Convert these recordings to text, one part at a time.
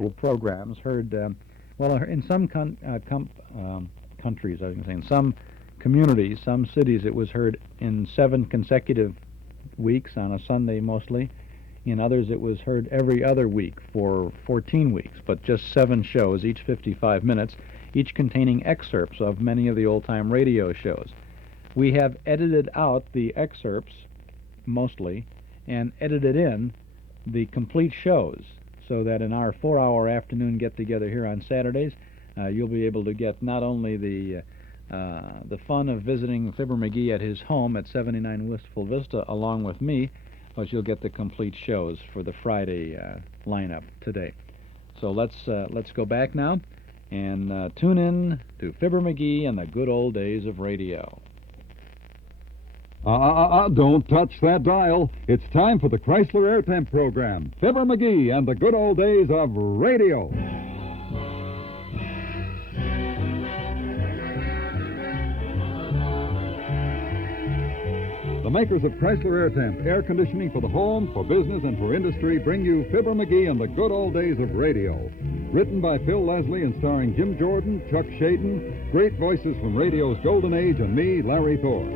wistful programs heard, in some countries, I was going to say, in some communities, some cities, it was heard in 7 consecutive weeks on a Sunday mostly. In others, it was heard every other week for 14 weeks, but just 7 shows, each 55 minutes, each containing excerpts of many of the old-time radio shows. We have edited out the excerpts, mostly, and edited in the complete shows, so that in our 4-hour afternoon get-together here on Saturdays, you'll be able to get not only the fun of visiting Fibber McGee at his home at 79 Wistful Vista along with me, but you'll get the complete shows for the Friday lineup today. So let's go back now and tune in to Fibber McGee and the good old days of radio. Don't touch that dial. It's time for the Chrysler Air Temp program. Fibber McGee and the good old days of radio. The makers of Chrysler Air Temp, air conditioning for the home, for business, and for industry, bring you Fibber McGee and the good old days of radio. Written by Phil Leslie and starring Jim Jordan, Chuck Shaden, great voices from radio's golden age, and me, Larry Thor.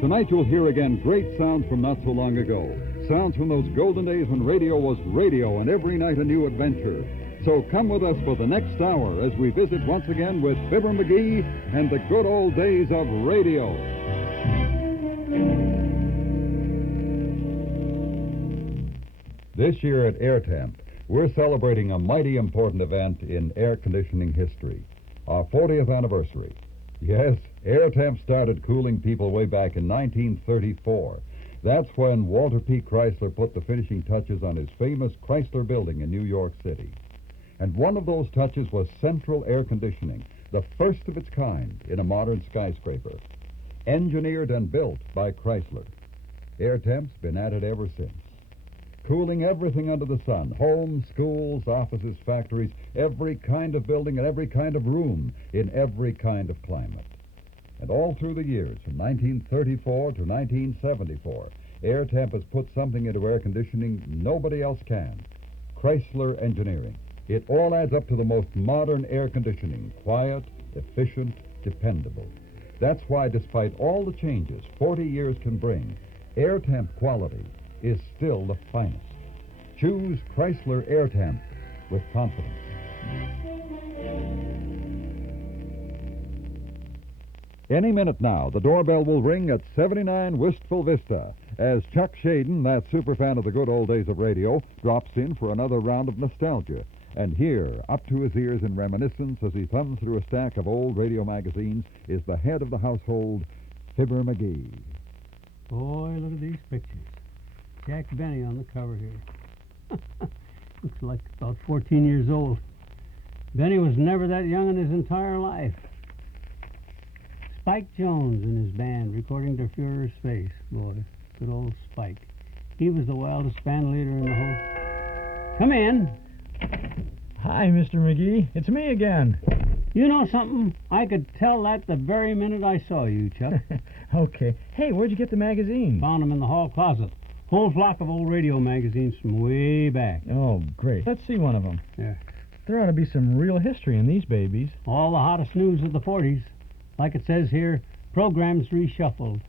Tonight you'll hear again great sounds from not so long ago. Sounds from those golden days when radio was radio and every night a new adventure. So come with us for the next hour as we visit once again with Fibber McGee and the good old days of radio. This year at Air Temp, we're celebrating a mighty important event in air conditioning history, our 40th anniversary. Yes, Air Temp started cooling people way back in 1934. That's when Walter P. Chrysler put the finishing touches on his famous Chrysler Building in New York City. And one of those touches was central air conditioning, the first of its kind in a modern skyscraper. Engineered and built by Chrysler. Air Temp's been at it ever since. Cooling everything under the sun, homes, schools, offices, factories, every kind of building and every kind of room in every kind of climate. And all through the years, from 1934 to 1974, Air Temp has put something into air conditioning nobody else can. Chrysler Engineering. It all adds up to the most modern air conditioning, quiet, efficient, dependable. That's why, despite all the changes 40 years can bring, Air Temp quality is still the finest. Choose Chrysler Air Temp with confidence. Any minute now, the doorbell will ring at 79 Wistful Vista as Chuck Shaden, that superfan of the good old days of radio, drops in for another round of nostalgia. And here, up to his ears in reminiscence as he thumbs through a stack of old radio magazines, is the head of the household, Fibber McGee. Boy, look at these pictures. Jack Benny on the cover here. Looks like about 14 years old. Benny was never that young in his entire life. Spike Jones and his band recording Der Fuhrer's Face. Boy, good old Spike. He was the wildest band leader in the whole... Come in. Hi, Mr. McGee. It's me again. You know something? I could tell that the very minute I saw you, Chuck. Okay. Hey, where'd you get the magazine? Found them in the hall closet. Whole flock of old radio magazines from way back. Oh, great. Let's see one of them. Yeah. There ought to be some real history in these babies. All the hottest news of the 40s. Like it says here, programs reshuffled.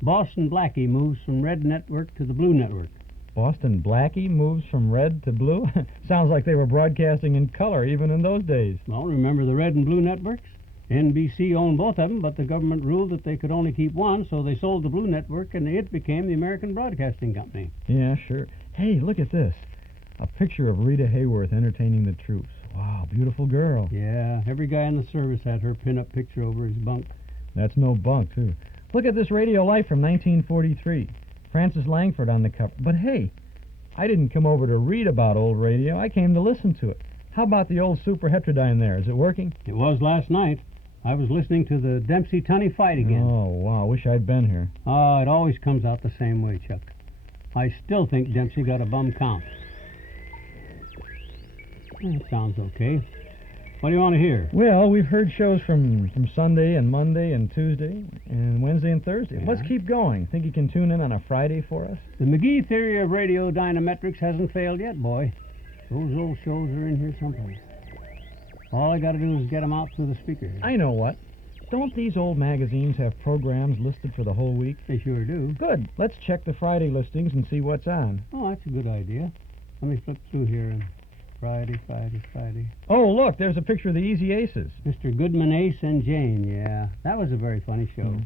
Boston Blackie moves from Red Network to the Blue Network. Boston Blackie moves from red to blue? Sounds like they were broadcasting in color even in those days. Well, remember the Red and Blue networks? NBC owned both of them, but the government ruled that they could only keep one, so they sold the Blue Network, and it became the American Broadcasting Company. Yeah, sure. Hey, look at this. A picture of Rita Hayworth entertaining the troops. Wow, beautiful girl. Yeah, every guy in the service had her pin-up picture over his bunk. That's no bunk, too. Look at this Radio Life from 1943. Francis Langford on the cover. But hey, I didn't come over to read about old radio. I came to listen to it. How about the old Super Heterodyne there? Is it working? It was last night. I was listening to the Dempsey-Tunney fight again. Oh, wow. Wish I'd been here. Oh, it always comes out the same way, Chuck. I still think Dempsey got a bum count. It sounds okay. What do you want to hear? Well, we've heard shows from Sunday and Monday and Tuesday and Wednesday and Thursday. Yeah. Let's keep going. Think you can tune in on a Friday for us? The McGee theory of radio dynametrics hasn't failed yet, boy. Those old shows are in here someplace. All I got to do is get them out through the speakers. I know what. Don't these old magazines have programs listed for the whole week? They sure do. Good. Let's check the Friday listings and see what's on. Oh, that's a good idea. Let me flip through here and Friday. Oh, look, there's a picture of the Easy Aces. Mr. Goodman, Ace, and Jane. Yeah, that was a very funny show.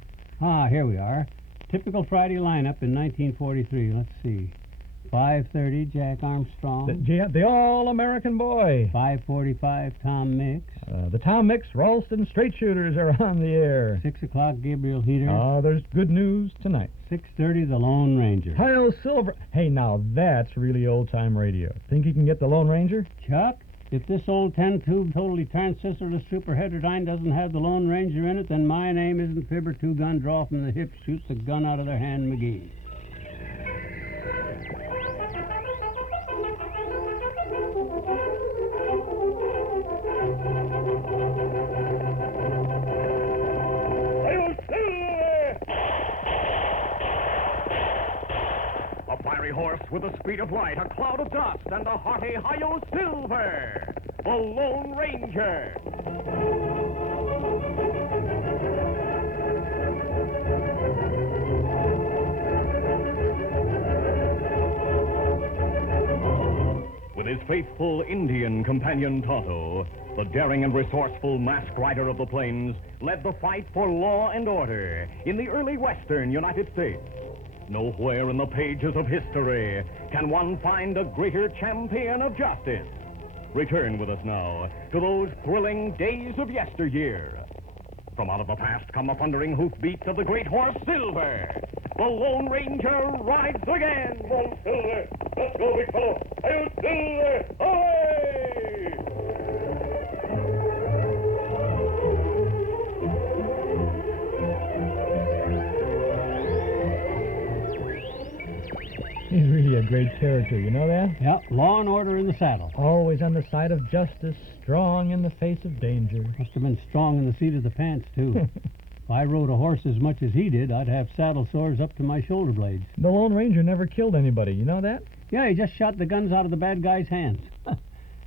Ah, here we are. Typical Friday lineup in 1943. Let's see. 5:30, Jack Armstrong. The All-American Boy. 5:45, Tom Mix. The Tom Mix, Ralston Straight Shooters are on the air. 6 o'clock, Gabriel Heater. Oh, there's good news tonight. 6:30, The Lone Ranger. Kyle Silver. Hey, now that's really old-time radio. Think you can get the Lone Ranger? Chuck, if this old 10-tube, totally transistorless super heterodyne doesn't have the Lone Ranger in it, then my name isn't Fibber Two-Gun Draw from the hip, shoots the gun out of their hand, McGee. A fiery horse with the speed of light, a cloud of dust, and a hearty hi-yo silver, the Lone Ranger. With his faithful Indian companion Tonto, the daring and resourceful masked rider of the plains led the fight for law and order in the early western United States. Nowhere in the pages of history can one find a greater champion of justice. Return with us now to those thrilling days of yesteryear. From out of the past come the thundering hoofbeats of the great horse Silver. The Lone Ranger rides again. Come on, Silver. Let's go, big fellow. Hi-yo, Silver. Away! He's really a great character, you know that? Yep, law and order in the saddle. Always on the side of justice, strong in the face of danger. Must have been strong in the seat of the pants, too. If I rode a horse as much as he did, I'd have saddle sores up to my shoulder blades. The Lone Ranger never killed anybody, you know that? Yeah, he just shot the guns out of the bad guy's hands.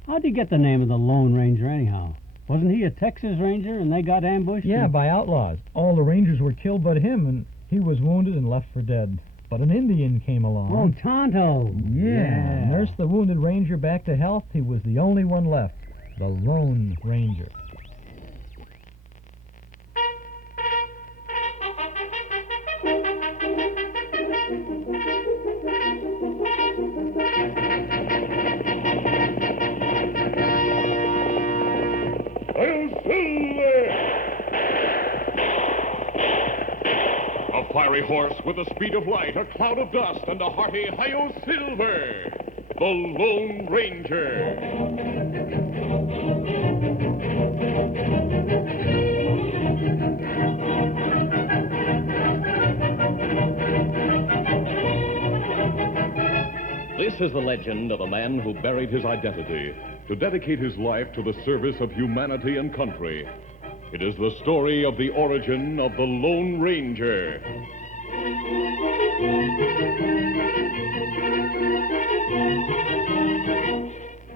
How'd he get the name of the Lone Ranger, anyhow? Wasn't he a Texas Ranger and they got ambushed? Yeah, by outlaws. All the Rangers were killed but him, and he was wounded and left for dead. But an Indian came along. Oh, Tonto. Yeah. Nursed the wounded Ranger back to health. He was the only one left. The Lone Ranger. A fiery horse with the speed of light, a cloud of dust, and a hearty hi-yo Silver, the Lone Ranger. This is the legend of a man who buried his identity to dedicate his life to the service of humanity and country. It is the story of the origin of the Lone Ranger.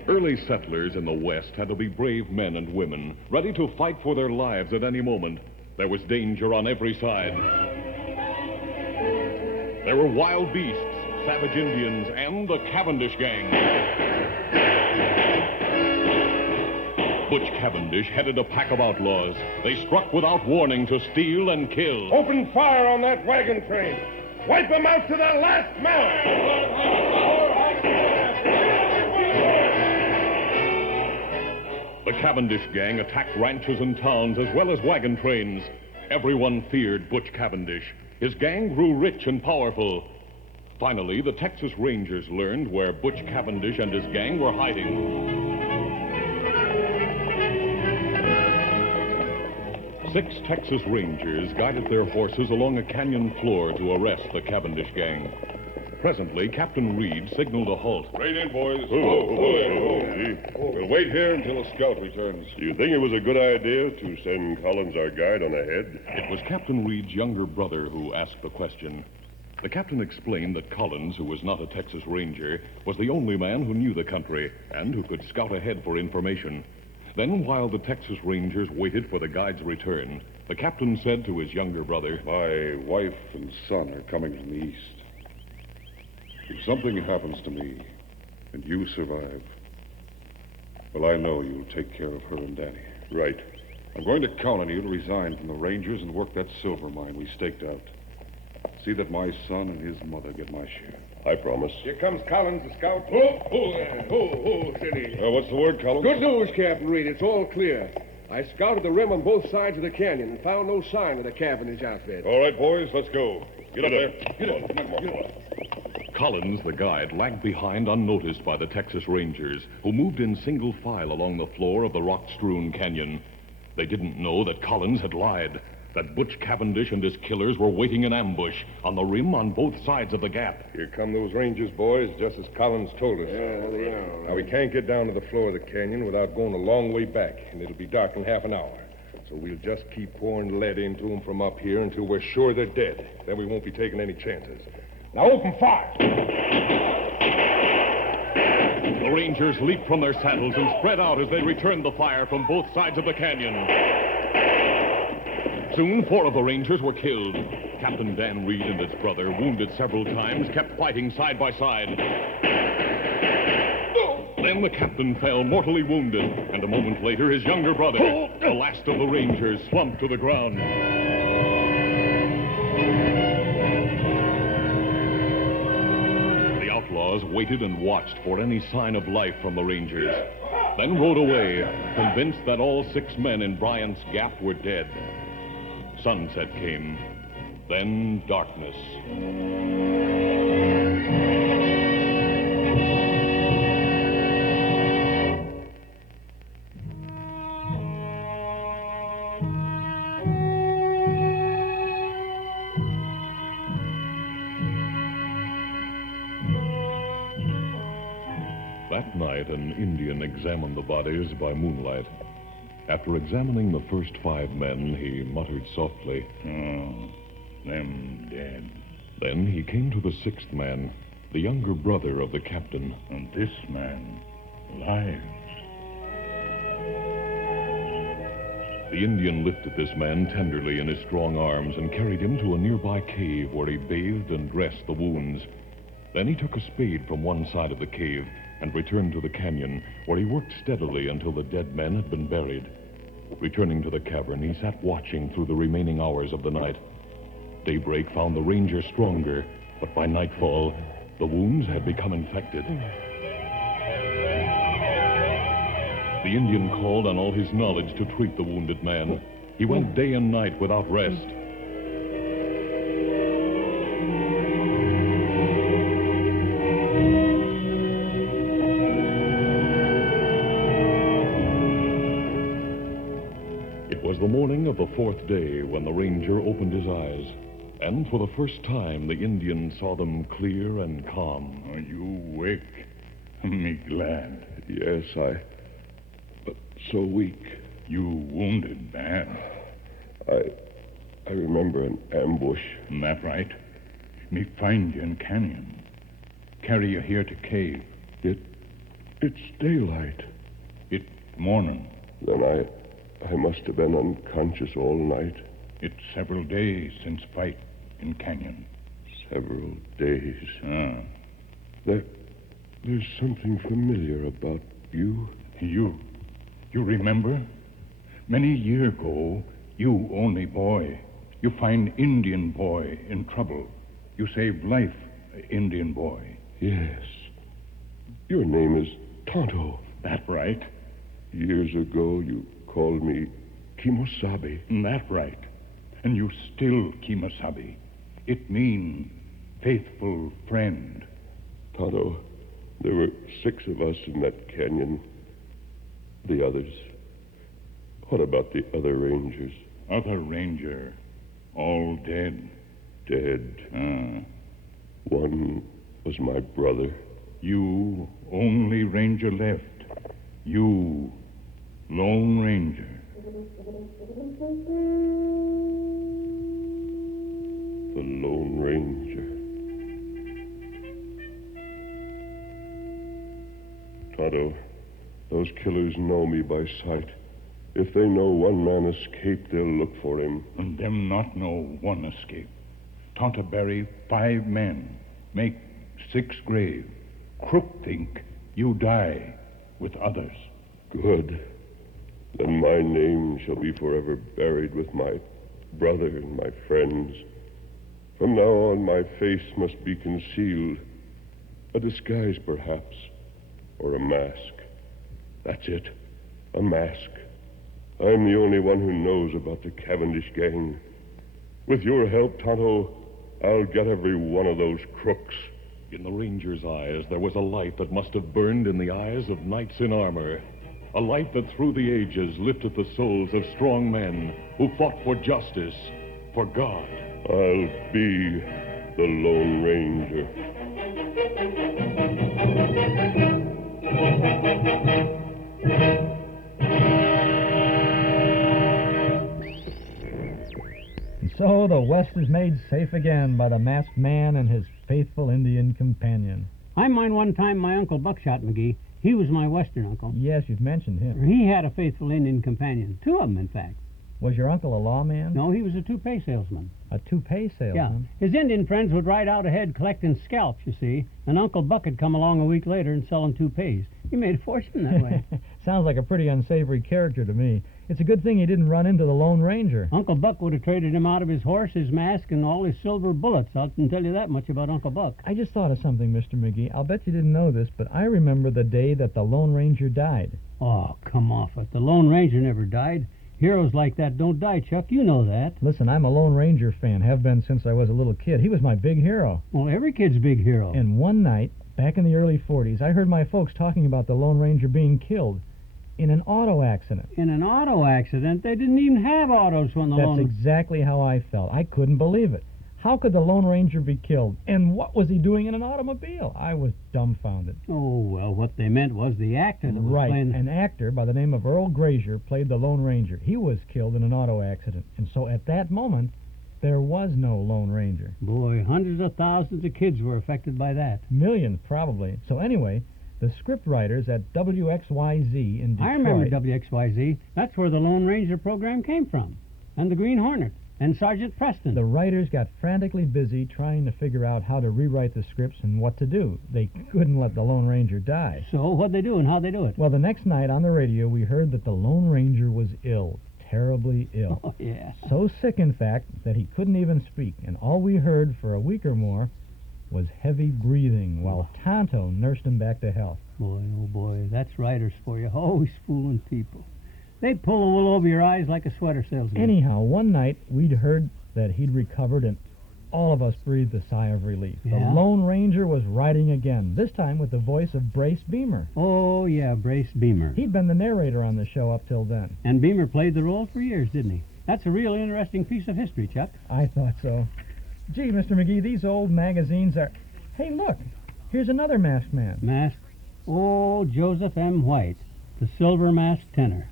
Early settlers in the West had to be brave men and women, ready to fight for their lives at any moment. There was danger on every side. There were wild beasts, savage Indians, and the Cavendish gang. Butch Cavendish headed a pack of outlaws. They struck without warning to steal and kill. Open fire on that wagon train. Wipe them out to the last man. The Cavendish gang attacked ranches and towns as well as wagon trains. Everyone feared Butch Cavendish. His gang grew rich and powerful. Finally, the Texas Rangers learned where Butch Cavendish and his gang were hiding. 6 Texas Rangers guided their horses along a canyon floor to arrest the Cavendish gang. Presently, Captain Reed signaled a halt. Right in, boys. We'll wait here until a scout returns. Do you think it was a good idea to send Collins, our guide, on ahead? It was Captain Reed's younger brother who asked the question. The captain explained that Collins, who was not a Texas Ranger, was the only man who knew the country and who could scout ahead for information. Then, while the Texas Rangers waited for the guide's return, the captain said to his younger brother, My wife and son are coming from the east. If something happens to me and you survive, well, I know you'll take care of her and Danny. Right. I'm going to count on you to resign from the Rangers and work that silver mine we staked out. See that my son and his mother get my share. I promise. Here comes Collins, the scout. Oh, steady. What's the word, Collins? Good news, Captain Reed. It's all clear. I scouted the rim on both sides of the canyon and found no sign of the Cavendish outfit. All right, boys, let's go. Get up there. Get up. Collins, the guide, lagged behind unnoticed by the Texas Rangers, who moved in single file along the floor of the rock-strewn canyon. They didn't know that Collins had lied, that Butch Cavendish and his killers were waiting in ambush on the rim on both sides of the gap. Here come those Rangers, boys, just as Collins told us. Yeah, they are. Now, we can't get down to the floor of the canyon without going a long way back, and it'll be dark in half an hour. So we'll just keep pouring lead into them from up here until we're sure they're dead. Then we won't be taking any chances. Now, open fire! The Rangers leaped from their saddles and spread out as they returned the fire from both sides of the canyon. Soon, 4 of the Rangers were killed. Captain Dan Reed and his brother, wounded several times, kept fighting side by side. Then the captain fell mortally wounded, and a moment later, his younger brother, the last of the Rangers, slumped to the ground. The outlaws waited and watched for any sign of life from the Rangers, then rode away, convinced that all 6 men in Bryant's Gap were dead. Sunset came, then darkness. That night, an Indian examined the bodies by moonlight. After examining the first 5 men, he muttered softly, Them dead. Then he came to the 6th man, the younger brother of the captain. And this man lives. The Indian lifted this man tenderly in his strong arms and carried him to a nearby cave where he bathed and dressed the wounds. Then he took a spade from one side of the cave and returned to the canyon, where he worked steadily until the dead men had been buried. Returning to the cavern, he sat watching through the remaining hours of the night. Daybreak found the Rangers stronger, but by nightfall, the wounds had become infected. The Indian called on all his knowledge to treat the wounded man. He went day and night without rest. The morning of the 4th day when the Ranger opened his eyes, and for the first time the Indian saw them clear and calm. Are you awake? Me glad. Yes, but so weak. You wounded bad. I remember an ambush. That right? Me find you in canyon. Carry you here to cave. It's daylight. It's morning. Then I must have been unconscious all night. It's several days since fight in canyon. Several days. Ah. There's something familiar about you. You remember? Many year ago, you only boy. You find Indian boy in trouble. You saved life, Indian boy. Yes. Your name is Tonto. That right? Years ago, you called me Kimosabe. That right. And you still Kimosabe. It mean faithful friend. Tonto, there were 6 of us in that canyon. The others. What about the other Rangers? Other Ranger. All dead. Dead. Ah. One was my brother. You only Ranger left. You Lone Ranger. The Lone Ranger. Tonto, those killers know me by sight. If they know one man escaped, they'll look for him. And them not know one escape. Tonto bury 5 men, make 6 grave. Crook think you die with others. Good. Then my name shall be forever buried with my brother and my friends. From now on, my face must be concealed. A disguise, perhaps, or a mask. That's it, a mask. I'm the only one who knows about the Cavendish gang. With your help, Tonto, I'll get every one of those crooks. In the ranger's eyes, there was a light that must have burned in the eyes of knights in armor. A light that through the ages lifted the souls of strong men who fought for justice, for God. I'll be the Lone Ranger. And so the West is made safe again by the masked man and his faithful Indian companion. I mind one time my Uncle Buckshot McGee. He was my Western uncle. Yes, you've mentioned him. He had a faithful Indian companion. 2 of them, in fact. Was your uncle a lawman? No, he was a toupee salesman. A toupee salesman? Yeah. His Indian friends would ride out ahead collecting scalps, you see, and Uncle Buck would come along a week later and selling toupees. He made a fortune that way. Sounds like a pretty unsavory character to me. It's a good thing he didn't run into the Lone Ranger. Uncle Buck would have traded him out of his horse, his mask, and all his silver bullets. I can tell you that much about Uncle Buck. I just thought of something, Mr. McGee. I'll bet you didn't know this, but I remember the day that the Lone Ranger died. Oh, come off it. The Lone Ranger never died. Heroes like that don't die, Chuck. You know that. Listen, I'm a Lone Ranger fan. Have been since I was a little kid. He was my big hero. Well, every kid's big hero. And one night, back in the early 40s, I heard my folks talking about the Lone Ranger being killed in an auto accident. In an auto accident? They didn't even have autos when the Lone... That's exactly how I felt. I couldn't believe it. How could the Lone Ranger be killed? And what was he doing in an automobile? I was dumbfounded. Oh, well, what they meant was the actor that was right. playing... An actor by the name of Earl Grazier played the Lone Ranger. He was killed in an auto accident. And so at that moment, there was no Lone Ranger. Boy, hundreds of thousands of kids were affected by that. Millions, probably. So anyway, the script writers at WXYZ in Detroit... I remember WXYZ. That's where the Lone Ranger program came from. And the Green Hornet. And Sergeant Preston. The writers got frantically busy trying to figure out how to rewrite the scripts and what to do. They couldn't let the Lone Ranger die. So what'd they do and how'd they do it? Well, the next night on the radio, we heard that the Lone Ranger was ill. Terribly ill. Oh, yeah. So sick, in fact, that he couldn't even speak. And all we heard for a week or more was heavy breathing while Tonto nursed him back to health. Boy, oh boy, that's writers for you. Always fooling people. They pull the wool over your eyes like a sweater salesman. Anyhow, one night we'd heard that he'd recovered, and all of us breathed a sigh of relief. Yeah? The Lone Ranger was riding again, this time with the voice of Brace Beamer. Oh, yeah, Brace Beamer. He'd been the narrator on the show up till then. And Beamer played the role for years, didn't he? That's a real interesting piece of history, Chuck. I thought so. Gee, Mr. McGee, these old magazines are... Hey, look, here's another masked man. Masked? Oh, Joseph M. White, the silver masked tenor.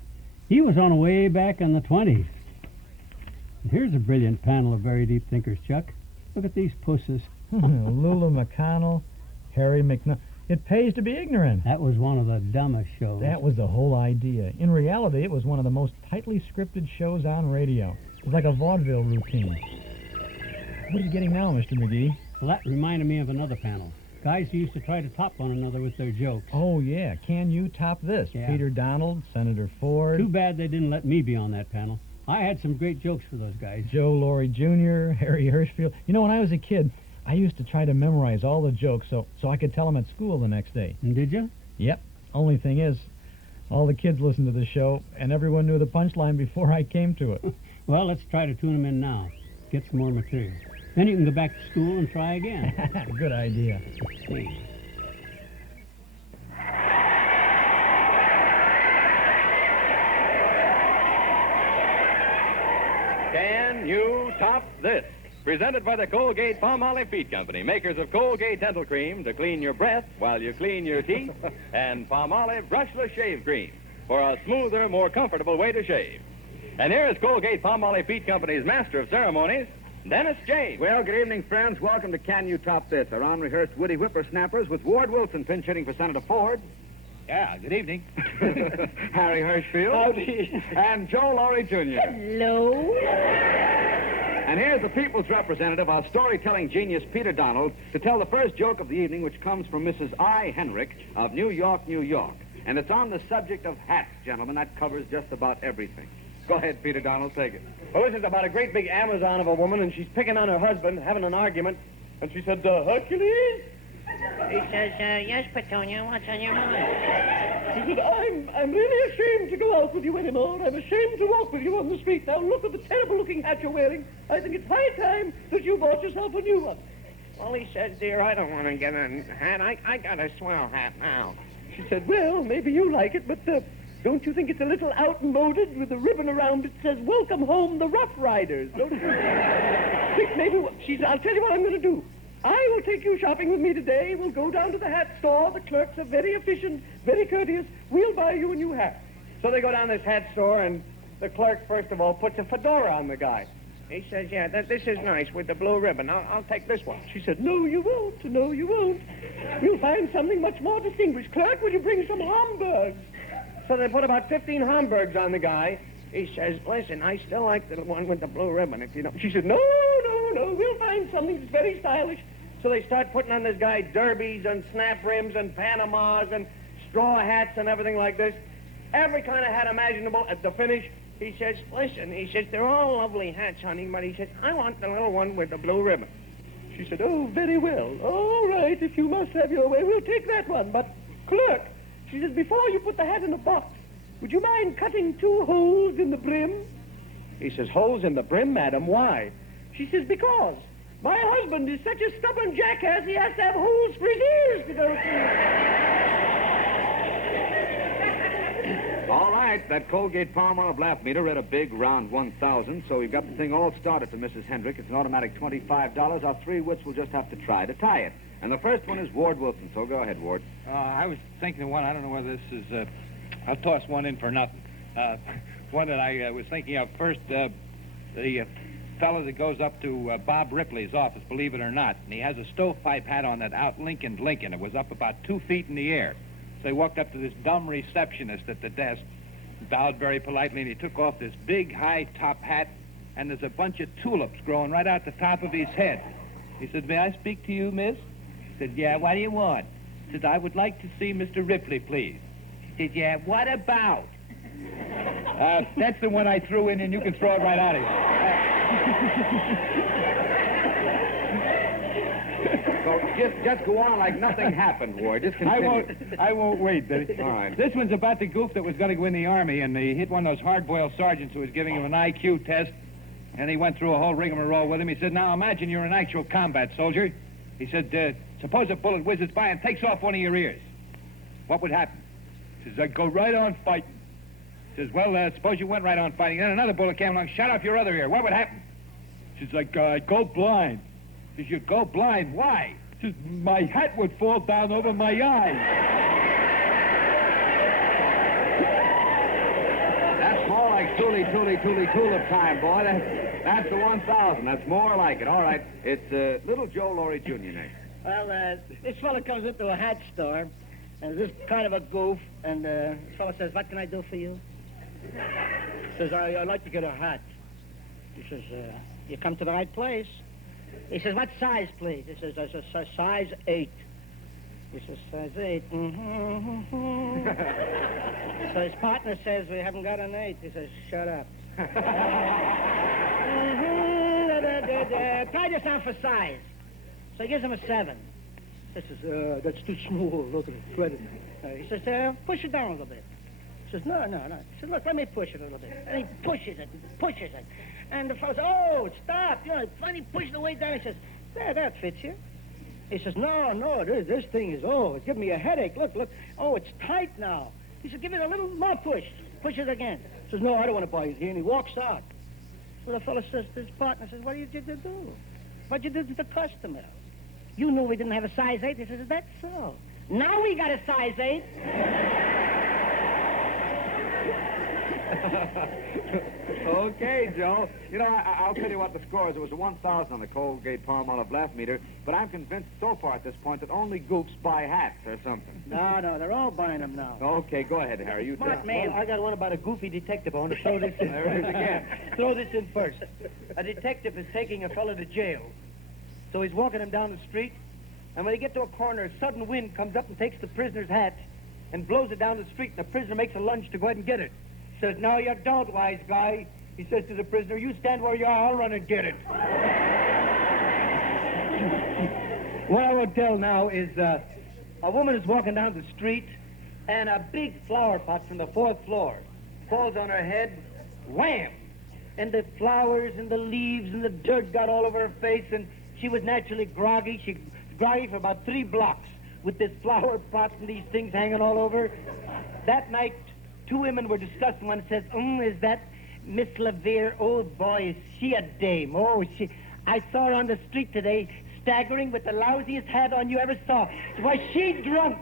He was on way back in the 20s. And here's a brilliant panel of very deep thinkers, Chuck. Look at these pusses. Lulu McConnell, Harry McNutt. It pays to be ignorant. That was one of the dumbest shows. That was the whole idea. In reality, it was one of the most tightly scripted shows on radio. It was like a vaudeville routine. What are you getting now, Mr. McGee? Well, that reminded me of another panel. Guys who used to try to top one another with their jokes. Oh, yeah. Can you top this? Yeah. Peter Donald, Senator Ford. Too bad they didn't let me be on that panel. I had some great jokes for those guys. Joe Laurie Jr., Harry Hirschfield. You know, when I was a kid, I used to try to memorize all the jokes so I could tell them at school the next day. And did you? Yep. Only thing is, all the kids listened to the show, and everyone knew the punchline before I came to it. Well, let's try to tune them in now. Get some more material. Then you can go back to school and try again. Good idea. Let's see. Can you top this? Presented by the Colgate-Palmolive Peet Company, makers of Colgate Dental Cream to clean your breath while you clean your teeth, and Palmolive Brushless Shave Cream for a smoother, more comfortable way to shave. And here is Colgate-Palmolive Peet Company's master of ceremonies, Dennis James. Well, good evening, friends. Welcome to Can You Top This? Our unrehearsed witty whippersnappers with Ward Wilson pinch hitting for Senator Ford, Yeah, good evening. Harry Hirschfield. Howdy. And Joe Laurie, Jr. Hello. And here's the people's representative, our storytelling genius, Peter Donald, to tell the first joke of the evening, which comes from Mrs. I. Henrik of New York, New York. And it's on the subject of hats, gentlemen. That covers just about everything. Go ahead, Peter Donald, take it. Well, this is about a great big Amazon of a woman, and she's picking on her husband, having an argument. And she said, Hercules? He says, yes, Petunia, what's on your mind? He said, I'm really ashamed to go out with you anymore. I'm ashamed to walk with you on the street. Now, look at the terrible-looking hat you're wearing. I think it's high time that you bought yourself a new one. Well, he says, dear, I don't want to get a hat. I got a swell hat now. She said, well, maybe you like it, but don't you think it's a little outmoded with a ribbon around it that says, welcome home, the Rough Riders? Don't you think maybe... I'll tell you what I'm going to do. I will take you shopping with me today. We'll go down to the hat store. The clerks are very efficient, very courteous. We'll buy you a new hat. So they go down this hat store, and the clerk, first of all, puts a fedora on the guy. He says, yeah, this is nice with the blue ribbon. I'll take this one. She said, no, you won't. No, you won't. You'll find something much more distinguished. Clerk, will you bring some Hamburgs? So they put about 15 Hamburgs on the guy. He says, listen, I still like the one with the blue ribbon, if you don't... She said, no, we'll find something that's very stylish. So they start putting on this guy derbies and snap rims and Panamas and straw hats and everything like this. Every kind of hat imaginable. At the finish, he says, listen, he says, they're all lovely hats, honey, but he says, I want the little one with the blue ribbon. She said, oh, very well. All right, if you must have your way, we'll take that one. But, clerk, she says, before you put the hat in the box, would you mind cutting 2 holes in the brim? He says, holes in the brim, madam, why? She says, because my husband is such a stubborn jackass, he has to have holes for his ears to go through. All right, that Colgate-Palmolive laugh meter read a big round 1,000, so we've got the thing all started to Mrs. Hendrick. It's an automatic $25. Our 3 wits will just have to try to tie it. And the first one is Ward Wilson, so go ahead, Ward. I was thinking of one. I don't know whether this is... I'll toss one in for nothing. One that I was thinking of first, the fellow that goes up to Bob Ripley's office, believe it or not, and he has a stovepipe hat on that out Lincoln. It was up about 2 feet in the air. So he walked up to this dumb receptionist at the desk, bowed very politely, and he took off this big high-top hat, and there's a bunch of tulips growing right out the top of his head. He said, may I speak to you, miss? He said, yeah, what do you want? He said, I would like to see Mr. Ripley, please. He said, yeah, what about? That's the one I threw in, and you can throw it right out of here. So just go on like nothing happened, Ward. Just continue. I won't wait, Billy. All right. This one's about the goof that was going to go in the Army, and he hit one of those hard-boiled sergeants who was giving him an IQ test, and he went through a whole rigmarole with him. He said, now imagine you're an actual combat soldier. He said, suppose a bullet whizzes by and takes off one of your ears. What would happen? He says, I'd go right on fighting. He says, well, suppose you went right on fighting. Then another bullet came along, shot off your other ear. What would happen? She says, I'd go blind. He says, you'd go blind? Why? He says, my hat would fall down over my eyes. That's more like tulip time, boy. That's the 1,000. That's more like it. All right. It's little Joe Laurie Jr. next. Well, this fella comes into a hat store, and this kind of a goof, and this fella says, what can I do for you? He says, I'd like to get a hat. He says, you come to the right place. He says, what size, please? He says, size 8. He says, size 8. So his partner says, we haven't got an 8. He says, shut up. Try this on for size. So he gives him a 7. He says, that's too small. Look at it, credit. He says, push it down a little bit. He says, no. He says, look, let me push it a little bit. And he pushes it. And the fellow says, oh, it stopped. You know, finally pushed the way down. He says, there, that fits you. He says, no, this thing is, it's giving me a headache. Look. Oh, it's tight now. He says, give it a little more push. Push it again. He says, no, I don't want to buy it here. And he walks out. So the fellow says to his partner, says, what did you do? What did you do to the customer? You knew we didn't have a size 8. He says, that's so. Now we got a size 8. Okay, Joe. You know, I'll tell you what the score is. It was a 1,000 on the Colgate-Palmolive laugh meter, but I'm convinced so far at this point that only goops buy hats or something. No, they're all buying them now. Okay, go ahead, Harry. You Smart tell. man. I got one about a goofy detective. I want to throw this in. There it is again. Throw this in first. A detective is taking a fellow to jail. So he's walking him down the street, and when they get to a corner, a sudden wind comes up and takes the prisoner's hat and blows it down the street, and the prisoner makes a lunge to go ahead and get it. Says, "No, you don't, wise guy." He says to the prisoner, "You stand where you are, I'll run and get it." What I will tell now is a woman is walking down the street, and a big flower pot from the 4th floor falls on her head, wham! And the flowers and the leaves and the dirt got all over her face, and she was naturally groggy. She was groggy for about 3 blocks with this flower pot and these things hanging all over. That night, 2 women were discussing. One says, is that Miss LeVere? Oh, boy, is she a dame. Oh, I saw her on the street today, staggering with the lousiest hat on you ever saw. Was she drunk?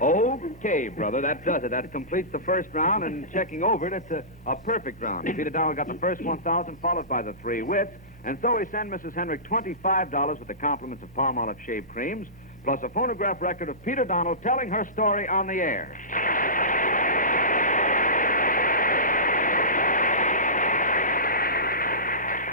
Okay, brother, that does it. That completes the first round, and checking over it, it's a perfect round. Peter Donald got the first 1,000, followed by the 3 wits, and so we send Mrs. Henrik $25 with the compliments of Palmolive shave creams, plus a phonograph record of Peter Donald telling her story on the air.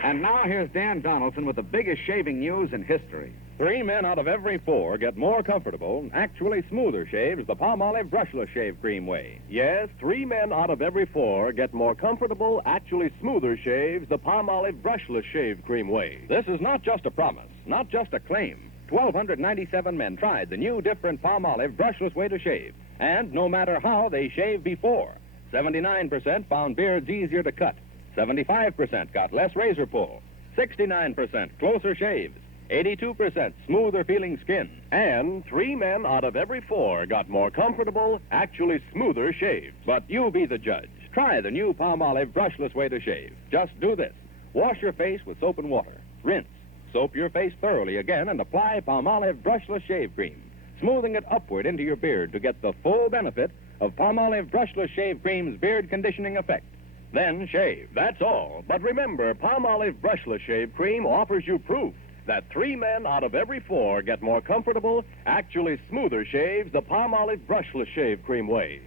And now here's Dan Donaldson with the biggest shaving news in history. 3 men out of every 4 get more comfortable, actually smoother shaves the Palmolive brushless shave cream way. Yes, 3 men out of every 4 get more comfortable, actually smoother shaves the Palmolive brushless shave cream way. This is not just a promise, not just a claim. 1,297 men tried the new different Palmolive brushless way to shave, and no matter how they shaved before, 79% found beards easier to cut, 75% got less razor pull, 69% closer shaves, 82% smoother feeling skin, and 3 men out of every 4 got more comfortable, actually smoother shaves. But you be the judge. Try the new Palmolive brushless way to shave. Just do this. Wash your face with soap and water. Rinse. Soap your face thoroughly again and apply Palmolive brushless shave cream, smoothing it upward into your beard to get the full benefit of Palmolive brushless shave cream's beard conditioning effect. Then shave. That's all. But remember, Palmolive brushless shave cream offers you proof that 3 men out of every 4 get more comfortable, actually smoother shaves the Palmolive brushless shave cream way.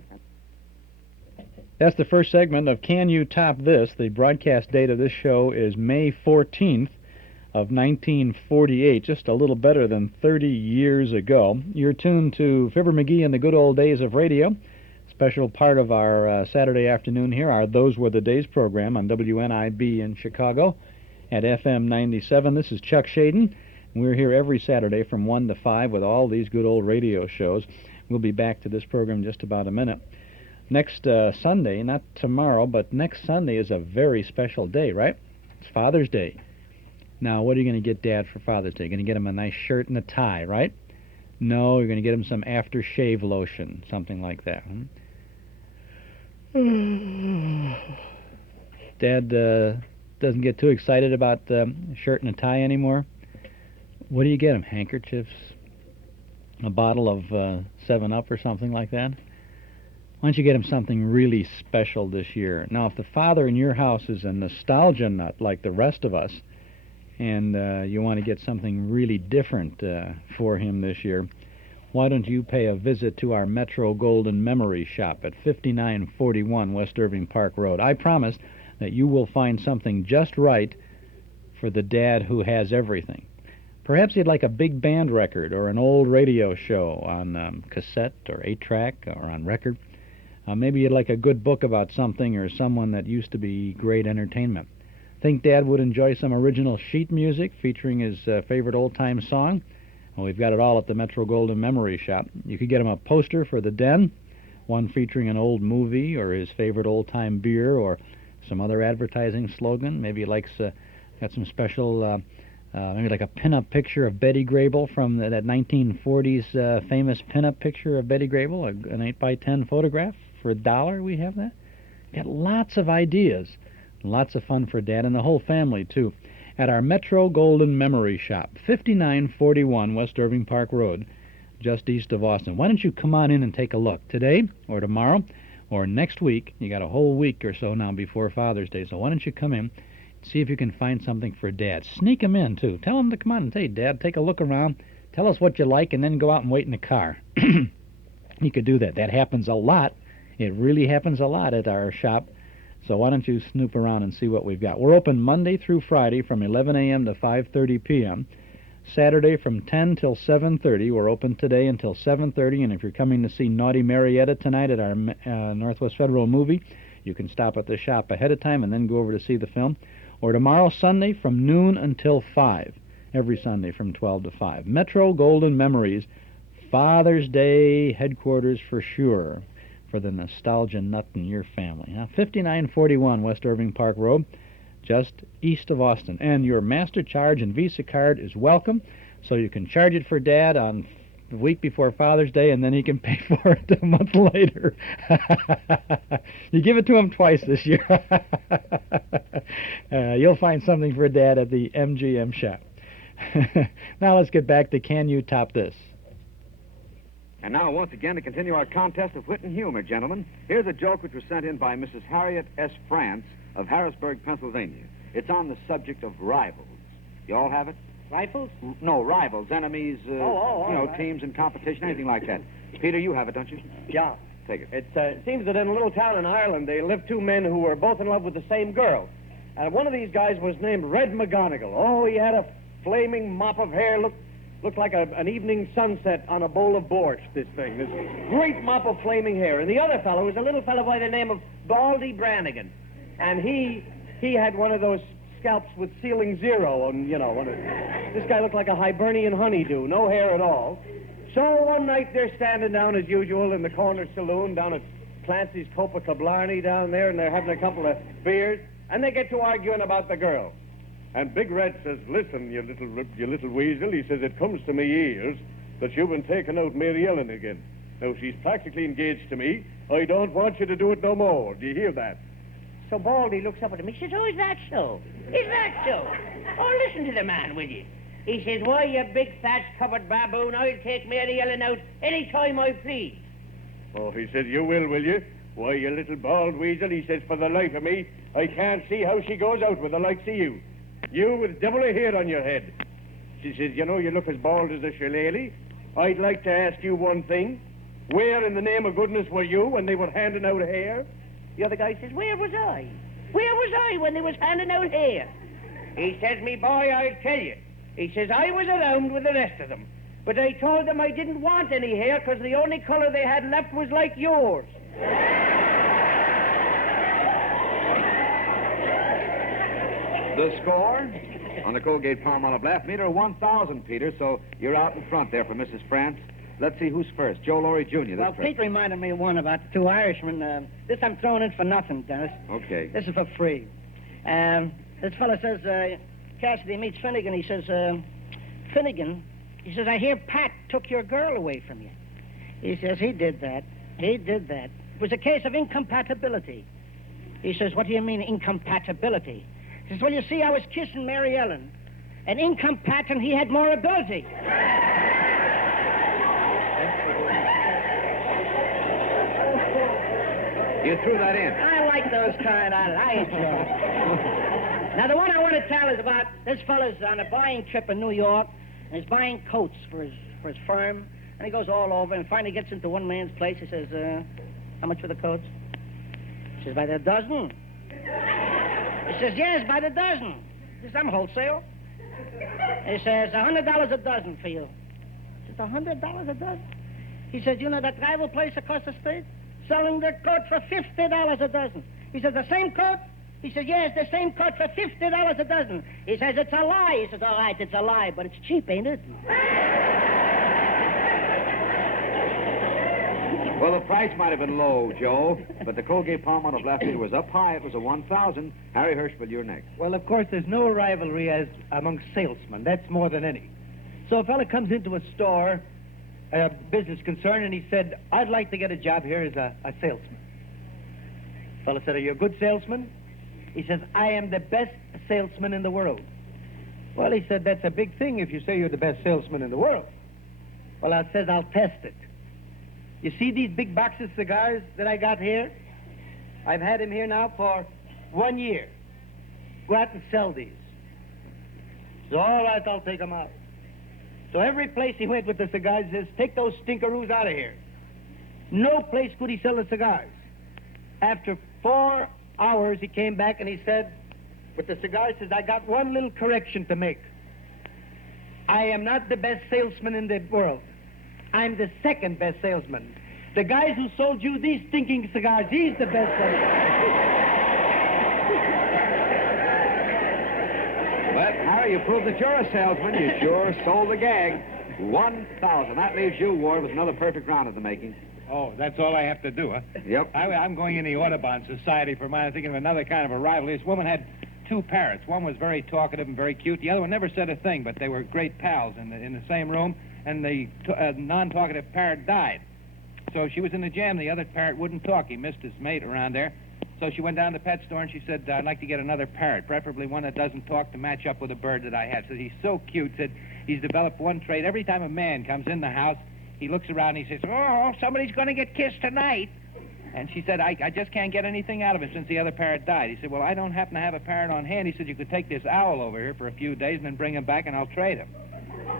That's the first segment of Can You Top This? The broadcast date of this show is May 14th of 1948, just a little better than 30 years ago. You're tuned to Fibber McGee and the Good Old Days of Radio. Special part of our Saturday afternoon here, our Those Were the Days program on WNIB in Chicago at FM 97. This is Chuck Shaden. We're here every Saturday from 1 to 5 with all these good old radio shows. We'll be back to this program in just about a minute. Next Sunday, not tomorrow, but next Sunday is a very special day, right? It's Father's Day. Now, what are you going to get Dad for Father's Day? You're going to get him a nice shirt and a tie, right? No, you're going to get him some aftershave lotion, something like that. Dad doesn't get too excited about the shirt and a tie anymore. What do you get him? Handkerchiefs? A bottle of 7-Up or something like that? Why don't you get him something really special this year? Now, if the father in your house is a nostalgia nut like the rest of us, and you want to get something really different for him this year, why don't you pay a visit to our Metro Golden Memory Shop at 5941 West Irving Park Road. I promise that you will find something just right for the dad who has everything. Perhaps you'd like a big band record or an old radio show on cassette or 8-track or on record. Maybe you'd like a good book about something or someone that used to be great entertainment. Think Dad would enjoy some original sheet music featuring his favorite old-time song? Well, we've got it all at the Metro Golden Memory Shop. You could get him a poster for the den, one featuring an old movie or his favorite old-time beer or some other advertising slogan. Maybe he likes, got some special, maybe like a pin-up picture of Betty Grable from that 1940s famous pin-up picture of Betty Grable, an 8x10 photograph for $1. We have that. Got lots of ideas. Lots of fun for Dad and the whole family, too, at our Metro Golden Memory Shop, 5941 West Irving Park Road. just east of Austin. Why don't you come on in and take a look today or tomorrow or next week? You got a whole week or so now before Father's Day, so why don't you come in, see if you can find something for Dad. Sneak him in, too. Tell him to come on and say, Dad, take a look around, tell us what you like, and then go out and wait in the car. You could do that. That happens a lot. It really happens a lot at our shop. So why don't you snoop around and see what we've got. We're open Monday through Friday from 11 a.m. to 5:30 p.m. Saturday from 10 till 7:30. We're open today until 7:30. And if you're coming to see Naughty Marietta tonight at our Northwest Federal movie, you can stop at the shop ahead of time and then go over to see the film. Or tomorrow, Sunday, from noon until 5. Every Sunday from 12 to 5. Metro Golden Memories, Father's Day headquarters for sure, for the nostalgia nut in your family. 5941 West Irving Park Road, just east of Austin. And your Master Charge and Visa card is welcome, so you can charge it for Dad on the week before Father's Day, and then he can pay for it a month later. You give it to him twice this year. You'll find something for Dad at the MGM shop. Now let's get back to Can You Top This? And now, once again, to continue our contest of wit and humor, gentlemen, here's a joke which was sent in by Mrs. Harriet S. France of Harrisburg, Pennsylvania. It's on the subject of rivals. You all have it? Rifles? No, rivals, enemies, right. teams in competition, anything like that. Peter, you have it, don't you? Yeah. Take it. It seems that in a little town in Ireland, there lived two men who were both in love with the same girl. And one of these guys was named Red McGonigal. Oh, he had a flaming mop of hair, looked like an evening sunset on a bowl of borscht, this thing. This great mop of flaming hair. And the other fellow was a little fellow by the name of Baldy Brannigan. And he had one of those scalps with ceiling zero, and, this guy looked like a Hibernian honeydew, no hair at all. So one night they're standing down as usual in the corner saloon down at Clancy's Copacablarney down there, and they're having a couple of beers, and they get to arguing about the girl. And Big Red says, listen, you little weasel, he says, it comes to me ears that you've been taking out Mary Ellen again. Now, she's practically engaged to me. I don't want you to do it no more. Do you hear that? So Baldy looks up at him. He says, oh, is that so? Is that so? Oh, listen to the man, will you? He says, why, you big, thatch-covered baboon, I'll take Mary Ellen out any time I please. Oh, he says, you will you? Why, you little bald weasel, he says, for the life of me, I can't see how she goes out with the likes of you. You with double a hair on your head. She says, you look as bald as a shillelagh. I'd like to ask you one thing. Where in the name of goodness were you when they were handing out hair? The other guy says, where was I? Where was I when they was handing out hair? He says, me boy, I'll tell you. He says, I was around with the rest of them, but I told them I didn't want any hair because the only color they had left was like yours. The score on the Colgate-Palmolive Laugh Meter, 1,000, Peter, so you're out in front there for Mrs. France. Let's see who's first. Joe Laurie, Jr. Well, Pete reminded me of one about the two Irishmen. This I'm throwing in for nothing, Dennis. Okay. This is for free. This fellow says, Cassidy meets Finnegan. He says, Finnegan, he says, I hear Pat took your girl away from you. He says, he did that. He did that. It was a case of incompatibility. He says, what do you mean, incompatibility? He says, well, you see, I was kissing Mary Ellen. And incompat, and he had more ability. You threw that in. I like those kind. I enjoy. Now, the one I want to tell is about this fellow's on a buying trip in New York, and he's buying coats for his firm, and he goes all over, and finally gets into one man's place. He says, how much for the coats? He says, by the dozen. He says, yes, by the dozen. He says, I'm wholesale. He says, $100 a dozen for you. He says, $100 a dozen? He says, you know that rival place across the street? Selling their coat for $50 a dozen. He says, the same coat? He says, yes, the same coat for $50 a dozen. He says, it's a lie. He says, all right, it's a lie, but it's cheap, ain't it? Well, the price might have been low, Joe, but the Colgate-Palmolive Laugh Meter was up high. It was a 1,000. Harry Hirschfield, you're next. Well, of course, there's no rivalry as among salesmen. That's more than any. So a fella comes into a store, a business concern, and he said, I'd like to get a job here as a salesman. Fella said, are you a good salesman? He says, I am the best salesman in the world. Well, he said, that's a big thing if you say you're the best salesman in the world. Well, I says I'll test it. You see these big boxes of cigars that I got here? I've had them here now for 1 year. Go out and sell these. So, all right, I'll take them out. So every place he went with the cigars says, take those stinkeroos out of here. No place could he sell the cigars. After 4 hours, he came back and he said, with the cigars, says, I got one little correction to make. I am not the best salesman in the world. I'm the second best salesman. The guys who sold you these stinking cigars, he's the best salesman. Well, Harry, you proved that you're a salesman. You sure sold the gag. 1,000. That leaves you, Ward, with another perfect round of the making. Oh, that's all I have to do, huh? Yep. I'm going in the Audubon Society for mine. I'm thinking of another kind of a rivalry. This woman had 2 parrots. One was very talkative and very cute. The other one never said a thing, but they were great pals in the same room, and the non-talkative parrot died. So she was in the jam. The other parrot wouldn't talk. He missed his mate around there. So she went down to the pet store, and she said, I'd like to get another parrot, preferably one that doesn't talk to match up with a bird that I had. Said, he's so cute. Said, he's developed one trait. Every time a man comes in the house, he looks around and he says, oh, somebody's going to get kissed tonight. And she said, I just can't get anything out of him since the other parrot died. He said, well, I don't happen to have a parrot on hand. He said, you could take this owl over here for a few days and then bring him back and I'll trade him.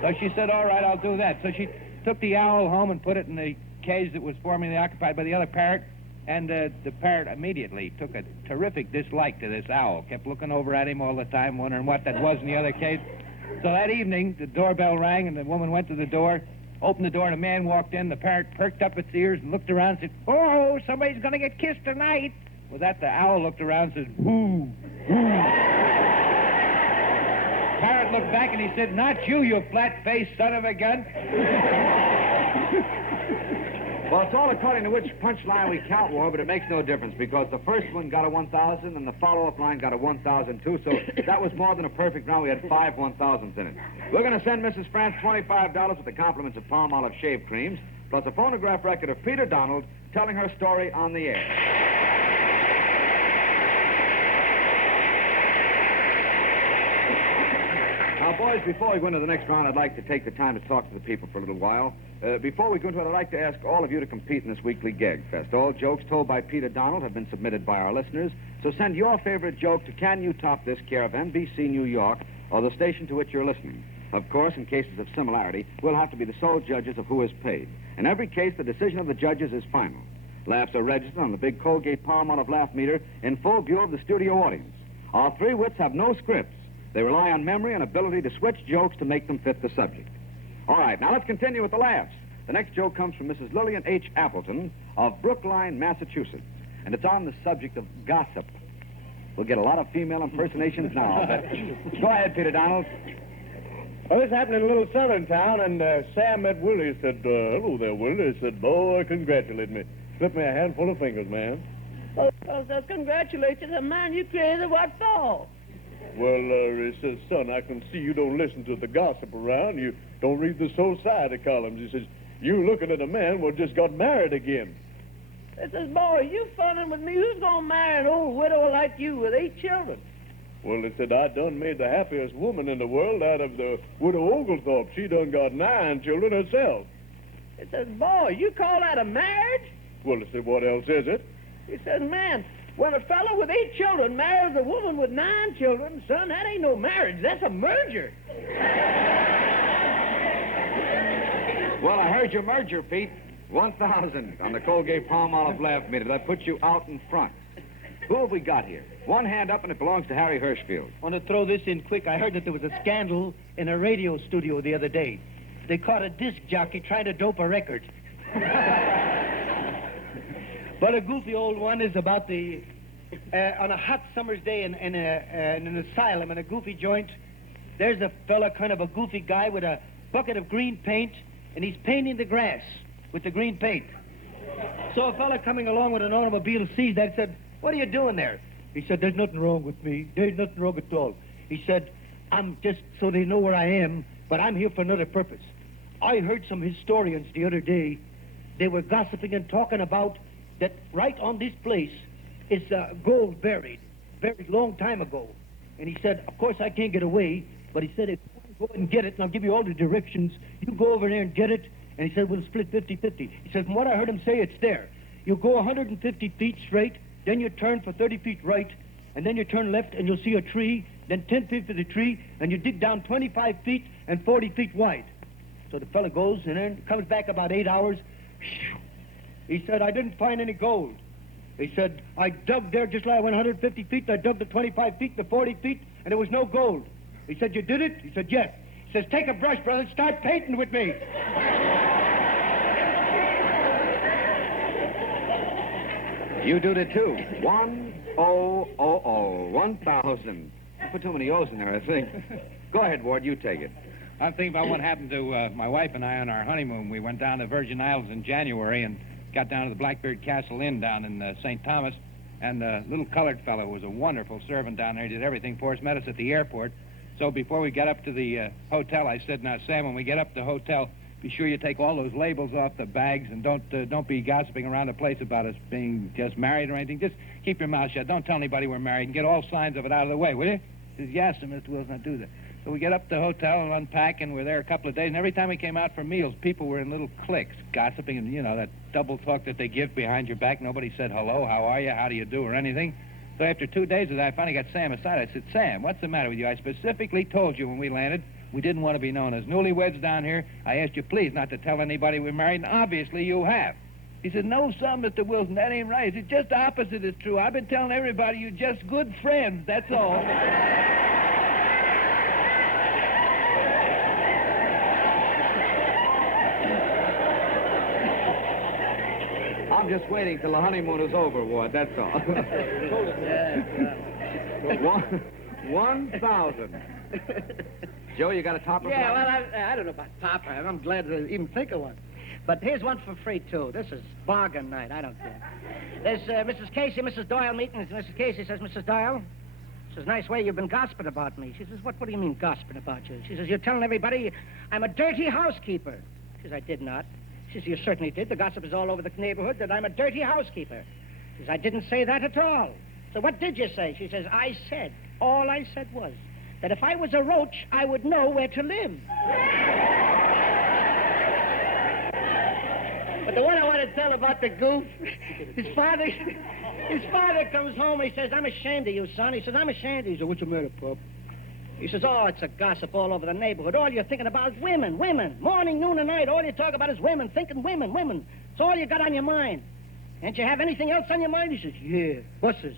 So she said, all right, I'll do that. So she took the owl home and put it in the cage that was formerly occupied by the other parrot. And the parrot immediately took a terrific dislike to this owl. Kept looking over at him all the time, wondering what that was in the other cage. So that evening, the doorbell rang and the woman went to the door, opened the door, and a man walked in. The parrot perked up its ears and looked around and said, oh, somebody's going to get kissed tonight. With that, the owl looked around and said, whoo, whoo. Parrot looked back and he said, not you, you flat-faced son of a gun. Well, it's all according to which punchline we count, War, but it makes no difference because the first one got a 1,000 and the follow-up line got a 1,000 too, so that was more than a perfect round. We had 5 1,000s in it. We're going to send Mrs. France $25 with the compliments of Palmolive shave creams, plus a phonograph record of Peter Donald telling her story on the air. Now, boys, before we go into the next round, I'd like to take the time to talk to the people for a little while. Before we go into it, I'd like to ask all of you to compete in this weekly gag fest. All jokes told by Peter Donald have been submitted by our listeners, so send your favorite joke to Can You Top This, care of NBC New York, or the station to which you're listening. Of course, in cases of similarity, we'll have to be the sole judges of who is paid. In every case, the decision of the judges is final. Laughs are registered on the big Colgate-Palmolive laugh meter in full view of the studio audience. Our 3 wits have no scripts. They rely on memory and ability to switch jokes to make them fit the subject. All right, now let's continue with the laughs. The next joke comes from Mrs. Lillian H. Appleton of Brookline, Massachusetts, and it's on the subject of gossip. We'll get a lot of female impersonations now, I'll bet. Go ahead, Peter Donald. Well, this happened in a little southern town, and Sam met Willie. He said, hello there, Willie. He said, boy, congratulate me. Slip me a handful of fingers, man. Oh, says, congratulations, and man, you crazy, what for? Well, he says, son, I can see you don't listen to the gossip around. You don't read the society columns. He says, you looking at a man what just got married again. He says, boy, you funning with me. Who's going to marry an old widow like you with 8 children? Well, he said, I done made the happiest woman in the world out of the widow Oglethorpe. She done got 9 children herself. He says, boy, you call that a marriage? Well, he said, what else is it? He says, man, when a fellow with 8 children marries a woman with 9 children, son, that ain't no marriage. That's a merger. Well, I heard your merger, Pete. 1,000 on the Colgate-Palmolive laugh meter. That puts you out in front. Who have we got here? One hand up, and it belongs to Harry Hirschfield. I want to throw this in quick. I heard that there was a scandal in a radio studio the other day. They caught a disc jockey trying to dope a record. But a goofy old one is about the... on a hot summer's day in an asylum, in a goofy joint, there's a fella, kind of a goofy guy with a bucket of green paint, and he's painting the grass with the green paint. So a fella coming along with an automobile sees that and said, what are you doing there? He said, there's nothing wrong with me. There's nothing wrong at all. He said, I'm just so they know where I am, but I'm here for another purpose. I heard some historians the other day, they were gossiping and talking about that right on this place is gold buried long time ago. And he said, of course I can't get away, but he said, if you go and get it, and I'll give you all the directions, you go over there and get it, And he said, we'll split 50-50. He said, from what I heard him say, it's there. You go 150 feet straight, then you turn for 30 feet right, and then you turn left and you'll see a tree, then 10 feet to the tree, and you dig down 25 feet and 40 feet wide. So the fella goes and then comes back about 8 hours. He said, I didn't find any gold. He said, I dug there just like I went 150 feet, I dug the 25 feet, the 40 feet, and there was no gold. He said, you did it? He said, yes. He says, take a brush, brother, and start painting with me. You do it too. 1,000. I put too many O's in there, I think. Go ahead, Ward, you take it. I'm thinking about what happened to my wife and I on our honeymoon. We went down to Virgin Islands in January and got down to the Blackbird Castle Inn down in St. Thomas. And a little colored fellow was a wonderful servant down there. He did everything for us, met us at the airport. So before we got up to the hotel, I said, now, Sam, when we get up to the hotel, be sure you take all those labels off the bags and don't be gossiping around the place about us being just married or anything. Just keep your mouth shut. Don't tell anybody we're married and get all signs of it out of the way, will you? He says, yes, sir, Mr. Wilson, I'll do that. So we get up to the hotel and unpack, and we're there a couple of days. And every time we came out for meals, people were in little cliques, gossiping, and, you know, that double talk that they give behind your back. Nobody said hello, how are you, how do you do, or anything. So after 2 days of that, I finally got Sam aside. I said, Sam, what's the matter with you? I specifically told you when we landed we didn't want to be known as newlyweds down here. I asked you, please, not to tell anybody we're married, and obviously you have. He said, no, son, Mr. Wilson, that ain't right. He said, just the opposite is true. I've been telling everybody you're just good friends, that's all. I'm just waiting till the honeymoon is over, Ward, that's all. 1,000. Joe, you got a topper? Yeah, well, I don't know about topper. I'm glad to even think of one. But here's one for free, too. This is bargain night. I don't care. There's Mrs. Casey, Mrs. Doyle meeting. Mrs. Casey says, Mrs. Doyle, she says, nice way you've been gossiping about me. She says, what do you mean gossiping about you? She says, you're telling everybody I'm a dirty housekeeper. She says, I did not. She says, you certainly did. The gossip is all over the neighborhood that I'm a dirty housekeeper. She says, I didn't say that at all. So what did you say? She says, all I said was that if I was a roach, I would know where to live. But the one I want to tell about the goof, his father comes home, he says, I'm ashamed of you, son. He says, I'm ashamed of you. He says, what's the matter, Pop? He says, oh, it's a gossip all over the neighborhood. All you're thinking about is women. Morning, noon, and night. All you talk about is women, thinking women. It's all you got on your mind. Can't you have anything else on your mind? He says, yeah, buses.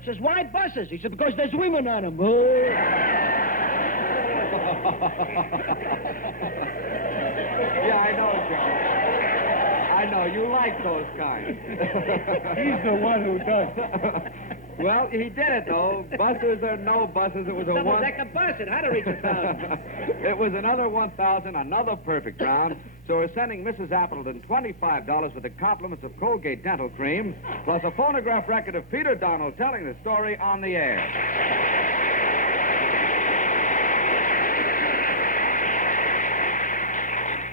He says, why buses? He said, because there's women on them. Oh. Yeah, I know, Joe. I know, you like those kinds. He's the one who does. Well, he did it, though. Buses or no buses, it was a one... Double-decker bus. It had to reach 1,000. It was another 1,000, another perfect round. So we're sending Mrs. Appleton $25 with the compliments of Colgate Dental Cream, plus a phonograph record of Peter Donald telling the story on the air.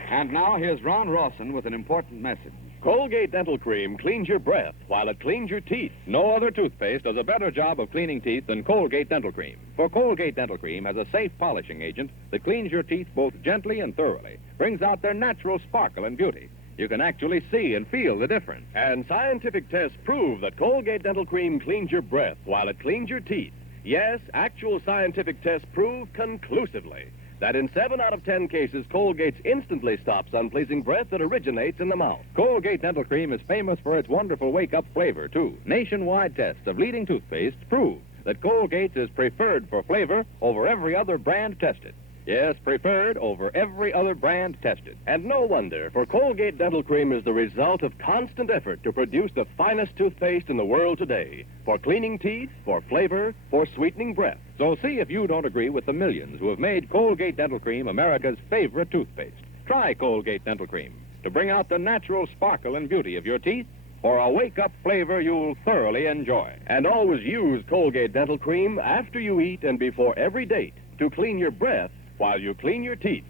And now here's Ron Rawson with an important message. Colgate Dental Cream cleans your breath while it cleans your teeth. No other toothpaste does a better job of cleaning teeth than Colgate Dental Cream. For Colgate Dental Cream has a safe polishing agent that cleans your teeth both gently and thoroughly, brings out their natural sparkle and beauty. You can actually see and feel the difference. And scientific tests prove that Colgate Dental Cream cleans your breath while it cleans your teeth. Yes, actual scientific tests prove conclusively that in 7 out of 10 cases, Colgate's instantly stops unpleasing breath that originates in the mouth. Colgate Dental Cream is famous for its wonderful wake-up flavor, too. Nationwide tests of leading toothpaste prove that Colgate's is preferred for flavor over every other brand tested. Yes, preferred over every other brand tested. And no wonder, for Colgate Dental Cream is the result of constant effort to produce the finest toothpaste in the world today. For cleaning teeth, for flavor, for sweetening breath. So see if you don't agree with the millions who have made Colgate Dental Cream America's favorite toothpaste. Try Colgate Dental Cream to bring out the natural sparkle and beauty of your teeth for a wake-up flavor you'll thoroughly enjoy. And always use Colgate Dental Cream after you eat and before every date to clean your breath while you clean your teeth.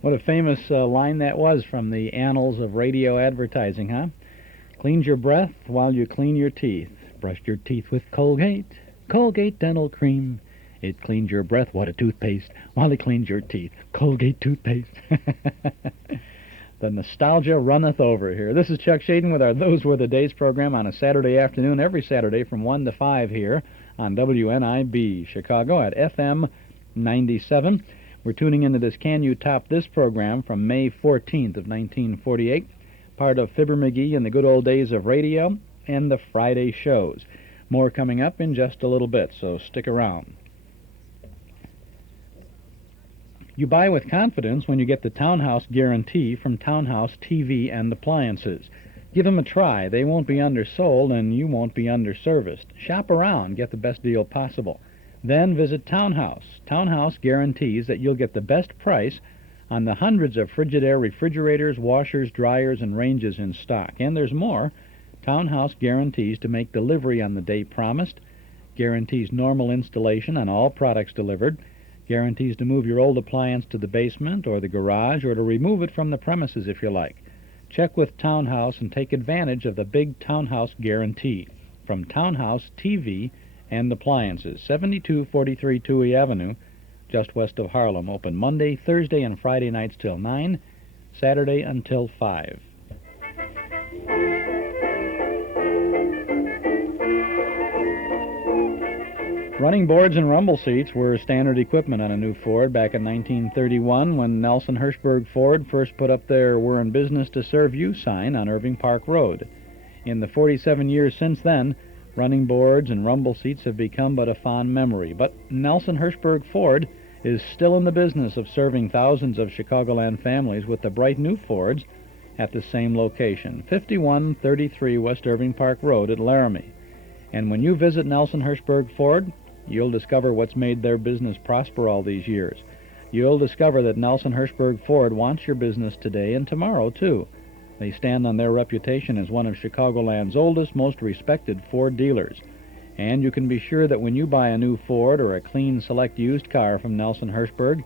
What a famous line that was from the annals of radio advertising, huh? Cleans your breath while you clean your teeth. Brush your teeth with Colgate. Colgate Dental Cream. It cleans your breath. What a toothpaste. While it cleans your teeth. Colgate toothpaste. The nostalgia runneth over here. This is Chuck Shaden with our Those Were the Days program on a Saturday afternoon, every Saturday from 1 to 5 here on WNIB Chicago at FM 97. We're tuning into this Can You Top This program from May 14th of 1948, part of Fibber McGee and the Good Old Days of Radio and the Friday shows. More coming up in just a little bit, so stick around. You buy with confidence when you get the Townhouse Guarantee from Townhouse TV and Appliances. Give them a try. They won't be undersold and you won't be underserviced. Shop around. Get the best deal possible. Then visit Townhouse. Townhouse guarantees that you'll get the best price on the hundreds of Frigidaire refrigerators, washers, dryers, and ranges in stock. And there's more. Townhouse guarantees to make delivery on the day promised, guarantees normal installation on all products delivered, guarantees to move your old appliance to the basement or the garage or to remove it from the premises if you like. Check with Townhouse and take advantage of the big Townhouse Guarantee from Townhouse TV and Appliances, 7243 Touhy Avenue, just west of Harlem. Open Monday, Thursday, and Friday nights till 9, Saturday until 5. Running boards and rumble seats were standard equipment on a new Ford back in 1931 when Nelson Hirschberg Ford first put up their "We're in business to serve you" sign on Irving Park Road. In the 47 years since then, running boards and rumble seats have become but a fond memory. But Nelson Hirschberg Ford is still in the business of serving thousands of Chicagoland families with the bright new Fords at the same location, 5133 West Irving Park Road at Laramie. And when you visit Nelson Hirschberg Ford, you'll discover what's made their business prosper all these years. You'll discover that Nelson Hirschberg Ford wants your business today and tomorrow, too. They stand on their reputation as one of Chicagoland's oldest, most respected Ford dealers. And you can be sure that when you buy a new Ford or a clean, select used car from Nelson Hirschberg,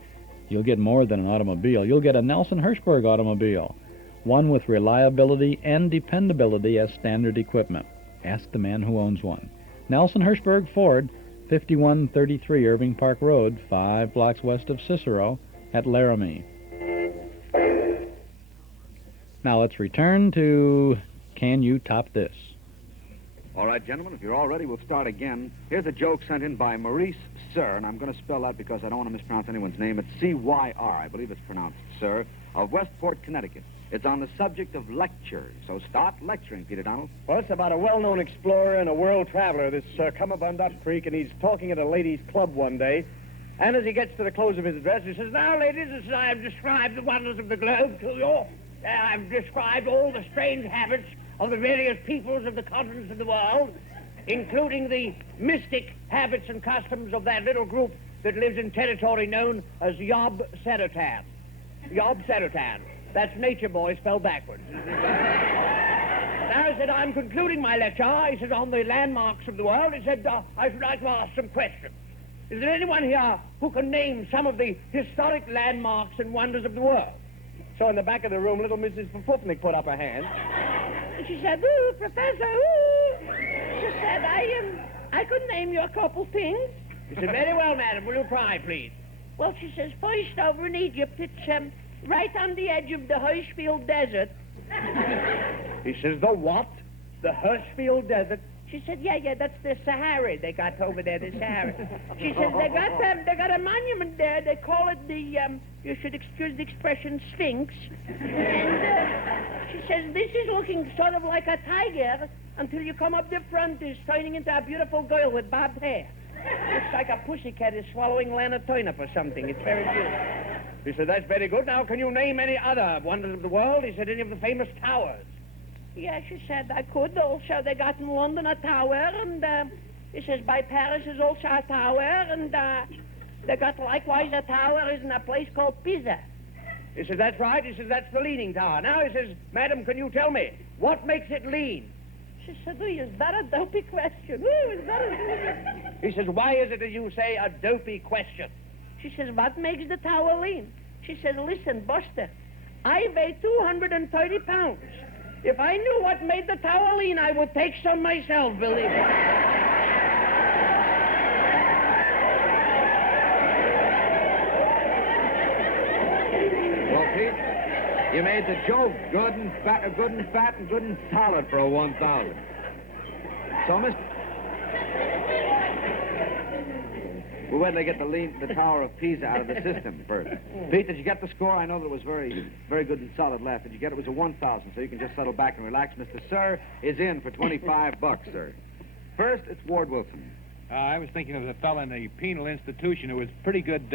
you'll get more than an automobile. You'll get a Nelson Hirschberg automobile, one with reliability and dependability as standard equipment. Ask the man who owns one. Nelson Hirschberg Ford, 5133 Irving Park Road, 5 blocks west of Cicero at Laramie. Now let's return to Can You Top This? All right, gentlemen, if you're all ready, we'll start again. Here's a joke sent in by Maurice Sir, and I'm going to spell that because I don't want to mispronounce anyone's name. It's C-Y-R, I believe it's pronounced Sir, of Westport, Connecticut. It's on the subject of lectures, so start lecturing, Peter Donald. Well, it's about a well-known explorer and a world traveler that's come up on Duck Creek, and he's talking at a ladies' club one day. And as he gets to the close of his address, he says, "Now, ladies, as I have described the wonders of the globe to you, I've described all the strange habits of the various peoples of the continents of the world, including the mystic habits and customs of that little group that lives in territory known as Yob-Seratan. Yob-Seratan. That's Nature Boy spelled backwards." Now, he said, "I'm concluding my lecture," he said, "on the landmarks of the world." He said, "I should like to ask some questions. Is there anyone here who can name some of the historic landmarks and wonders of the world?" So in the back of the room, little Mrs. Pufnik put up her hand. And she said, "Ooh, Professor, ooh." She said, I could name you a couple things. He said, "Very well, madam. Will you try, please?" Well, she says, first over in Egypt, it's right on the edge of the Hirschfield Desert. He says, "The what? The Hirschfield Desert?" She said, yeah, that's the Sahara they got over there, the Sahara. She says, they got a monument there. They call it the, you should excuse the expression, Sphinx. And she says, this is looking sort of like a tiger until you come up the front. It's turning into a beautiful girl with bobbed hair. Looks like a pussycat is swallowing Lanternip or something. It's very beautiful. He said, "That's very good. Now, can you name any other wonders of the world?" He said, "Any of the famous towers?" Yeah, she said, I could. Also, they got in London a tower, and he says, by Paris is also a tower, and they got likewise a tower is in a place called Pisa. He says, "That's right." He says, "That's the Leaning Tower." Now, he says, "Madam, can you tell me, what makes it lean?" She said, is that a dopey question? Is that a... He says, "Why is it that you say a dopey question?" She says, "What makes the tower lean?" She says, "Listen, Buster, I weigh 230 pounds. If I knew what made the tower lean, I would take some myself, believe me." Pete. You made the joke good and fat and good and solid for a 1,000. So, Miss... Well, where did they get the Tower of Pisa out of the system first? Pete, did you get the score? I know that it was very, very good and solid left. Did you get it? It was a 1,000, so you can just settle back and relax. Mr. Sir is in for $25, sir. First, it's Ward Wilson. I was thinking of a fellow in the penal institution who was a pretty good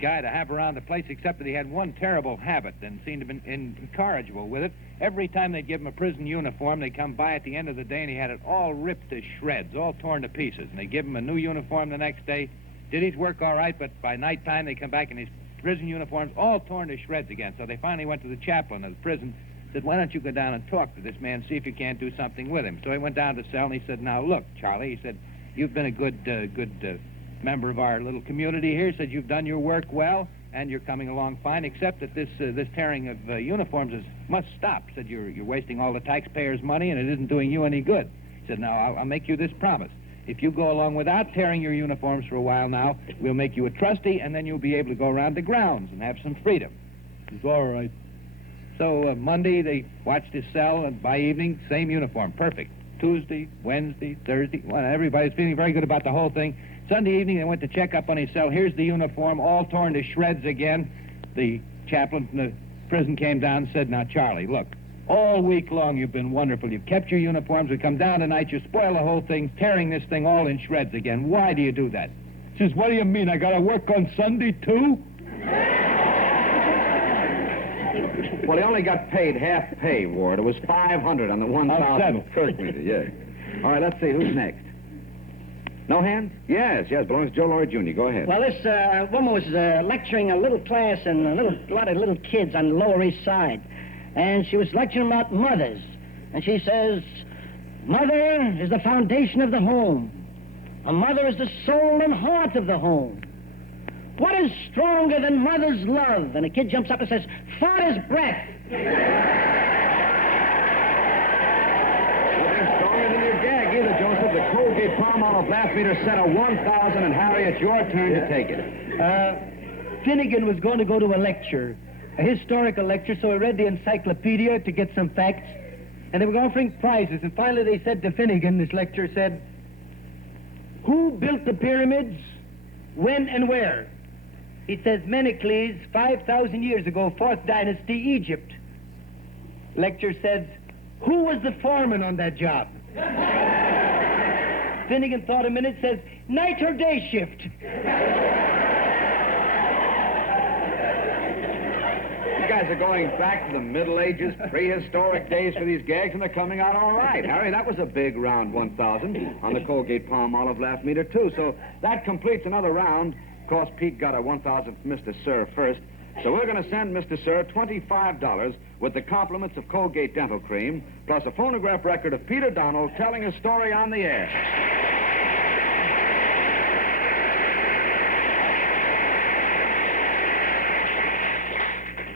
guy to have around the place, except that he had one terrible habit and seemed to be incorrigible with it. Every time they'd give him a prison uniform, they'd come by at the end of the day and he had it all ripped to shreds, all torn to pieces. And they'd give him a new uniform the next day. Did his work all right, but by nighttime they'd come back and his prison uniforms all torn to shreds again. So they finally went to the chaplain of the prison, said, why don't you go down and talk to this man, see if you can't do something with him. So he went down to the cell and he said, now look, Charlie, he said, you've been a good member of our little community here. He said, you've done your work well, and you're coming along fine, except that this tearing of uniforms must stop. He said, you're wasting all the taxpayers' money, and it isn't doing you any good. He said, now, I'll make you this promise. If you go along without tearing your uniforms for a while now, we'll make you a trustee, and then you'll be able to go around the grounds and have some freedom. He said, all right. So Monday, they watched his cell, and by evening, same uniform, perfect. Tuesday, Wednesday, Thursday, well, everybody's feeling very good about the whole thing. Sunday evening, they went to check up on his cell. Here's the uniform, all torn to shreds again. The chaplain from the prison came down and said, now, Charlie, look, all week long you've been wonderful. You've kept your uniforms. We come down tonight, you spoil the whole thing, tearing this thing all in shreds again. Why do you do that? He says, what do you mean? I got to work on Sunday, too? Well, he only got paid half pay, Ward. It was $500 on the 1,000 first meter, yeah. All right, let's see. Who's next? No hands? Yes, belongs to Joe Laurie Jr. Go ahead. Well, this woman was lecturing a little class and a lot of little kids on the Lower East Side. And she was lecturing about mothers. And she says, mother is the foundation of the home. A mother is the soul and heart of the home. What is stronger than mother's love? And a kid jumps up and says, father's breath. Nothing stronger than your gag either, Joseph. The Colgate-Palmolive blast meter set a 1,000, and Harry, it's your turn to take it. Finnegan was going to go to a lecture, a historical lecture, so he read the encyclopedia to get some facts, and they were offering prizes, and finally they said to Finnegan, this lecturer said, who built the pyramids, when and where? He says, Menocles, 5,000 years ago, 4th dynasty, Egypt. Lecturer says, who was the foreman on that job? Finnegan thought a minute, says, night or day shift? You guys are going back to the Middle Ages, prehistoric days for these gags, and they're coming out all right. Harry, that was a big round 1,000 on the Colgate-Palmolive blast meter, too. So that completes another round. Of course, Pete got a 1,000 from Mr. Sir first. So we're going to send Mr. Sir $25 with the compliments of Colgate Dental Cream, plus a phonograph record of Peter Donald telling his story on the air.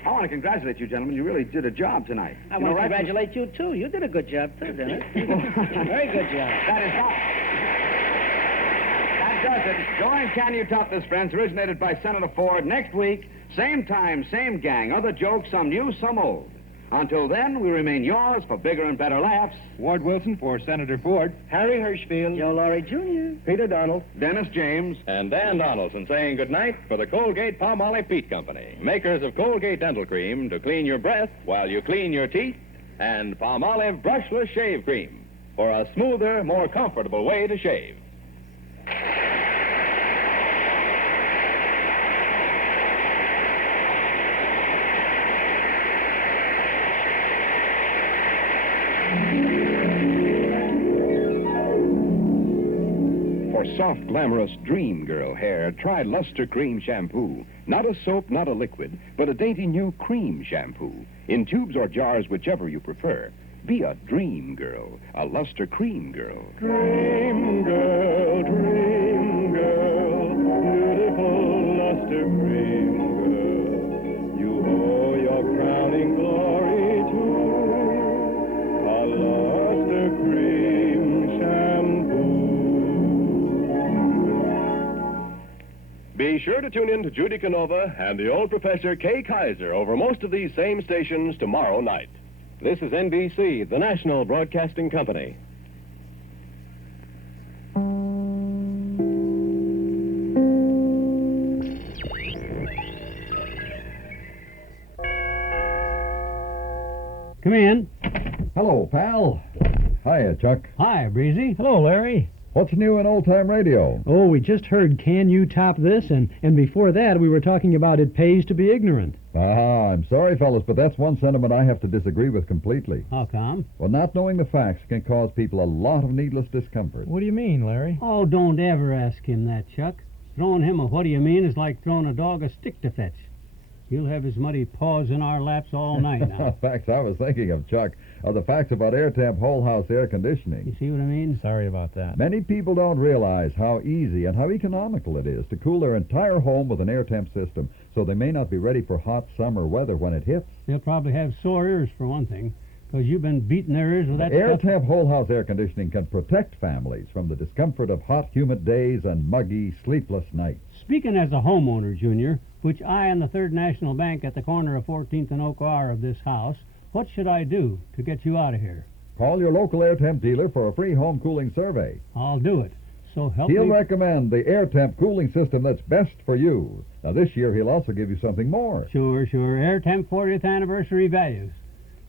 I want to congratulate you, gentlemen. You really did a job tonight. I want to congratulate you, too. You did a good job, too, didn't it? Very good job. That is all. That does it. Join Can You Top This, friends, originated by Senator Ford. Next week, same time, same gang. Other jokes, some new, some old. Until then, we remain yours for bigger and better laughs. Ward Wilson for Senator Ford. Harry Hirschfield. Joe Laurie Jr. Peter Donald. Dennis James. And Dan Donaldson saying goodnight for the Colgate-Palmolive Peet Company, makers of Colgate Dental Cream to clean your breath while you clean your teeth, and Palmolive Brushless Shave Cream for a smoother, more comfortable way to shave. For soft, glamorous dream girl hair, try Luster Cream Shampoo. Not a soap, not a liquid, but a dainty new cream shampoo. In tubes or jars, whichever you prefer. Be a dream girl, a Luster Cream girl. Dream girl, beautiful Luster Cream girl. You owe your crowning glory to a Luster Cream shampoo. Be be sure to tune in to Judy Canova and the old Professor Kay Kaiser over most of these same stations tomorrow night. This is NBC, the National Broadcasting Company. Come in. Hello, pal. Hiya, Chuck. Hi, Breezy. Hello, Larry. What's new in old-time radio? Oh, we just heard Can You Top This? And before that, we were talking about It Pays to Be Ignorant. I'm sorry, fellas, but that's one sentiment I have to disagree with completely. How come? Well, not knowing the facts can cause people a lot of needless discomfort. What do you mean, Larry? Oh, don't ever ask him that, Chuck. Throwing him a what do you mean is like throwing a dog a stick to fetch. He'll have his muddy paws in our laps all night now. Facts I was thinking of, Chuck, are the facts about air-temp whole-house air conditioning. You see what I mean? Sorry about that. Many people don't realize how easy and how economical it is to cool their entire home with an air-temp system, so they may not be ready for hot summer weather when it hits. They'll probably have sore ears, for one thing, because you've been beating their ears with that stuff. Air-temp whole-house air conditioning can protect families from the discomfort of hot, humid days and muggy, sleepless nights. Speaking as a homeowner, Junior, which I and the Third National Bank at the corner of 14th and Oak are of this house, what should I do to get you out of here? Call your local air-temp dealer for a free home cooling survey. I'll do it. So help He'll me. recommend the air-temp cooling system that's best for you. Now, this year, he'll also give you something more. Sure. Air Temp 40th anniversary values.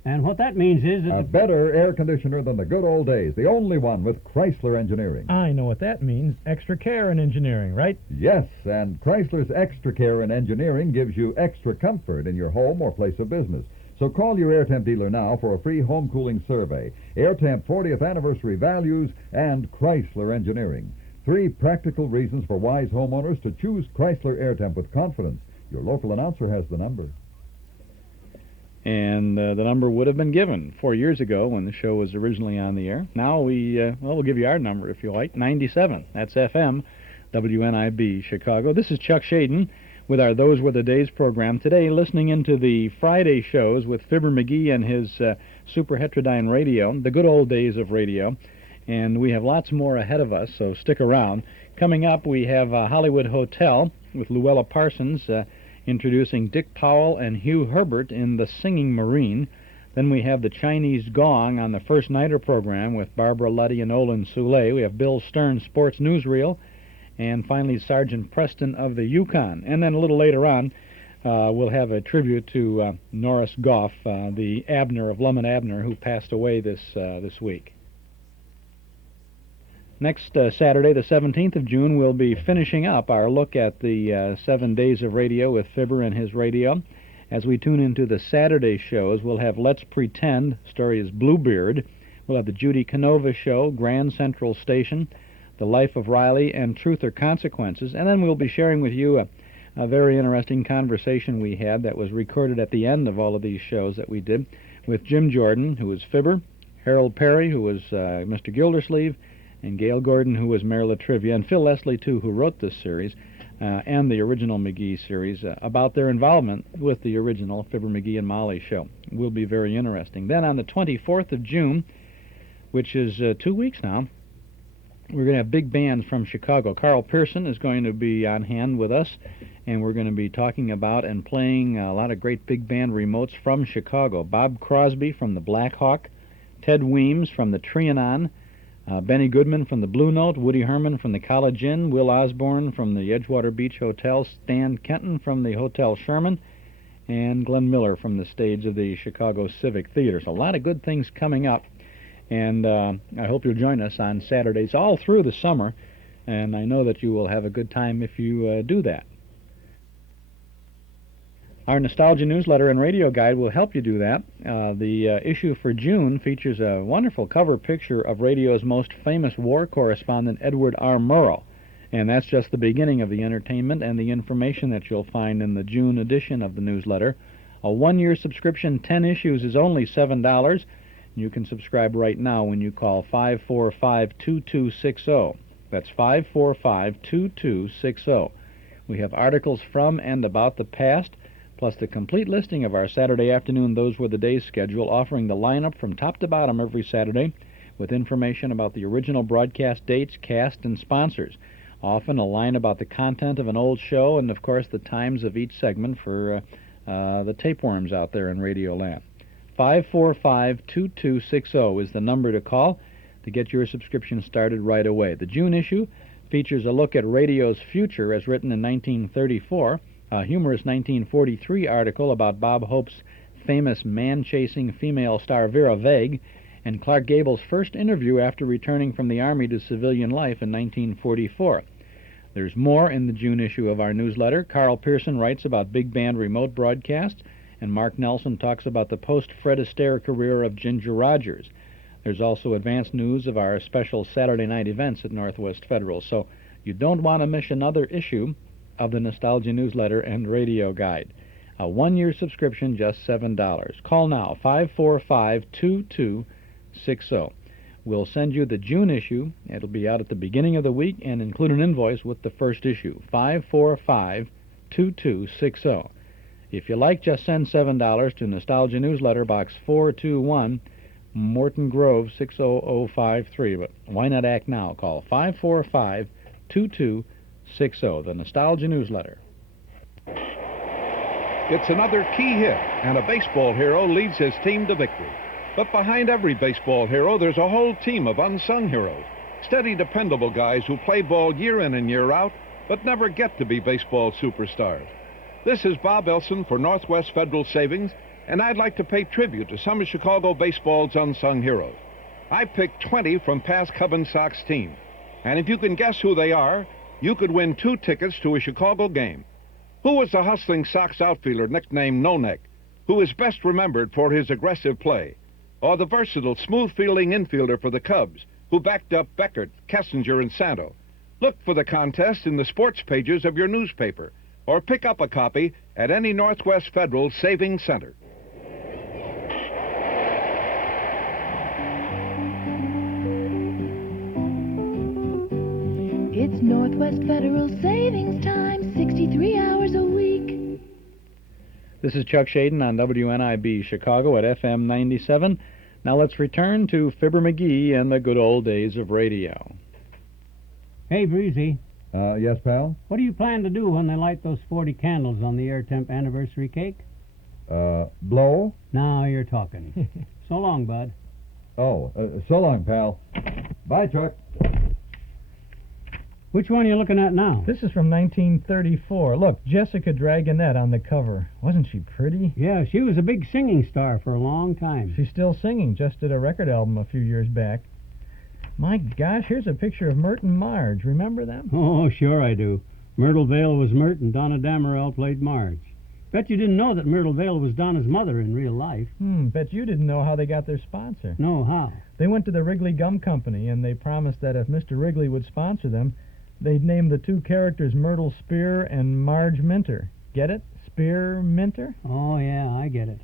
And what that means is that... A better air conditioner than the good old days. The only one with Chrysler Engineering. I know what that means. Extra care in engineering, right? Yes, and Chrysler's Extra Care in Engineering gives you extra comfort in your home or place of business. So call your AirTemp dealer now for a free home cooling survey. AirTemp 40th anniversary values and Chrysler Engineering. 3 practical reasons for wise homeowners to choose Chrysler AirTemp with confidence. Your local announcer has the number. And the number would have been given 4 years ago when the show was originally on the air. Now we'll give you our number if you like, 97. That's FM, WNIB, Chicago. This is Chuck Shaden with our Those Were the Days program. Today, listening into the Friday shows with Fibber McGee and his Super Heterodyne Radio, the good old days of radio. And we have lots more ahead of us, so stick around. Coming up, we have Hollywood Hotel with Louella Parsons, introducing Dick Powell and Hugh Herbert in The Singing Marine. Then we have the Chinese Gong on the First Nighter program with Barbara Luddy and Olan Soule. We have Bill Stern's Sports Newsreel. And finally, Sergeant Preston of the Yukon. And then a little later on, we'll have a tribute to Norris Goff, the Abner of Lum and Abner, who passed away this week. Next Saturday, the 17th of June, we'll be finishing up our look at the 7 days of radio with Fibber and his radio. As we tune into the Saturday shows, we'll have Let's Pretend, story is Bluebeard. We'll have the Judy Canova Show, Grand Central Station, The Life of Riley, and Truth or Consequences. And then we'll be sharing with you a very interesting conversation we had that was recorded at the end of all of these shows that we did with Jim Jordan, who was Fibber, Harold Perry, who was Mr. Gildersleeve, and Gail Gordon, who was Mayor Latrivia, and Phil Leslie, too, who wrote this series, and the original McGee series, about their involvement with the original Fibber, McGee, and Molly show. Will be very interesting. Then on the 24th of June, which is 2 weeks now, we're going to have big bands from Chicago. Carl Pearson is going to be on hand with us, and we're going to be talking about and playing a lot of great big band remotes from Chicago. Bob Crosby from the Black Hawk, Ted Weems from the Trianon, Benny Goodman from the Blue Note, Woody Herman from the College Inn, Will Osborne from the Edgewater Beach Hotel, Stan Kenton from the Hotel Sherman, and Glenn Miller from the stage of the Chicago Civic Theater. So a lot of good things coming up, and I hope you'll join us on Saturdays all through the summer, and I know that you will have a good time if you do that. Our Nostalgia Newsletter and Radio Guide will help you do that. The issue for June features a wonderful cover picture of radio's most famous war correspondent, Edward R. Murrow. And that's just the beginning of the entertainment and the information that you'll find in the June edition of the newsletter. A 1-year subscription, 10 issues, is only $7. You can subscribe right now when you call 545-2260. That's 545-2260. We have articles from and about the past, plus the complete listing of our Saturday afternoon Those Were the Days schedule, offering the lineup from top to bottom every Saturday with information about the original broadcast dates, cast, and sponsors. Often a line about the content of an old show and, of course, the times of each segment for the tapeworms out there in Radio Land. 545-2260 is the number to call to get your subscription started right away. The June issue features a look at radio's future as written in 1934, a humorous 1943 article about Bob Hope's famous man-chasing female star Vera Vague, and Clark Gable's first interview after returning from the Army to civilian life in 1944. There's more in the June issue of our newsletter. Carl Pearson writes about big band remote broadcasts, and Mark Nelson talks about the post-Fred Astaire career of Ginger Rogers. There's also advanced news of our special Saturday night events at Northwest Federal, so you don't want to miss another issue of the Nostalgia Newsletter and Radio Guide. A one-year subscription, just $7. Call now, 545-2260. We'll send you the June issue. It'll be out at the beginning of the week and include an invoice with the first issue, 545-2260. If you like, just send $7 to Nostalgia Newsletter, Box 421, Morton Grove, 60053. But why not act now? Call 545-2260, the Nostalgia Newsletter. It's another key hit, and a baseball hero leads his team to victory. But behind every baseball hero, there's a whole team of unsung heroes. Steady, dependable guys who play ball year in and year out, but never get to be baseball superstars. This is Bob Elson for Northwest Federal Savings, and I'd like to pay tribute to some of Chicago baseball's unsung heroes. I picked 20 from past Cub and Sox teams, and if you can guess who they are, you could win 2 tickets to a Chicago game. Who was the hustling Sox outfielder nicknamed No Neck, who is best remembered for his aggressive play? Or the versatile, smooth-fielding infielder for the Cubs, who backed up Beckert, Kessinger, and Santo? Look for the contest in the sports pages of your newspaper, or pick up a copy at any Northwest Federal Savings Center. It's Northwest Federal Savings Time, 63 hours a week. This is Chuck Shaden on WNIB Chicago at FM 97. Now let's return to Fibber McGee and the good old days of radio. Hey, Breezy. Yes, pal? What do you plan to do when they light those 40 candles on the air temp anniversary cake? Blow? Now you're talking. So long, bud. Oh, so long, pal. Bye, Chuck. Which one are you looking at now? This is from 1934. Look, Jessica Dragonette on the cover. Wasn't she pretty? Yeah, she was a big singing star for a long time. She's still singing. Just did a record album a few years back. My gosh, here's a picture of Mert and Marge. Remember them? Oh, sure I do. Myrtle Vale was Mert and Donna Damarel played Marge. Bet you didn't know that Myrtle Vale was Donna's mother in real life. Bet you didn't know how they got their sponsor. No, how? They went to the Wrigley Gum Company, and they promised that if Mr. Wrigley would sponsor them, they'd name the 2 characters Myrtle Spear and Marge Minter. Get it? Spear Minter? Oh, yeah, I get it.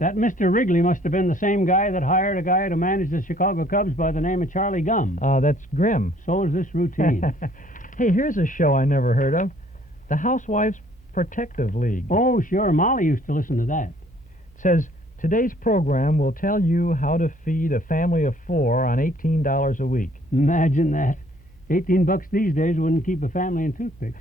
That Mr. Wrigley must have been the same guy that hired a guy to manage the Chicago Cubs by the name of Charlie Gum. Oh, that's grim. So is this routine. Hey, here's a show I never heard of. The Housewives Protective League. Oh, sure. Molly used to listen to that. It says, today's program will tell you how to feed a family of 4 on $18 a week. Imagine that. $18 these days wouldn't keep a family in toothpicks.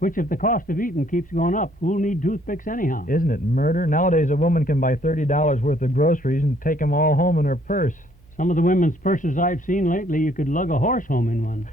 Which, if the cost of eating keeps going up, who'll need toothpicks anyhow? Isn't it murder? Nowadays, a woman can buy $30 worth of groceries and take them all home in her purse. Some of the women's purses I've seen lately, you could lug a horse home in one.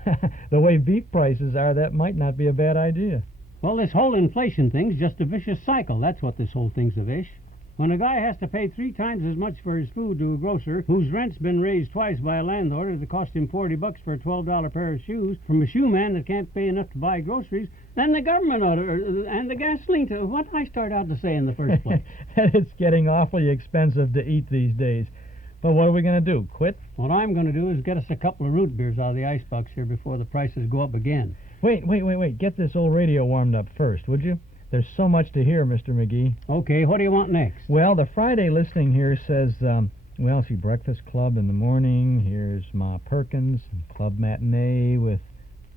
The way beef prices are, that might not be a bad idea. Well, this whole inflation thing's just a vicious cycle. That's what this whole thing's a vish. When a guy has to pay 3 times as much for his food to a grocer whose rent's been raised twice by a landlord that cost him $40 for a $12 pair of shoes from a shoe man that can't pay enough to buy groceries, then the government ought to, and the gasoline to... What did I start out to say in the first place? That it's getting awfully expensive to eat these days. But what are we going to do, quit? What I'm going to do is get us a couple of root beers out of the icebox here before the prices go up again. Wait. Get this old radio warmed up first, would you? There's so much to hear, Mr. McGee. Okay, what do you want next? Well, the Friday listing here says, see, Breakfast Club in the morning. Here's Ma Perkins, Club Matinee with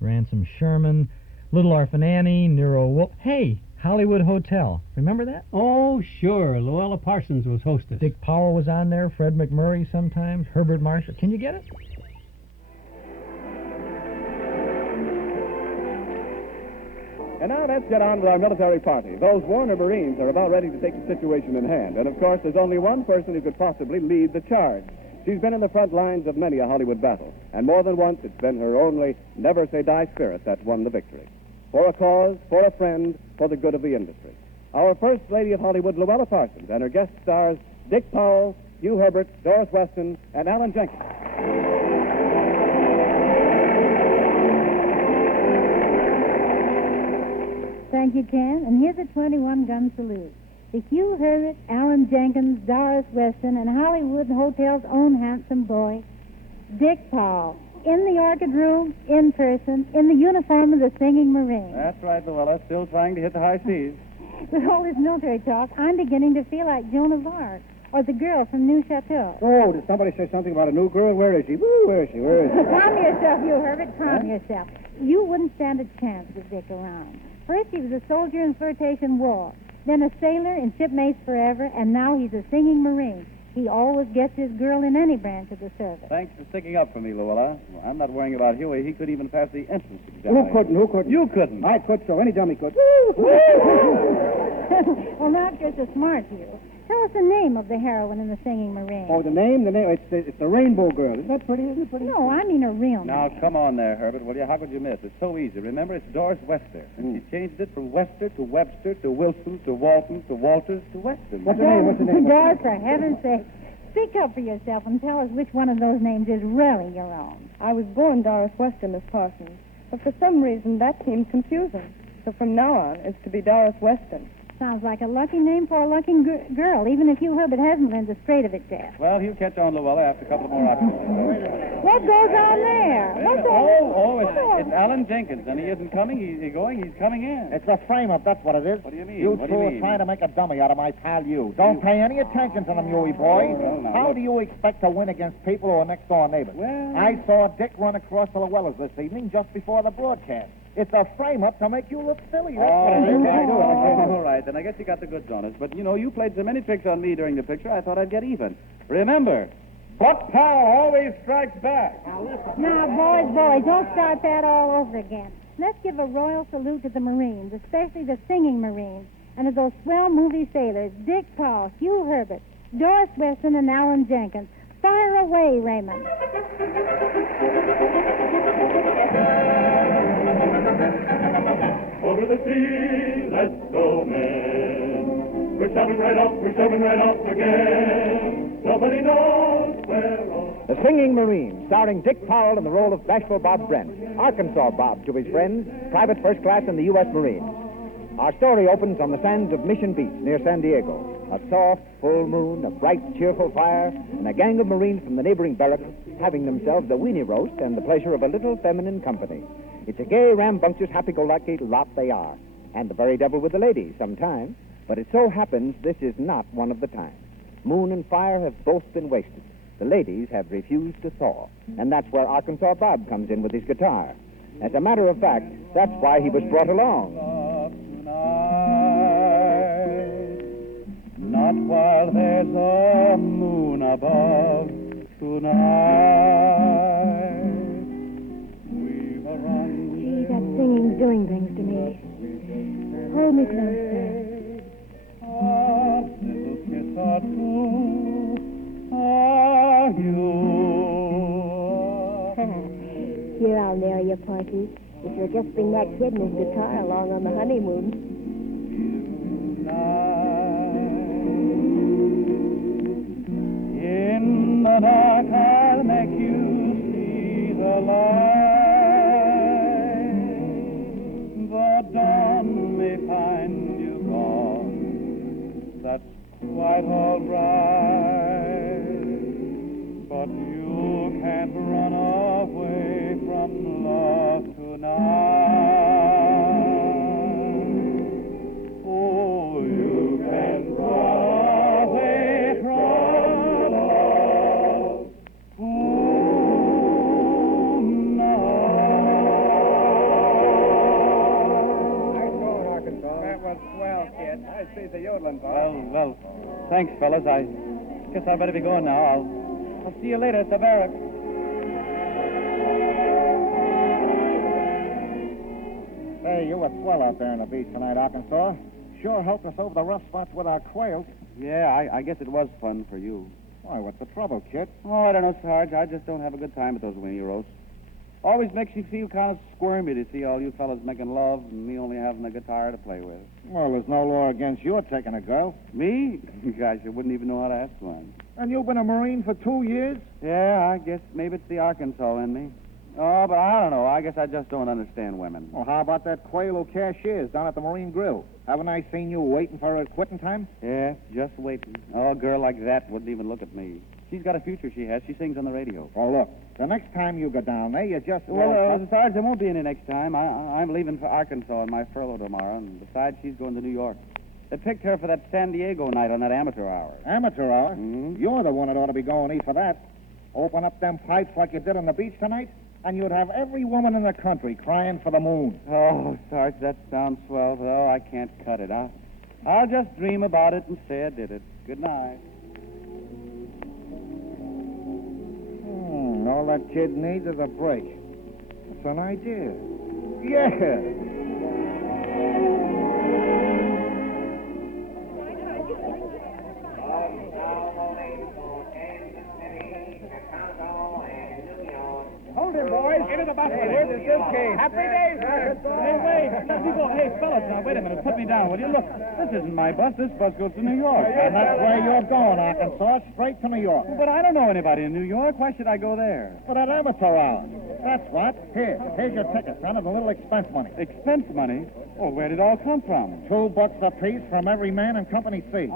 Ransom Sherman, Little Orphan Annie, Nero Wolfe. Hey, Hollywood Hotel. Remember that? Oh, sure. Louella Parsons was hostess. Dick Powell was on there, Fred McMurray sometimes, Herbert Marshall. Can you get it? And now let's get on with our military party. Those Warner Marines are about ready to take the situation in hand. And, of course, there's only one person who could possibly lead the charge. She's been in the front lines of many a Hollywood battle. And more than once, it's been her only never-say-die spirit that won the victory. For a cause, for a friend, for the good of the industry. Our First Lady of Hollywood, Louella Parsons, and her guest stars, Dick Powell, Hugh Herbert, Doris Weston, and Olan Jenkins. Thank you, Ken. And here's a 21-gun salute to Hugh Herbert, Olan Jenkins, Doris Weston, and Hollywood Hotel's own handsome boy, Dick Powell. In the orchid room, in person, in the uniform of the Singing Marine. That's right, Louella. Still trying to hit the high seas. With all this military talk, I'm beginning to feel like Joan of Arc or the girl from New Chateau. Oh, did somebody say something about a new girl? Where is she? Woo, where is she? Where is she? Calm yourself, Hugh Herbert. Calm yourself. You wouldn't stand a chance with Dick around. First, he was a soldier in flirtation war, then a sailor in Shipmates Forever, and now he's a Singing Marine. He always gets his girl in any branch of the service. Thanks for sticking up for me, Louella. Well, I'm not worrying about Huey. He could even pass the entrance Who examination. couldn't? Who couldn't? You couldn't. I could, so any dummy could. Well, not just a smart Hugh. Tell us the name of the heroine in the Singing Marine. Oh, the name? It's the Rainbow Girl. Isn't that pretty? Isn't it pretty? No, I mean a real name. Now, come on there, Herbert, will you? How could you miss? It's so easy. Remember, it's Doris Wester. And she changed it from Wester to Webster to Wilson to Walton to Walters to Weston. What's her name? What's her name? Doris, for heaven's sake, speak up for yourself and tell us which one of those names is really your own. I was born Doris Weston, Miss Parsons, but for some reason that seemed confusing. So from now on, it's to be Doris Weston. Sounds like a lucky name for a lucky girl, even if Hugh Herbert hasn't learned the straight of it yet. Well, he'll catch on, Louella, after a couple of more options. What goes on there? What's It's Olan Jenkins, and he isn't coming. He's going. He's coming in. It's a frame-up, that's what it is. What do you mean? You What do two you are mean? trying to make a dummy out of my pal you. Don't pay any attention to them, Huey boy. no, How look. do you expect to win against people who are next-door neighbors? Well... I saw Dick run across the Louellas this evening just before the broadcast. It's a frame-up to make you look silly. That's what it is. All right, then I guess you got the goods on us. But, you know, you played so many tricks on me during the picture, I thought I'd get even. Remember, Buck Powell always strikes back. Now, boys, don't start that all over again. Let's give a royal salute to the Marines, especially the Singing Marines, and to those swell movie sailors, Dick Powell, Hugh Herbert, Doris Weston, and Olan Jenkins. Fire away, Raymond. Over the sea, let's go, men. We're shoving right up again. Nobody knows where or... The Singing Marine, starring Dick Powell in the role of bashful Bob Brent, Arkansas Bob to his friends, private first class in the U.S. Marines. Our story opens on the sands of Mission Beach near San Diego. A soft, full moon, a bright, cheerful fire, and a gang of Marines from the neighboring barracks having themselves a weenie roast and the pleasure of a little feminine company. It's a gay, rambunctious, happy-go-lucky lot they are. And the very devil with the ladies sometimes. But it so happens this is not one of the times. Moon and fire have both been wasted. The ladies have refused to thaw. And that's where Arkansas Bob comes in with his guitar. As a matter of fact, that's why he was brought along. Not while there's a moon above tonight. We've a Gee, that singing's doing things to me. Hold me closer. A little kiss or two are you. Here, I'll marry you, Parsons. If you'll just bring that kid and his guitar along on the honeymoon. In the dark, I'll make you see the light. The dawn may find you gone. That's quite all right. But you can't run away from love tonight. Oh, you can run away from love Arkansas. That was swell, kid. I see the yodeling, Well, thanks, fellas. I guess I better be going now. I'll see you later at the barracks. Hey, you was swell out there on the beach tonight, Arkansas. Sure helped us over the rough spots with our quails. Yeah, I guess it was fun for you. Why, what's the trouble, kid? Oh, I don't know, Sarge. I just don't have a good time at those weenie roasts. Always makes you feel kind of squirmy to see all you fellas making love and me only having a guitar to play with. Well, there's no law against your taking a girl. Me? Gosh, I wouldn't even know how to ask one. And you've been a Marine for 2 years? Yeah, I guess maybe it's the Arkansas in me. Oh, but I don't know. I guess I just don't understand women. Well, how about that quail who cashiers down at the Marine Grill? Haven't I seen you waiting for her quitting time? Yeah, just waiting. Oh, a girl like that wouldn't even look at me. She's got a future, she has. She sings on the radio. Oh, look, the next time you go down there, you just... Well, Sarge, there won't be any next time. I'm leaving for Arkansas on my furlough tomorrow, and besides, she's going to New York. They picked her for that San Diego night on that amateur hour. Amateur hour? Mm-hmm. You're the one that ought to be going to eat for that. Open up them pipes like you did on the beach tonight, and you'd have every woman in the country crying for the moon. Oh, Sarge, that sounds swell, but I can't cut it. I'll just dream about it and say I did it. Good night. All that kid needs is a break. That's an idea. Yeah. Hold it, boys. Get to the bus. Hey, where's the suitcase? Happy days, sir. Hey, wait. Let me go. Hey, fellas, now, wait a minute. Put me down, will you? Look, this isn't my bus. This bus goes to New York. And that's where you're going, Arkansas, straight to New York. But I don't know anybody in New York. Why should I go there? For that amateur hour. That's what. Here's your ticket, son, and a little expense money. Expense money? Oh, where did it all come from? $2 apiece from every man in Company C.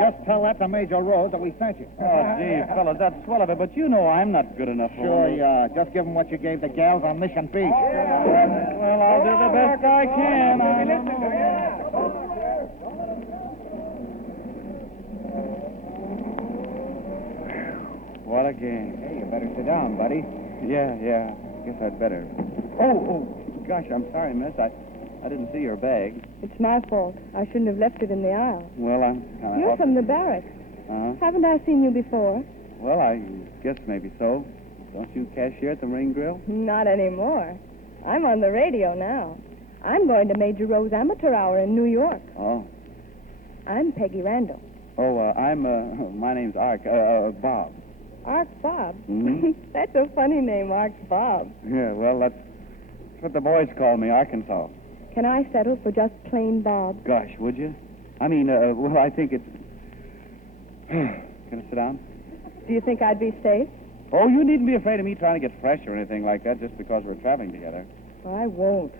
Just tell that to Major Rose that we sent you. Oh, gee, fellas, that's swell of it, but you know I'm not good enough for Sure it. you are. Just give them what you gave the gals on Mission Beach. Well, I'll do the best I can. What a game. Hey, you better sit down, buddy. Yeah. Guess I'd better. Oh, gosh, I'm sorry, miss. I didn't see your bag. It's my fault. I shouldn't have left it in the aisle. Well, I'm kind of... You're from the barracks. Uh-huh. Haven't I seen you before? Well, I guess maybe so. Don't you cashier at the Marine Grill? Not anymore. I'm on the radio now. I'm going to Major Rose Amateur Hour in New York. Oh. I'm Peggy Randall. Oh, my name's Arch, Bob. Arch Bob? Mm-hmm. That's a funny name, Arch Bob. Yeah, well, that's what the boys call me, Arkansas. Can I settle for just plain Bob? Gosh, would you? I mean, well, I think it's... Can I sit down? Do you think I'd be safe? Oh, you needn't be afraid of me trying to get fresh or anything like that just because we're traveling together. I won't.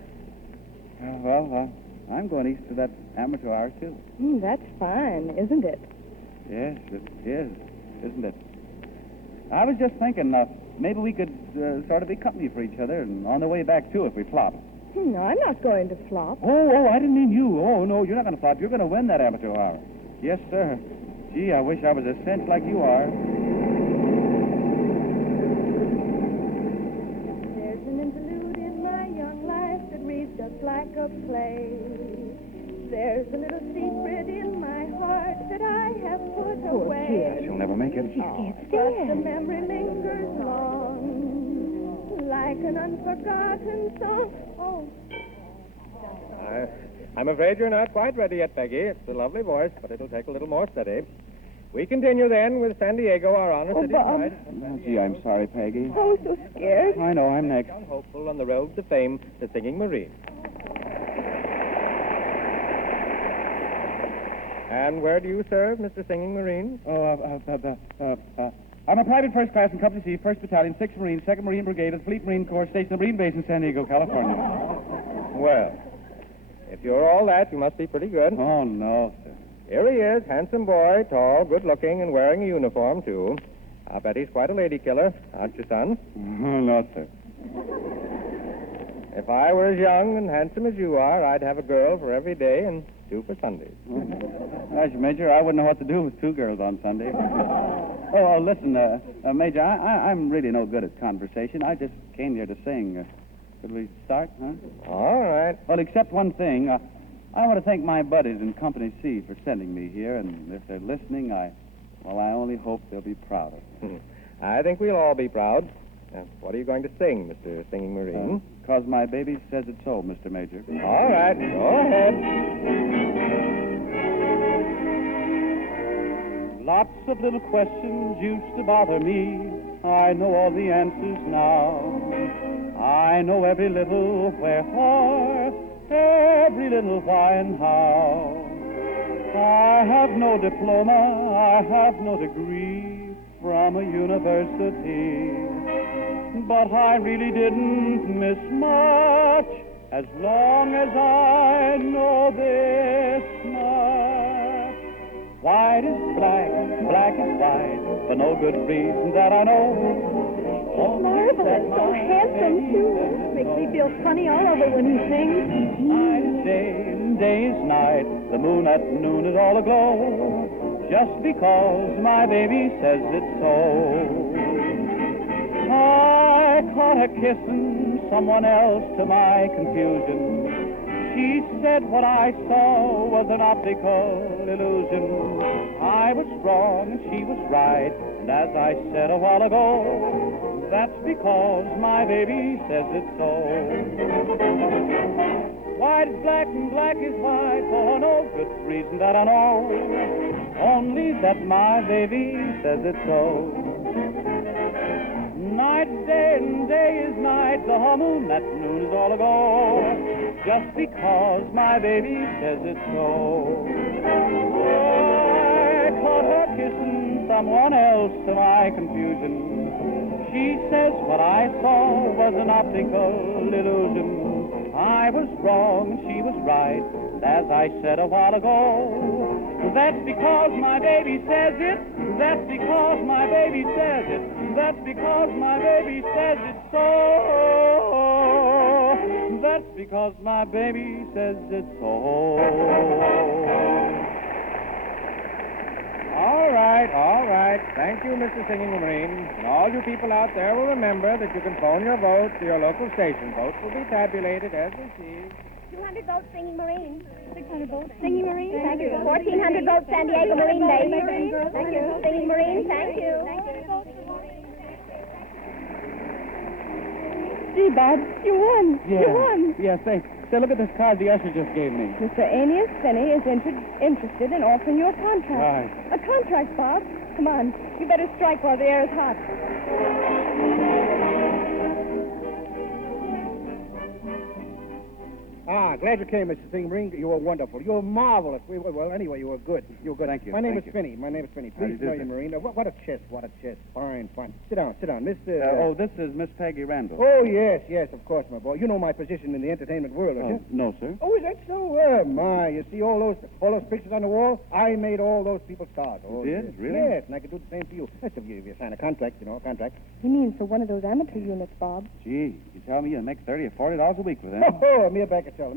Well, I'm going east to that amateur hour, too. That's fine, isn't it? Yes, it is, isn't it? I was just thinking, maybe we could sort of be company for each other, and on the way back, too, if we flop. No, I'm not going to flop. Oh, I didn't mean you. Oh, no, you're not going to flop. You're going to win that amateur hour. Yes, sir. Gee, I wish I was a cinch like you are. There's an interlude in my young life that reads just like a play. There's a little secret in my heart that I have put away. She'll never make it. But the memory lingers long, like an unforgotten song. Oh. I'm afraid you're not quite ready yet, Peggy. It's a lovely voice, but it'll take a little more study. We continue then with San Diego, our honor city pride. Oh, gee, I'm sorry, Peggy. Oh, so scared. I know, I'm next. Young hopeful on the road to fame, the Singing Marine. And where do you serve, Mr. Singing Marine? I'm a private first class in Company C, 1st Battalion, 6th Marine, 2nd Marine Brigade, of Fleet Marine Corps, stationed at the Marine Base in San Diego, California. Well, if you're all that, you must be pretty good. Oh, no, sir. Here he is, handsome boy, tall, good-looking, and wearing a uniform, too. I'll bet he's quite a lady killer. Aren't you, son? No, sir. If I were as young and handsome as you are, I'd have a girl for every day and 2 for Sundays. Gosh, Major, I wouldn't know what to do with 2 girls on Sunday. Listen, Major, I'm really no good at conversation. I just came here to sing. Could we start, huh? All right. Well, except one thing. I want to thank my buddies in Company C for sending me here, and if they're listening, I only hope they'll be proud of me. I think we'll all be proud. What are you going to sing, Mr. Singing Marine? 'Cause my baby says it's so, Mr. Major. All right, go ahead. Lots of little questions used to bother me. I know all the answers now. I know every little wherefore, every little why and how. I have no diploma, I have no degree from a university, but I really didn't miss much as long as I know this much. White is black, black is white, for no good reason that I know. Marvelous, so handsome, too. Makes me feel funny all over when he sings. Night is day and day is night, the moon at noon is all aglow, just because my baby says it's so. I caught her kissing someone else to my confusion. She said what I saw was an optical illusion. I was wrong and she was right, and as I said a while ago, that's because my baby says it's so. White is black and black is white for no good reason that I know, only that my baby says it's so. Night is day and day is night, the moon at noon is all aglow, just because my baby says it's so. I caught her kissing someone else to my confusion. She says what I saw was an optical illusion. I was wrong and she was right, and as I said a while ago, that's because my baby says it, that's because my baby says it, that's because my baby says it so. That's because my baby says it so. All right. Thank you, Mr. Singing Marine. And all you people out there will remember that you can phone your vote to your local station. Votes will be tabulated as received. 200 votes, Singing Marine. 600 votes. Singing Marine, Thank you. 1,400 votes, San Diego Marine Day. Thank you. Singing Marine, thank you. Gee, Bob, you won. Yeah. You won. Yeah, say, look at this card the usher just gave me. Mr. Aeneas Finney is interested in offering you a contract. Right. A contract, Bob. Come on. You better strike while the air is hot. Glad you came, Mr. Singing Marine. You were wonderful. You were marvelous. Well, anyway, you were good. You were good. Thank you. My name Thank is you. Finney. My name is Finney. How do Please you do, tell you, sir? Marine. What a chest. What a chest. Fine. Sit down. Mr. Oh, this is Miss Peggy Randall. yes, of course, my boy. You know my position in the entertainment world, don't you? No, sir. Oh, is that so? My, you see all those pictures on the wall? I made all those people stars. Oh, did? Yes. Really? Yes, and I could do the same for you. That's if you sign a contract, a contract. He means for one of those amateur units, Bob. Gee, you tell me you make $30 or $40 a week with them. Oh, mere bagatelle,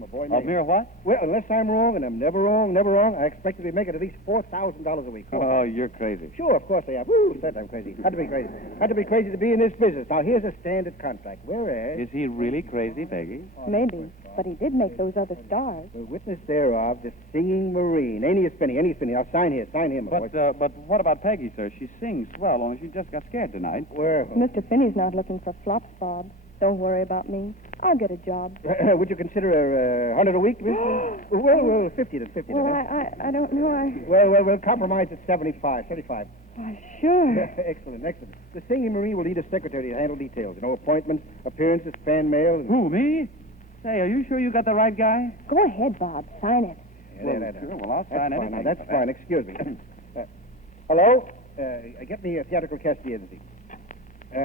my boy. Oh, mere what? Well, unless I'm wrong, and I'm never wrong, I expect to be making at least $4,000 a week. Oh, you're crazy. Sure, of course I am. Woo, said I'm crazy. Had to be crazy. Had to be crazy to be in this business. Now, here's a standard contract. Whereas... Is he really crazy, Peggy? Maybe, but he did make those other stars. The witness thereof, the Singing Marine. Aeneas Finney. I'll sign here. Sign him. But what about Peggy, sir? She sings swell, only she just got scared tonight. Well... Mr. Finney's not looking for flops, Bob. Don't worry about me. I'll get a job. Would you consider 100 a week, miss? well, 50 to 50 Well, to I don't know. Well, compromise at 75. Why, sure. Excellent. The Singing Marine will need a secretary to handle details. Appointments, appearances, fan mail. And... Who, me? Say, are you sure you got the right guy? Go ahead, Bob. Sign it. Sure. Well, I'll sign anything. Now, that's fine. Excuse me. Hello? Get me a theatrical cast agency.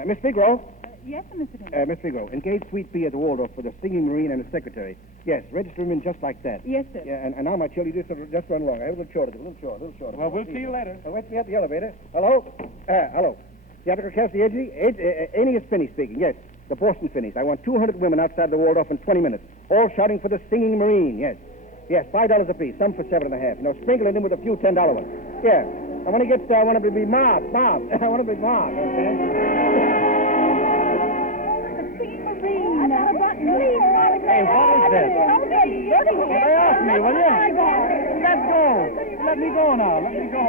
Miss Figaro? Yes, Mr. Dillon. Miss Figaro, engage Sweet Pea at the Waldorf for the Singing Marine and a secretary. Yes, register him in just like that. Yes, sir. Yeah, and now, my children, just run along. I have a little shorter. Well, we'll see you later. Wait me at the elevator. Hello? Hello. Theatrical cast agency? Aeneas Finney speaking. Yes, the Boston Finneys. I want 200 women outside the Waldorf in 20 minutes, all shouting for the Singing Marine. Yes, $5 apiece. Some for $7.50. Sprinkle it in with a few $10 ones. Yeah. And when he gets there, I want him to be mobbed. I want him to be mobbed. Okay? Hey, what is this? Stay off me, will you? Let go. Let me go now. Let me go.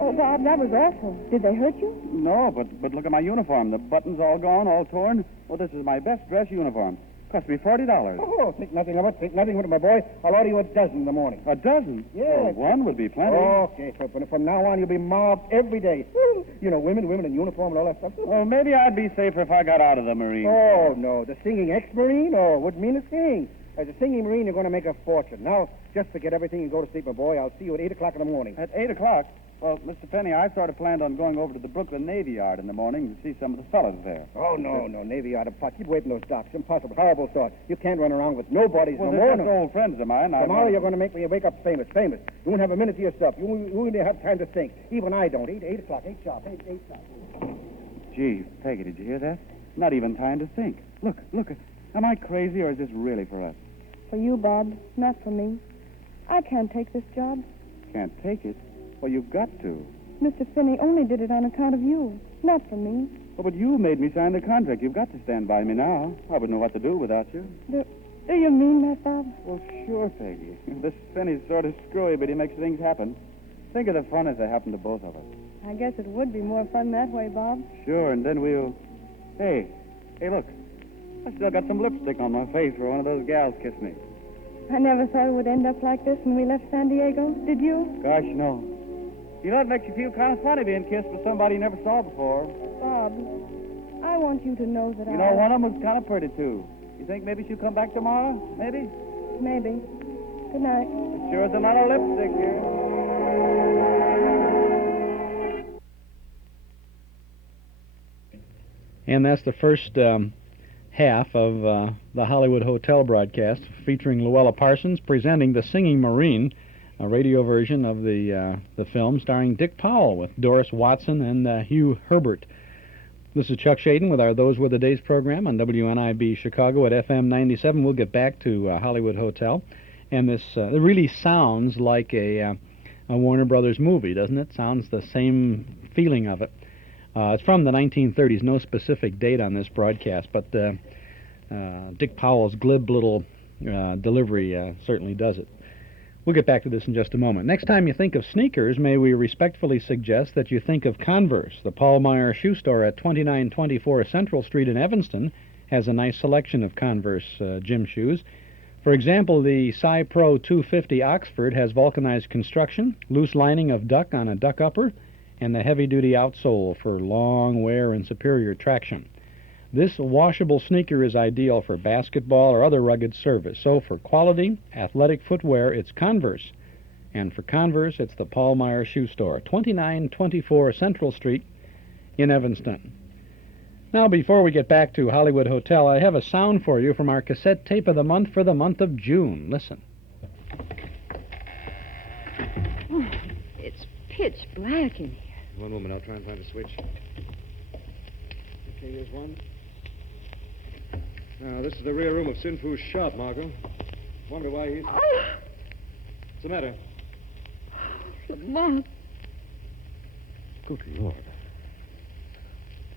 Oh, Bob, that was awful. Did they hurt you? No, but look at my uniform. The buttons all gone, all torn. Well, this is my best dress uniform. Cost me $40. Oh, think nothing of it. Think nothing of it, my boy. I'll order you a dozen in the morning. A dozen? Yeah. Well, one would be plenty. Okay, but from now on, you'll be mobbed every day. You know, women in uniform and all that stuff. Well, maybe I'd be safer if I got out of the Marine. Oh, no. The singing ex-Marine? Oh, wouldn't mean a thing. As a singing Marine, you're going to make a fortune. Now, just forget everything and go to sleep, my boy. I'll see you at 8 o'clock in the morning. At 8 o'clock? Well, Mr. Penny, I sort of planned on going over to the Brooklyn Navy Yard in the morning to see some of the fellas there. Oh, no, Navy Yard of pot. Keep away from those docks. Impossible. Horrible thought. You can't run around with nobodies Well, no they're more. just old friends of mine. Tomorrow you're going to make me wake up famous. You won't have a minute to yourself. You won't even have time to think. Even I don't. 8 o'clock, 8 sharp, 8 sharp. Gee, Peggy, did you hear that? Not even time to think. Look. Am I crazy, or is this really for us? For you, Bob, not for me. I can't take this job. Can't take it? Well, you've got to. Mr. Finney only did it on account of you, not for me. Oh, but you made me sign the contract. You've got to stand by me now. I wouldn't know what to do without you. Do you mean that, Bob? Well, sure, Peggy. This Finney's sort of screwy, but he makes things happen. Think of the fun if they happen to both of us. I guess it would be more fun that way, Bob. Sure, and then we'll... Hey, look. I still got some lipstick on my face where one of those gals kissed me. I never thought it would end up like this when we left San Diego. Did you? Gosh, no. You know, it makes you feel kind of funny being kissed by somebody you never saw before. Bob, I want you to know that You know, one of them was kind of pretty, too. You think maybe she'll come back tomorrow? Maybe? Maybe. Good night. It sure is a lot of lipstick here. And that's the first half of the Hollywood Hotel broadcast featuring Louella Parsons presenting The Singing Marine, a radio version of the film starring Dick Powell with Doris Watson and Hugh Herbert. This is Chuck Shaden with our Those Were the Days program on WNIB Chicago at FM 97. We'll get back to Hollywood Hotel. And this it really sounds like a Warner Brothers movie, doesn't it? Sounds the same feeling of it. It's from the 1930s, no specific date on this broadcast, but Dick Powell's glib little delivery certainly does it. We'll get back to this in just a moment. Next time you think of sneakers, may we respectfully suggest that you think of Converse. The Paul Meyer Shoe Store at 2924 Central Street in Evanston has a nice selection of Converse gym shoes. For example, the Cy Pro 250 Oxford has vulcanized construction, loose lining of duck on a duck upper, and the heavy-duty outsole for long wear and superior traction. This washable sneaker is ideal for basketball or other rugged service. So for quality, athletic footwear, it's Converse. And for Converse, it's the Paul Meyer Shoe Store, 2924 Central Street in Evanston. Now, before we get back to Hollywood Hotel, I have a sound for you from our cassette tape of the month for the month of June. Listen. Oh, it's pitch black in here. One moment, I'll try and find a switch. Okay, here's one. Now, this is the rear room of Sinfu's shop, Margot. Wonder why he's... What's the matter? Lamont, Good Lord.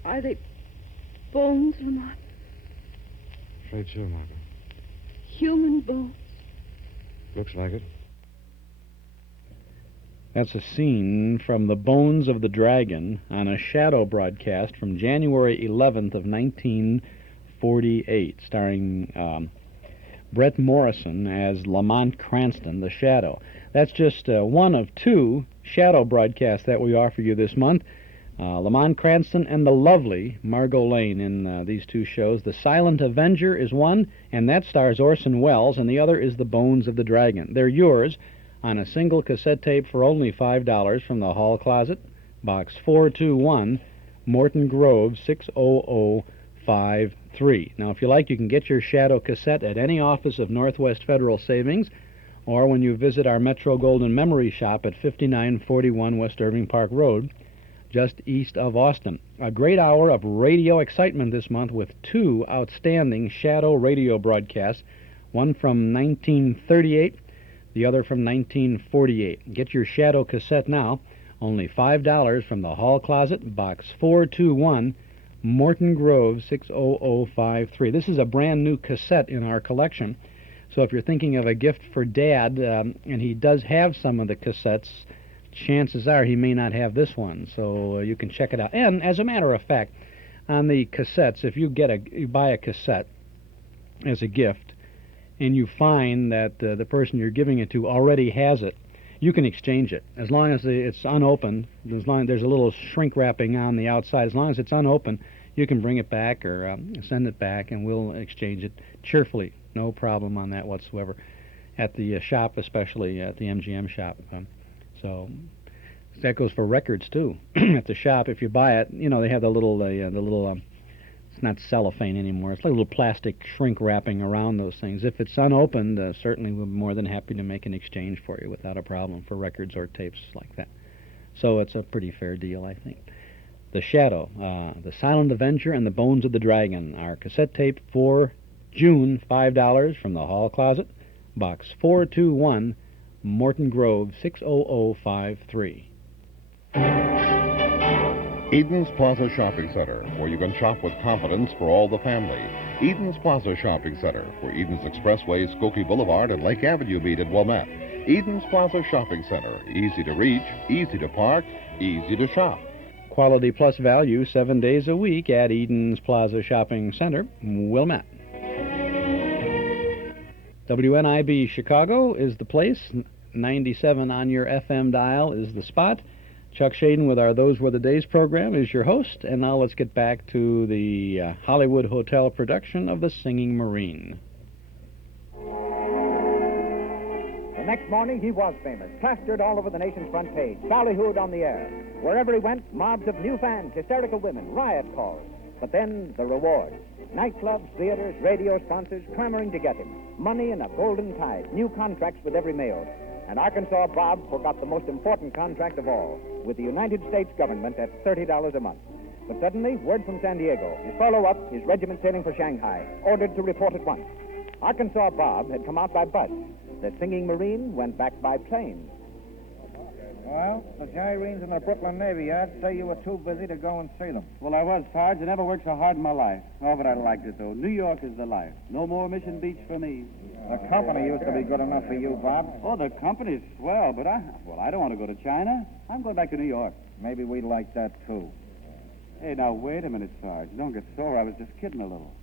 are they bones, Lamont? Afraid so, Margot. Human bones? Looks like it. That's a scene from The Bones of the Dragon on a shadow broadcast from January 11th of 1948, starring Brett Morrison as Lamont Cranston, the Shadow. That's just one of two shadow broadcasts that we offer you this month. Lamont Cranston and the lovely Margot Lane in these two shows. The Silent Avenger is one, and that stars Orson Welles, and the other is The Bones of the Dragon. They're yours on a single cassette tape for only $5 from the Hall Closet, Box 421, Morton Grove, 60053. Now, if you like, you can get your shadow cassette at any office of Northwest Federal Savings, or when you visit our Metro Golden Memory Shop at 5941 West Irving Park Road, just east of Austin. A great hour of radio excitement this month with two outstanding shadow radio broadcasts, one from 1938, the other from 1948. Get your shadow cassette now, only $5 from the Hall Closet, Box 421, Morton Grove, 60053. This is a brand new cassette in our collection, so if you're thinking of a gift for Dad, and he does have some of the cassettes chances are he may not have this one, so you can check it out. And as a matter of fact, on the cassettes, if you buy a cassette as a gift, and you find that the person you're giving it to already has it, you can exchange it. As long as it's unopened, as long as there's a little shrink wrapping on the outside, as long as it's unopened, you can bring it back or send it back, and we'll exchange it cheerfully. No problem on that whatsoever. At the shop, especially at the MGM shop. So that goes for records too. At the shop, if you buy it, they have the little, it's not cellophane anymore. It's like a little plastic shrink wrapping around those things. If it's unopened, certainly we'll be more than happy to make an exchange for you without a problem for records or tapes like that. So it's a pretty fair deal, I think. The Shadow, The Silent Avenger, and The Bones of the Dragon, our cassette tape for June, $5 from the Hall Closet, Box 421, Morton Grove, 60053. Eden's Plaza Shopping Center, where you can shop with confidence for all the family. Eden's Plaza Shopping Center, where Eden's Expressway, Skokie Boulevard, and Lake Avenue meet at Wilmette. Eden's Plaza Shopping Center, easy to reach, easy to park, easy to shop. Quality plus value 7 days a week at Eden's Plaza Shopping Center, Wilmette. WNIB Chicago is the place. 97 on your FM dial is the spot. Chuck Shaden with our Those Were the Days program is your host. And now let's get back to the Hollywood Hotel production of The Singing Marine. The next morning, he was famous, plastered all over the nation's front page, ballyhooed on the air. Wherever he went, mobs of new fans, hysterical women, riot calls. But then, the rewards. Nightclubs, theaters, radio sponsors clamoring to get him. Money in a golden tide, new contracts with every mail. And Arkansas Bob forgot the most important contract of all, with the United States government at $30 a month. But suddenly, word from San Diego. His follow-up, his regiment sailing for Shanghai, ordered to report at once. Arkansas Bob had come out by bus. The Singing Marine went back by plane. Well, the gyrenes in the Brooklyn Navy Yard say you were too busy to go and see them. Well, I was, Sarge. I never worked so hard in my life. Oh, but I liked it, though. New York is the life. No more Mission Beach for me. The company used to be good enough for you, Bob. Oh, the company's swell, but I don't want to go to China. I'm going back to New York. Maybe we'd like that, too. Hey, now, wait a minute, Sarge. Don't get sore. I was just kidding a little.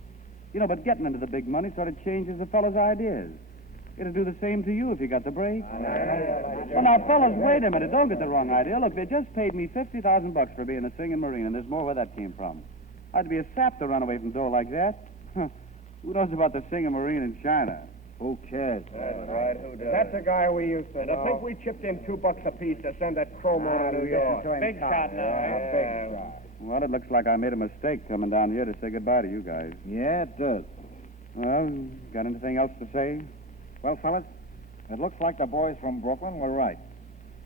But getting into the big money sort of changes a fellow's ideas. It'll do the same to you if you got the break. Well, now, fellas, wait a minute. Don't get the wrong idea. Look, they just paid me $50,000 for being a singing Marine, and there's more where that came from. I'd be a sap to run away from dough like that. Who knows about the singing Marine in China? Who cares? That's right, who does? That's a guy we used to know. I think we chipped in $2 apiece to send that chromo to New York. Big shot now. Big shot. Well, it looks like I made a mistake coming down here to say goodbye to you guys. Yeah, it does. Well, got anything else to say? Well, fellas, it looks like the boys from Brooklyn were right.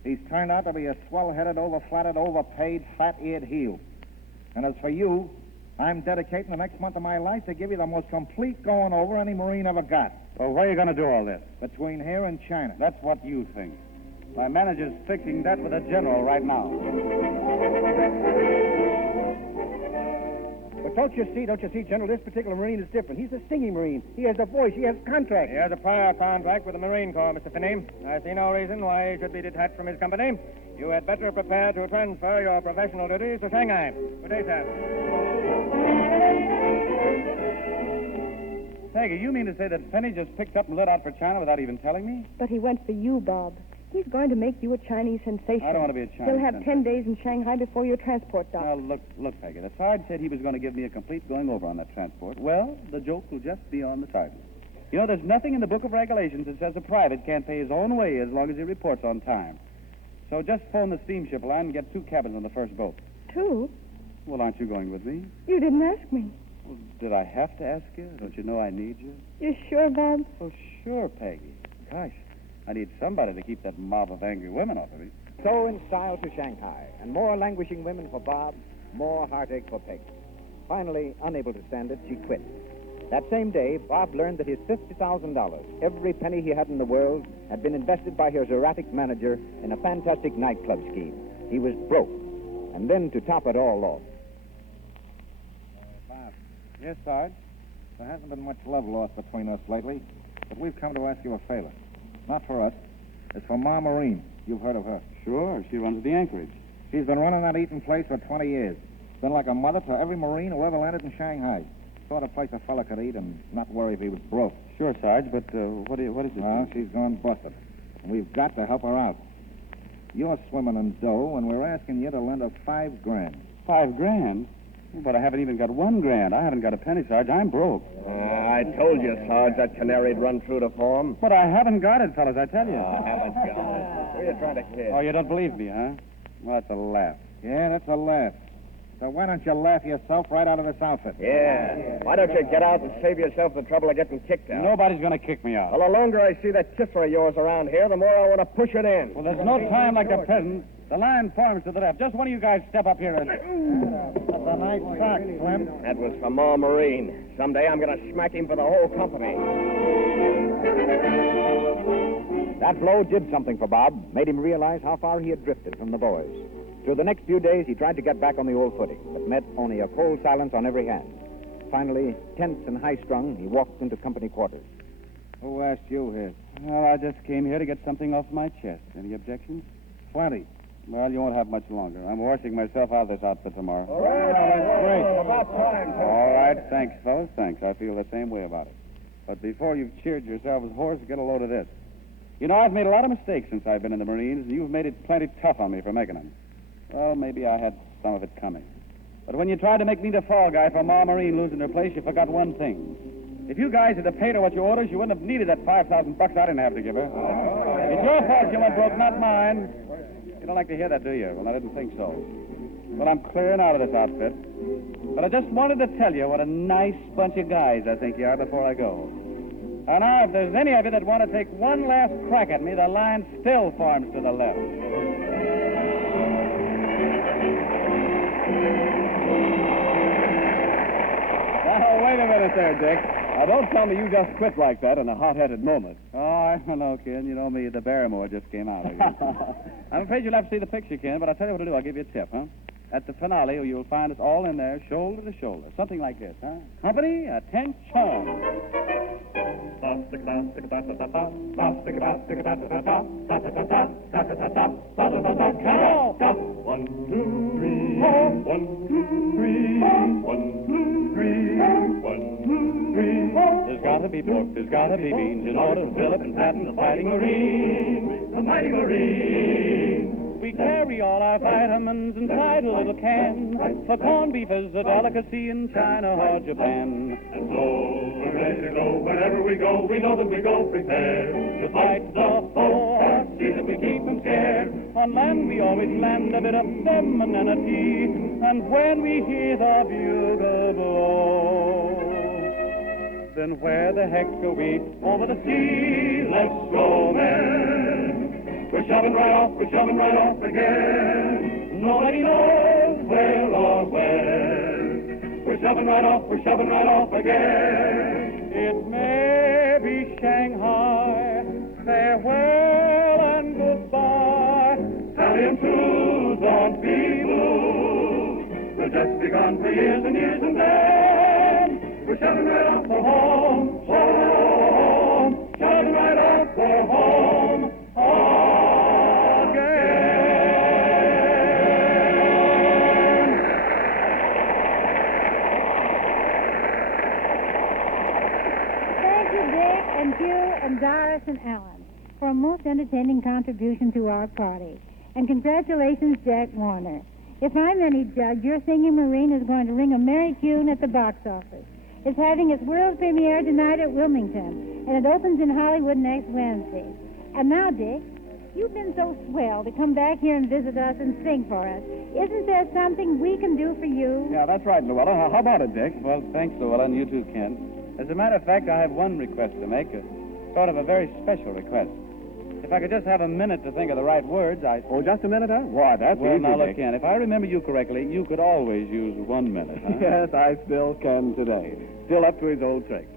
He's turned out to be a swell-headed, over-flatted, overpaid, fat-eared heel. And as for you, I'm dedicating the next month of my life to give you the most complete going-over any Marine ever got. Well, where are you going to do all this? Between here and China. That's what you think. My manager's fixing that with a general right now. But don't you see, General, this particular Marine is different. He's a singing Marine. He has a voice. He has contracts. He has a prior contract with the Marine Corps, Mr. Finney. I see no reason why he should be detached from his company. You had better prepare to transfer your professional duties to Shanghai. Good day, sir. Peggy, you mean to say that Penny just picked up and lit out for China without even telling me? But he went for you, Bob. He's going to make you a Chinese sensation. I don't want to be a Chinese He'll have sensation. 10 days in Shanghai before your transport docks. Now, look, Peggy. The Sarge said he was going to give me a complete going-over on that transport. Well, the joke will just be on the Sergeant. There's nothing in the Book of Regulations that says a private can't pay his own way as long as he reports on time. So just phone the steamship line and get 2 cabins on the first boat. 2? Well, aren't you going with me? You didn't ask me. Well, did I have to ask you? Don't you know I need you? You sure, Bob? Oh, sure, Peggy. Gosh, I need somebody to keep that mob of angry women off of me. So in style to Shanghai, and more languishing women for Bob, more heartache for Peggy. Finally, unable to stand it, she quit. That same day, Bob learned that his $50,000, every penny he had in the world, had been invested by his erratic manager in a fantastic nightclub scheme. He was broke. And then, to top it all off, Bob, Yes, Sarge? there hasn't been much love lost between us lately, but we've come to ask you a favor. Not for us. It's for Ma Marine. You've heard of her. Sure, she runs the Anchorage. She's been running that eating place for 20 years. Been like a mother to every Marine who ever landed in Shanghai. Sort of place a fella could eat and not worry if he was broke. Sure, Sarge, but what is it? Well, she's gone busted. And we've got to help her out. You're swimming in dough, and we're asking you to lend her $5 grand. $5 grand? But I haven't even got $1 grand. I haven't got a penny, Sarge. I'm broke. I told you, Sarge, that canary'd run true to form. But I haven't got it, fellas, I tell you. Haven't got it. Who are you trying to kid? Oh, you don't believe me, huh? Well, that's a laugh. Yeah, that's a laugh. So why don't you laugh yourself right out of this outfit? Yeah. Why don't you get out and save yourself the trouble of getting kicked out? Nobody's going to kick me out. Well, the longer I see that kiffer of yours around here, the more I want to push it in. Well, there's no time like the present. The line forms to the left. Just one of you guys step up here and... That's a nice sock, Slim. That was for Ma Marine. Someday I'm going to smack him for the whole company. That blow did something for Bob, made him realize how far he had drifted from the boys. Through the next few days, he tried to get back on the old footing, but met only a cold silence on every hand. Finally, tense and high-strung, he walked into company quarters. Who asked you here? Well, I just came here to get something off my chest. Any objections? Plenty. Well, you won't have much longer. I'm washing myself out of this outfit tomorrow. All right. That's great. About time. All right. Thanks, fellas. Thanks. I feel the same way about it. But before you've cheered yourselves hoarse, get a load of this. You know, I've made a lot of mistakes since I've been in the Marines, and you've made it plenty tough on me for making them. Well, maybe I had some of it coming. But when you tried to make me the fall guy for Ma Marine losing her place, you forgot one thing. If you guys had paid her what you owed her, she wouldn't have needed that $5,000 I didn't have to give her. It's your fault she went broke, not mine. You don't like to hear that, do you? Well, I didn't think so. Well, I'm clearing out of this outfit. But I just wanted to tell you what a nice bunch of guys I think you are before I go. And now, if there's any of you that want to take one last crack at me, the line still forms to the left. Now, wait a minute there, Dick. Now, don't tell me you just quit like that in a hot-headed moment. Oh, I don't know, Ken. You know me, the Barrymore just came out. I'm afraid you'll have to see the picture, Ken, but I'll tell you what to do. I'll give you a tip, huh? At the finale, you'll find us all in there, shoulder to shoulder. Something like this, huh? Company, attention. One, two, three. One, two, three. One, two, three. One, two, three. There's gotta be pork, there's gotta be beans in order to fill up and fatten the fighting Marine. The mighty Marine. We carry all our vitamins inside a little can. For corned beef is a delicacy in China or Japan. And so we're ready to go. Wherever we go, we know that we go prepared to fight the foe. See that we keep them scared. On land we always land a bit of femininity. And when we hear the bugle blow, then where the heck go we? Over the sea, let's go, men. We're shoving right off again. Nobody knows where or when. We're shoving right off again. It may be Shanghai, farewell and goodbye. Tally and twos, don't be blue. We've just begun for years and years and then we're shoving right off for home, home. Shoving right off for home, and Hugh and Doris and Alan for a most entertaining contribution to our party. And congratulations, Jack Warner. If I'm any judge, your singing Marine is going to ring a merry tune at the box office. It's having its world premiere tonight at Wilmington, and it opens in Hollywood next Wednesday. And now, Dick, you've been so swell to come back here and visit us and sing for us. Isn't there something we can do for you? Yeah, that's right, Louella. How about it, Dick? Well, thanks, Louella, and you too, Ken. As a matter of fact, I have one request to make, a sort of a very special request. If I could just have a minute to think of the right words, Oh, just a minute, huh? Why, that's well, easy, now, look, Dick. Ken, if I remember you correctly, you could always use 1 minute, huh? Yes, I still can today. Still up to his old tricks.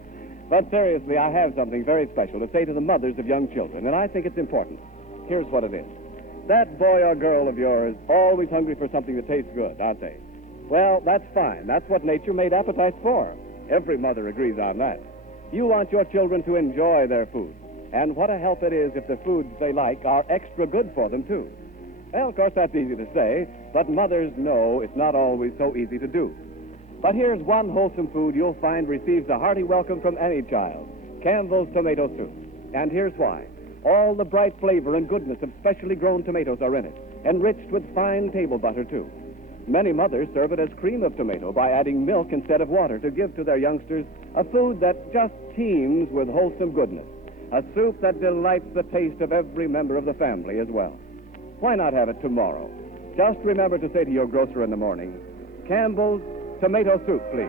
But seriously, I have something very special to say to the mothers of young children, and I think it's important. Here's what it is. That boy or girl of yours, always hungry for something that tastes good, aren't they? Well, that's fine. That's what nature made appetites for. Every mother agrees on that. You want your children to enjoy their food. And what a help it is if the foods they like are extra good for them, too. Well, of course, that's easy to say, but mothers know it's not always so easy to do. But here's one wholesome food you'll find receives a hearty welcome from any child, Campbell's tomato soup. And here's why. All the bright flavor and goodness of specially grown tomatoes are in it, enriched with fine table butter, too. Many mothers serve it as cream of tomato by adding milk instead of water to give to their youngsters a food that just teems with wholesome goodness, a soup that delights the taste of every member of the family as well. Why not have it tomorrow? Just remember to say to your grocer in the morning, Campbell's tomato soup, please.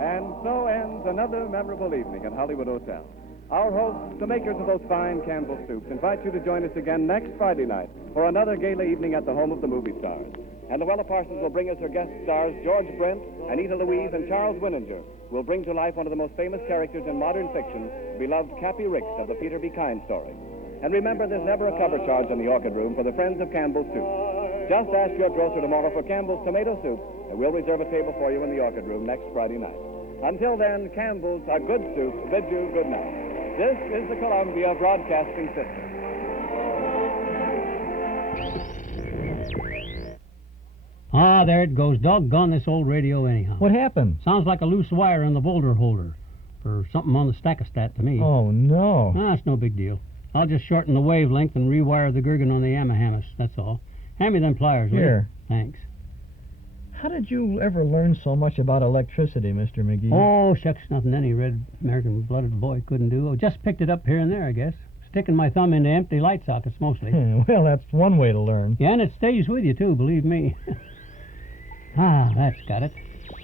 And so ends another memorable evening at Hollywood Hotel. Our hosts, the makers of those fine Campbell soups, invite you to join us again next Friday night for another gala evening at the home of the movie stars. And Louella Parsons will bring us her guest stars, George Brent, Anita Louise, and Charles Winninger, who will bring to life one of the most famous characters in modern fiction, beloved Cappy Ricks of the Peter B. Kyne story. And remember, there's never a cover charge in the orchid room for the friends of Campbell Soup. Just ask your grocer tomorrow for Campbell's tomato soup, and we'll reserve a table for you in the orchid room next Friday night. Until then, Campbell's, a good soup, bids you good night. This is the Columbia Broadcasting System. Ah, there it goes. Doggone this old radio anyhow. What happened? Sounds like a loose wire in the boulder holder. Or something on the stack-o-stat to me. Oh, no. Ah, it's no big deal. I'll just shorten the wavelength and rewire the Gergen on the Yamahamas, that's all. Hand me them pliers, will you? Here. Thanks. How did you ever learn so much about electricity, Mr. McGee? Oh, shucks, nothing any red American-blooded boy couldn't do. I just picked it up here and there, I guess. Sticking my thumb into empty light sockets, mostly. Well, that's one way to learn. Yeah, and it stays with you, too, believe me. Ah, that's got it.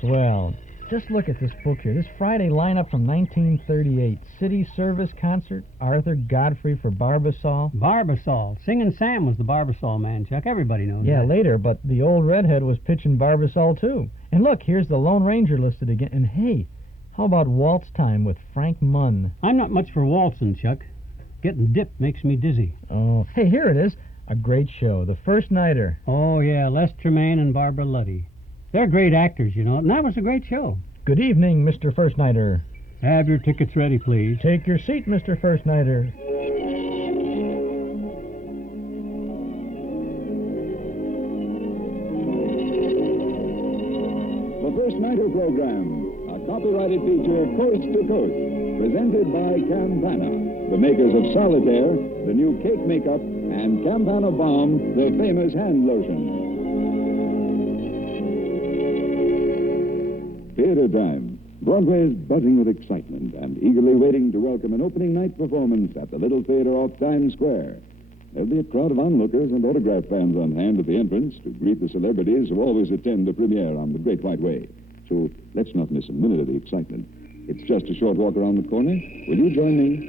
Well, just look at this book here. This Friday lineup from 1938. City Service Concert, Arthur Godfrey for Barbasol. Barbasol. Singing Sam was the Barbasol man, Chuck. Everybody knows Yeah, that. later, but the old redhead was pitching Barbasol, too. And look, here's the Lone Ranger listed again. And hey, how about Waltz Time with Frank Munn? I'm not much for waltzing, Chuck. Getting dipped makes me dizzy. Oh, hey, here it is. A great show. The First Nighter. Oh, yeah, Les Tremaine and Barbara Luddy. They're great actors, you know, and that was a great show. Good evening, Mr. First Nighter. Have your tickets ready, please. Take your seat, Mr. First Nighter. The First Nighter program, a copyrighted feature coast to coast, presented by Campana, the makers of Solitaire, the new cake makeup, and Campana Balm, the famous hand lotion. Theater time. Broadway is buzzing with excitement and eagerly waiting to welcome an opening night performance at the Little Theater off Times Square. There'll be a crowd of onlookers and autograph fans on hand at the entrance to greet the celebrities who always attend the premiere on the Great White Way. So let's not miss a minute of the excitement. It's just a short walk around the corner. Will you join me?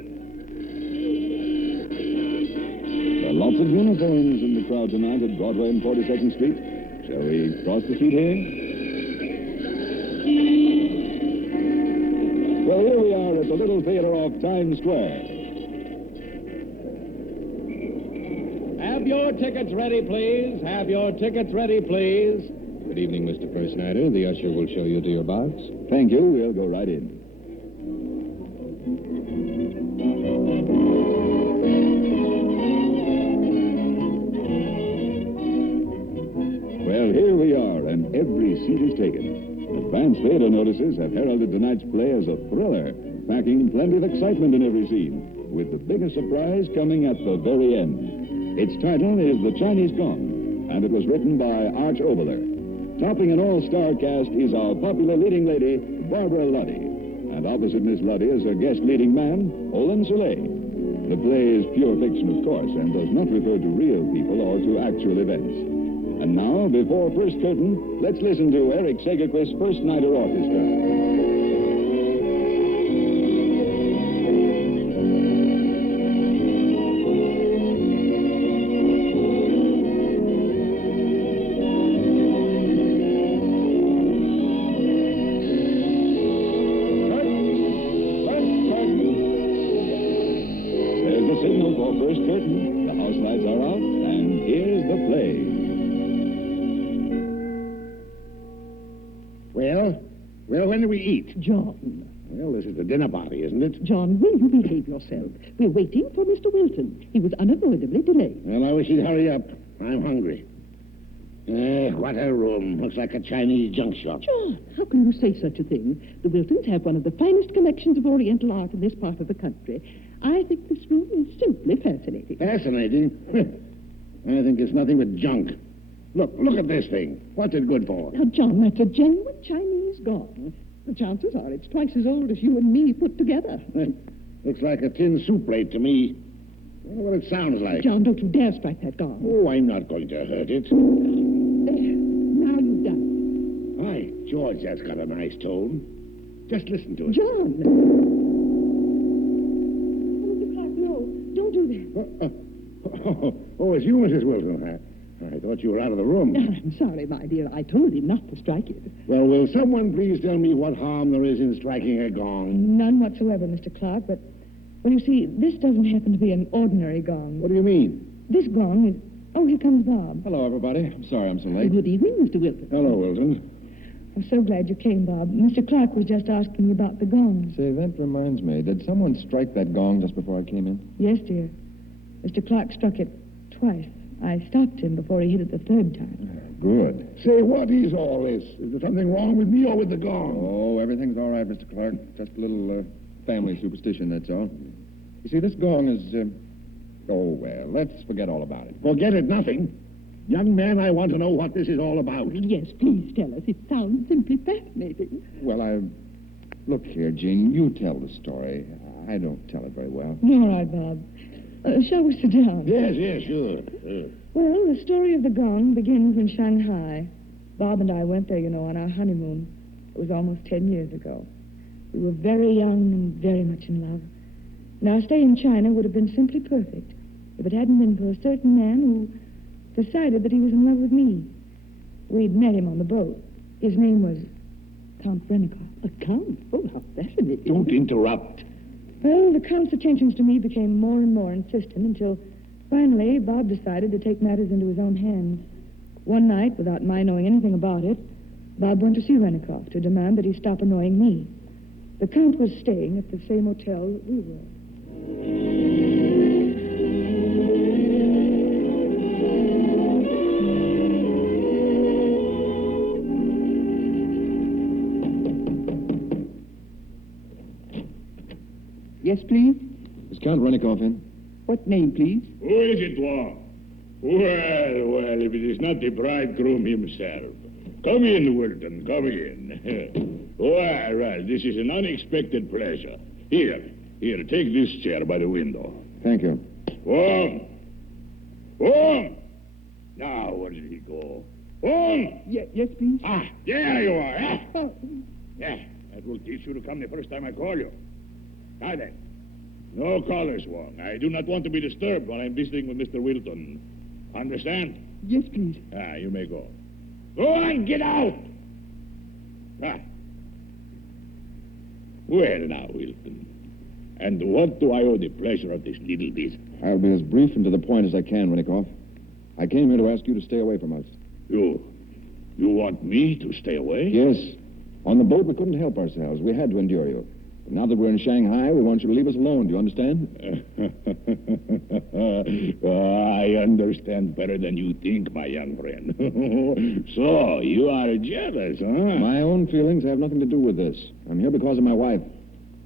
There are lots of uniforms in the crowd tonight at Broadway and 42nd Street. Shall we cross the street here? Well, here we are at the Little Theater off Times Square. Have your tickets ready, please. Have your tickets ready, please. Good evening, Mr. First Nighter. The usher will show you to your box. Thank you. We'll go right in. Well, here we are, and every seat is taken. Advanced theater notices have heralded tonight's play as a thriller, packing plenty of excitement in every scene, with the biggest surprise coming at the very end. Its title is The Chinese Gong, and it was written by Arch Oboler. Topping an all-star cast is our popular leading lady, Barbara Luddy. And opposite Miss Luddy is her guest leading man, Olan Soule. The play is pure fiction, of course, and does not refer to real people or to actual events. And now, before first curtain, let's listen to Eric Sagerquist's First Nighter Orchestra. Well, when do we eat? John, Well, this is a dinner party, isn't it? John, will you behave yourself? We're waiting for Mr. Wilton. He was unavoidably delayed. Well, I wish he'd hurry up. I'm hungry. What a room. Looks like a Chinese junk shop. John, how can you say such a thing? The Wiltons have one of the finest collections of Oriental art in this part of the country. I think this room is simply fascinating. Fascinating? I think it's nothing but junk. Look at this thing. What's it good for? Now, John, that's a genuine Chinese gong. The chances are it's twice as old as you and me put together. Looks like a tin soup plate to me. I wonder what it sounds like. John, don't you dare strike that gong. Oh, I'm not going to hurt it. There. Now you've done it. By George, that's got a nice tone. Just listen to it. John! Mr. Clark, no. Don't do that. Oh, it's you, Mrs. Wilson. I thought you were out of the room. I'm sorry, my dear. I told him not to strike it. Well, will someone please tell me what harm there is in striking a gong? None whatsoever, Mr. Clark, but... Well, you see, this doesn't happen to be an ordinary gong. What do you mean? This gong is... Oh, here comes Bob. Hello, everybody. I'm sorry I'm so late. Good evening, Mr. Wilton. Hello, Wilton. I'm so glad you came, Bob. Mr. Clark was just asking me about the gong. Say, that reminds me. Did someone strike that gong just before I came in? Yes, dear. Mr. Clark struck it twice. I stopped him before he hit it the third time. Good. Say, what is all this? Is there something wrong with me or with the gong? Oh, everything's all right, Mr. Clark. Just a little family superstition, that's all. You see, this gong is... Oh, well, let's forget all about it. Forget it, nothing. Young man, I want to know what this is all about. Yes, please tell us. It sounds simply fascinating. Well, Look here, Jean, you tell the story. I don't tell it very well. All right, Bob. Shall we sit down? Yes, sure. Well, the story of the gong begins in Shanghai. Bob and I went there, on our honeymoon. It was almost 10 years ago. We were very young and very much in love. And our stay in China would have been simply perfect if it hadn't been for a certain man who decided that he was in love with me. We'd met him on the boat. His name was Count Renikoff. A count? Oh, how fascinating. Don't interrupt. Well, the Count's attentions to me became more and more insistent until finally Bob decided to take matters into his own hands. One night, without my knowing anything about it, Bob went to see Renikoff to demand that he stop annoying me. The Count was staying at the same hotel that we were. Yes, please? Is Count Renikoff in? What name, please? Who is it, Wong? Well, if it is not the bridegroom himself. Come in, Wilton, come in. Well, this is an unexpected pleasure. Here, take this chair by the window. Thank you. Wong! Now, where did he go? Wong! Yes, please? There you are. Yeah, that will teach you to come the first time I call you. Now then, no callers, Wong. I do not want to be disturbed while I'm visiting with Mr. Wilton. Understand? Yes, please. You may go. Go on, get out! Well, now, Wilton. And what do I owe the pleasure of this little visit? I'll be as brief and to the point as I can, Renikoff. I came here to ask you to stay away from us. You want me to stay away? Yes. On the boat, we couldn't help ourselves. We had to endure you. But now that we're in Shanghai, we want you to leave us alone. Do you understand? I understand better than you think, my young friend. So, you are jealous, huh? My own feelings have nothing to do with this. I'm here because of my wife.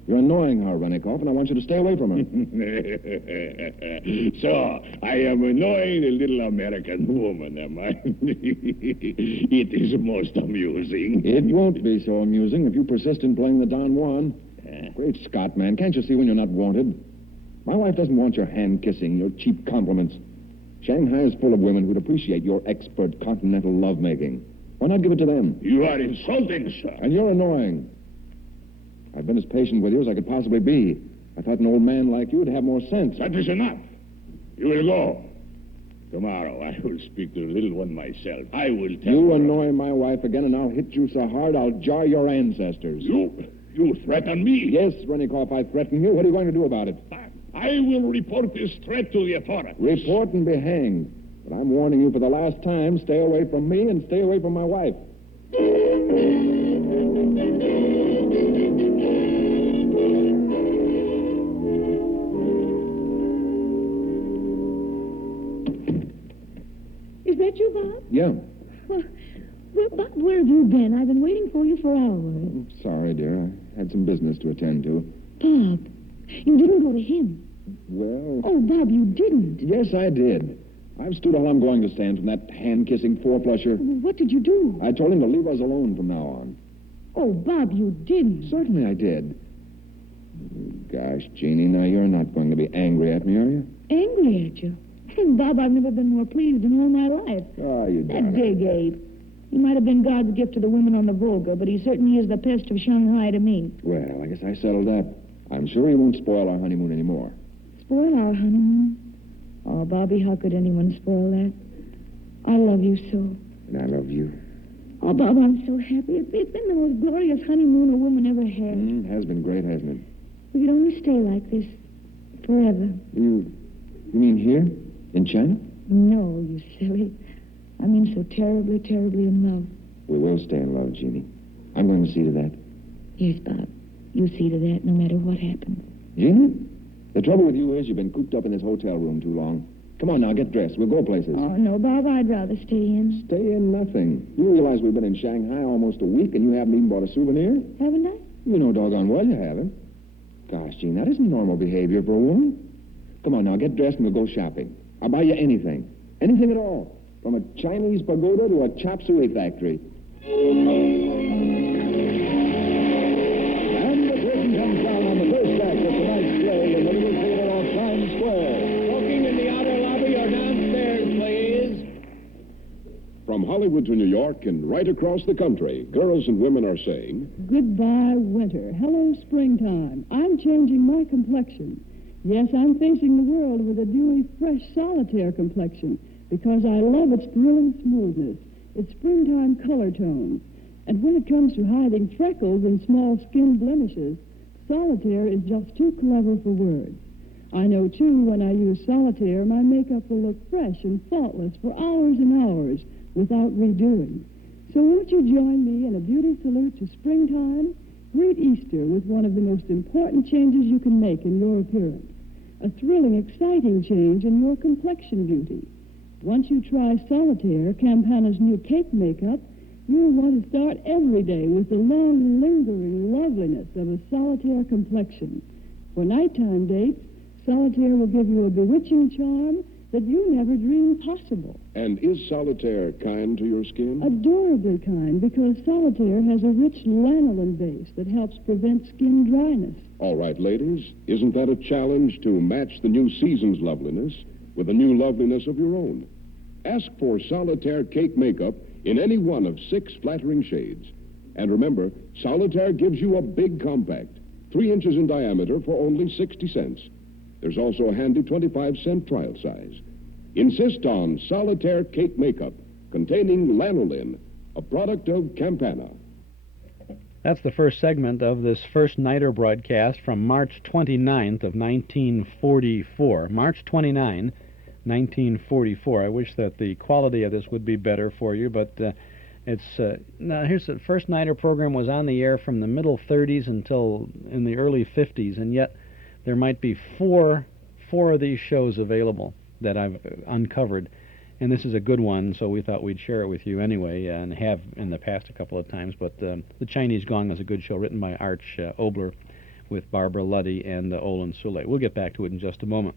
You're annoying her, Renikoff, and I want you to stay away from her. So, I am annoying the little American woman, am I? It is most amusing. It won't be so amusing if you persist in playing the Don Juan. Great Scott, man. Can't you see when you're not wanted? My wife doesn't want your hand-kissing, your cheap compliments. Shanghai is full of women who'd appreciate your expert continental lovemaking. Why not give it to them? You are insulting, sir. And you're annoying. I've been as patient with you as I could possibly be. I thought an old man like you would have more sense. That is enough. You will go. Tomorrow I will speak to the little one myself. I will tell You her. annoy my wife again, and I'll hit you so hard I'll jar your ancestors. You threaten me? Yes, Renikoff, I threaten you. What are you going to do about it? I will report this threat to the authorities. Report and be hanged. But I'm warning you for the last time, stay away from me and stay away from my wife. Yeah. Bob, where have you been? I've been waiting for you for hours. Sorry, dear. I had some business to attend to. Bob, you didn't go to him. Well... Oh, Bob, you didn't. Yes, I did. I've stood all I'm going to stand from that hand-kissing four-flusher. What did you do? I told him to leave us alone from now on. Oh, Bob, you didn't. Certainly I did. Gosh, Jeannie, now you're not going to be angry at me, are you? Angry at you? Bob, I've never been more pleased in all my life. Oh, you That don't. big ape. He might have been God's gift to the women on the Volga, but he certainly is the pest of Shanghai to me. Well, I guess I settled that. I'm sure he won't spoil our honeymoon anymore. Spoil our honeymoon? Oh, Bobby, how could anyone spoil that? I love you so. And I love you. Oh, Bob, I'm so happy. It's been the most glorious honeymoon a woman ever had. Has been great, hasn't it? We could only stay like this forever. You mean here? In China? No, you silly. I mean so terribly, terribly in love. We will stay in love, Jeannie. I'm going to see to that. Yes, Bob. You see to that no matter what happens. Jeannie? The trouble with you is you've been cooped up in this hotel room too long. Come on now, get dressed. We'll go places. Oh, no, Bob, I'd rather stay in. Stay in nothing. You realize we've been in Shanghai almost a week and you haven't even bought a souvenir? Haven't I? You know doggone well you haven't. Gosh, Jean, that isn't normal behavior for a woman. Come on now, get dressed and we'll go shopping. I'll buy you anything. Anything at all. From a Chinese pagoda to a chop suey factory. And the curtain comes down on the first act of tonight's play in the Little Theater on Times Square. Smoking in the outer lobby or downstairs, please. From Hollywood to New York and right across the country, girls and women are saying, Goodbye, winter. Hello, springtime. I'm changing my complexion. Yes, I'm facing the world with a dewy, fresh solitaire complexion because I love its thrilling smoothness, its springtime color tones. And when it comes to hiding freckles and small skin blemishes, solitaire is just too clever for words. I know, too, when I use solitaire, my makeup will look fresh and faultless for hours and hours without redoing. So won't you join me in a beauty salute to springtime? Greet Easter with one of the most important changes you can make in your appearance. A thrilling, exciting change in your complexion beauty. Once you try Solitaire, Campana's new cake makeup, you'll want to start every day with the long, lingering loveliness of a Solitaire complexion. For nighttime dates, Solitaire will give you a bewitching charm that you never dreamed possible. and is Solitaire kind to your skin? Adorably kind, because Solitaire has a rich lanolin base that helps prevent skin dryness. All right, ladies, isn't that a challenge to match the new season's loveliness with a new loveliness of your own? Ask for Solitaire Cake Makeup in any one of 6 flattering shades. And remember, Solitaire gives you a big compact, 3 inches in diameter for only 60 cents. There's also a handy 25-cent trial size. Insist on Solitaire Cake Makeup, containing lanolin, a product of Campana. That's the first segment of this first nighter broadcast from March 29th of 1944. March 29, 1944. I wish that the quality of this would be better for you, but now here's the first nighter program was on the air from the middle 30s until in the early 50s, and yet there might be four of these shows available that I've uncovered, and this is a good one, so we thought we'd share it with you anyway, and have in the past a couple of times. But the Chinese Gong is a good show, written by Arch Oboler with Barbara Luddy and Olan, Soule. We'll get back to it in just a moment.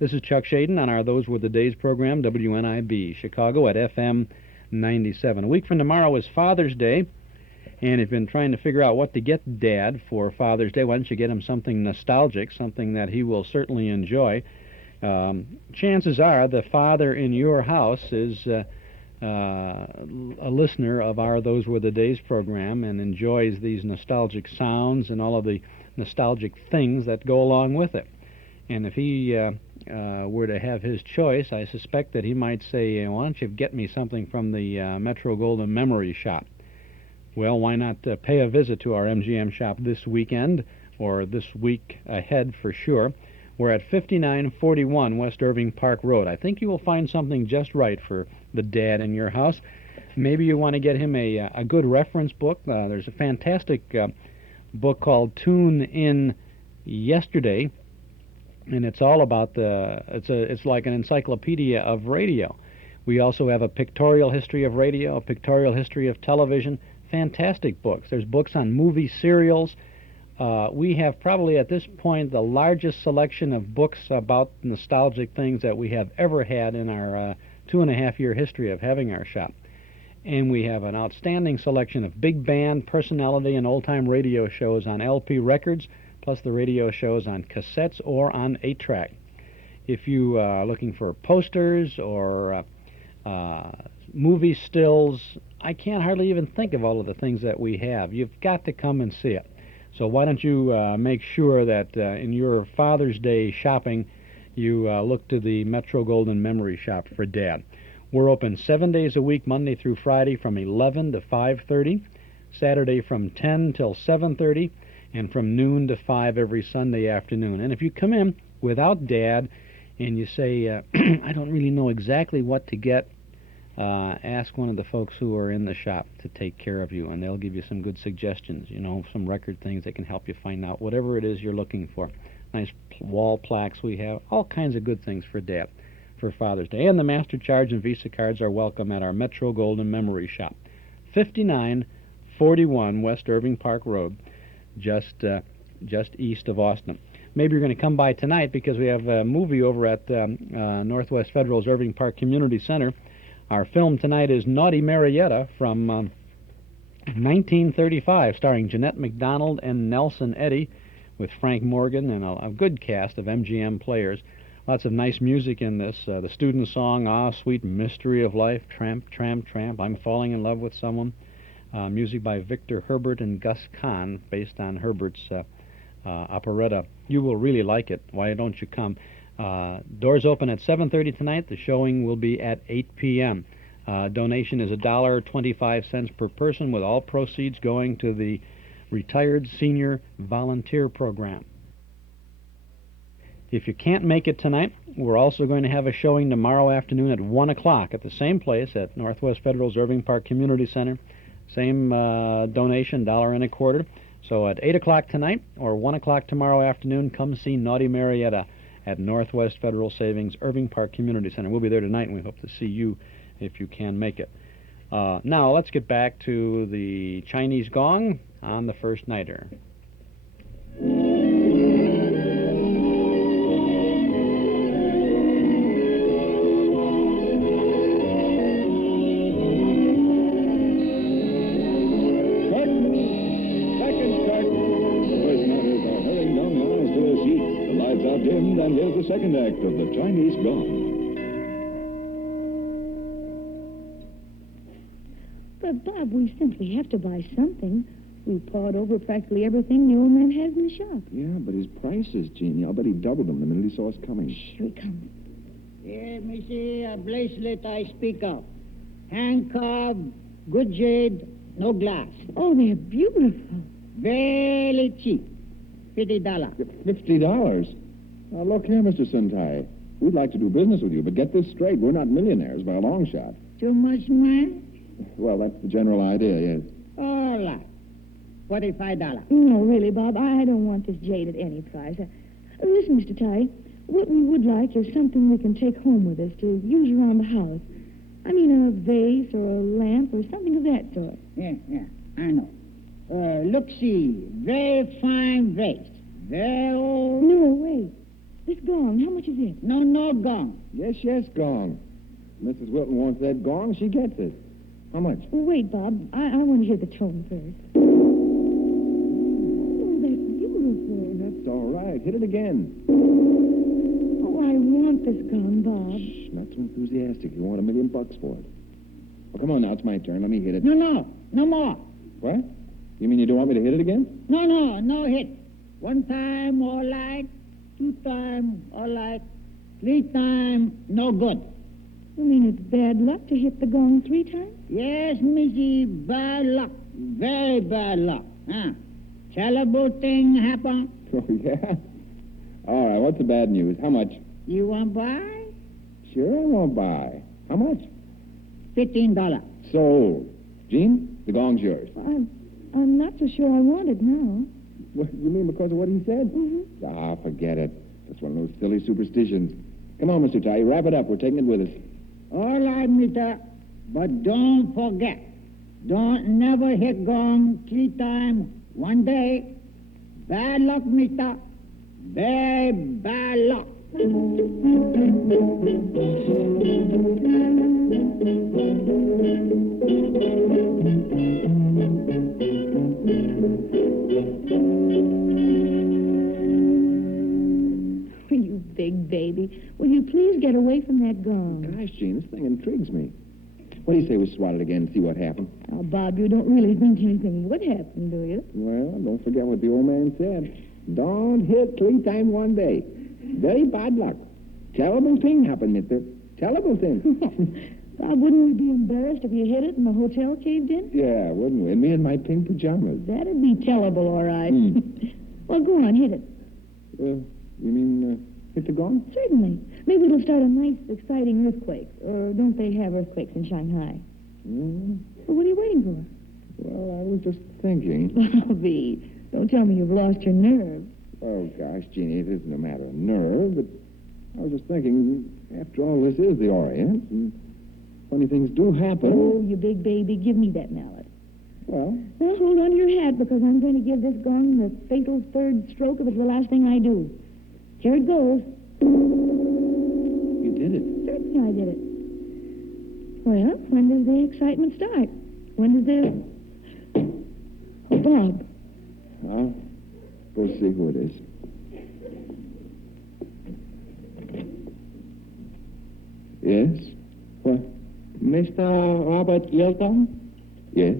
This is Chuck Shaden on our Those Were the Days program, WNIB, Chicago at FM 97. A week from tomorrow is Father's Day, and if you've been trying to figure out what to get Dad for Father's Day, why don't you get him something nostalgic, something that he will certainly enjoy. Chances are the father in your house is a listener of our Those Were the Days program and enjoys these nostalgic sounds and all of the nostalgic things that go along with it. And if he were to have his choice, I suspect that he might say, why don't you get me something from the Metro Golden Memory Shop? Well, why not pay a visit to our MGM shop this weekend, or this week ahead for sure. We're at 5941 West Irving Park Road. I think you will find something just right for the dad in your house. Maybe you want to get him a good reference book. There's a fantastic book called Tune In Yesterday, and it's all about it's like an encyclopedia of radio. We also have a pictorial history of radio, a pictorial history of television, fantastic books. There's books on movie serials. We have probably at this point the largest selection of books about nostalgic things that we have ever had in our 2.5-year history of having our shop. And we have an outstanding selection of big band, personality, and old-time radio shows on LP records, plus the radio shows on cassettes or on 8-track. If you are looking for posters or movie stills, I can't hardly even think of all of the things that we have. You've got to come and see it. So why don't you make sure that in your Father's Day shopping, you look to the Metro-Goldwyn Memory Shop for Dad. We're open 7 days a week, Monday through Friday from 11 to 5:30, Saturday from 10 till 7:30, and from noon to 5 every Sunday afternoon. And if you come in without Dad and you say, I don't really know exactly what to get, ask one of the folks who are in the shop to take care of you, and they'll give you some good suggestions, you know, some record things that can help you find out whatever it is you're looking for. Nice wall plaques we have, all kinds of good things for Dad for Father's Day. And the Master Charge and Visa cards are welcome at our Metro-Goldwyn Memory Shop, 5941 West Irving Park Road, just east of Austin. Maybe you're going to come by tonight because we have a movie over at Northwest Federal's Irving Park Community Center. Our film tonight is Naughty Marietta from 1935, starring Jeanette MacDonald and Nelson Eddy, with Frank Morgan and a good cast of MGM players. Lots of nice music in this. The student song, Ah, Sweet Mystery of Life, Tramp, Tramp, Tramp, I'm Falling in Love with Someone. Music by Victor Herbert and Gus Kahn, based on Herbert's operetta. You will really like it. Why don't you come? Doors open at 7:30 tonight. The showing will be at 8 p.m. Donation is $1.25 per person, with all proceeds going to the Retired Senior Volunteer Program. If you can't make it tonight, we're also going to have a showing tomorrow afternoon at 1 o'clock at the same place at Northwest Federal's Irving Park Community Center. Same donation, $1.25. So at 8 o'clock tonight or 1 o'clock tomorrow afternoon, come see Naughty Marietta at Northwest Federal Savings Irving Park Community Center. We'll be there tonight, and we hope to see you if you can make it. Now, let's get back to the Chinese gong on the first nighter. Dimmed, and here's the second act of the Chinese gong. But, Bob, we simply have to buy something. We pawed over practically everything the old man has in the shop. Yeah, but his prices, Jeannie, I'll bet he doubled them the minute he saw us coming. Here he comes. Here, me see a bracelet I speak of. Hand carved, good jade, no glass. Oh, they're beautiful. Very cheap. $50. $50? Now, look here, Mr. Sentai. We'd like to do business with you, but get this straight. We're not millionaires by a long shot. Too much money? Well, that's the general idea, yes. All right. $45. No, really, Bob, I don't want this jade at any price. Listen, Mr. Ty, what we would like is something we can take home with us to use around the house. I mean, a vase or a lamp or something of that sort. Yeah, I know. Look, see, very fine vase. Very old. No, wait. This gong, how much is it? No gong. Yes, gong. Mrs. Wilton wants that gong. She gets it. How much? Well, wait, Bob. I want to hear the tone first. Oh, that's beautiful. That's all right. Hit it again. Oh, I want this gong, Bob. Shh, not too enthusiastic. You want $1 million for it. Well, come on now. It's my turn. Let me hit it. No more. What? You mean you don't want me to hit it again? No hit. 1 time, all right. 2 time, all right. 3 time, no good. You mean it's bad luck to hit the gong 3 times? Yes, Missy, bad luck. Very bad luck. Terrible thing happen. Oh, yeah? All right, what's the bad news? How much? You want buy? Sure, I won't buy. How much? $15. Sold. Gene, the gong's yours. I'm not so sure I want it now. What, you mean because of what he said? Mm-hmm. Ah, forget it. That's one of those silly superstitions. Come on, Mr. Ty, wrap it up. We're taking it with us. All right, mister. But don't forget, don't never hit gong 3 times one day. Bad luck, mister. Very bad luck. You big baby. Will you please get away from that gong? Gosh, Gene, this thing intrigues me. What do you say we swat it again and see what happens? Now, Bob, you don't really think anything would happen, do you? Well, don't forget what the old man said. Don't hit 3 times one day. Very bad luck. Terrible thing happened, mister. Terrible thing. Bob, wouldn't we be embarrassed if you hit it and the hotel caved in? Yeah, wouldn't we? And me in my pink pajamas. That'd be terrible, all right. Well, go on, hit it. You mean hit the gong? Certainly. Maybe it'll start a nice, exciting earthquake. Or don't they have earthquakes in Shanghai? Well, what are you waiting for? Well, I was just thinking. Oh, V, don't tell me you've lost your nerve. Oh, gosh, Jeannie, it isn't a matter of nerve, but I was just thinking, after all, this is the Orient, and funny things do happen. Oh, you big baby, give me that mallet. Well, hold on to your hat, because I'm going to give this gong the fatal third stroke if it's the last thing I do. Here it goes. You did it. Certainly I did it. Well, when does the excitement start? When does the... Oh, Bob. I'll go see who it is. Yes? What? Mr. Robert Hilton? Yes?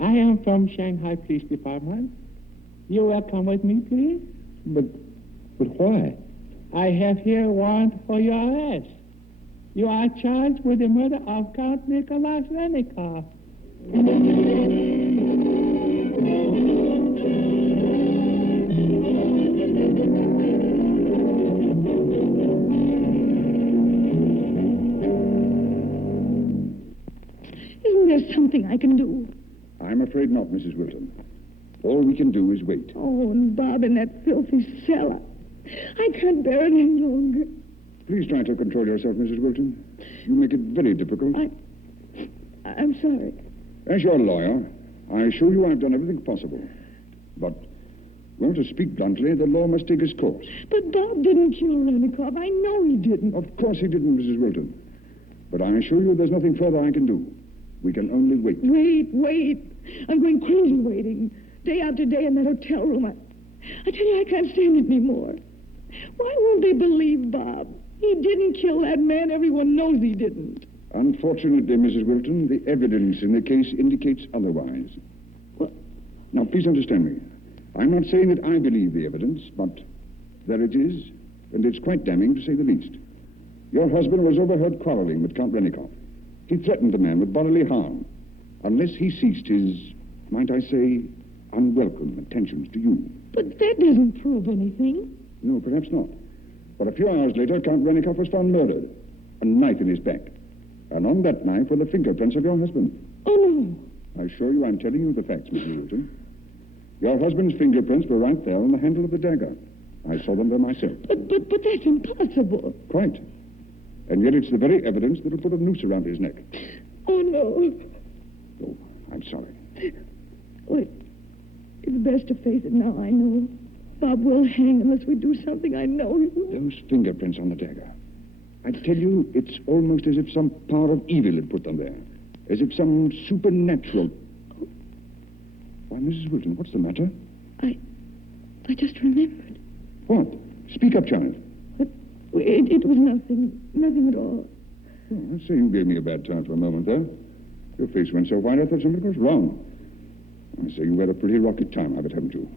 I am from Shanghai Police Department. You will come with me, please? But why? I have here warrant for your arrest. You are charged with the murder of Count Nicholas Renikoff. Isn't there something I can do? I'm afraid not, Mrs. Wilton. All we can do is wait. Oh, and Bob in that filthy cellar. I can't bear it any longer. Please try to control yourself, Mrs. Wilton. You make it very difficult. I'm sorry. As your lawyer, I assure you I've done everything possible. But, well, to speak bluntly, the law must take its course. But Bob didn't kill Renikoff. I know he didn't. Of course he didn't, Mrs. Wilton. But I assure you there's nothing further I can do. We can only wait. Wait. I'm going crazy waiting. Day after day in that hotel room. I tell you, I can't stand it anymore. Why won't they believe Bob? He didn't kill that man. Everyone knows he didn't. Unfortunately, Mrs. Wilton, the evidence in the case indicates otherwise. What? Now, please understand me. I'm not saying that I believe the evidence, but there it is, and it's quite damning to say the least. Your husband was overheard quarreling with Count Renikoff. He threatened the man with bodily harm, unless he ceased his, might I say, unwelcome attentions to you. But that doesn't prove anything. No, perhaps not. But a few hours later, Count Renikoff was found murdered, a knife in his back. And on that knife were the fingerprints of your husband. Oh, no. I assure you I'm telling you the facts, Mrs. Wilton. Your husband's fingerprints were right there on the handle of the dagger. I saw them there myself. But that's impossible. Quite. And yet it's the very evidence that'll put a noose around his neck. Oh, no. Oh, I'm sorry. Well, it's best to face it now, I know. Bob will hang unless we do something. I know he will. Those fingerprints on the dagger. I tell you, it's almost as if some power of evil had put them there. As if some supernatural... Why, Mrs. Wilton, what's the matter? I just remembered. What? Speak up, child. It was nothing. Nothing at all. Oh, I say you gave me a bad turn for a moment there. Your face went so white I thought something was wrong. I say you had a pretty rocky time of it, haven't you?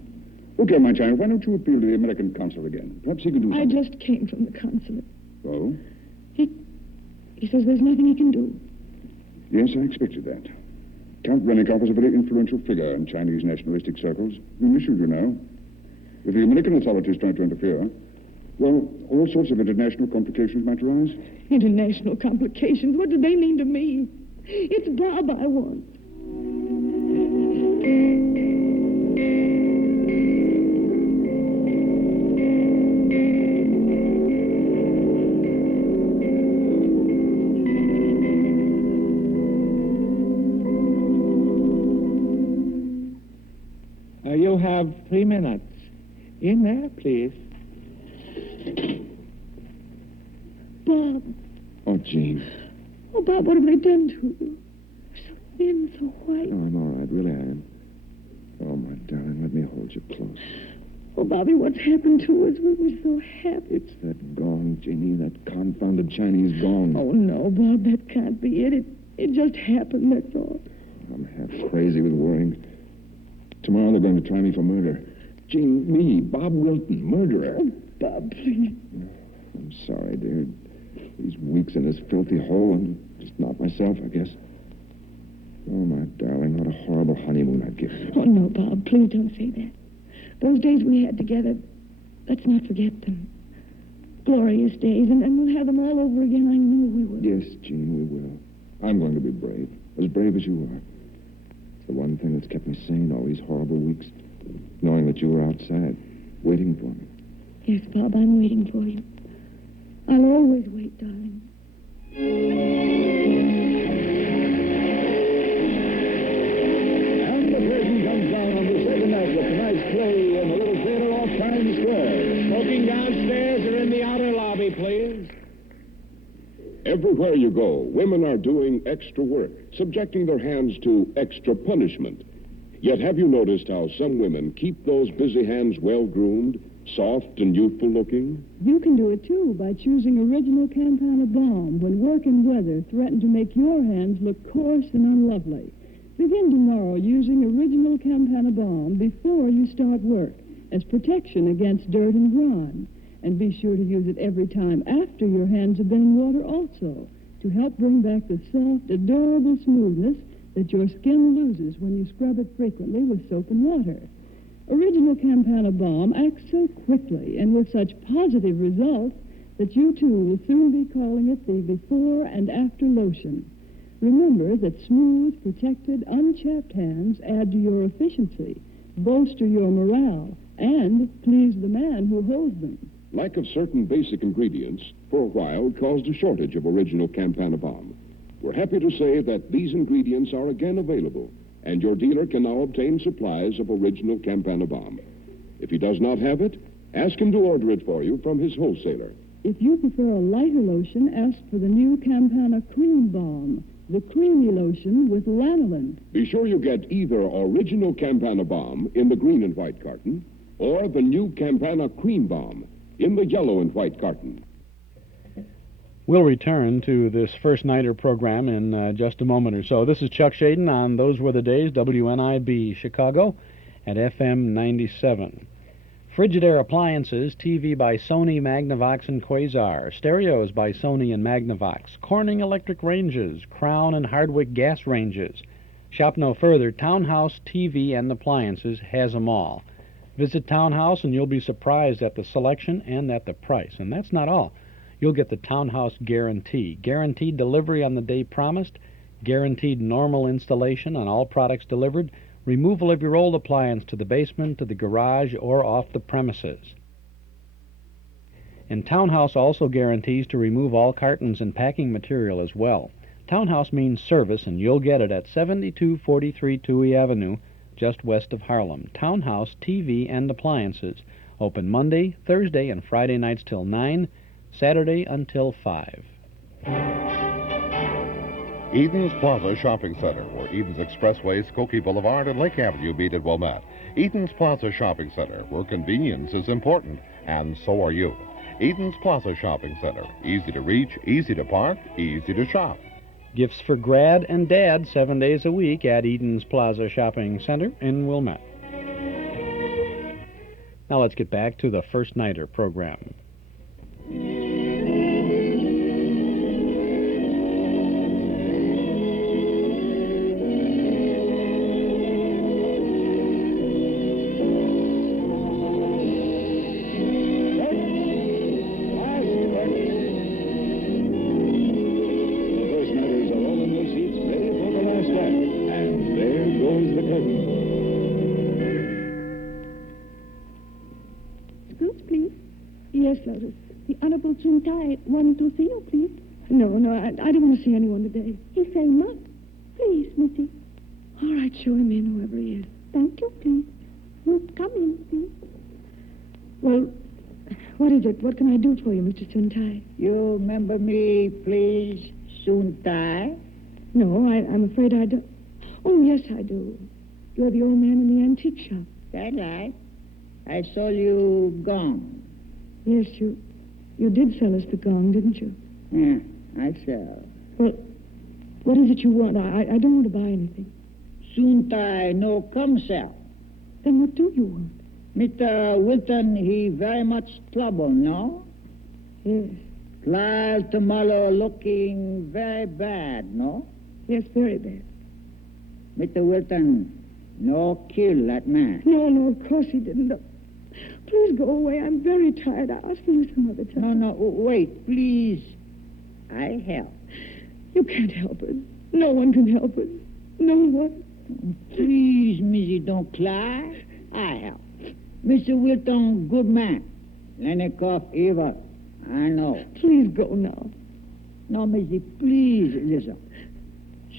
Okay, my child, why don't you appeal to the American consul again? Perhaps he can do something. I just came from the consulate. Oh? He says there's nothing he can do. Yes, I expected that. Count Renikoff was a very influential figure in Chinese nationalistic circles. An issue, you know. If the American authorities try to interfere, well, all sorts of international complications might arise. International complications? What do they mean to me? It's Bob I want. 3 minutes. In there, please. Bob. Oh, Jean. Oh, Bob, what have they done to you? You're so thin, so white. No, I'm all right. Really, I am. Oh, my darling, let me hold you close. Oh, Bobby, what's happened to us? We were so happy. It's that gong, Jeannie, that confounded Chinese gong. Oh, no, Bob, that can't be it. It just happened, that's all. I'm half crazy with worrying. Tomorrow they're going to try me for murder. Jean, me, Bob Wilton, murderer. Oh, Bob, please. I'm sorry, dear. These weeks in this filthy hole, and just not myself, I guess. Oh, my darling, what a horrible honeymoon I've given you. Oh, no, Bob, please don't say that. Those days we had together, let's not forget them. Glorious days, and we'll have them all over again. I know we will. Yes, Jean, we will. I'm going to be brave. As brave as you are. It's the one thing that's kept me sane all these horrible weeks. Knowing that you were outside, waiting for me. Yes, Bob, I'm waiting for you. I'll always wait, darling. And the curtain comes down on the second act of tonight's play in the little theater off Times Square. Smoking downstairs or in the outer lobby, please. Everywhere you go, women are doing extra work, subjecting their hands to extra punishment. Yet have you noticed how some women keep those busy hands well-groomed, soft and youthful-looking? You can do it, too, by choosing original Campana balm when work and weather threaten to make your hands look coarse and unlovely. Begin tomorrow using original Campana balm before you start work as protection against dirt and grime. And be sure to use it every time after your hands have been in water also to help bring back the soft, adorable smoothness that your skin loses when you scrub it frequently with soap and water. Original Campana balm acts so quickly and with such positive results that you, too, will soon be calling it the before and after lotion. Remember that smooth, protected, unchapped hands add to your efficiency, bolster your morale, and please the man who holds them. Lack of certain basic ingredients for a while caused a shortage of original Campana balm. We're happy to say that these ingredients are again available, and your dealer can now obtain supplies of original Campana balm. If he does not have it, ask him to order it for you from his wholesaler. If you prefer a lighter lotion, ask for the new Campana cream balm, the creamy lotion with lanolin. Be sure you get either original Campana balm in the green and white carton or the new Campana cream balm in the yellow and white carton. We'll return to this first nighter program in just a moment or so. This is Chuck Shaden on Those Were the Days, WNIB Chicago at FM 97. Frigidaire appliances, TV by Sony, Magnavox, and Quasar. Stereos by Sony and Magnavox. Corning electric ranges. Crown and Hardwick gas ranges. Shop no further. Townhouse TV and Appliances has them all. Visit Townhouse and you'll be surprised at the selection and at the price. And that's not all. You'll get the Townhouse Guarantee. Guaranteed delivery on the day promised. Guaranteed normal installation on all products delivered. Removal of your old appliance to the basement, to the garage, or off the premises. And Townhouse also guarantees to remove all cartons and packing material as well. Townhouse means service, and you'll get it at 7243 Touhy Avenue, just west of Harlem. Townhouse TV and Appliances. Open Monday, Thursday, and Friday nights till 9, Saturday until 5. Eden's Plaza Shopping Center, where Eden's Expressway, Skokie Boulevard, and Lake Avenue meet at Wilmette. Eden's Plaza Shopping Center, where convenience is important, and so are you. Eden's Plaza Shopping Center. Easy to reach, easy to park, easy to shop. Gifts for Grad and Dad 7 days a week at Eden's Plaza Shopping Center in Wilmette. Now let's get back to the First Nighter program. Want to see you, please? No, I don't want to see anyone today. He say not. Please, Missy. All right, show him in, whoever he is. Thank you, please. Oh, come in, see. Well, what is it? What can I do for you, Mr. Suntai? You remember me, please, Suntai? No, I'm afraid I don't. Oh, yes, I do. You're the old man in the antique shop. That's right. I sold you Gong. Yes, you did sell us the Gong, didn't you? Yeah, I sell. Well, what is it you want? I don't want to buy anything. Suntai no come sell. Then what do you want? Mr. Wilton, he very much trouble, no? Yes. Clive tomorrow looking very bad, no? Yes, very bad. Mr. Wilton, no kill that man. No, of course he didn't. Please go away. I'm very tired. I'll see you some other time. No, wait, please. I help. You can't help us. No one can help us. No one. Please, Missy, don't cry. I help. Mr. Wilton, good man. Lenikoff, evil. I know. Please go now. No, Missy, please listen.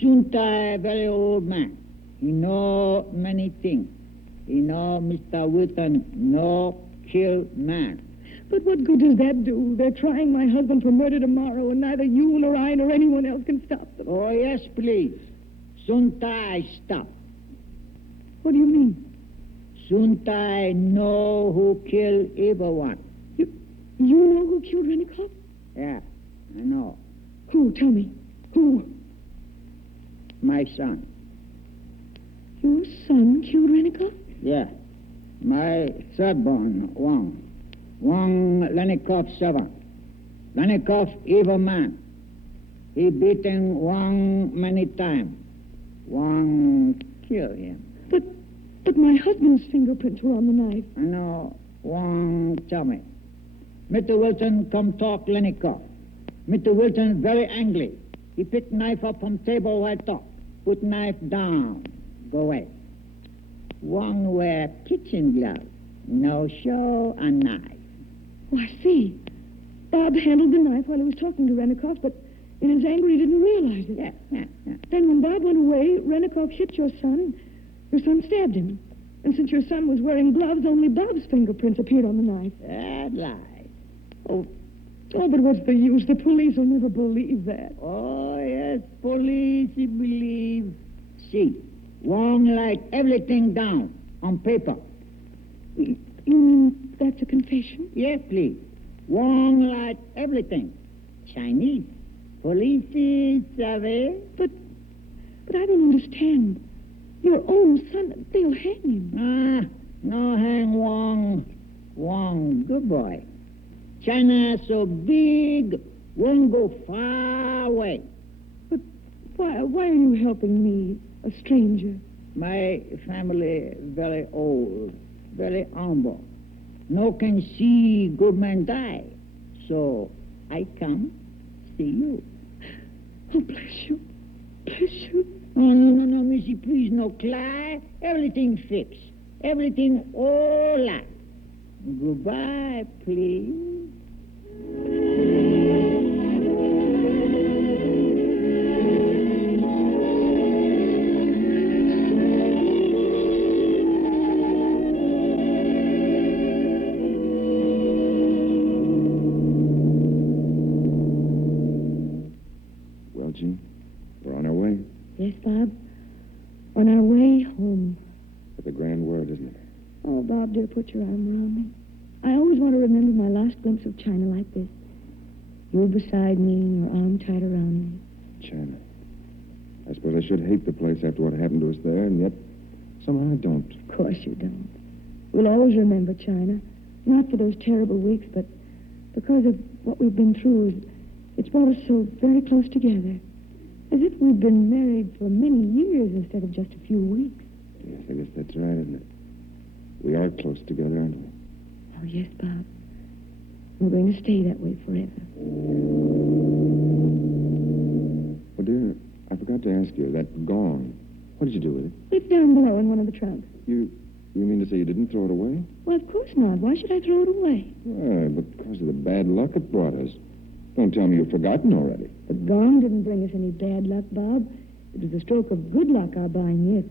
Suntai, very old man. He know many things. He know Mr. Wilton no kill man. But what good does that do? They're trying my husband for murder tomorrow, and neither you nor I nor anyone else can stop them. Oh, yes, please. Suntai stop. What do you mean? Suntai know who killed everyone. You know who killed Renikoff? Yeah, I know. Who? Tell me. Who? My son. Your son killed Renikoff? Yeah. My third born, Wang. Wang Lenikoff 7. Lenikoff, evil man. He beaten Wang many times. Wang killed him. But my husband's fingerprints were on the knife. I know. Wang tell me. Mr. Wilton come talk Lenikoff. Mr. Wilton very angry. He pick knife up from table while talk. Put knife down. Go away. Wang wear kitchen gloves. No show a knife. Oh, I see. Bob handled the knife while he was talking to Renikoff, but in his anger he didn't realize it. Yeah. Then when Bob went away, Renikoff hit your son, and your son stabbed him. And since your son was wearing gloves, only Bob's fingerprints appeared on the knife. That lie. Oh, but what's the use? The police will never believe that. Oh, yes, police believe. See, Wang write everything down on paper. You mean that's a confession? Yes, please. Wang write everything. Chinese. Police savvy. But I don't understand. Your own son, they'll hang him. No hang Wang. Wang, good boy. China so big, won't go far away. But why are you helping me, a stranger? My family very old, very humble. No can see good man die. So I come see you. Oh, bless you. Bless you. No, Missy, please, no cry. Everything fixed. Everything all right. Goodbye, please. Well, Jean, we're on our way. Yes, Bob. On our way home. It's a grand word, isn't it? Oh, Bob, dear, put your arm around me. I always want to remember my last glimpse of China like this. You beside me and your arm tied around me. China. I suppose I should hate the place after what happened to us there, and yet somehow I don't. Of course you don't. We'll always remember China. Not for those terrible weeks, but because of what we've been through. It's brought us so very close together. As if we've been married for many years instead of just a few weeks. Yes, I guess that's right, isn't it? We are close together, aren't we? Oh, yes, Bob. We're going to stay that way forever. Oh, dear, I forgot to ask you, that gong, what did you do with it? It's down below in one of the trunks. You mean to say you didn't throw it away? Well, of course not. Why should I throw it away? Why, because of the bad luck it brought us. Don't tell me you've forgotten already. The gong didn't bring us any bad luck, Bob. It was the stroke of good luck our buying it.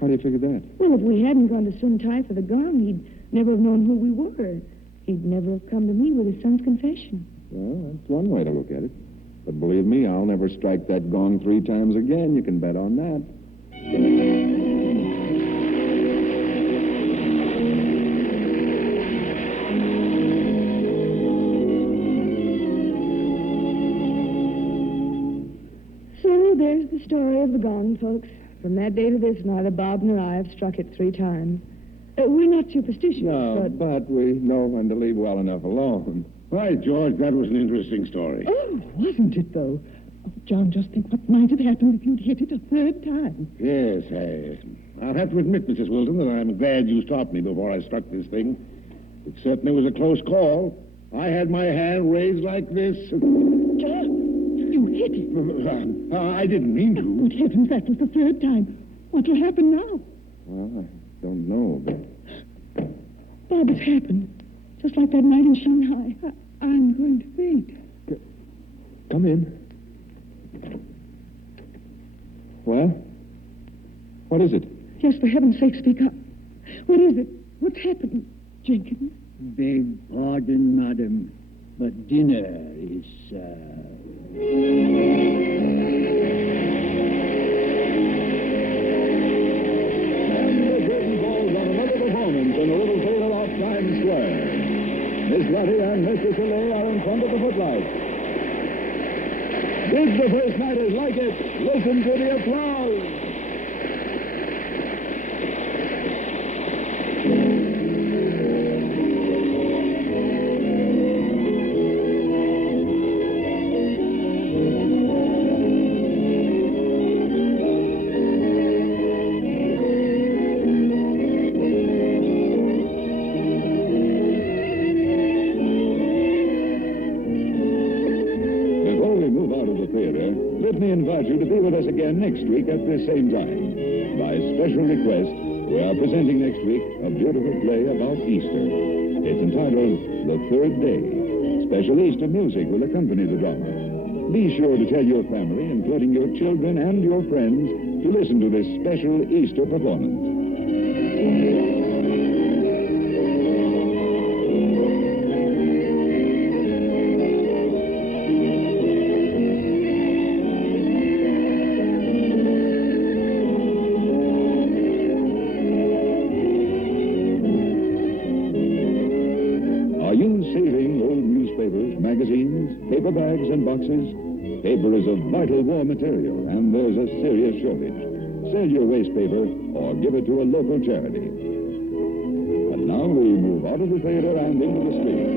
How do you figure that? Well, if we hadn't gone to Sun Tai for the gong, he'd never have known who we were. He'd never have come to me with his son's confession. Well, that's one way to look at it. But believe me, I'll never strike that gong 3 times again. You can bet on that. So there's the story of the gong, folks. From that day to this, neither Bob nor I have struck it 3 times. We're not superstitious, No, but we know when to leave well enough alone. Why, George, that was an interesting story. Oh, wasn't it, though? Oh, John, just think what might have happened if you'd hit it a 3rd time. Yes, I'll have to admit, Mrs. Wilson, that I'm glad you stopped me before I struck this thing. It certainly was a close call. I had my hand raised like this. John, you hit it. I didn't mean to. Good heavens, that was the 3rd time. What'll happen now? Well, I don't know, but... Bob, it's happened. Just like that night in Shanghai. I'm going to faint. Come in. Well? What is it? Yes, for heaven's sake, speak up. What is it? What's happened? Jenkins? Beg pardon, madam, but dinner is In a little theater off Times Square. Miss Luddy and Mr. Soule are in front of the footlights. Did the first nighters like it? Listen to the applause. Let me invite you to be with us again next week at this same time. By special request, we are presenting next week a beautiful play about Easter. It's entitled The Third Day. Special Easter music will accompany the drama. Be sure to tell your family, including your children and your friends, to listen to this special Easter performance. Paper bags and boxes. Paper is a vital war material, and there's a serious shortage. Sell your waste paper or give it to a local charity. And now we move out of the theater and into the street.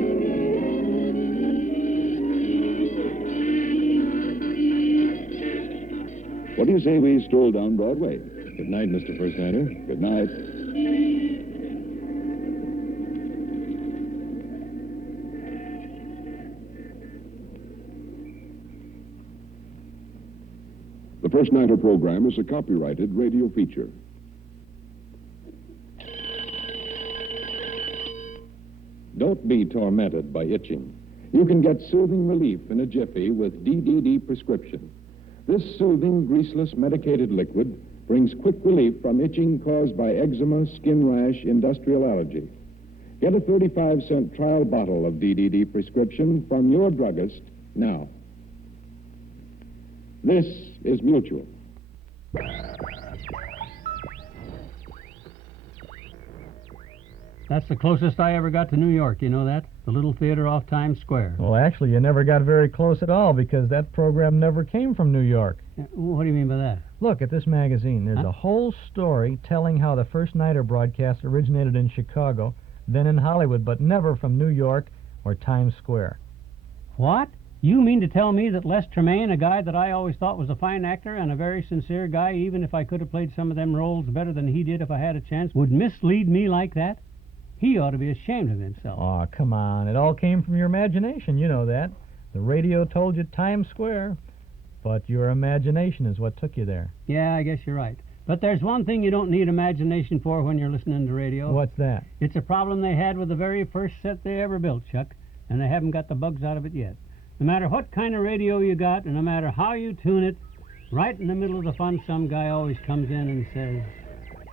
What do you say we stroll down Broadway? Good night, Mr. First Nighter. Good night. The First Nighter program is a copyrighted radio feature. Don't be tormented by itching. You can get soothing relief in a jiffy with DDD prescription. This soothing, greaseless, medicated liquid brings quick relief from itching caused by eczema, skin rash, industrial allergy. Get a 35-cent trial bottle of DDD prescription from your druggist now. This is Mutual. That's the closest I ever got to New York, you know that? The little theater off Times Square. Well, actually, you never got very close at all because that program never came from New York. What do you mean by that? Look at this magazine. There's a whole story telling how the First Nighter broadcast originated in Chicago, then in Hollywood, but never from New York or Times Square. What? You mean to tell me that Les Tremaine, a guy that I always thought was a fine actor and a very sincere guy, even if I could have played some of them roles better than he did if I had a chance, would mislead me like that? He ought to be ashamed of himself. Oh, come on. It all came from your imagination. You know that. The radio told you Times Square, but your imagination is what took you there. Yeah, I guess you're right. But there's one thing you don't need imagination for when you're listening to radio. What's that? It's a problem they had with the very first set they ever built, Chuck, and they haven't got the bugs out of it yet. No matter what kind of radio you got, and no matter how you tune it, right in the middle of the fun, some guy always comes in and says,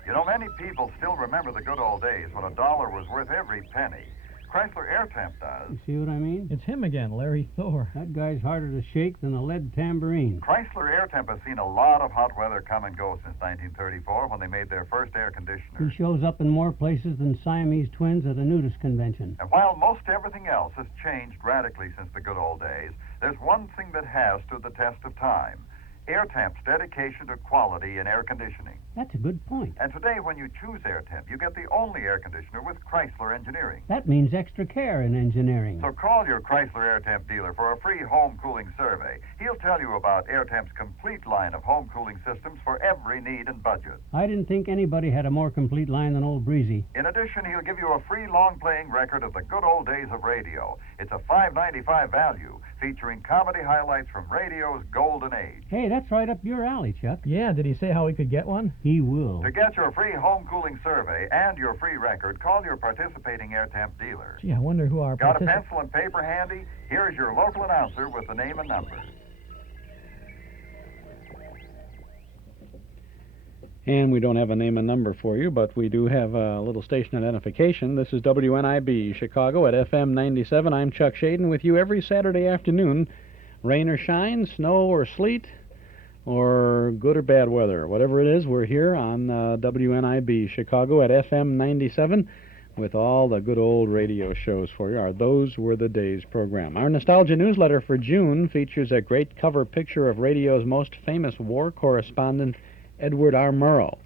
You know, many people still remember the good old days when a dollar was worth every penny. Chrysler Air Temp does. You see what I mean? It's him again, Larry Thor. That guy's harder to shake than a lead tambourine. Chrysler Air Temp has seen a lot of hot weather come and go since 1934 when they made their first air conditioner. He shows up in more places than Siamese twins at a nudist convention. And while most everything else has changed radically since the good old days, there's one thing that has stood the test of time. Air Temp's dedication to quality in air conditioning. That's a good point. And today, when you choose Air Temp, you get the only air conditioner with Chrysler Engineering. That means extra care in engineering. So call your Chrysler Air Temp dealer for a free home cooling survey. He'll tell you about Air Temp's complete line of home cooling systems for every need and budget. I didn't think anybody had a more complete line than old Breezy. In addition, he'll give you a free long-playing record of the good old days of radio. It's a $5.95 value, featuring comedy highlights from radio's golden age. Hey, that's right up your alley, Chuck. Yeah, did he say how he could get one? He will. To get your free home cooling survey and your free record, call your participating Air Temp dealer. Gee, I wonder who our Got a pencil and paper handy? Here's your local announcer with the name and number. And we don't have a name and number for you, but we do have a little station identification. This is WNIB Chicago at FM 97. I'm Chuck Shaden with you every Saturday afternoon. Rain or shine, snow or sleet, or good or bad weather. Whatever it is, we're here on WNIB Chicago at FM 97 with all the good old radio shows for you. Our Those Were the Days program. Our Nostalgia newsletter for June features a great cover picture of radio's most famous war correspondent, Edward R. Murrow.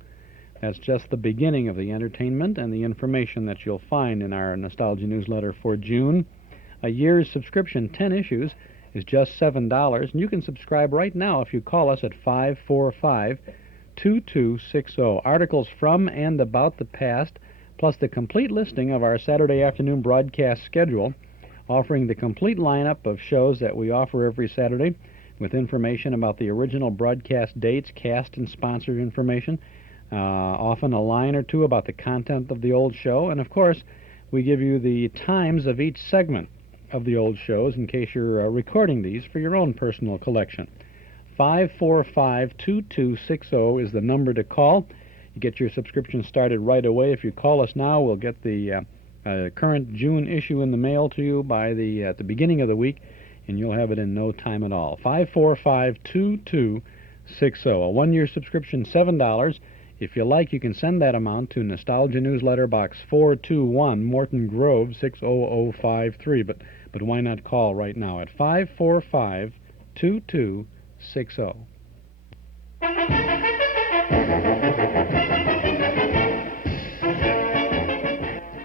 That's just the beginning of the entertainment and the information that you'll find in our Nostalgia newsletter for June. A year's subscription, 10 issues, is just $7, and you can subscribe right now if you call us at 545-2260. Articles from and about the past, plus the complete listing of our Saturday afternoon broadcast schedule, offering the complete lineup of shows that we offer every Saturday, with information about the original broadcast dates, cast and sponsored information, often a line or two about the content of the old show, and of course, we give you the times of each segment of the old shows in case you're recording these for your own personal collection. 545-2260 is the number to call. You get your subscription started right away. If you call us now, we'll get the current June issue in the mail to you by at the beginning of the week, and you'll have it in no time at all. 545-2260. A one-year subscription, $7. If you like, you can send that amount to Nostalgia Newsletter Box 421, Morton Grove, 60053. But why not call right now at 545-2260.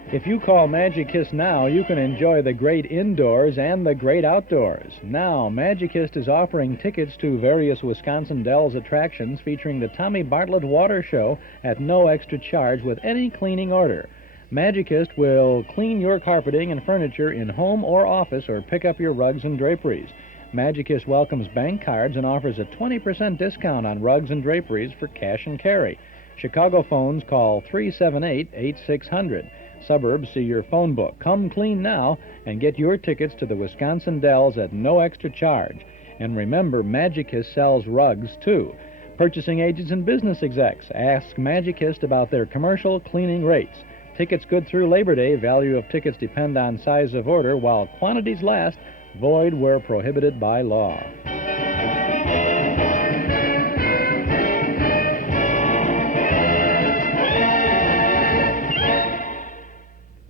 If you call Magicist now, you can enjoy the great indoors and the great outdoors. Now, Magicist is offering tickets to various Wisconsin Dells attractions featuring the Tommy Bartlett Water Show at no extra charge with any cleaning order. Magicist will clean your carpeting and furniture in home or office or pick up your rugs and draperies. Magicist welcomes bank cards and offers a 20% discount on rugs and draperies for cash and carry. Chicago phones call 378-8600. Suburbs, see your phone book. Come clean now and get your tickets to the Wisconsin Dells at no extra charge. And remember, Magicist sells rugs, too. Purchasing agents and business execs, ask Magicist about their commercial cleaning rates. Tickets good through Labor Day. Value of tickets depend on size of order, while quantities last. Void where prohibited by law.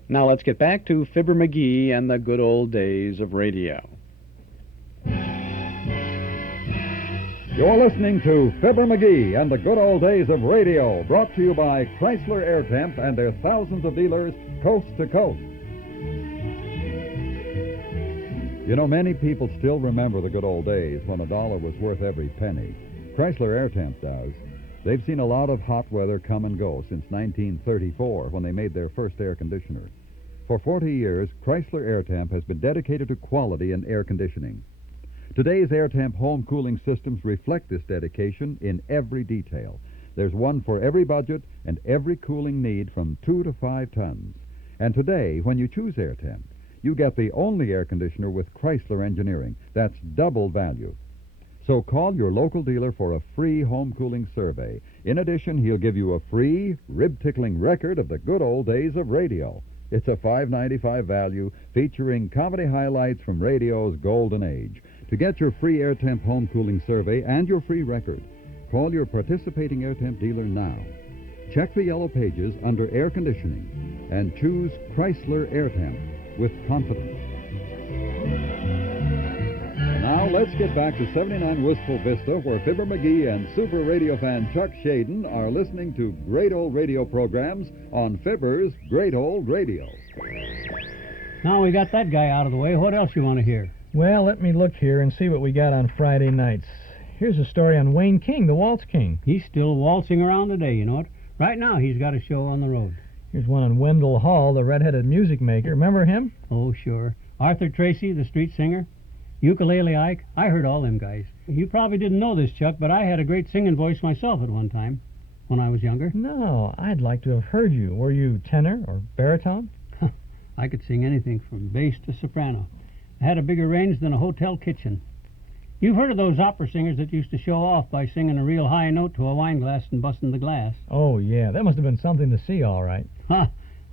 Now let's get back to Fibber McGee and the good old days of radio. You're listening to Fibber McGee and the good old days of radio, brought to you by Chrysler Air Temp and their thousands of dealers coast to coast. You know, many people still remember the good old days when a dollar was worth every penny. Chrysler Air Temp does. They've seen a lot of hot weather come and go since 1934 when they made their first air conditioner. For 40 years, Chrysler Air Temp has been dedicated to quality in air conditioning. Today's Air Temp home cooling systems reflect this dedication in every detail. There's one for every budget and every cooling need from 2 to 5 tons. And today, when you choose Air Temp, you get the only air conditioner with Chrysler engineering. That's double value. So call your local dealer for a free home cooling survey. In addition, he'll give you a free, rib-tickling record of the good old days of radio. It's a $5.95 value featuring comedy highlights from radio's golden age. To get your free air temp home cooling survey and your free record, call your participating air temp dealer now. Check the yellow pages under air conditioning and choose Chrysler Air Temp with confidence. Now let's get back to 79 Wistful Vista, where Fibber McGee and super radio fan Chuck Shaden are listening to great old radio programs on Fibber's Great Old Radio. Now we got that guy out of the way. What else you want to hear? Well, let me look here and see what we got on Friday nights. Here's a story on Wayne King, the Waltz King. He's still waltzing around today, you know it. Right now he's got a show on the road. Here's one on Wendell Hall, the red-headed music maker. Remember him? Oh, sure. Arthur Tracy, the street singer. Ukulele Ike. I heard all them guys. You probably didn't know this, Chuck, but I had a great singing voice myself at one time when I was younger. No, I'd like to have heard you. Were you tenor or baritone? I could sing anything from bass to soprano. I had a bigger range than a hotel kitchen. You've heard of those opera singers that used to show off by singing a real high note to a wine glass and busting the glass. Oh, yeah. That must have been something to see, all right.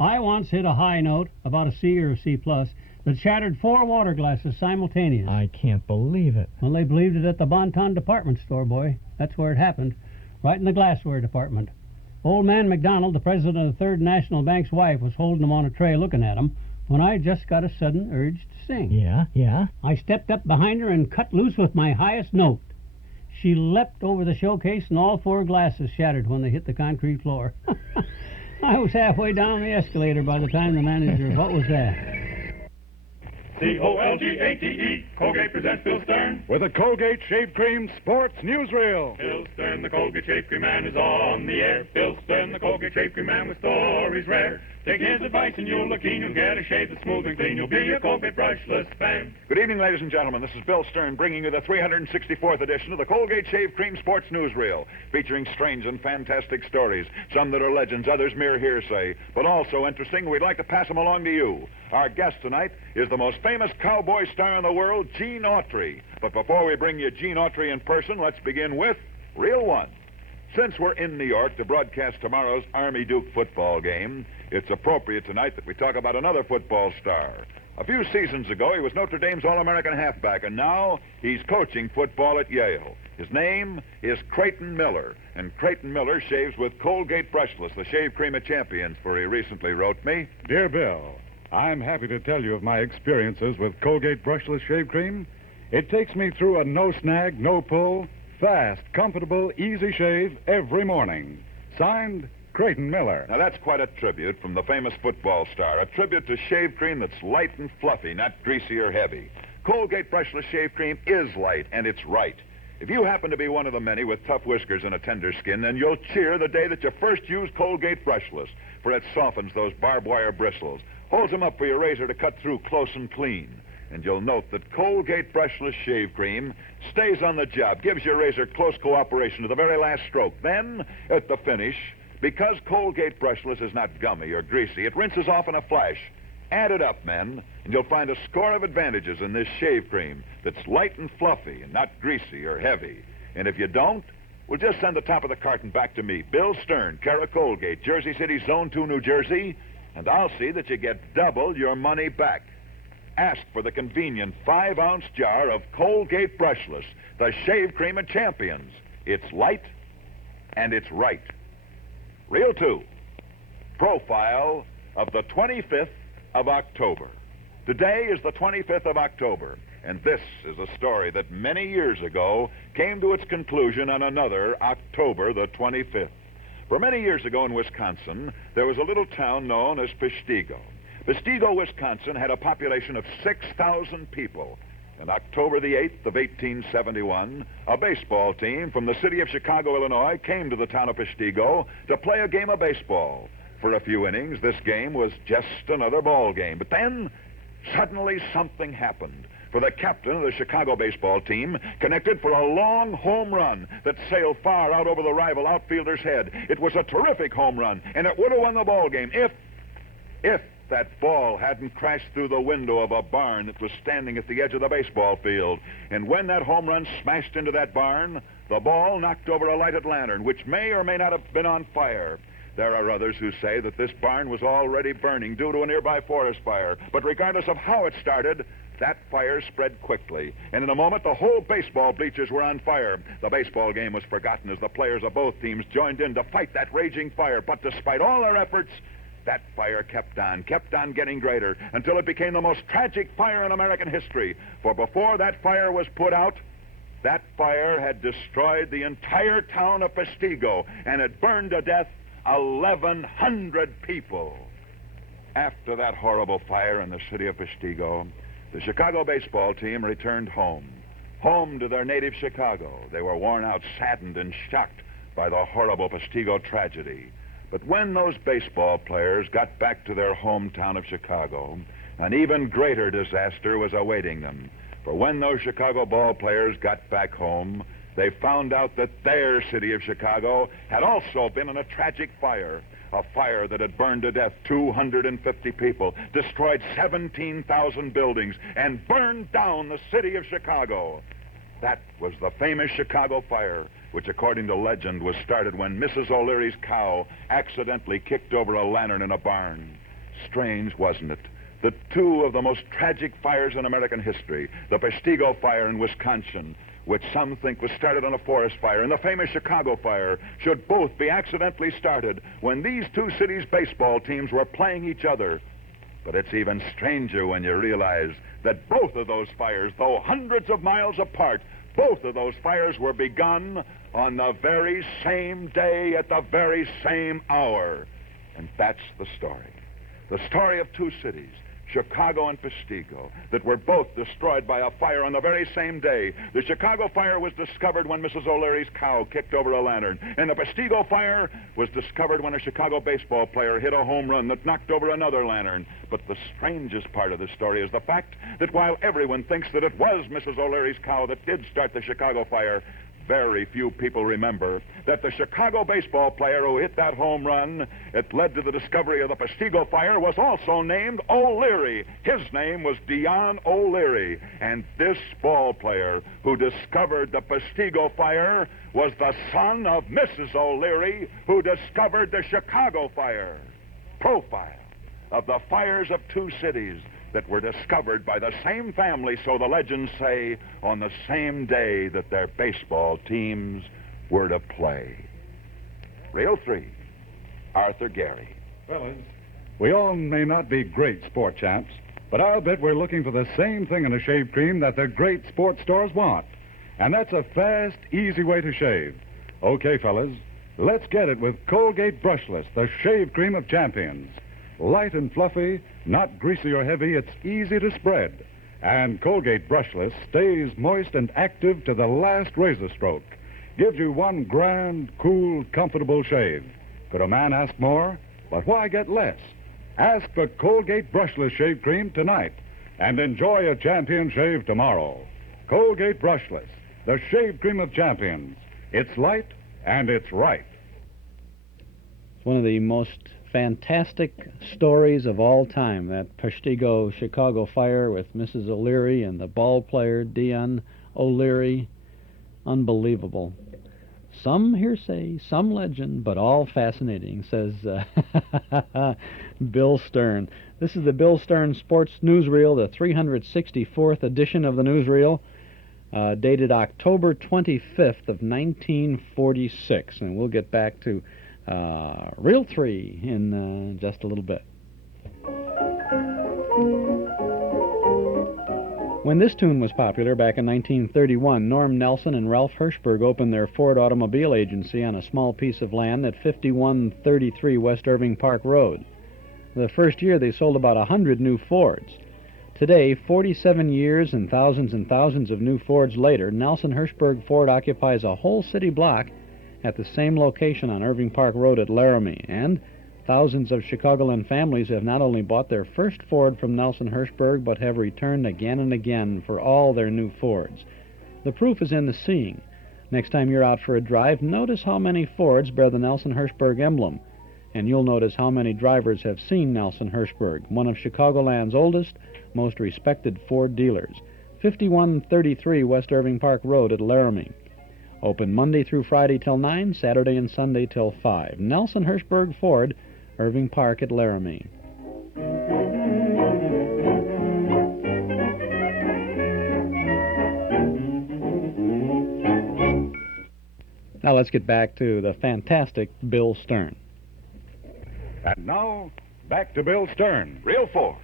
I once hit a high note, about a C or a C+, that shattered 4 water glasses simultaneous. I can't believe it. Well, they believed it at the Bonton department store, boy. That's where it happened, right in the glassware department. Old man McDonald, the president of the Third National Bank's wife, was holding them on a tray looking at them when I just got a sudden urge to sing. Yeah? I stepped up behind her and cut loose with my highest note. She leapt over the showcase and all 4 glasses shattered when they hit the concrete floor. I was halfway down the escalator by the time the manager, what was that? Colgate, Colgate presents Bill Stern with a Colgate Shave Cream Sports Newsreel. Bill Stern, the Colgate Shave Cream Man, is on the air. Bill Stern, the Colgate Shave Cream Man, with stories rare. Take his advice and you'll look keen. You'll get a shave that's smooth and clean. You'll be a Colgate brushless fan. Good evening, ladies and gentlemen. This is Bill Stern bringing you the 364th edition of the Colgate Shave Cream Sports Newsreel, featuring strange and fantastic stories, some that are legends, others mere hearsay, but also interesting. We'd like to pass them along to you. Our guest tonight is the most famous cowboy star in the world, Gene Autry. But before we bring you Gene Autry in person, let's begin with Reel 1. Since we're in New York to broadcast tomorrow's Army-Duke football game, it's appropriate tonight that we talk about another football star. A few seasons ago, he was Notre Dame's All-American halfback, and now he's coaching football at Yale. His name is Creighton Miller, and Creighton Miller shaves with Colgate Brushless, the shave cream of champions, for he recently wrote me, Dear Bill, I'm happy to tell you of my experiences with Colgate Brushless Shave Cream. It takes me through a no-snag, no-pull, fast, comfortable, easy shave every morning. Signed, Creighton Miller. Now, that's quite a tribute from the famous football star, a tribute to shave cream that's light and fluffy, not greasy or heavy. Colgate Brushless Shave Cream is light, and it's right. If you happen to be one of the many with tough whiskers and a tender skin, then you'll cheer the day that you first use Colgate Brushless, for it softens those barbed wire bristles, holds them up for your razor to cut through close and clean. And you'll note that Colgate Brushless Shave Cream stays on the job, gives your razor close cooperation to the very last stroke. Then, at the finish, because Colgate Brushless is not gummy or greasy, it rinses off in a flash. Add it up, men, and you'll find a score of advantages in this shave cream that's light and fluffy and not greasy or heavy. And if you don't, well, just send the top of the carton back to me, Bill Stern, care of Colgate, Jersey City, Zone 2, New Jersey, and I'll see that you get double your money back. Ask for the convenient 5-ounce jar of Colgate Brushless, the shave cream of champions. It's light and it's right. Reel 2, profile of the 25th of October. Today is the 25th of October, and this is a story that many years ago came to its conclusion on another October the 25th. For many years ago in Wisconsin, there was a little town known as Peshtigo. Peshtigo, Wisconsin, had a population of 6,000 people. On October the 8th of 1871, a baseball team from the city of Chicago, Illinois, came to the town of Peshtigo to play a game of baseball. For a few innings, this game was just another ball game. But then, suddenly something happened. For the captain of the Chicago baseball team connected for a long home run that sailed far out over the rival outfielder's head. It was a terrific home run, and it would have won the ball game if that ball hadn't crashed through the window of a barn that was standing at the edge of the baseball field. And when that home run smashed into that barn, the ball knocked over a lighted lantern, which may or may not have been on fire. There are others who say that this barn was already burning due to a nearby forest fire. But regardless of how it started, that fire spread quickly, and in a moment the whole baseball bleachers were on fire. The baseball game was forgotten as the players of both teams joined in to fight that raging fire. But despite all their efforts, that fire kept on getting greater, until it became the most tragic fire in American history. For before that fire was put out, that fire had destroyed the entire town of Peshtigo, and it burned to death 1,100 people. After that horrible fire in the city of Peshtigo, the Chicago baseball team returned home to their native Chicago. They were worn out, saddened, and shocked by the horrible Peshtigo tragedy. But when those baseball players got back to their hometown of Chicago, an even greater disaster was awaiting them. For when those Chicago ball players got back home, they found out that their city of Chicago had also been in a tragic fire. A fire that had burned to death 250 people, destroyed 17,000 buildings, and burned down the city of Chicago. That was the famous Chicago fire, which, according to legend, was started when Mrs. O'Leary's cow accidentally kicked over a lantern in a barn. Strange, wasn't it? The two of the most tragic fires in American history, the Peshtigo fire in Wisconsin, which some think was started on a forest fire, and the famous Chicago fire, should both be accidentally started when these two cities' baseball teams were playing each other. But it's even stranger when you realize that both of those fires, though hundreds of miles apart, both of those fires were begun on the very same day at the very same hour. And that's the story. The story of two cities, Chicago and Peshtigo, that were both destroyed by a fire on the very same day. The Chicago fire was discovered when Mrs. O'Leary's cow kicked over a lantern, and the Peshtigo fire was discovered when a Chicago baseball player hit a home run that knocked over another lantern. But the strangest part of the story is the fact that while everyone thinks that it was Mrs. O'Leary's cow that did start the Chicago fire, very few people remember that the Chicago baseball player who hit that home run, it led to the discovery of the Peshtigo fire, was also named O'Leary. His name was Dion O'Leary. And this ball player who discovered the Peshtigo fire was the son of Mrs. O'Leary, who discovered the Chicago fire. Profile of the fires of two cities that were discovered by the same family, so the legends say, on the same day that their baseball teams were to play. Reel 3, Arthur Gary. Fellas, we all may not be great sport champs, but I'll bet we're looking for the same thing in a shave cream that the great sports stores want. And that's a fast, easy way to shave. Okay, fellas, let's get it with Colgate Brushless, the shave cream of champions. Light and fluffy, not greasy or heavy, it's easy to spread. And Colgate Brushless stays moist and active to the last razor stroke. Gives you one grand, cool, comfortable shave. Could a man ask more? But why get less? Ask for Colgate Brushless Shave Cream tonight and enjoy a champion shave tomorrow. Colgate Brushless, the shave cream of champions. It's light and it's right. It's one of the most fantastic stories of all time, that Peshtigo Chicago fire with Mrs. O'Leary and the ball player Dion O'Leary. Unbelievable. Some hearsay, some legend, but all fascinating, says Bill Stern. This is the Bill Stern Sports Newsreel, the 364th edition of the newsreel, dated October 25th of 1946. And we'll get back to Reel 3 in just a little bit. When this tune was popular back in 1931, Norm Nelson and Ralph Hirschberg opened their Ford automobile agency on a small piece of land at 5133 West Irving Park Road. The first year they sold about 100 new Fords. Today, 47 years and thousands of new Fords later, Nelson Hirschberg Ford occupies a whole city block at the same location on Irving Park Road at Laramie, and thousands of Chicagoland families have not only bought their first Ford from Nelson Hirschberg, but have returned again and again for all their new Fords. The proof is in the seeing. Next time you're out for a drive, notice how many Fords bear the Nelson Hirschberg emblem. and you'll notice how many drivers have seen Nelson Hirschberg, one of Chicagoland's oldest, most respected Ford dealers. 5133 West Irving Park Road at Laramie. Open Monday through Friday till 9, Saturday and Sunday till 5. Nelson Hirschberg Ford, Irving Park at Laramie. Now let's get back to the fantastic Bill Stern. And now, back to Bill Stern. Reel 4.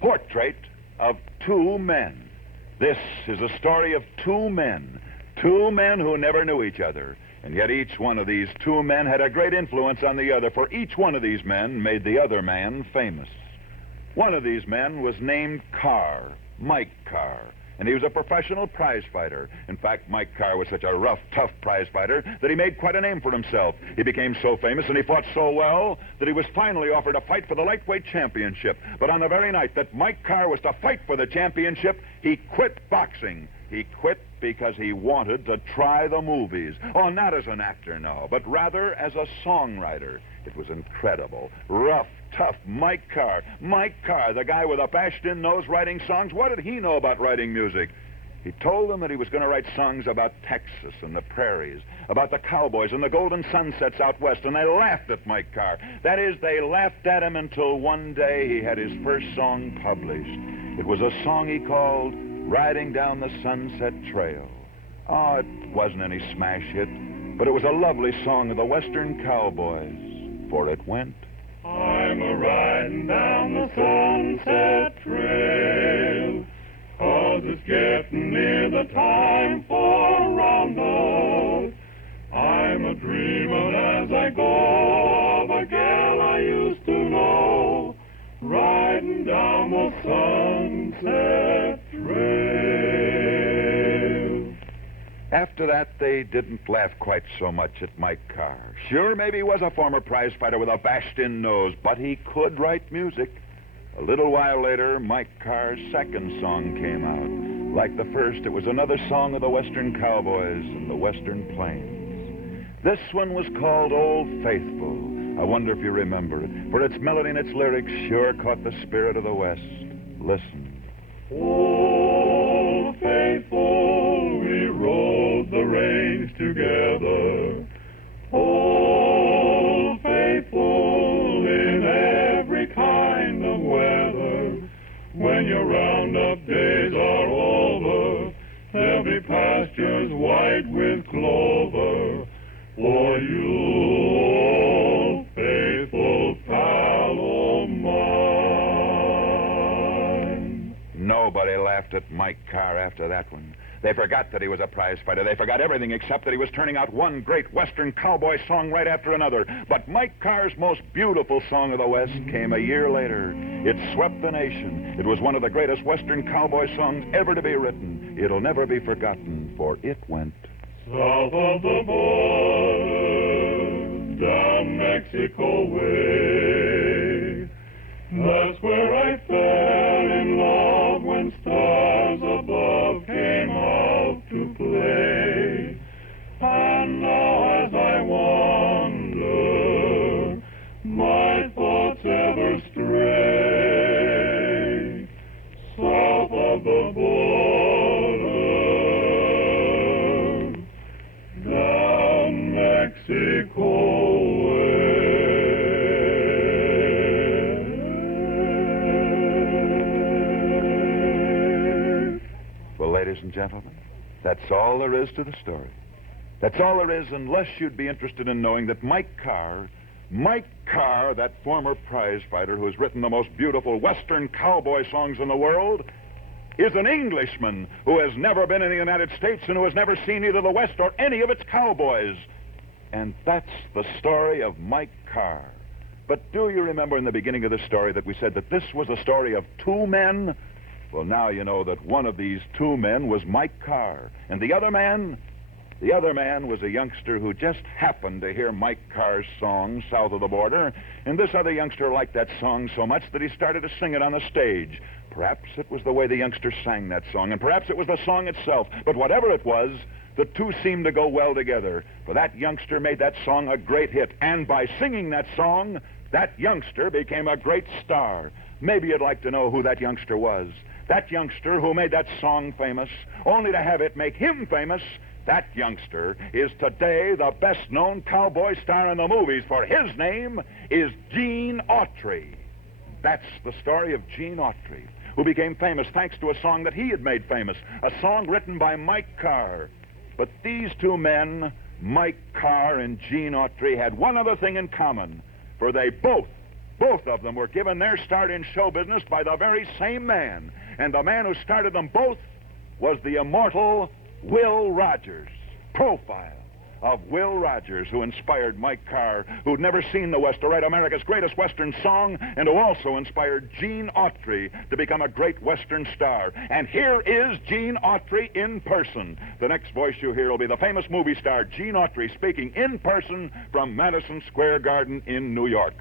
Portrait of Two Men. This is a story of two men who never knew each other. And yet each one of these two men had a great influence on the other, for each one of these men made the other man famous. One of these men was named Carr, Mike Carr, and he was a professional prize fighter. In fact, Mike Carr was such a rough, tough prize fighter that he made quite a name for himself. He became so famous and he fought so well that he was finally offered a fight for the lightweight championship. But on the very night that Mike Carr was to fight for the championship, he quit boxing. He quit because he wanted to try the movies. Oh, not as an actor, no, but rather as a songwriter. It was incredible. Rough, tough Mike Carr. Mike Carr, the guy with a bashed-in nose writing songs. What did he know about writing music? He told them that he was going to write songs about Texas and the prairies, about the cowboys and the golden sunsets out west, and they laughed at Mike Carr. That is, they laughed at him until one day he had his first song published. It was a song he called Riding Down the Sunset Trail. Oh, it wasn't any smash hit, but it was a lovely song of the Western cowboys, for it went, I'm a-riding down the sunset trail, 'cause it's getting near the time for roundup. I'm a-dreamin' as I go of a gal I used to know, riding down the sunset trail. After that, they didn't laugh quite so much at Mike Carr. Sure, maybe he was a former prize fighter with a bashed-in nose, but he could write music. A little while later, Mike Carr's second song came out. Like the first, it was another song of the Western cowboys and the Western plains. This one was called Old Faithful. I wonder if you remember it, for its melody and its lyrics sure caught the spirit of the West. Listen. Old Faithful, we rode the range together. Old Faithful, in every kind of weather. When your roundup days are over, there'll be pastures white with clover for you, old faithful pal of mine. Nobody laughed at Mike Carr after that one. They forgot that he was a prize fighter. They forgot everything except that he was turning out one great Western cowboy song right after another. But Mike Carr's most beautiful song of the West came a year later. It swept the nation. It was one of the greatest Western cowboy songs ever to be written. It'll never be forgotten, for it went south of the border, down Mexico way. That's where I fell in love when stars above came out to play. And now as I wander, my thoughts ever stray south of the border, down Mexico way. Well, ladies and gentlemen, that's all there is to the story. That's all there is, unless you'd be interested in knowing that Mike Carr, that former prize fighter who has written the most beautiful Western cowboy songs in the world, is an Englishman who has never been in the United States and who has never seen either the West or any of its cowboys. And that's the story of Mike Carr. But do you remember in the beginning of the story that we said that this was a story of two men? Well, now you know that one of these two men was Mike Carr, and the other man The other man was a youngster who just happened to hear Mike Carr's song, South of the Border, and this other youngster liked that song so much that he started to sing it on the stage. Perhaps it was the way the youngster sang that song, and perhaps it was the song itself, but whatever it was, the two seemed to go well together, for that youngster made that song a great hit, and by singing that song, that youngster became a great star. Maybe you'd like to know who that youngster was. That youngster who made that song famous, only to have it make him famous. That youngster is today the best-known cowboy star in the movies, for his name is Gene Autry. That's the story of Gene Autry, who became famous thanks to a song that he had made famous, a song written by Mike Carr. But these two men, Mike Carr and Gene Autry, had one other thing in common, for they both of them were given their start in show business by the very same man, and the man who started them both was the immortal Will Rogers. Profile of Will Rogers, who inspired Mike Carr, who'd never seen the West, to write America's greatest Western song, and who also inspired Gene Autry to become a great Western star. And here is Gene Autry in person. The next voice you hear will be the famous movie star Gene Autry speaking in person from Madison Square Garden in New York.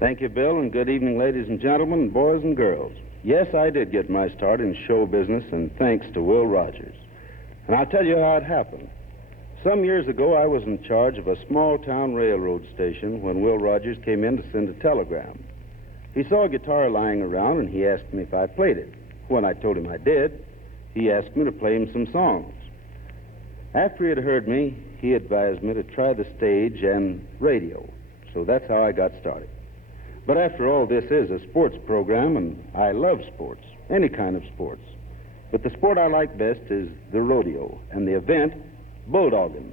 Thank you, Bill, and good evening, ladies and gentlemen, boys and girls. Yes, I did get my start in show business, and thanks to Will Rogers. And I'll tell you how it happened. Some years ago, I was in charge of a small-town railroad station when Will Rogers came in to send a telegram. He saw a guitar lying around, and he asked me if I played it. When I told him I did, he asked me to play him some songs. After he had heard me, he advised me to try the stage and radio. So that's how I got started. But after all, this is a sports program, and I love sports, any kind of sports. But the sport I like best is the rodeo, and the event, bulldogging.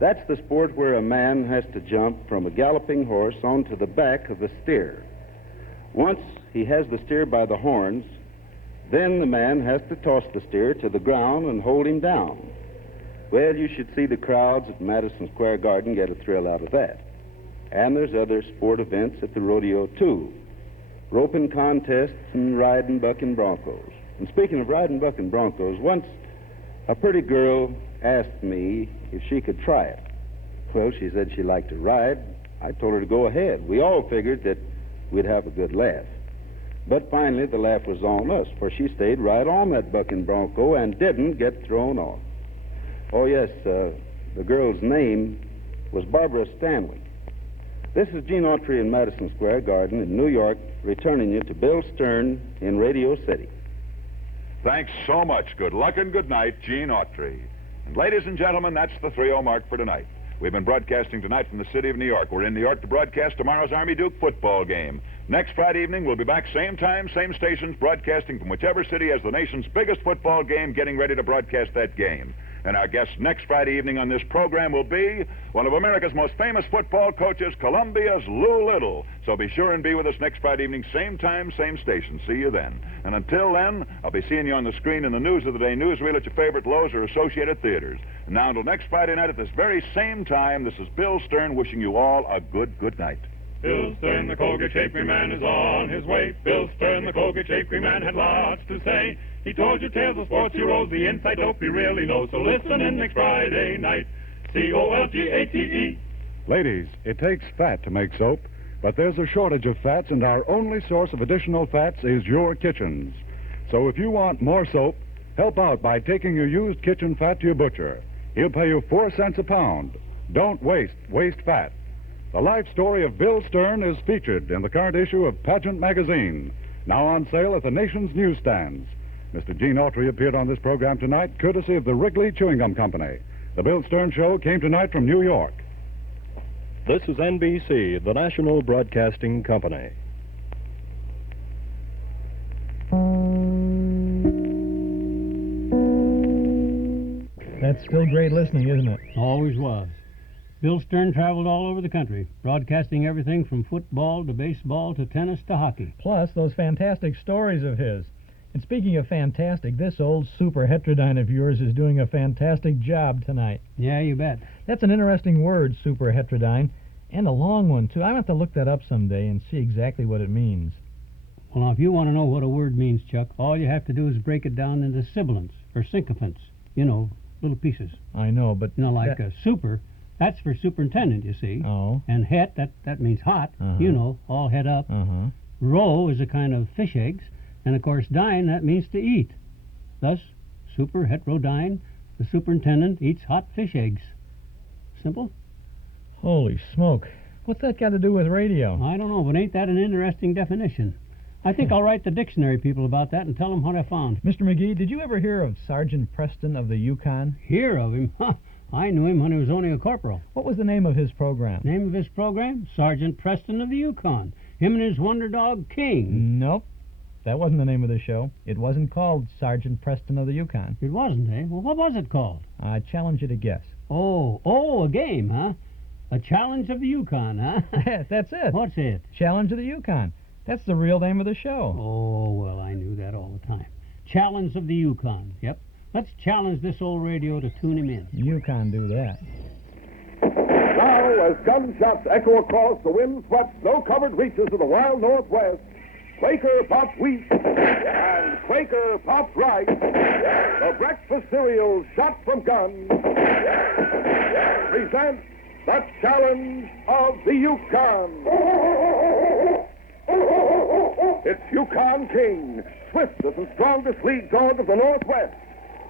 That's the sport where a man has to jump from a galloping horse onto the back of a steer. Once he has the steer by the horns, then the man has to toss the steer to the ground and hold him down. Well, you should see the crowds at Madison Square Garden get a thrill out of that. And there's other sport events at the rodeo, too. Roping contests and riding bucking broncos. And speaking of riding bucking broncos, once a pretty girl asked me if she could try it. Well, she said she liked to ride. I told her to go ahead. We all figured that we'd have a good laugh. But finally, the laugh was on us, for she stayed right on that bucking bronco and didn't get thrown off. Oh, yes, the girl's name was Barbara Stanley. This is Gene Autry in Madison Square Garden in New York, returning you to Bill Stern in Radio City. Thanks so much. Good luck and good night, Gene Autry. And ladies and gentlemen, that's the 3-0 mark for tonight. We've been broadcasting tonight from the city of New York. We're in New York to broadcast tomorrow's Army Duke football game. Next Friday evening, we'll be back same time, same stations, broadcasting from whichever city has the nation's biggest football game, getting ready to broadcast that game. And our guest next Friday evening on this program will be one of America's most famous football coaches, Columbia's Lou Little. So be sure and be with us next Friday evening, same time, same station. See you then. And until then, I'll be seeing you on the screen in the News of the Day newsreel at your favorite Lowe's or Associated Theaters. And now until next Friday night at this very same time, this is Bill Stern wishing you all a good night. Bill Stern, the Colgate Shave Cream Man, is on his way. Bill Stern, the Colgate Shave Cream Man, had lots to say. He told you tales of sports heroes, the inside dope he really knows. So listen in next Friday night. Colgate. Ladies, it takes fat to make soap, but there's a shortage of fats, and our only source of additional fats is your kitchens. So if you want more soap, help out by taking your used kitchen fat to your butcher. He'll pay you 4 cents a pound. Don't waste fat. The life story of Bill Stern is featured in the current issue of Pageant magazine, now on sale at the nation's newsstands. Mr. Gene Autry appeared on this program tonight, courtesy of the Wrigley Chewing Gum Company. The Bill Stern Show came tonight from New York. This is NBC, the National Broadcasting Company. That's still great listening, isn't it? Always was. Bill Stern traveled all over the country, broadcasting everything from football to baseball to tennis to hockey. Plus, those fantastic stories of his. And speaking of fantastic, this old super heterodyne of yours is doing a fantastic job tonight. Yeah, you bet. That's an interesting word, super heterodyne, and a long one, too. I have to look that up someday and see exactly what it means. Well, now, if you want to know what a word means, Chuck, all you have to do is break it down into sibilants, or sycophants. You know, little pieces. I know, but... You know, like super, that's for superintendent, you see. Oh. And het, that means hot, you know, all het up. Roe is a kind of fish eggs. And, of course, dine, that means to eat. Thus, super heterodine, the superintendent eats hot fish eggs. Simple? Holy smoke. What's that got to do with radio? I don't know, but ain't that an interesting definition? I think I'll write the dictionary people about that and tell them what I found. Mr. McGee, did you ever hear of Sergeant Preston of the Yukon? Hear of him? I knew him when he was only a corporal. What was the name of his program? Name of his program? Sergeant Preston of the Yukon. Him and his wonder dog, King. Nope. That wasn't the name of the show. It wasn't called Sergeant Preston of the Yukon. It wasn't, eh? Well, what was it called? I challenge you to guess. Oh, a game, huh? A challenge of the Yukon, huh? That's it. What's it? Challenge of the Yukon. That's the real name of the show. Oh, well, I knew that all the time. Challenge of the Yukon. Yep. Let's challenge this old radio to tune him in. You can't do that. Now, as gunshots echo across the wind-swept, snow-covered reaches of the wild Northwest, Quaker popped wheat and Quaker popped rice, the breakfast cereal shot from guns, presents the challenge of the Yukon. It's Yukon King, swiftest and strongest lead dog of the Northwest,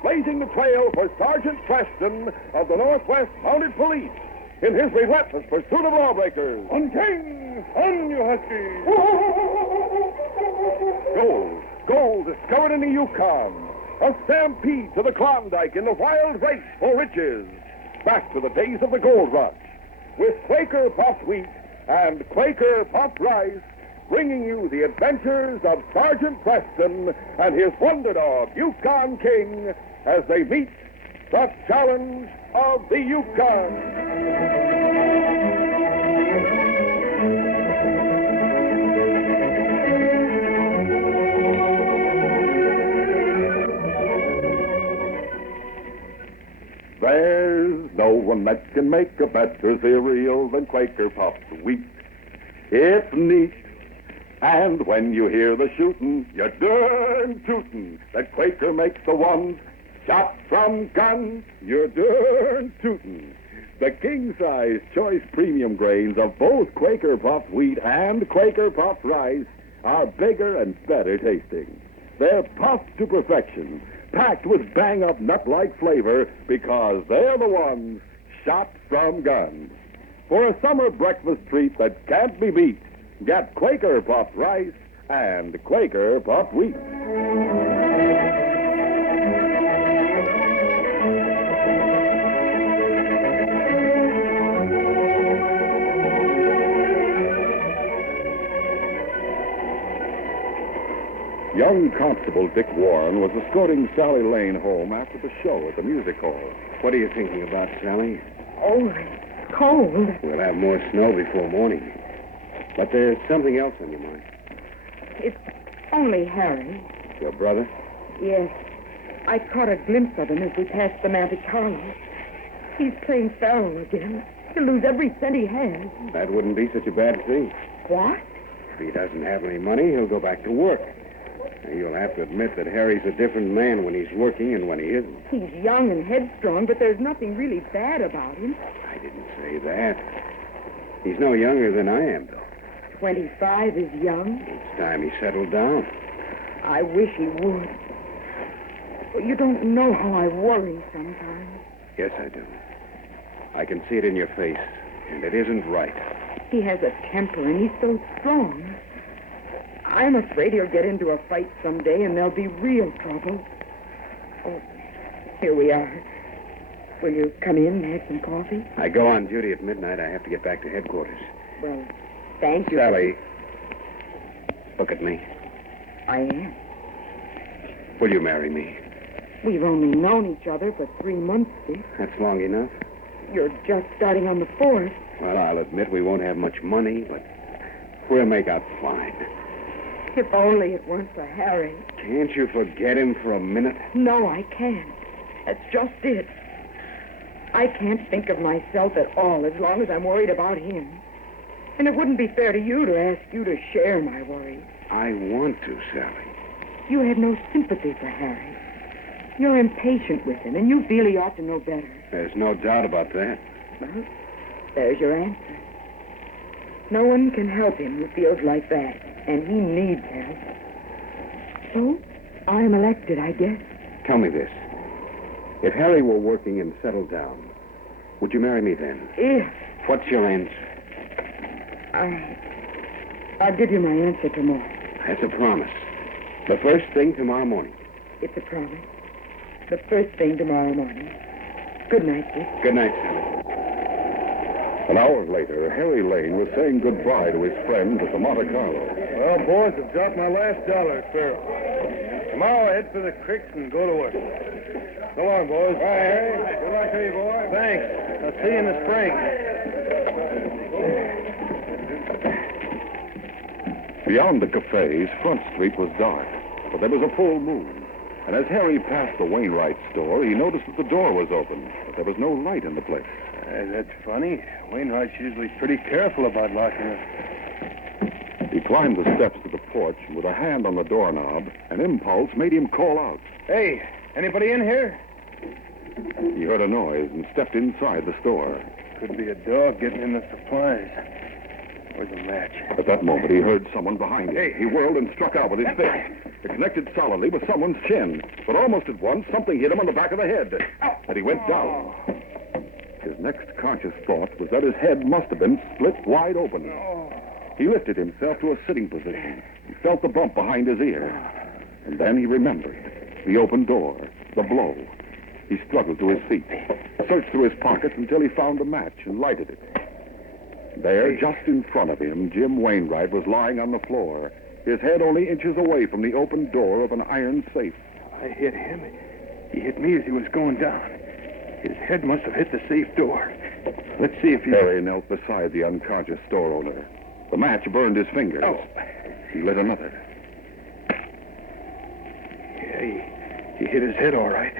blazing the trail for Sergeant Preston of the Northwest Mounted Police in his relentless pursuit of lawbreakers. On King! On, you huskies! Gold discovered in the Yukon. A stampede to the Klondike in the wild race for riches. Back to the days of the gold rush. With Quaker popped wheat and Quaker popped rice, bringing you the adventures of Sergeant Preston and his wonder dog, Yukon King, as they meet the challenge of the Yukon. There's no one that can make a better cereal than Quaker popped wheat. It's neat. And when you hear the shootin', you're darn tootin' that Quaker makes the ones shot from guns. You're darn tootin'. The king-size choice premium grains of both Quaker puffed wheat and Quaker puffed rice are bigger and better tasting. They're puffed to perfection, packed with bang-up nut-like flavor because they're the ones shot from guns. For a summer breakfast treat that can't be beat, get Quaker puffed rice and Quaker puffed wheat. Young Constable Dick Warren was escorting Sally Lane home after the show at the music hall. What are you thinking about, Sally? Oh, it's cold. We'll have more snow before morning. But there's something else on your mind. It's only Harry. Your brother? Yes. I caught a glimpse of him as we passed the Monte Carlo. He's playing faro again. He'll lose every cent he has. That wouldn't be such a bad thing. What? If he doesn't have any money, he'll go back to work. Now, you'll have to admit that Harry's a different man when he's working and when he isn't. He's young and headstrong, but there's nothing really bad about him. I didn't say that. He's no younger than I am, though. 25 is young. It's time he settled down. I wish he would. But you don't know how I worry sometimes. Yes, I do. I can see it in your face, and it isn't right. He has a temper, and he's so strong. I'm afraid he'll get into a fight someday, and there'll be real trouble. Oh, here we are. Will you come in and have some coffee? I go on duty at midnight. I have to get back to headquarters. Well, thank you. Sally, look at me. I am. Will you marry me? We've only known each other for 3 months, Dick. That's long enough. You're just starting on the 4th. Well, I'll admit we won't have much money, but we'll make out fine. If only it weren't for Harry. Can't you forget him for a minute? No, I can't. That's just it. I can't think of myself at all as long as I'm worried about him. And it wouldn't be fair to you to ask you to share my worries. I want to, Sally. You have no sympathy for Harry. You're impatient with him, and you feel he ought to know better. There's no doubt about that. Well, there's your answer. No one can help him who feels like that, and he needs help. So, I'm elected, I guess. Tell me this. If Harry were working and settled down, would you marry me then? If What's your answer? I'll give you my answer tomorrow. That's a promise. The first thing tomorrow morning. It's a promise. The first thing tomorrow morning. Good night, Dick. Good night, Sally. An hour later, Harry Lane was saying goodbye to his friends at the Monte Carlo. Well, boys, I've dropped my last dollar at Faro. Tomorrow I head for the creeks and go to work. So long, boys. Bye, Harry. Good luck to you, boy. Thanks. I'll see you in the spring. Beyond the cafes, Front Street was dark, but there was a full moon. And as Harry passed the Wainwright store, he noticed that the door was open, but there was no light in the place. That's funny. Wainwright's usually pretty careful about locking us. He climbed the steps to the porch, and with a hand on the doorknob, an impulse made him call out. Hey, anybody in here? He heard a noise and stepped inside the store. Could be a dog getting in the supplies. Where's the match? At that moment, he heard someone behind him. Hey. He whirled and struck out with his fist. It connected solidly with someone's chin, but almost at once, something hit him on the back of the head, and he went down. His next conscious thought was that his head must have been split wide open. He lifted himself to a sitting position. He felt the bump behind his ear. And then he remembered. The open door. The blow. He struggled to his feet, searched through his pockets until he found a match and lighted it. There, just in front of him, Jim Wainwright was lying on the floor, his head only inches away from the open door of an iron safe. I hit him. He hit me as he was going down. His head must have hit the safe door. Let's see if he... Harry knelt beside the unconscious store owner. The match burned his fingers. Oh. He lit another. Yeah, he hit his head all right.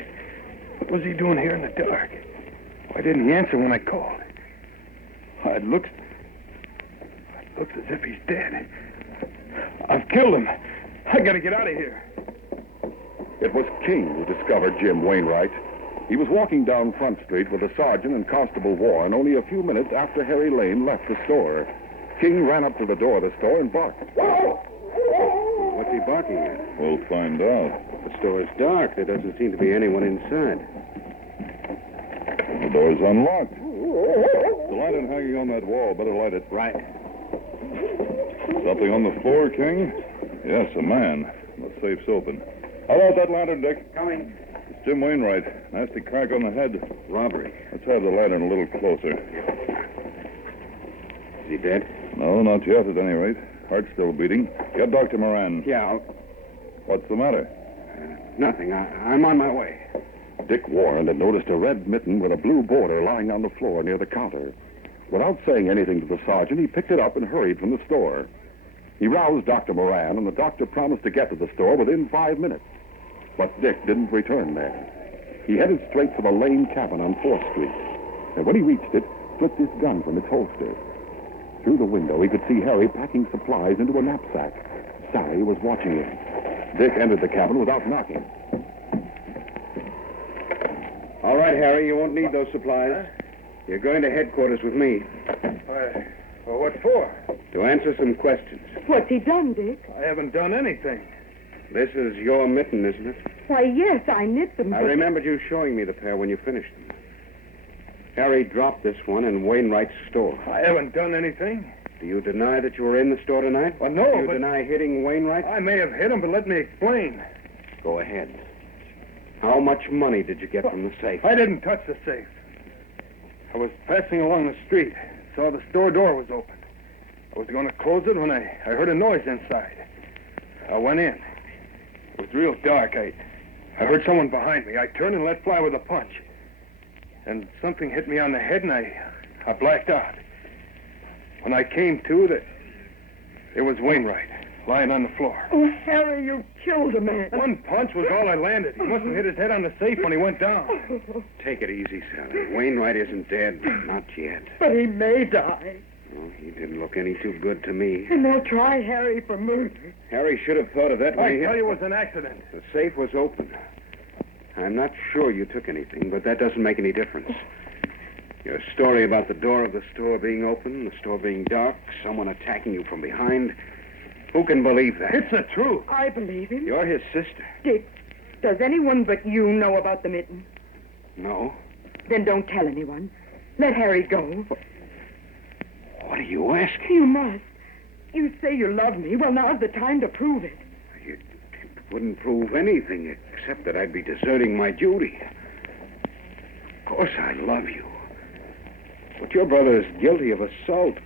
What was he doing here in the dark? Why didn't he answer when I called? It looks as if he's dead. I've killed him. I gotta get out of here. It was King who discovered Jim Wainwright. He was walking down Front Street with the sergeant and Constable Warren only a few minutes after Harry Lane left the store. King ran up to the door of the store and barked. What's he barking at? We'll find out. The store is dark. There doesn't seem to be anyone inside. The door's unlocked. The lantern hanging on that wall. Better light it. Right. Something on the floor, King? Yes, a man. The safe's open. How about that lantern, Dick? Coming. It's Jim Wainwright. Nasty crack on the head. Robbery. Let's have the lantern a little closer. Is he dead? No, not yet, at any rate. Heart's still beating. Get Dr. Moran. Yeah. What's the matter? Nothing. I'm on my way. Dick Warren had noticed a red mitten with a blue border lying on the floor near the counter. Without saying anything to the sergeant, he picked it up and hurried from the store. He roused Dr. Moran, and the doctor promised to get to the store within 5 minutes. But Dick didn't return there. He headed straight for the Lane cabin on 4th Street. And when he reached it, slipped his gun from its holster. Through the window, he could see Harry packing supplies into a knapsack. Sally was watching him. Dick entered the cabin without knocking. All right, Harry, you won't need those supplies. You're going to headquarters with me. Well, what for? To answer some questions. What's he done, Dick? I haven't done anything. This is your mitten, isn't it? Why, yes, I knit them. I remembered you showing me the pair when you finished them. Harry dropped this one in Wainwright's store. I haven't done anything. Do you deny that you were in the store tonight? Well, no, Do you but... deny hitting Wainwright? I may have hit him, but let me explain. Go ahead. How much money did you get from the safe? I didn't touch the safe. I was passing along the street, saw the store door was open. I was going to close it when I heard a noise inside. I went in. It was real dark. I heard someone behind me. I turned and let fly with a punch. And something hit me on the head, and I blacked out. When I came to, it was Wainwright, lying on the floor. Oh, Harry, you killed a man. One punch was all I landed. He must have hit his head on the safe when he went down. Take it easy, Sally. Wainwright isn't dead. Not yet. But he may die. Well, he didn't look any too good to me. And they'll try Harry for murder. Harry should have thought of that when I he tell hit... you it was an accident. The safe was open. I'm not sure you took anything, but that doesn't make any difference. Your story about the door of the store being open, the store being dark, someone attacking you from behind, who can believe that? It's the truth. I believe him. You're his sister. Dick, does anyone but you know about the mitten? No. Then don't tell anyone. Let Harry go. What are you asking? You must. You say you love me. Well, now's the time to prove it. It wouldn't prove anything except that I'd be deserting my duty. Of course I love you. But your brother is guilty of assault.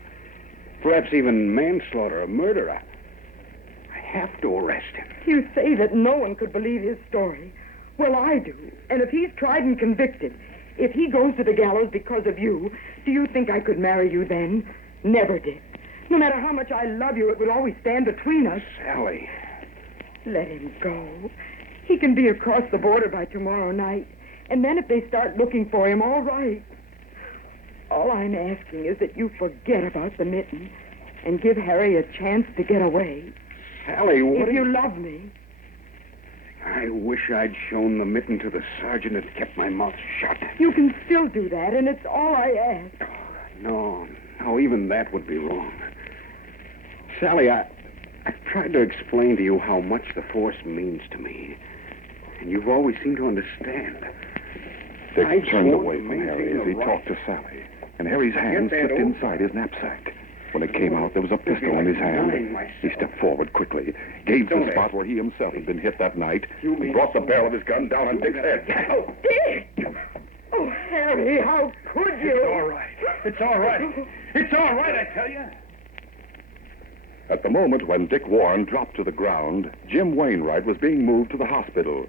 Perhaps even manslaughter or murder. I have to arrest him. You say that no one could believe his story. Well, I do. And if he's tried and convicted, if he goes to the gallows because of you, do you think I could marry you then? Never did. No matter how much I love you, it would always stand between us. Sally. Let him go. He can be across the border by tomorrow night. And then if they start looking for him, all right. All I'm asking is that you forget about the mitten and give Harry a chance to get away. Sally, what... If you love me. I wish I'd shown the mitten to the sergeant and kept my mouth shut. You can still do that, and it's all I ask. No, even that would be wrong. Sally, I've tried to explain to you how much the force means to me. And you've always seemed to understand. Dick turned away from Harry as he talked to Sally, and Harry's hand slipped inside his knapsack. When it came out, there was a pistol in his hand. He stepped forward quickly, gauged the spot where he himself had been hit that night, and brought the barrel of his gun down on Dick's head. Oh, Dick! Oh, Harry, how could you? It's all right. It's all right. It's all right, I tell you. At the moment when Dick Warren dropped to the ground, Jim Wainwright was being moved to the hospital.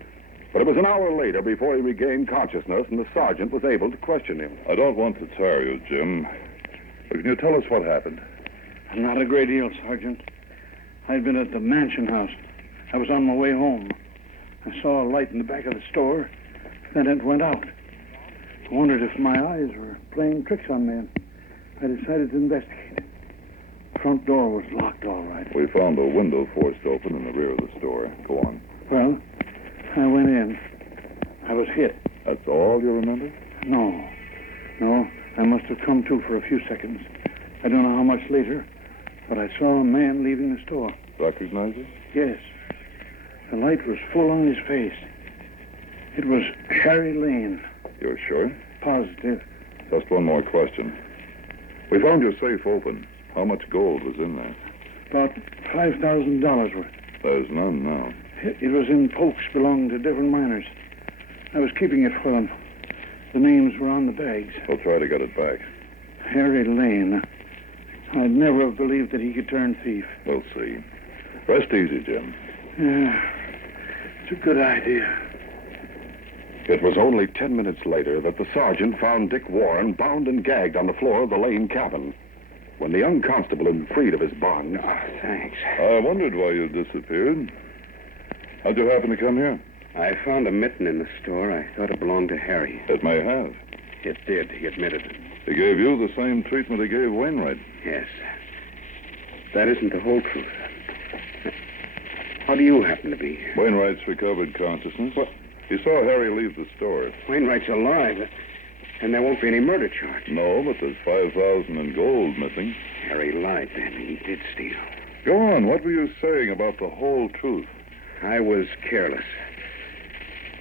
But it was an hour later before he regained consciousness and the sergeant was able to question him. I don't want to tire you, Jim. But can you tell us what happened? Not a great deal, Sergeant. I'd been at the mansion house. I was on my way home. I saw a light in the back of the store, then it went out. I wondered if my eyes were playing tricks on me, and I decided to investigate. The front door was locked all right. We found a window forced open in the rear of the store. Go on. Well, I went in. I was hit. That's all you remember? No. I must have come to for a few seconds. I don't know how much later, but I saw a man leaving the store. Recognize him? Yes. The light was full on his face. It was Harry Lane. You're sure? Positive. Just one more question. We found your safe open. How much gold was in there? About $5,000 worth. There's none now. It was in pokes belonging to different miners. I was keeping it for them. The names were on the bags. We'll try to get it back. Harry Lane. I'd never have believed that he could turn thief. We'll see. Rest easy, Jim. Yeah, it's a good idea. It was only 10 minutes later that the sergeant found Dick Warren bound and gagged on the floor of the Lane cabin. When the young constable had been freed of his bonds... Thanks. I wondered why you disappeared. How'd you happen to come here? I found a mitten in the store. I thought it belonged to Harry. It may have. It did. He admitted it. He gave you the same treatment he gave Wainwright. Yes. That isn't the whole truth. How do you happen to be here? Wainwright's recovered consciousness. What? He saw Harry leave the store. Wainwright's alive, and there won't be any murder charge. No, but there's $5,000 in gold missing. Harry lied then. He did steal. Go on. What were you saying about the whole truth? I was careless.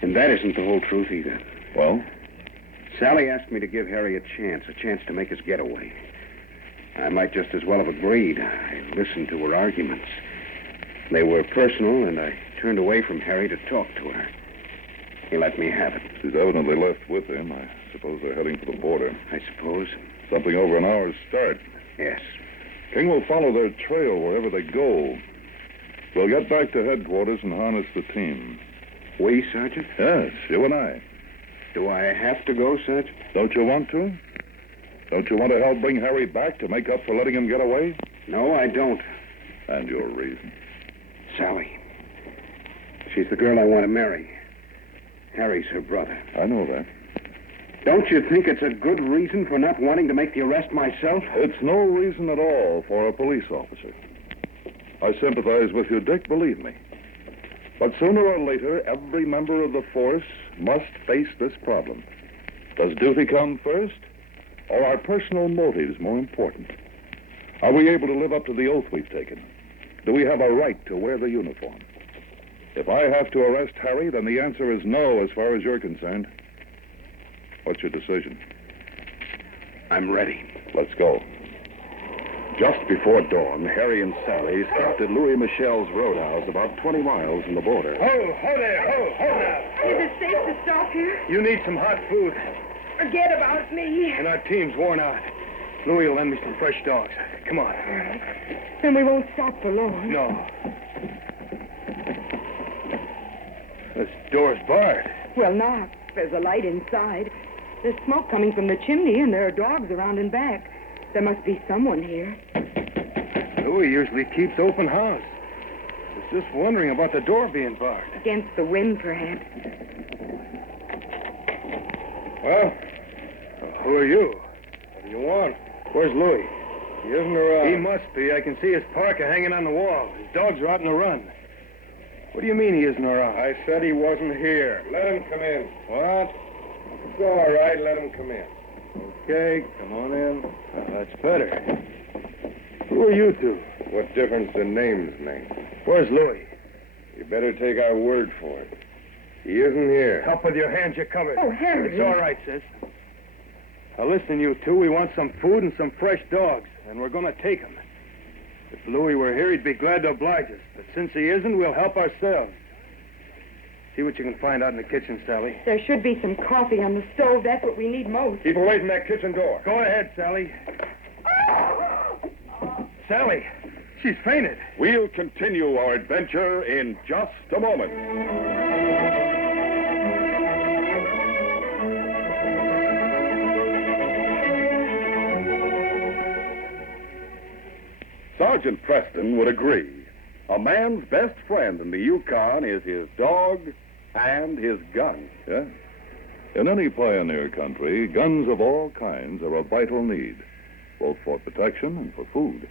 And that isn't the whole truth either. Well? Sally asked me to give Harry a chance to make his getaway. I might just as well have agreed. I listened to her arguments. They were personal, and I turned away from Harry to talk to her. He let me have it. She's evidently left with him. I suppose they're heading for the border. I suppose. Something over an hour's start. Yes. King will follow their trail wherever they go. We'll get back to headquarters and harness the team. We, Sergeant? Yes, you and I. Do I have to go, Sergeant? Don't you want to? Don't you want to help bring Harry back to make up for letting him get away? No, I don't. And your reason? Sally. She's the girl I want to marry. Harry's her brother. I know that. Don't you think it's a good reason for not wanting to make the arrest myself? It's no reason at all for a police officer. I sympathize with you, Dick, believe me. But sooner or later, every member of the force must face this problem. Does duty come first, or are personal motives more important? Are we able to live up to the oath we've taken? Do we have a right to wear the uniform? If I have to arrest Harry, then the answer is no as far as you're concerned. What's your decision? I'm ready. Let's go. Just before dawn, Harry and Sally stopped at Louis Michel's roadhouse about 20 miles from the border. Ho there, ho now. Is it safe to stop here? You need some hot food. Forget about me. And our team's worn out. Louis will lend me some fresh dogs. Come on. All right. Then we won't stop for long. No. This door's barred. Well, not. There's a light inside. There's smoke coming from the chimney, and there are dogs around and back. There must be someone here. Louis usually keeps open house. I was just wondering about the door being barred. Against the wind, perhaps. Well, who are you? What do you want? Where's Louis? He isn't around. He must be. I can see his parka hanging on the wall. His dogs are out on the run. What do you mean he isn't around? I said he wasn't here. Let him come in. What? It's all right. Let him come in. Okay, come on in. That's better. Who are you two? What difference do names make? Where's Louis? You better take our word for it. He isn't here. Help with your hands, you're covered. Oh, Harry. It's all right, sis. Now listen, you two, we want some food and some fresh dogs, and we're going to take them. If Louis were here, he'd be glad to oblige us. But since he isn't, we'll help ourselves. See what you can find out in the kitchen, Sally. There should be some coffee on the stove. That's what we need most. Keep away from that kitchen door. Go ahead, Sally. Sally, she's fainted. We'll continue our adventure in just a moment. Sergeant Preston would agree. A man's best friend in the Yukon is his dog and his gun. Yeah. In any pioneer country, guns of all kinds are a vital need, both for protection and for food.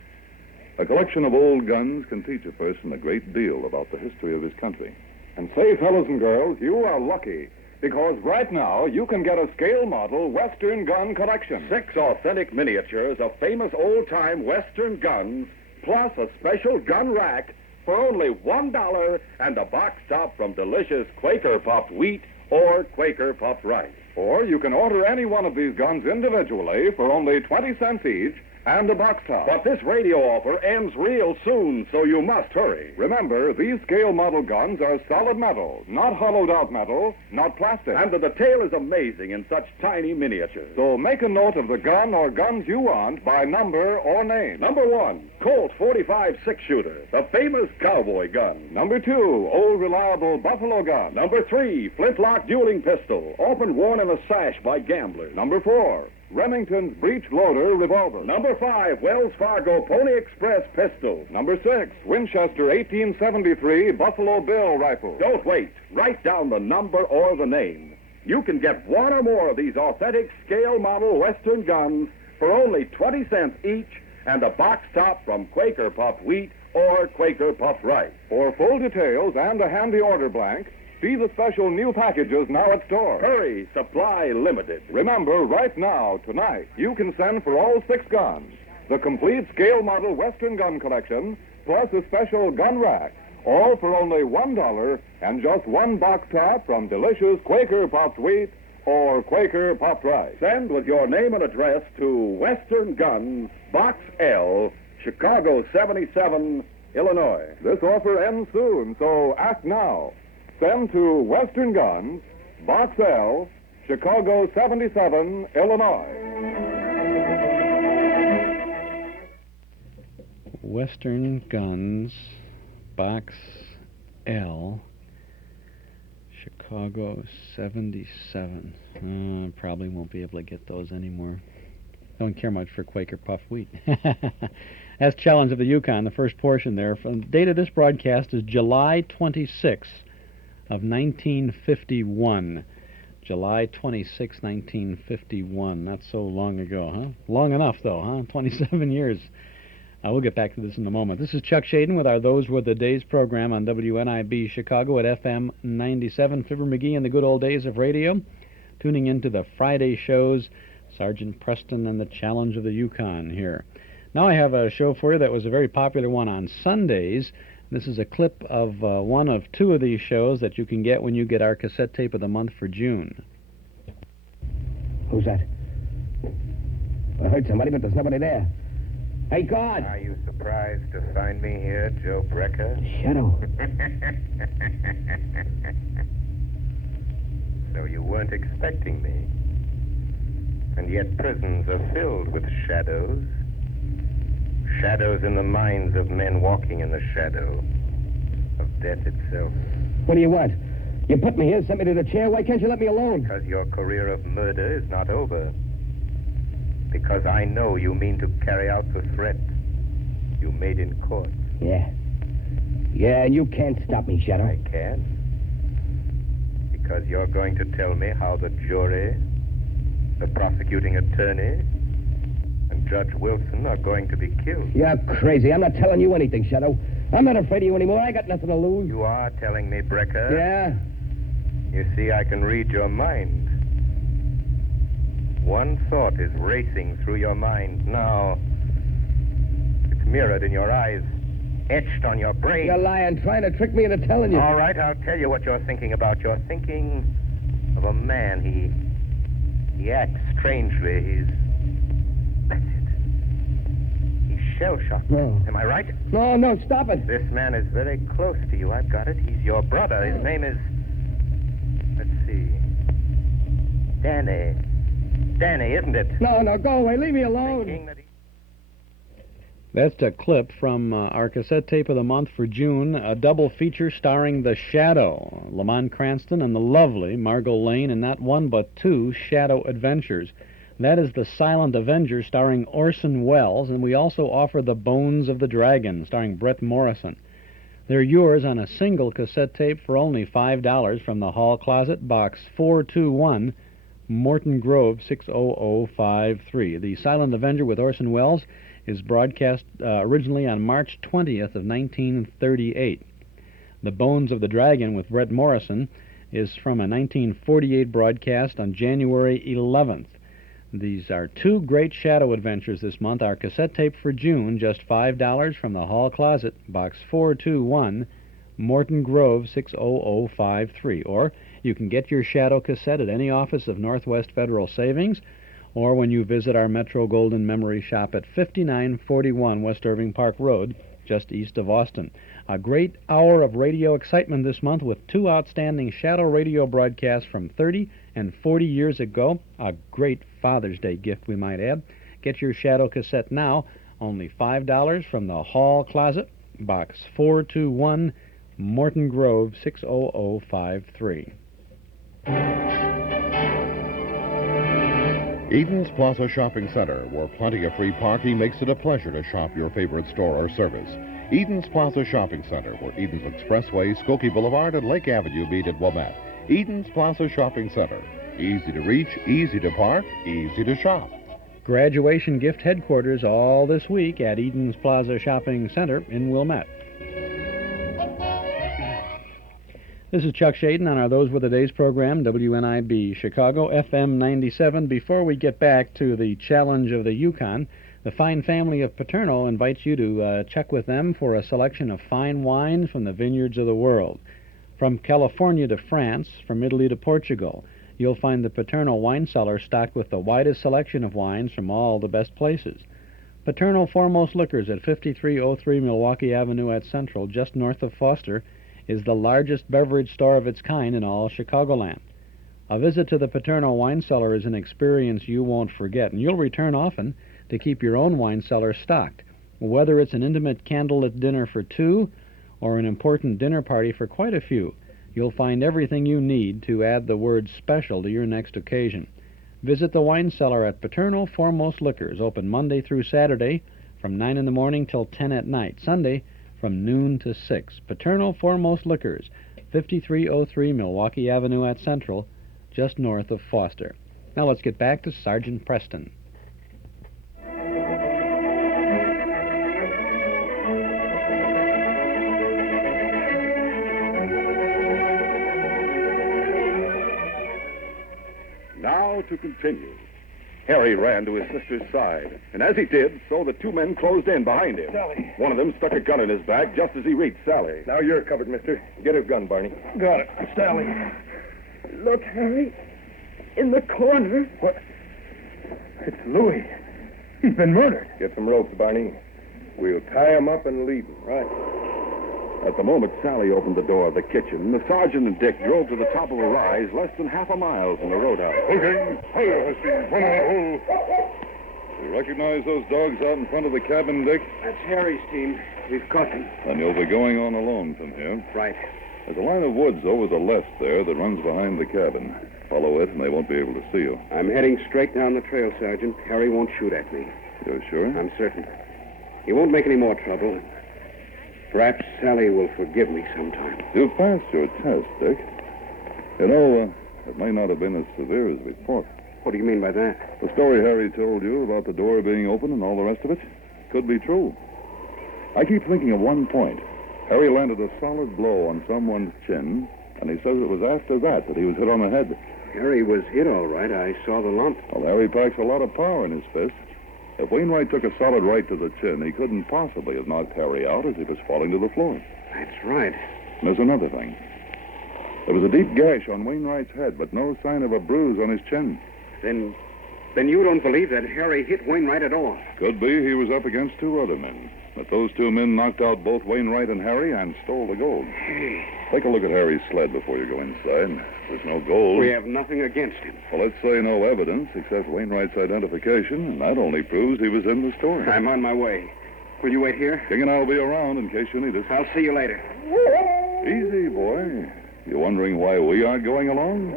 A collection of old guns can teach a person a great deal about the history of his country. And say, fellows and girls, you are lucky, because right now you can get a scale model Western gun collection. 6 authentic miniatures of famous old-time Western guns, plus a special gun rack for only $1 and a box top from delicious Quaker puffed wheat or Quaker puffed rice. Or you can order any one of these guns individually for only 20 cents each and a box top. But this radio offer ends real soon, so you must hurry. Remember, these scale model guns are solid metal, not hollowed out metal, not plastic. And the detail is amazing in such tiny miniatures. So make a note of the gun or guns you want by number or name. Number 1, Colt 45 6-shooter, the famous cowboy gun. Number 2, old reliable buffalo gun. Number 3, flintlock dueling pistol, often worn in a sash by gamblers. Number 4, Remington's breech loader revolver. Number 5, Wells Fargo Pony Express pistol. Number 6, Winchester 1873 Buffalo Bill rifle. Don't wait. Write down the number or the name. You can get one or more of these authentic scale model Western guns for only 20 cents each and a box top from Quaker puffed wheat or Quaker puffed rice. For full details and a handy order blank, see the special new packages now at store. Hurry, supply limited. Remember, right now, tonight, you can send for all 6 guns the complete scale model Western gun collection, plus a special gun rack, all for only $1 and just 1 box top from delicious Quaker puffed wheat or Quaker puffed rice. Send with your name and address to Western Guns, Box L, Chicago 77, Illinois. This offer ends soon, so act now. Send to Western Guns, Box L, Chicago 77, Illinois. Western Guns, Box L, Chicago 77. Probably won't be able to get those anymore. Don't care much for Quaker puffed wheat. That's Challenge of the Yukon, the first portion there. From the date of this broadcast is July 26th. Of 1951. July 26, 1951. Not so long ago, huh? Long enough, though, huh? 27 years. We'll get back to this in a moment. This is Chuck Shaden with our Those Were the Days program on WNIB Chicago at FM 97. Fibber McGee in the good old days of radio. Tuning into the Friday shows, Sergeant Preston and the Challenge of the Yukon here. Now I have a show for you that was a very popular one on Sundays. This is a clip of one of two of these shows that you can get when you get our cassette tape of the month for June. Who's that? I heard somebody, but there's nobody there. Hey, God! Are you surprised to find me here, Joe Brecker? Shadow. So you weren't expecting me. And yet prisons are filled with shadows. Shadows in the minds of men walking in the shadow of death itself. What do you want? You put me here, sent me to the chair. Why can't you let me alone? Because your career of murder is not over. Because I know you mean to carry out the threat you made in court. Yeah. Yeah, and you can't stop me, Shadow. I can. Because you're going to tell me how the jury, the prosecuting attorney, and Judge Wilson are going to be killed. You're crazy. I'm not telling you anything, Shadow. I'm not afraid of you anymore. I got nothing to lose. You are telling me, Brecker. Yeah? You see, I can read your mind. One thought is racing through your mind now. It's mirrored in your eyes, etched on your brain. You're lying, trying to trick me into telling you. All right, I'll tell you what you're thinking about. You're thinking of a man. He acts strangely. That's it. He's shell-shocked. No. Am I right? No, stop it. This man is very close to you. I've got it. He's your brother. His name is... Let's see. Danny, isn't it? No, go away. Leave me alone. That's a clip from our cassette tape of the month for June, a double feature starring The Shadow, Lamont Cranston and the lovely Margot Lane in not one but two Shadow adventures. That is The Silent Avenger starring Orson Welles, and we also offer The Bones of the Dragon starring Brett Morrison. They're yours on a single cassette tape for only $5 from the Hall Closet, Box 421, Morton Grove 60053. The Silent Avenger with Orson Welles is broadcast originally on March 20th of 1938. The Bones of the Dragon with Brett Morrison is from a 1948 broadcast on January 11th. These are two great Shadow adventures this month. Our cassette tape for June, just $5 from the Hall Closet, Box 421, Morton Grove 60053. Or you can get your Shadow cassette at any office of Northwest Federal Savings, or when you visit our Metro Golden Memory Shop at 5941 West Irving Park Road, just east of Austin. A great hour of radio excitement this month with two outstanding Shadow radio broadcasts from 30 and 40 years ago. A great Father's Day gift, we might add. Get your Shadow cassette now, only $5 from the Hall Closet, Box 421, Morton Grove 60053. Eden's Plaza Shopping Center, where plenty of free parking makes it a pleasure to shop your favorite store or service. Eden's Plaza Shopping Center, where Eden's Expressway, Skokie Boulevard, and Lake Avenue meet at Wilmette. Eden's Plaza Shopping Center. Easy to reach, easy to park, easy to shop. Graduation gift headquarters all this week at Eden's Plaza Shopping Center in Wilmette. This is Chuck Shaden on our Those Were the Days program, WNIB Chicago, FM 97. Before we get back to the Challenge of the Yukon, the fine family of Paterno invites you to check with them for a selection of fine wines from the vineyards of the world. From California to France, from Italy to Portugal, you'll find the Paterno wine cellar stocked with the widest selection of wines from all the best places. Paterno Foremost Liquors at 5303 Milwaukee Avenue at Central, just north of Foster, is the largest beverage store of its kind in all Chicagoland. A visit to the Paterno wine cellar is an experience you won't forget, and you'll return often to keep your own wine cellar stocked. Whether it's an intimate candlelit dinner for two or an important dinner party for quite a few, you'll find everything you need to add the word special to your next occasion. Visit the wine cellar at Paterno Foremost Liquors, open Monday through Saturday from 9 in the morning till 10 at night, Sunday from noon to 6. Paterno Foremost Liquors, 5303 Milwaukee Avenue at Central, just north of Foster. Now let's get back to Sergeant Preston. now to continue. Harry ran to his sister's side, and as he did, so the two men closed in behind him. Sally. One of them stuck a gun in his back just as he reached Sally. Now you're covered, mister. Get his gun, Barney. Got it. Sally. Look, Harry. In the corner. What? It's Louis. He's been murdered. Get some ropes, Barney. We'll tie him up and leave him. Right. At the moment Sally opened the door of the kitchen, the sergeant and Dick drove to the top of a rise less than half a mile from the roadhouse. Okay. You recognize those dogs out in front of the cabin, Dick? That's Harry's team. We've caught them. Then you'll be going on alone from here. Right. There's a line of woods over the left there that runs behind the cabin. Follow it, and they won't be able to see you. I'm heading straight down the trail, Sergeant. Harry won't shoot at me. You're sure? I'm certain. He won't make any more trouble. Perhaps Sally will forgive me sometime. You passed your test, Dick. You know, it may not have been as severe as we thought. What do you mean by that? The story Harry told you about the door being open and all the rest of it could be true. I keep thinking of one point. Harry landed a solid blow on someone's chin, and he says it was after that he was hit on the head. Harry was hit all right. I saw the lump. Well, Harry packs a lot of power in his fist. If Wainwright took a solid right to the chin, he couldn't possibly have knocked Harry out as he was falling to the floor. That's right. And there's another thing. There was a deep gash on Wainwright's head, but no sign of a bruise on his chin. Then you don't believe that Harry hit Wainwright at all? Could be he was up against two other men. But those two men knocked out both Wainwright and Harry and stole the gold. Hey. Take a look at Harry's sled before you go inside. There's no gold. We have nothing against him. Well, let's say no evidence except Wainwright's identification, and that only proves he was in the store. I'm on my way. Will you wait here? King and I'll be around in case you need us. I'll see you later. Easy, boy. You wondering why we aren't going along?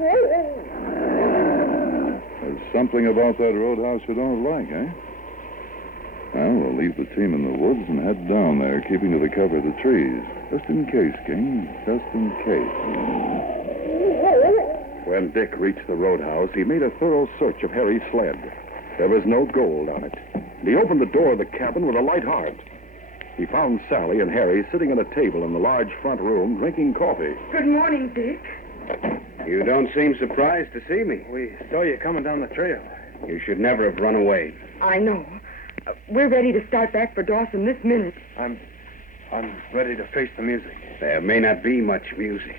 There's something about that roadhouse you don't like, eh? Well, we'll leave the team in the woods and head down there, keeping to the cover of the trees. Just in case, King. Just in case. When Dick reached the roadhouse, he made a thorough search of Harry's sled. There was no gold on it. And he opened the door of the cabin with a light heart. He found Sally and Harry sitting at a table in the large front room drinking coffee. Good morning, Dick. You don't seem surprised to see me. We saw you coming down the trail. You should never have run away. I know. We're ready to start back for Dawson this minute. I'm ready to face the music. There may not be much music.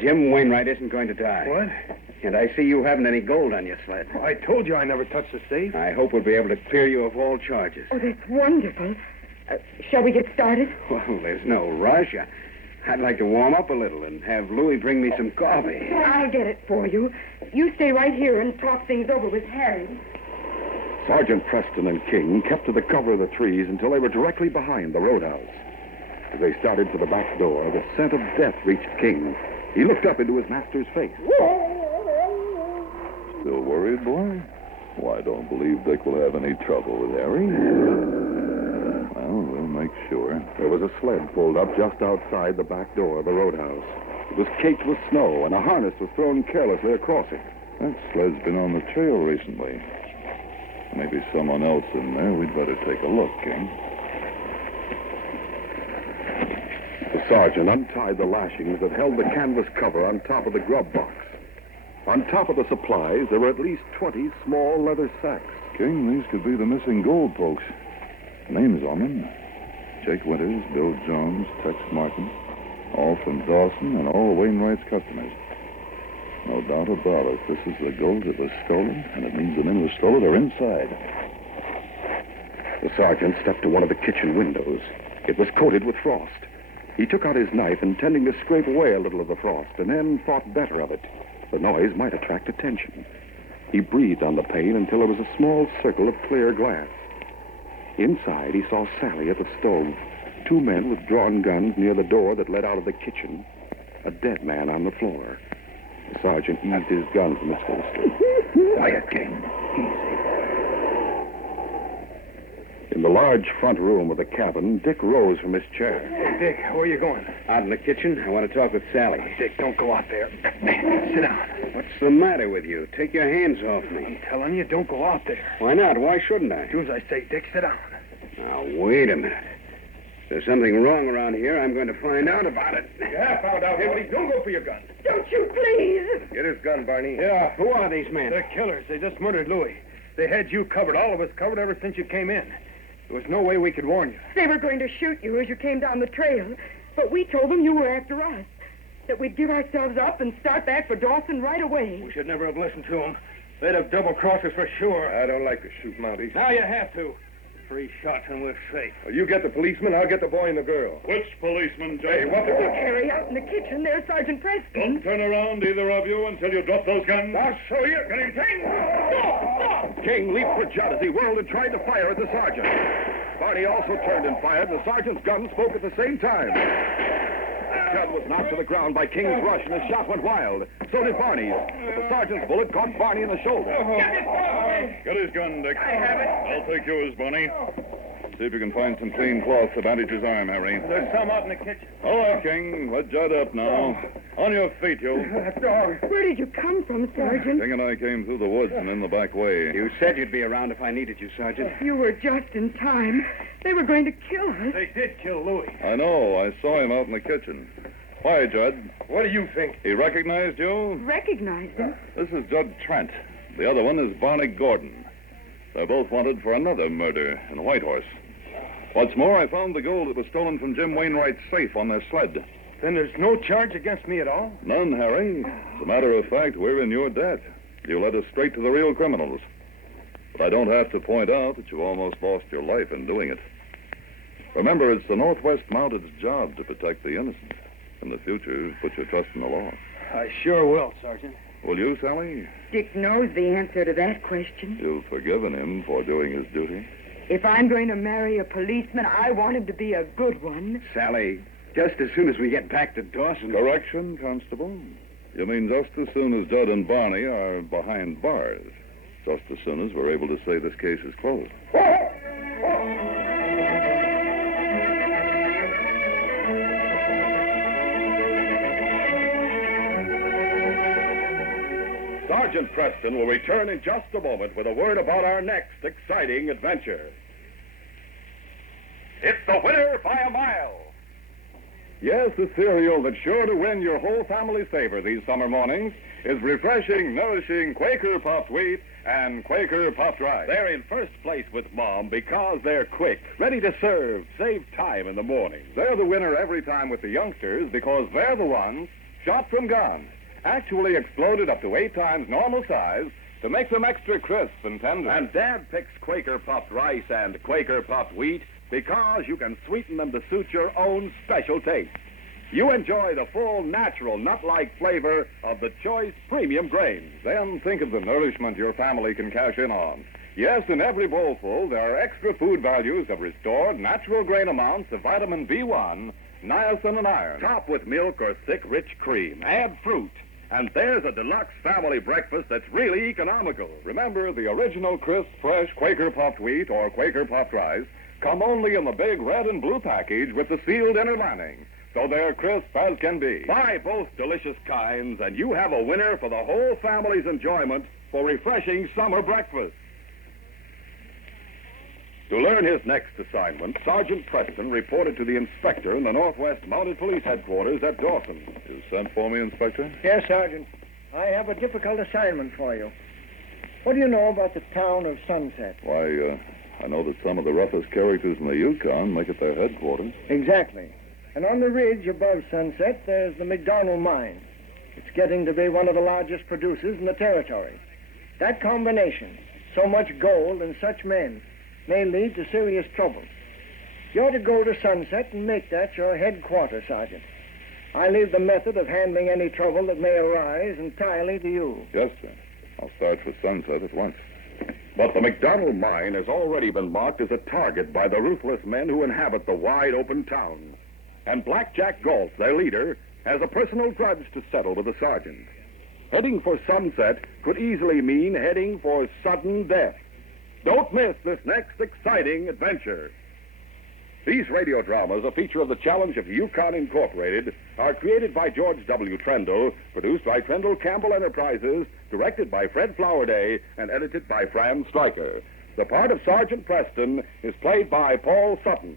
Jim Wainwright isn't going to die. What? And I see you haven't any gold on your sled. Well, I told you I never touched the safe. I hope we'll be able to clear you of all charges. Oh, that's wonderful. Shall we get started? Well, there's no rush. I'd like to warm up a little and have Louis bring me some coffee. I'll get it for you. You stay right here and talk things over with Harry. Sergeant Preston and King kept to the cover of the trees until they were directly behind the roadhouse. As they started for the back door, the scent of death reached King. He looked up into his master's face. Still worried, boy? Well, I don't believe Dick will have any trouble with Harry. Well, we'll make sure. There was a sled pulled up just outside the back door of the roadhouse. It was caked with snow, and a harness was thrown carelessly across it. That sled's been on the trail recently. Maybe someone else in there. We'd better take a look, King. The sergeant untied the lashings that held the canvas cover on top of the grub box. On top of the supplies, there were at least 20 small leather sacks. King, these could be the missing gold folks. Names on them. Jake Winters, Bill Jones, Tex Martin. All from Dawson and all Wainwright's customers. No doubt about it. This is the gold that was stolen, and it means the men who stole it are inside. The sergeant stepped to one of the kitchen windows. It was coated with frost. He took out his knife, intending to scrape away a little of the frost, and then thought better of it. The noise might attract attention. He breathed on the pane until there was a small circle of clear glass. Inside, he saw Sally at the stove, two men with drawn guns near the door that led out of the kitchen, a dead man on the floor. The sergeant eased his gun from its holster. Quiet, King. In the large front room of the cabin, Dick rose from his chair. Hey, Dick, where are you going? Out in the kitchen. I want to talk with Sally. Dick, don't go out there. Sit down. What's the matter with you? Take your hands off me. I'm telling you, don't go out there. Why not? Why shouldn't I? Do as I say, Dick. Sit down. Now, wait a minute. If there's something wrong around here, I'm going to find out about it. You have found out, Haley. Don't go for your gun. Don't you, please? Get his gun, Barney. Yeah, who are these men? They're killers. They just murdered Louie. They had you covered, all of us covered ever since you came in. There was no way we could warn you. They were going to shoot you as you came down the trail, but we told them you were after us, that we'd give ourselves up and start back for Dawson right away. We should never have listened to them. They'd have double-crossed us for sure. I don't like to shoot Mounties. Now you have to. 3 shots and we're safe. Well, you get the policeman, I'll get the boy and the girl. Which policeman, Joe? Hey, what the... Harry, out in the kitchen, there's Sergeant Preston. Don't turn around, either of you, until you drop those guns. I'll show you. Get him, King. Stop! King leaped for Judd as he whirled and tried to fire at the sergeant. Barney also turned and fired, and the sergeant's gun spoke at the same time. Judd was knocked to the ground by King's rush, and his shot went wild. So did Barney's, but the sergeant's bullet caught Barney in the shoulder. Get his gun, Dick. I have it. I'll take yours, Barney. See if you can find some clean cloth to bandage his arm, Harry. There's some out in the kitchen. All right, King. Let Judd up now. On your feet, you. That dog. Where did you come from, Sergeant? King and I came through the woods and in the back way. You said you'd be around if I needed you, Sergeant. You were just in time. They were going to kill us. They did kill Louie. I know. I saw him out in the kitchen. Why, Judd? What do you think? He recognized you? Recognized him? This is Judd Trent. The other one is Barney Gordon. They're both wanted for another murder in Whitehorse. What's more, I found the gold that was stolen from Jim Wainwright's safe on their sled. Then there's no charge against me at all? None, Harry. As a matter of fact, we're in your debt. You led us straight to the real criminals. But I don't have to point out that you almost lost your life in doing it. Remember, it's the Northwest Mounted's job to protect the innocent. In the future, put your trust in the law. I sure will, Sergeant. Will you, Sally? Dick knows the answer to that question. You've forgiven him for doing his duty. If I'm going to marry a policeman, I want him to be a good one. Sally, just as soon as we get back to Dawson... Correction, Constable. You mean just as soon as Judd and Barney are behind bars. Just as soon as we're able to say this case is closed. Sergeant Preston will return in just a moment with a word about our next exciting adventure. It's the winner by a mile. Yes, the cereal that's sure to win your whole family's favor these summer mornings is refreshing, nourishing Quaker Puffed Wheat and Quaker Puffed Rice. They're in first place with Mom because they're quick, ready to serve, save time in the morning. They're the winner every time with the youngsters because they're the ones shot from guns. Actually exploded up to 8 times normal size to make them extra crisp and tender. And Dad picks Quaker Puffed Rice and Quaker Puffed Wheat because you can sweeten them to suit your own special taste. You enjoy the full, natural, nut-like flavor of the choice premium grains. Then think of the nourishment your family can cash in on. Yes, in every bowlful, there are extra food values of restored natural grain amounts of vitamin B1, niacin, and iron. Top with milk or thick, rich cream. Add fruit. And there's a deluxe family breakfast that's really economical. Remember, the original crisp, fresh Quaker Puffed Wheat or Quaker Puffed Rice come only in the big red and blue package with the sealed inner lining, so they're crisp as can be. Buy both delicious kinds, and you have a winner for the whole family's enjoyment for refreshing summer breakfast. To learn his next assignment, Sergeant Preston reported to the inspector in the Northwest Mounted Police Headquarters at Dawson. You sent for me, Inspector? Yes, Sergeant. I have a difficult assignment for you. What do you know about the town of Sunset? Why, I know that some of the roughest characters in the Yukon make it their headquarters. Exactly. And on the ridge above Sunset, there's the McDonald Mine. It's getting to be one of the largest producers in the territory. That combination, so much gold and such men, may lead to serious trouble. You're to go to Sunset and make that your headquarters, Sergeant. I leave the method of handling any trouble that may arise entirely to you. Yes, sir. I'll start for Sunset at once. But the McDonald Mine has already been marked as a target by the ruthless men who inhabit the wide-open town. And Blackjack Galt, their leader, has a personal grudge to settle with the sergeant. Heading for Sunset could easily mean heading for sudden death. Don't miss this next exciting adventure. These radio dramas, a feature of the Challenge of Yukon Incorporated, are created by George W. Trendle, produced by Trendle Campbell Enterprises, directed by Fred Flowerday, and edited by Fran Stryker. The part of Sergeant Preston is played by Paul Sutton.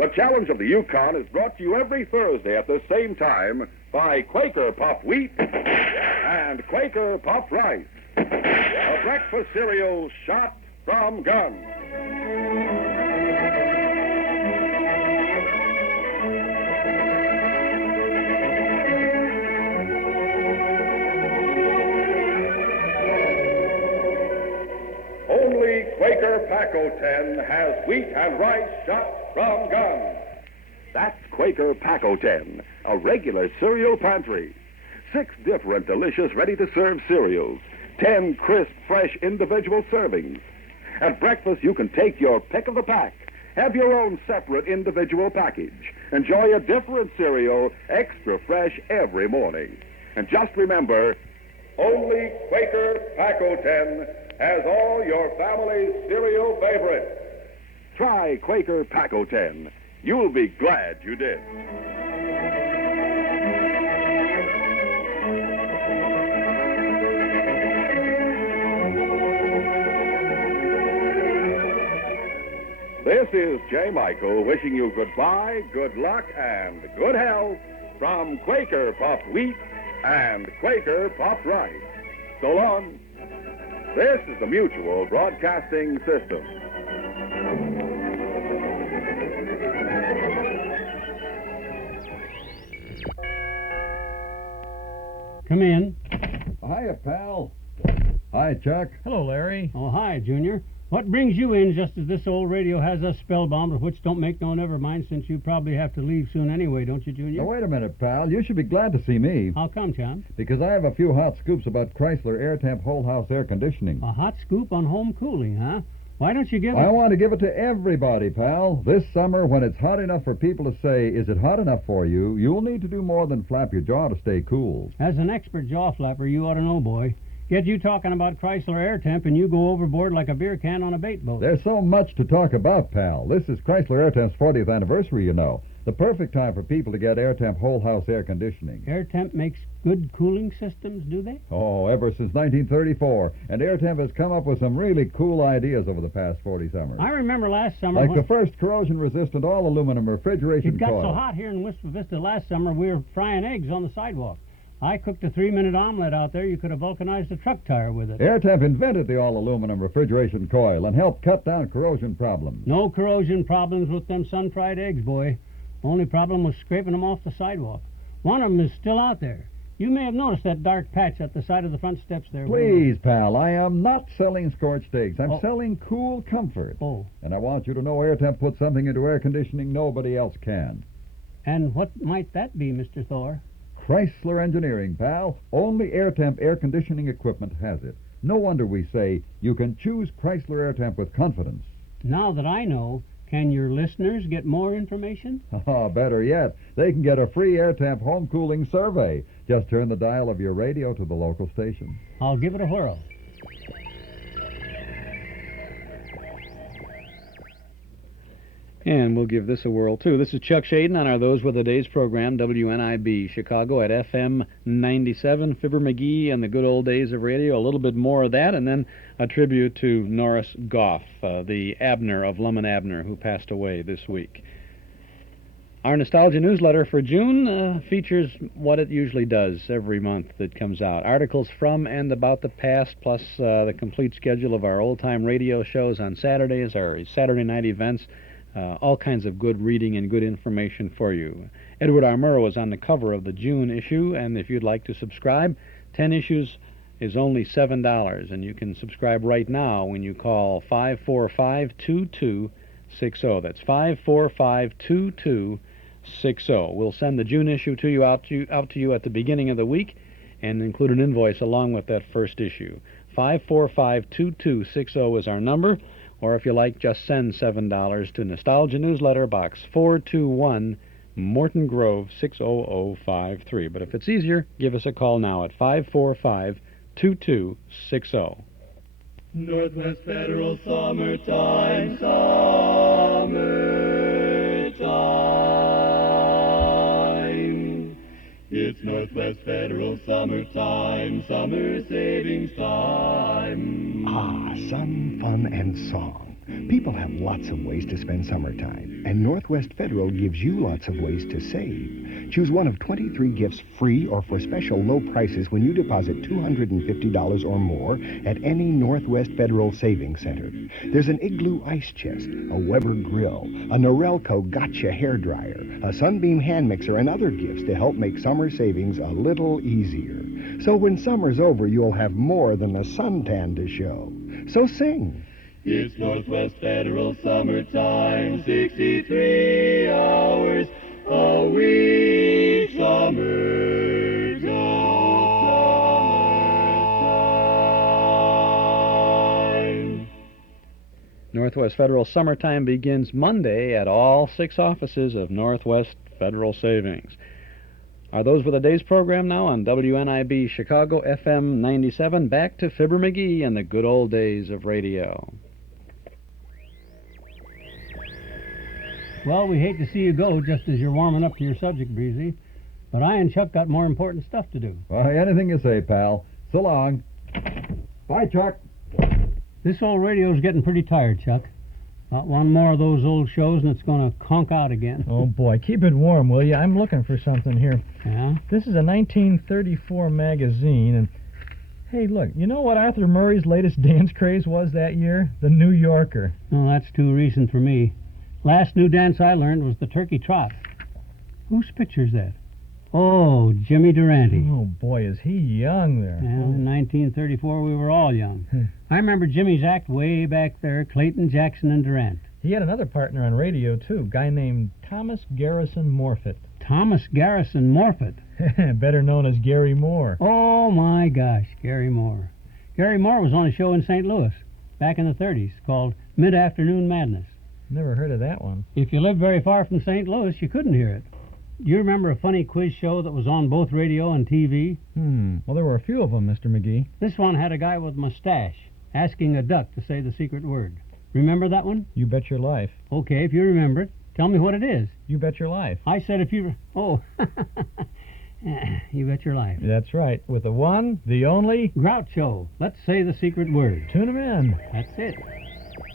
The Challenge of the Yukon is brought to you every Thursday at the same time by Quaker Puffed Wheat and Quaker Puffed Rice, a breakfast cereal shot from guns. Only Quaker Paco-10 has wheat and rice shot from guns. That's Quaker Paco-10, a regular cereal pantry. 6 different delicious ready-to-serve cereals, 10 crisp, fresh individual servings. At breakfast, you can take your pick of the pack. Have your own separate individual package. Enjoy a different cereal, extra fresh every morning. And just remember, only Quaker Paco-10 has all your family's cereal favorites. Try Quaker Paco-10. You'll be glad you did. This is J. Michael wishing you goodbye, good luck, and good health from Quaker Puffed Wheat and Quaker Puffed Rice. So long. This is the Mutual Broadcasting System. Come in. Hiya, pal. Hi, Chuck. Hello, Larry. Oh, hi, Junior. What brings you in just as this old radio has us spellbound, which don't make no never mind, since you probably have to leave soon anyway, don't you, Junior? Now, wait a minute, pal. You should be glad to see me. How come, John? Because I have a few hot scoops about Chrysler Air Temp Whole House Air Conditioning. A hot scoop on home cooling, huh? Why don't you give it... I want to give it to everybody, pal. This summer, when it's hot enough for people to say, is it hot enough for you, you'll need to do more than flap your jaw to stay cool. As an expert jaw flapper, you ought to know, boy. Get you talking about Chrysler Air Temp and you go overboard like a beer can on a bait boat. There's so much to talk about, pal. This is Chrysler Air Temp's 40th anniversary, you know. The perfect time for people to get Air Temp Whole House Air Conditioning. Air Temp makes good cooling systems, do they? Oh, ever since 1934. And Air Temp has come up with some really cool ideas over the past 40 summers. I remember last summer... Like the first corrosion-resistant all-aluminum refrigeration coil. It got coil. so hot here in Wistful Vista last summer, we were frying eggs on the sidewalk. I cooked a 3-minute omelet out there. You could have vulcanized a truck tire with it. Air Temp invented the all-aluminum refrigeration coil and helped cut down corrosion problems. No corrosion problems with them sun-fried eggs, boy. Only problem was scraping them off the sidewalk. One of them is still out there. You may have noticed that dark patch at the side of the front steps there. Please, pal, I am not selling scorched eggs. I'm selling cool comfort. Oh. And I want you to know Air Temp puts something into air conditioning nobody else can. And what might that be, Mr. Thor? Chrysler Engineering, pal. Only Air Temp air conditioning equipment has it. No wonder we say you can choose Chrysler Air Temp with confidence. Now that I know, can your listeners get more information? Better yet, they can get a free Air Temp home cooling survey. Just turn the dial of your radio to the local station. I'll give it a whirl. And we'll give this a whirl, too. This is Chuck Shaden on our Those Were the Days program, WNIB, Chicago at FM 97, Fibber McGee and the good old days of radio, a little bit more of that, and then a tribute to Norris Goff, the Abner of Lum and Abner, who passed away this week. Our Nostalgia newsletter for June features what it usually does every month that comes out. Articles from and about the past, plus the complete schedule of our old-time radio shows on Saturdays, our Saturday night events, all kinds of good reading and good information for you. Edward R. Murrow is on the cover of the June issue, and if you'd like to subscribe, 10 issues is only $7, and you can subscribe right now when you call 545-2260. That's 545-2260. We'll send the June issue to you out to you at the beginning of the week and include an invoice along with that first issue. 545-2260 is our number. Or if you like, just send $7 to Nostalgia Newsletter, Box 421, Morton Grove, 60053. But if it's easier, give us a call now at 545-2260. Northwest Federal Summertime, summertime. It's Northwest Federal Summertime, summer savings time. Ah, sun, fun, and song. People have lots of ways to spend summertime, and Northwest Federal gives you lots of ways to save. Choose one of 23 gifts free or for special low prices when you deposit $250 or more at any Northwest Federal Savings Center. There's an Igloo ice chest, a Weber grill, a Norelco Gotcha hairdryer, a Sunbeam hand mixer, and other gifts to help make summer savings a little easier. So when summer's over, you'll have more than a suntan to show. So sing. It's Northwest Federal summertime, 63 hours a week, summertime. Northwest Federal Summertime begins Monday at all 6 offices of Northwest Federal Savings. Are those for the day's program now on WNIB Chicago FM 97? Back to Fibber McGee and the good old days of radio. Well, we hate to see you go just as you're warming up to your subject, Breezy. But I and Chuck got more important stuff to do. Well, anything you say, pal. So long. Bye, Chuck. This old radio's getting pretty tired, Chuck. About one more of those old shows and it's going to conk out again. Oh, boy. Keep it warm, will you? I'm looking for something here. Yeah? This is a 1934 magazine, and hey, look, you know what Arthur Murray's latest dance craze was that year? The New Yorker. Oh, that's too recent for me. Last new dance I learned was the Turkey Trot. Whose picture's that? Oh, Jimmy Durante. Oh, boy, is he young there. Well, in 1934, we were all young. I remember Jimmy's act way back there, Clayton, Jackson, and Durant. He had another partner on radio, too, a guy named Thomas Garrison Morfitt. Thomas Garrison Morfitt? Better known as Gary Moore. Oh, my gosh, Gary Moore. Gary Moore was on a show in St. Louis back in the 30s called Mid-Afternoon Madness. Never heard of that one. If you lived very far from St. Louis, you couldn't hear it. Do you remember a funny quiz show that was on both radio and TV? Well, there were a few of them, Mr. McGee. This one had a guy with a mustache asking a duck to say the secret word. Remember that one? You bet your life. Okay, if you remember it, tell me what it is. You bet your life. I said if you... Oh, you bet your life. That's right. With the one, the only... Groucho. Let's say the secret word. Tune him in. That's it.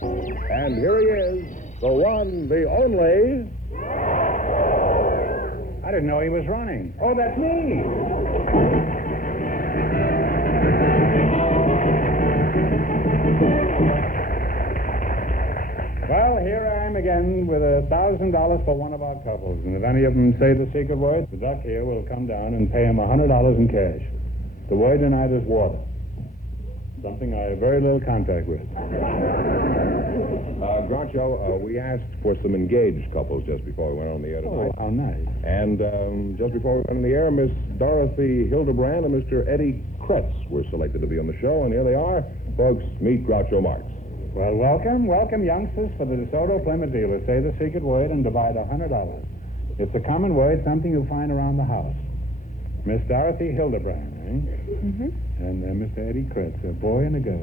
And here he is, the one, the only... I didn't know he was running. Oh, that's me. Well, here I am again with $1,000 for one of our couples. And if any of them say the secret word, the duck here will come down and pay him $100 in cash. The word tonight is water. Something I have very little contact with. Groucho, we asked for some engaged couples just before we went on the air tonight. Oh, how nice. And just before we went on the air, Miss Dorothy Hildebrand and Mr. Eddie Kretz were selected to be on the show, and here they are. Folks, meet Groucho Marx. Well, welcome, youngsters, for the DeSoto Plymouth dealer. Say the secret word and divide $100. It's a common word, something you'll find around the house. Miss Dorothy Hildebrand, eh? Mm-hmm. And Mr. Eddie Kretz, a boy and a girl, eh?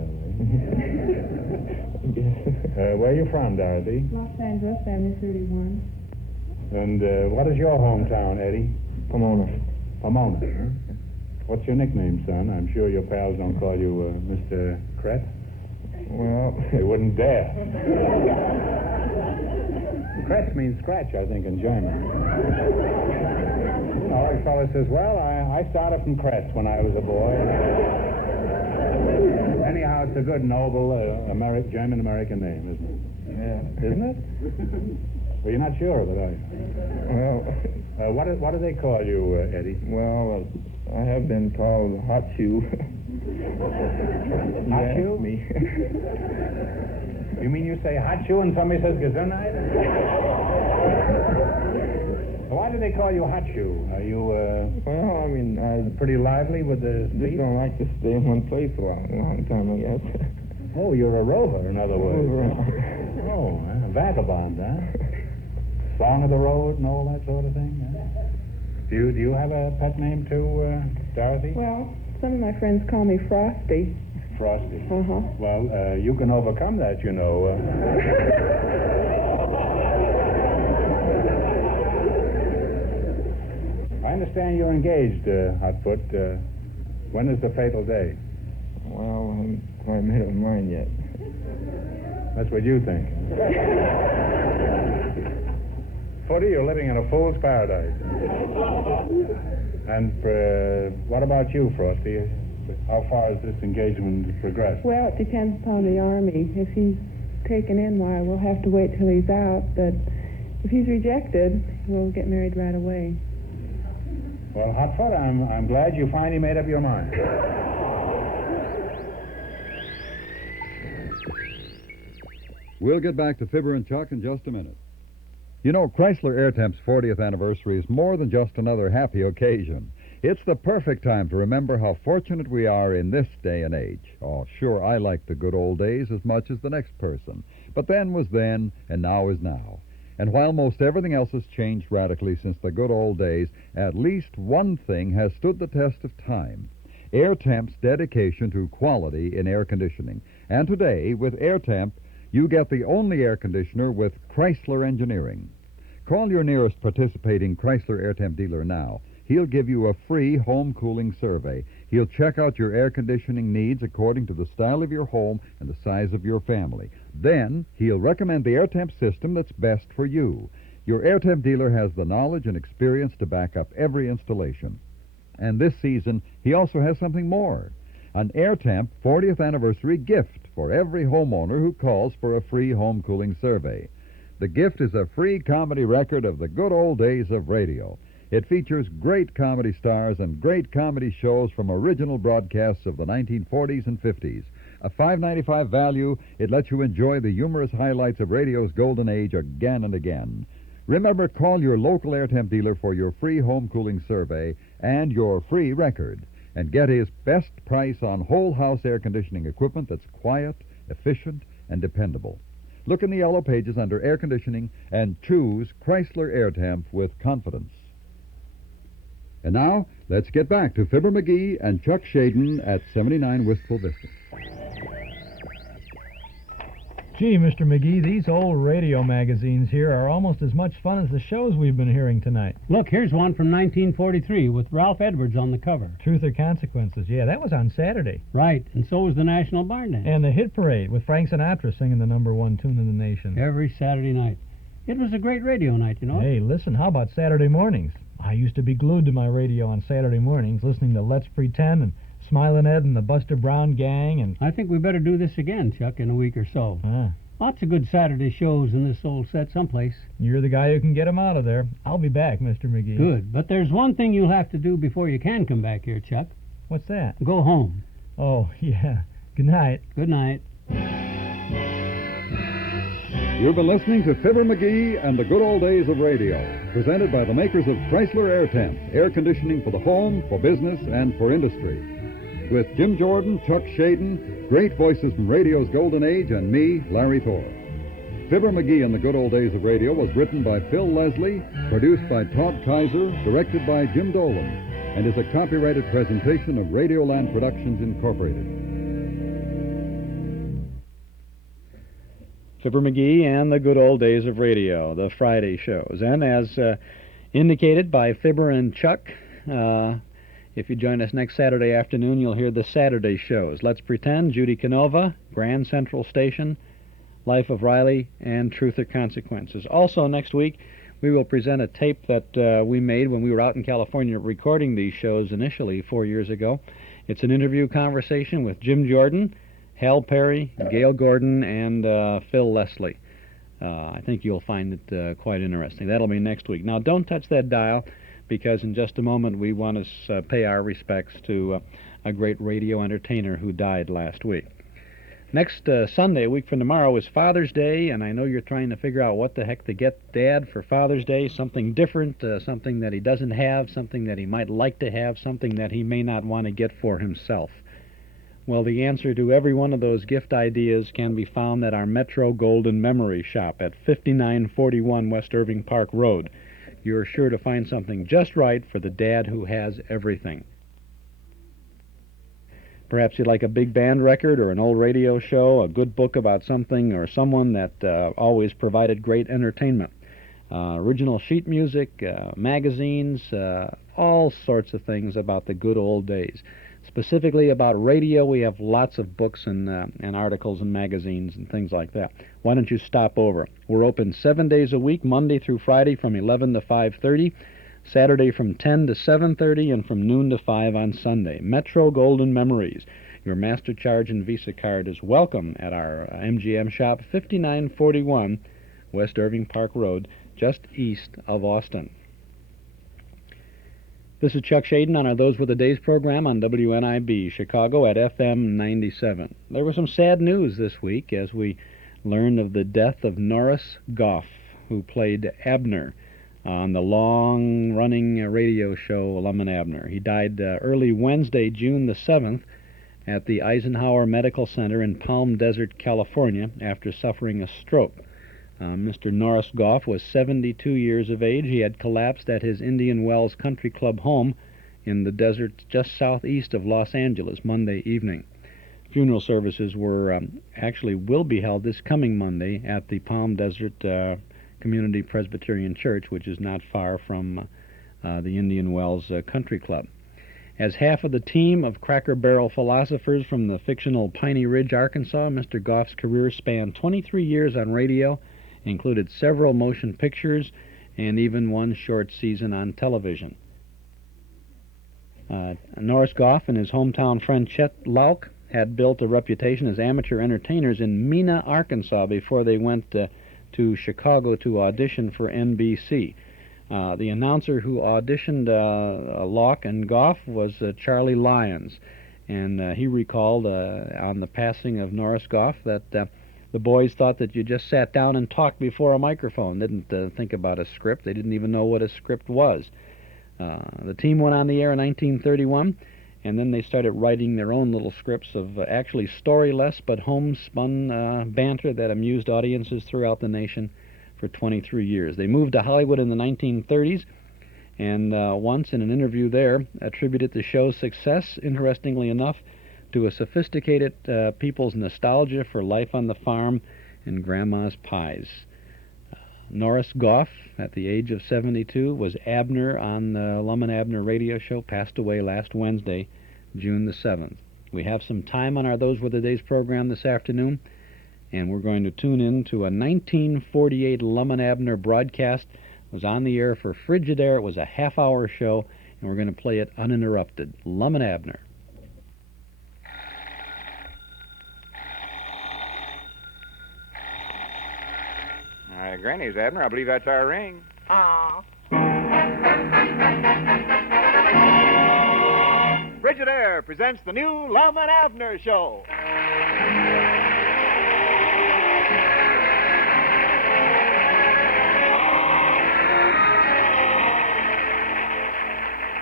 Where are you from, Dorothy? Los Angeles, Family 31. And what is your hometown, Eddie? Pomona. Pomona, huh? What's your nickname, son? I'm sure your pals don't call you Mr. Kretz. Well, they wouldn't dare. Kretz means scratch, I think, in German. All right, fellas says, well, I started from Kretz when I was a boy. Anyhow, it's a good, noble German-American name, isn't it? Yeah. Isn't it? Well, you're not sure of it, are you? Well, what do they call you, Eddie? well, I have been called Hot Shoe. Hot Shoe? Me. You mean you say hot shoe and somebody says Gesundheit? Why do they call you hot shoe? Are you, Well, I mean, I pretty lively with the just speed? don't like to stay in one place a long time, I guess. Oh, you're a rover, in other words. Oh, a vagabond, huh? Song of the road and all that sort of thing, huh? Do you have a pet name too, Dorothy? Well, some of my friends call me Frosty. Frosty. Uh-huh. Well, you can overcome that, you know. I understand you're engaged, Hotfoot. When is the fatal day? Well, I haven't quite made up my mind yet. That's what you think. Footy, you're living in a fool's paradise. And what about you, Frosty? How far has this engagement progressed? Well, it depends upon the Army. If he's taken in, why, we'll have to wait till he's out. But if he's rejected, we'll get married right away. Well, Hotfoot, I'm glad you finally made up your mind. We'll get back to Fibber and Chuck in just a minute. You know, Chrysler Airtemp's 40th anniversary is more than just another happy occasion. It's the perfect time to remember how fortunate we are in this day and age. Oh, sure, I like the good old days as much as the next person. But then was then, and now is now. And while most everything else has changed radically since the good old days, at least one thing has stood the test of time. Airtemp's dedication to quality in air conditioning. And today, with Airtemp, you get the only air conditioner with Chrysler Engineering. Call your nearest participating Chrysler Airtemp dealer now. He'll give you a free home cooling survey. He'll check out your air conditioning needs according to the style of your home and the size of your family. Then, he'll recommend the Airtemp system that's best for you. Your Airtemp dealer has the knowledge and experience to back up every installation. And this season, he also has something more. An Airtemp 40th anniversary gift for every homeowner who calls for a free home cooling survey. The gift is a free comedy record of the good old days of radio. It features great comedy stars and great comedy shows from original broadcasts of the 1940s and 50s. A $5.95 value, it lets you enjoy the humorous highlights of radio's golden age again and again. Remember, call your local Airtemp dealer for your free home cooling survey and your free record, and get his best price on whole house air conditioning equipment that's quiet, efficient, and dependable. Look in the yellow pages under air conditioning and choose Chrysler Airtemp with confidence. And now, let's get back to Fibber McGee and Chuck Shaden at 79 Wistful Vista. Gee, Mr. McGee, these old radio magazines here are almost as much fun as the shows we've been hearing tonight. Look, here's one from 1943 with Ralph Edwards on the cover. Truth or Consequences. Yeah, that was on Saturday. Right, and so was the National Barn Dance. And the Hit Parade with Frank Sinatra singing the #1 tune in the nation. Every Saturday night. It was a great radio night, you know. Hey, listen, how about Saturday mornings? I used to be glued to my radio on Saturday mornings, listening to Let's Pretend and Smilin' Ed and the Buster Brown Gang, and I think we better do this again, Chuck, in a week or so. Lots of good Saturday shows in this old set someplace. You're the guy who can get 'em out of there. I'll be back, Mr. McGee. Good, but there's one thing you'll have to do before you can come back here, Chuck. What's that? Go home. Oh, yeah. Good night. Good night. You've been listening to Fibber McGee and the Good Old Days of Radio, presented by the makers of Chrysler Airtemp, air conditioning for the home, for business, and for industry. With Jim Jordan, Chuck Shaden, great voices from radio's golden age, and me, Larry Thor. Fibber McGee and the Good Old Days of Radio was written by Phil Leslie, produced by Todd Kaiser, directed by Jim Dolan, and is a copyrighted presentation of Radioland Productions, Incorporated. Fibber McGee and the Good Old Days of Radio, the Friday shows. And as indicated by Fibber and Chuck, if you join us next Saturday afternoon, you'll hear the Saturday shows. Let's Pretend, Judy Canova, Grand Central Station, Life of Riley, and Truth or Consequences. Also next week, we will present a tape that we made when we were out in California recording these shows initially 4 years ago. It's an interview conversation with Jim Jordan, Hal Perry, Gail Gordon, and Phil Leslie. I think you'll find it quite interesting. That'll be next week. Now, don't touch that dial, because in just a moment we want to pay our respects to a great radio entertainer who died last week. Next Sunday, a week from tomorrow, is Father's Day, and I know you're trying to figure out what the heck to get Dad for Father's Day, something different, something that he doesn't have, something that he might like to have, something that he may not want to get for himself. Well, the answer to every one of those gift ideas can be found at our Metro Golden Memory Shop at 5941 West Irving Park Road. You're sure to find something just right for the dad who has everything. Perhaps you'd like a big band record or an old radio show, a good book about something or someone that always provided great entertainment. Original sheet music, magazines, all sorts of things about the good old days. Specifically about radio, we have lots of books and articles and magazines and things like that. Why don't you stop over? We're open 7 days a week, Monday through Friday from 11 to 5:30, Saturday from 10 to 7:30, and from noon to 5 on Sunday. Metro Golden Memories. Your Master Charge and Visa card is welcome at our MGM shop, 5941 West Irving Park Road, just east of Austin. This is Chuck Shaden on our Those Were the Days program on WNIB, Chicago at FM 97. There was some sad news this week as we learned of the death of Norris Goff, who played Abner on the long-running radio show Lum and Abner. He died early Wednesday, June the 7th, at the Eisenhower Medical Center in Palm Desert, California, after suffering a stroke. Mr. Norris Goff was 72 years of age. He had collapsed at his Indian Wells Country Club home in the desert just southeast of Los Angeles Monday evening. Funeral services will be held this coming Monday at the Palm Desert Community Presbyterian Church, which is not far from the Indian Wells Country Club. As half of the team of Cracker Barrel philosophers from the fictional Piney Ridge, Arkansas, Mr. Goff's career spanned 23 years on radio, included several motion pictures, and even one short season on television. Norris Goff and his hometown friend Chet Lauk had built a reputation as amateur entertainers in Mena, Arkansas, before they went to Chicago to audition for NBC. The announcer who auditioned Lauk and Goff was Charlie Lyons, and he recalled on the passing of Norris Goff that the boys thought that you just sat down and talked before a microphone, didn't think about a script. They didn't even know what a script was. The team went on the air in 1931, and then they started writing their own little scripts of actually storyless but homespun banter that amused audiences throughout the nation for 23 years. They moved to Hollywood in the 1930s, and once in an interview there attributed the show's success, interestingly enough, to a sophisticated people's nostalgia for life on the farm and grandma's pies. Norris Goff, at the age of 72, was Abner on the Lum and Abner radio show, passed away last Wednesday, June the 7th. We have some time on our Those Were the Days program this afternoon, and we're going to tune in to a 1948 Lum and Abner broadcast. It was on the air for Frigidaire. It was a half-hour show, and we're going to play it uninterrupted. Lum and Abner. Granny's, Abner. I believe that's our ring. Frigidaire presents the new Lum and Abner Show.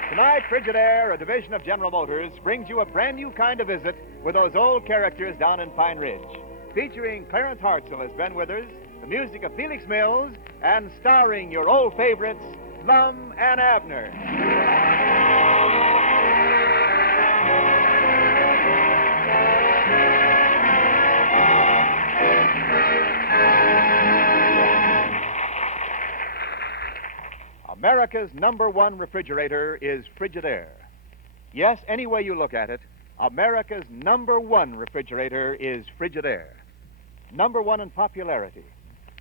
Tonight, Frigidaire, a division of General Motors, brings you a brand new kind of visit with those old characters down in Pine Ridge. Featuring Clarence Hartzell as Ben Withers, the music of Felix Mills, and starring your old favorites, Lum and Abner. America's #1 refrigerator is Frigidaire. Yes, any way you look at it, America's #1 refrigerator is Frigidaire. #1 in popularity.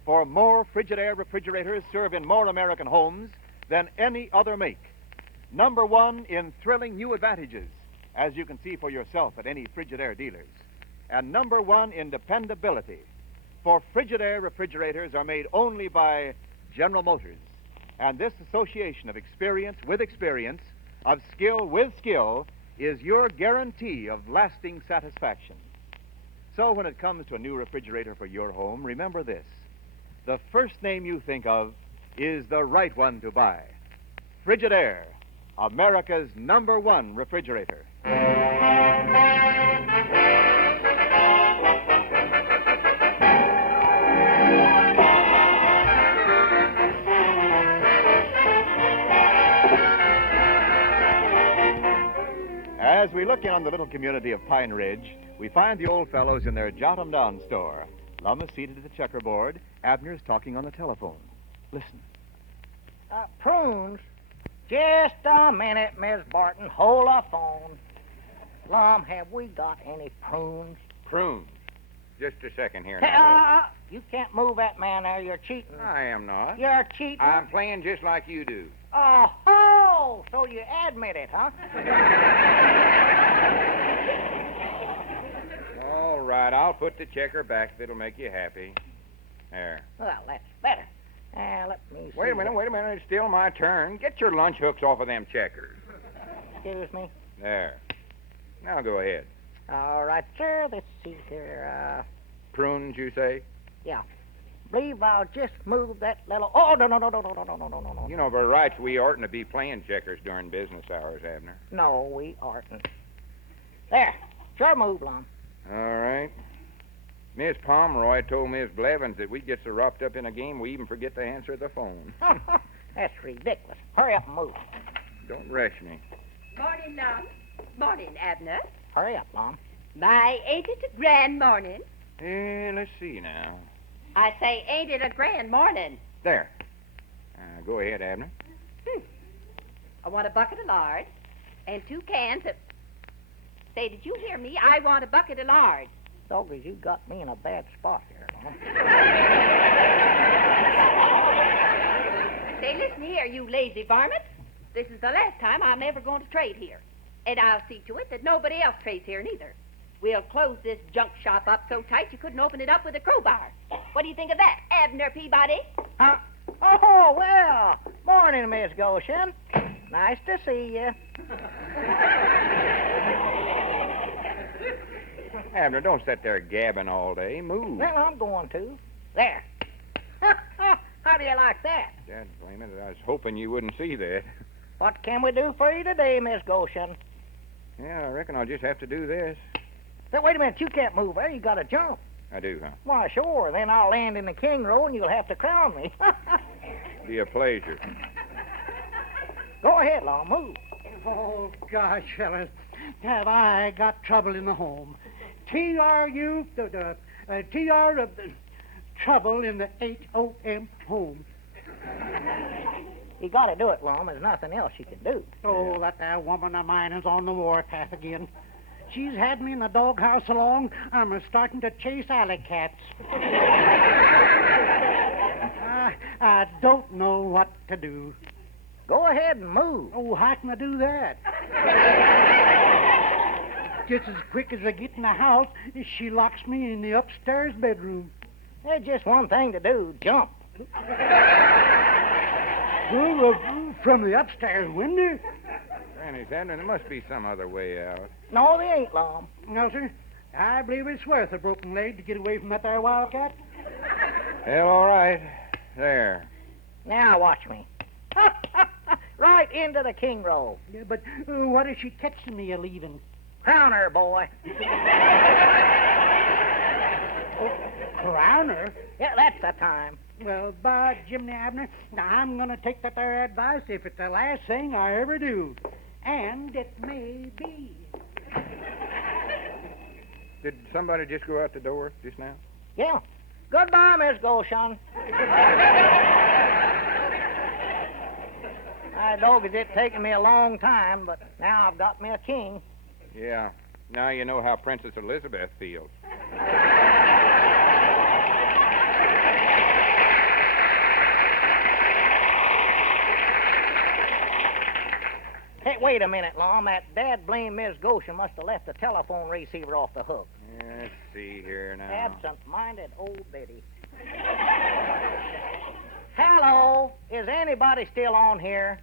For more Frigidaire refrigerators serve in more American homes than any other make. #1 in thrilling new advantages, as you can see for yourself at any Frigidaire dealers. And #1 in dependability. For Frigidaire refrigerators are made only by General Motors. And this association of experience with experience, of skill with skill, is your guarantee of lasting satisfaction. So when it comes to a new refrigerator for your home, remember this. The first name you think of is the right one to buy. Frigidaire, America's #1 refrigerator. As we look in on the little community of Pine Ridge, we find the old fellows in their jot-em-down store. Lum is seated at the checkerboard. Abner's talking on the telephone. Listen. Prunes? Just a minute, Miss Barton. Hold the phone. Lum, have we got any prunes? Prunes. Just a second here Hey, now. you can't move that man there. You're cheating. I am not. You're cheating. I'm playing just like you do. Oh, so you admit it, huh? All right, I'll put the checker back if it'll make you happy. There. Well, that's better. Let me see. Wait a minute. It's still my turn. Get your lunch hooks off of them checkers. Excuse me. There. Now go ahead. All right, sir. Let's see here. Prunes, you say? Yeah. Believe I'll just move that little... Oh, no. You know, by rights, we oughtn't to be playing checkers during business hours, Abner. No, we oughtn't. There. Sure move, Lum. All right. Miss Pomeroy told Miss Blevins that we get so wrapped up in a game we even forget to answer the phone. That's ridiculous. Hurry up and move. Don't rush me. Morning, Lum. Morning, Abner. Hurry up, Lum. My, ain't it a grand morning? Let's see now. I say, ain't it a grand morning? There. Go ahead, Abner. I want a bucket of lard and 2 cans of... Say, did you hear me? I want a bucket of lard. Doggies, you got me in a bad spot here, Lum. Say, listen here, you lazy varmint. This is the last time I'm ever going to trade here. And I'll see to it that nobody else trades here neither. We'll close this junk shop up so tight you couldn't open it up with a crowbar. What do you think of that, Abner Peabody? Oh, well, morning, Miss Goshen. Nice to see you. Abner, don't sit there gabbing all day. Move. Well, I'm going to. There. How do you like that? Dad, blame it. I was hoping you wouldn't see that. What can we do for you today, Miss Goshen? Yeah, I reckon I'll just have to do this. Say, wait a minute. You can't move there. You got to jump. I do, huh? Why, sure. Then I'll land in the king row and you'll have to crown me. Be a pleasure. Go ahead, Long. Move. Oh, gosh, fellas. Have I got trouble in the home? T-R-U, T-R, trouble in the H-O-M home. You got to do it, Lum. There's nothing else you can do. Oh, that there woman of mine is on the warpath again. She's had me in the doghouse so long, I'm starting to chase alley cats. I don't know what to do. Go ahead and move. Oh, how can I do that? Just as quick as I get in the house, she locks me in the upstairs bedroom. There's just one thing to do. Jump. From the upstairs window? Granny Abner, there must be some other way out. No, there ain't, Lum. No, sir. I believe it's worth a broken leg to get away from that there wildcat. Hell, all right. There. Now watch me. Right into the king row. Yeah, but what if she catches me a-leaving? Crown her, boy. Crown her? Yeah, that's the time. Well, by Jiminy Abner, now I'm going to take that there advice if it's the last thing I ever do. And it may be. Did somebody just go out the door just now? Yeah. Goodbye, Miss Goshen. I dog is it taking me a long time, but now I've got me a king. Yeah. Now you know how Princess Elizabeth feels. Hey, wait a minute, Lum. That dad-blame Miss Goshen must have left the telephone receiver off the hook. Let's see here now. Absent-minded old Betty. Hello. Is anybody still on here?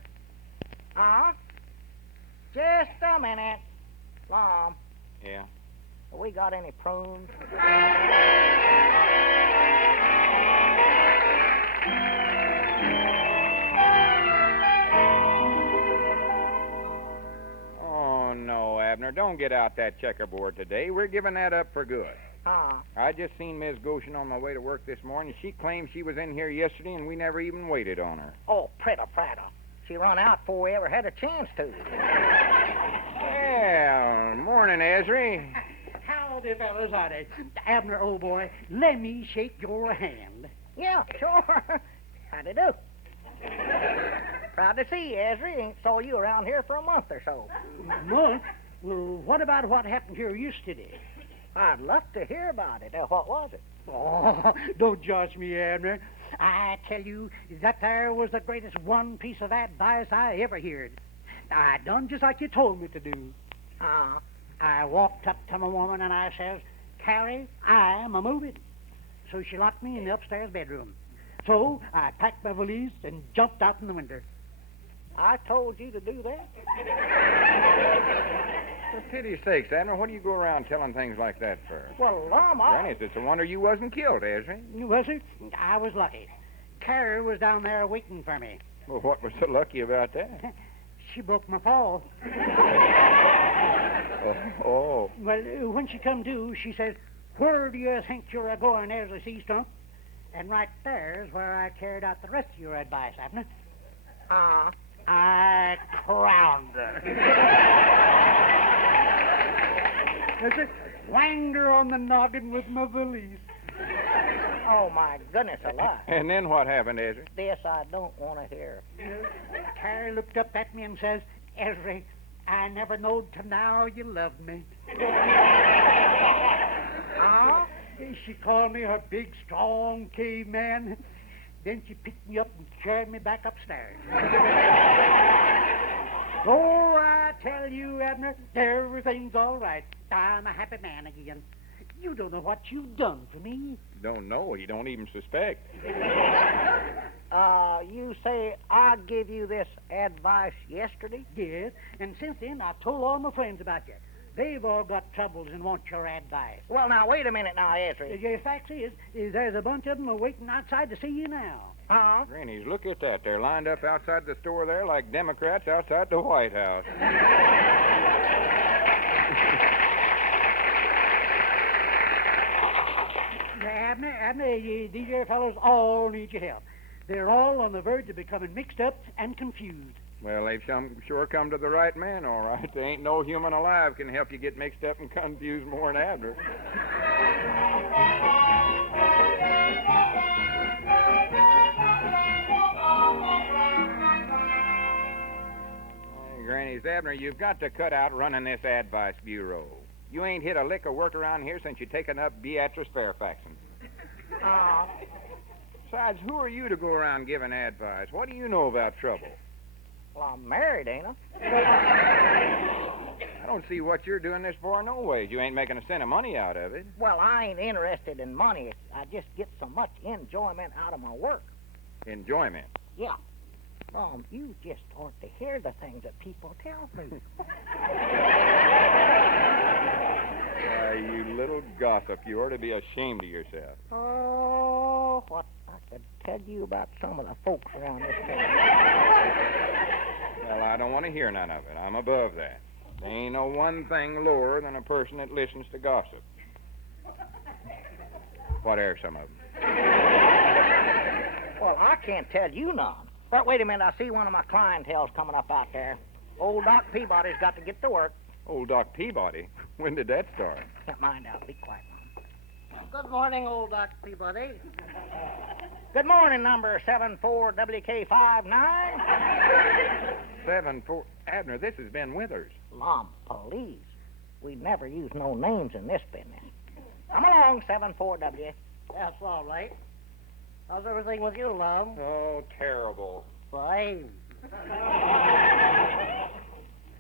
Huh? Just a minute. Lum. Yeah? Have we got any prunes? Oh, no, Abner. Don't get out that checkerboard today. We're giving that up for good. I just seen Miss Goshen on my way to work this morning. She claimed she was in here yesterday, and we never even waited on her. Oh, Pretta. She run out before we ever had a chance to. Well, morning, Ezra. Howdy, fellas, howdy. Abner, old boy, let me shake your hand. Yeah, sure. Howdy do. Proud to see you, Ezra. Ain't saw you around here for a month or so. Month? Well, what about what happened here yesterday? I'd love to hear about it. What was it? Oh, don't judge me, Abner. I tell you, that there was the greatest one piece of advice I ever heard. I done just like you told me to do. I walked up to my woman and I says, Carrie, I'm a-moving. So she locked me in the upstairs bedroom. So I packed my valise and jumped out in the window. I told you to do that. For pity's sakes, Abner, what do you go around telling things like that for? Well, Lum, Granny, it's a wonder you wasn't killed, Ezra. Was it? I was lucky. Carrie was down there waiting for me. Well, what was so lucky about that? She broke my fall. Oh. Well, when she come to, she says, where do you think you're a-going, Ezra Seastump? And right there's where I carried out the rest of your advice, Abner. I crowned her. There's a whanged her on the noggin with my valise. Oh, my goodness alive. And then what happened, Ezra? This I don't want to hear. Carrie looked up at me and says, Ezra, I never knowed till now you loved me. She called me her big, strong caveman. Then she picked me up and carried me back upstairs. Oh, I tell you, Abner, everything's all right. I'm a happy man again. You don't know what you've done for me. Don't know. You don't even suspect. You say I gave you this advice yesterday? Yes, and since then I've told all my friends about you. They've all got troubles and want your advice. Well, now, wait a minute now, Ezra. The fact is there's a bunch of them waiting outside to see you now. Grannies, look at that. They're lined up outside the store there like Democrats outside the White House. Abner, these here fellows all need your help. They're all on the verge of becoming mixed up and confused. Well, they've sure come to the right man, all right. There ain't no human alive can help you get mixed up and confused more than Abner. Hey, Grannies, Abner, you've got to cut out running this advice bureau. You ain't hit a lick of work around here since you taken up Beatrice Fairfaxon. Besides, who are you to go around giving advice? What do you know about trouble? Well, I'm married, ain't I? I don't see what you're doing this for no ways. You ain't making a cent of money out of it. Well, I ain't interested in money. I just get so much enjoyment out of my work. Enjoyment? Yeah. You just ought to hear the things that people tell me. Why, you little gossip, you ought to be ashamed of yourself. Oh, what I could tell you about some of the folks around this town. Well, I don't want to hear none of it. I'm above that. There ain't no one thing lower than a person that listens to gossip. What are some of them? Well, I can't tell you none. But wait a minute, I see one of my clientele's coming up out there. Old Doc Peabody's got to get to work. Old Doc Peabody? When did that start? Can't mind out. Be quiet. Good morning, old Doc Peabody. Good morning, number 74WK59. 74. Abner, this is Ben Withers. Lum, please. We never use no names in this business. Come along, 74W. That's all right. How's everything with you, Lum? Oh, terrible. Fine.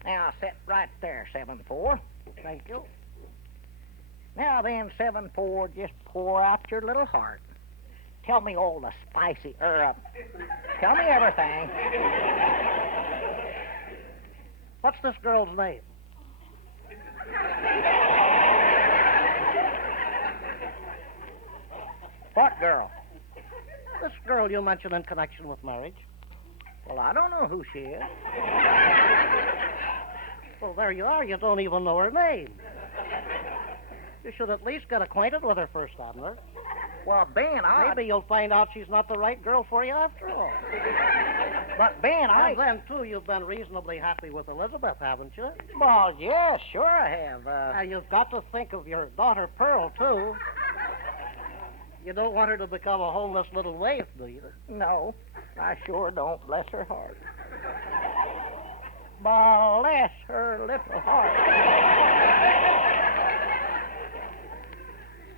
Now, sit right there, 7-4. Thank you. Now then, 7-4, just pour out your little heart. Tell me all the spicy tell me everything. What's this girl's name? What girl? This girl you mentioned in connection with marriage. Well, I don't know who she is. Well, there you are. You don't even know her name. You should at least get acquainted with her first, Abner. Well, Ben, Maybe you'll find out she's not the right girl for you after all. But, Ben, And then, too, you've been reasonably happy with Elizabeth, haven't you? Well, yes, sure I have. And you've got to think of your daughter, Pearl, too. You don't want her to become a homeless little waif, do you? No, I sure don't. Bless her heart. Bless her little heart.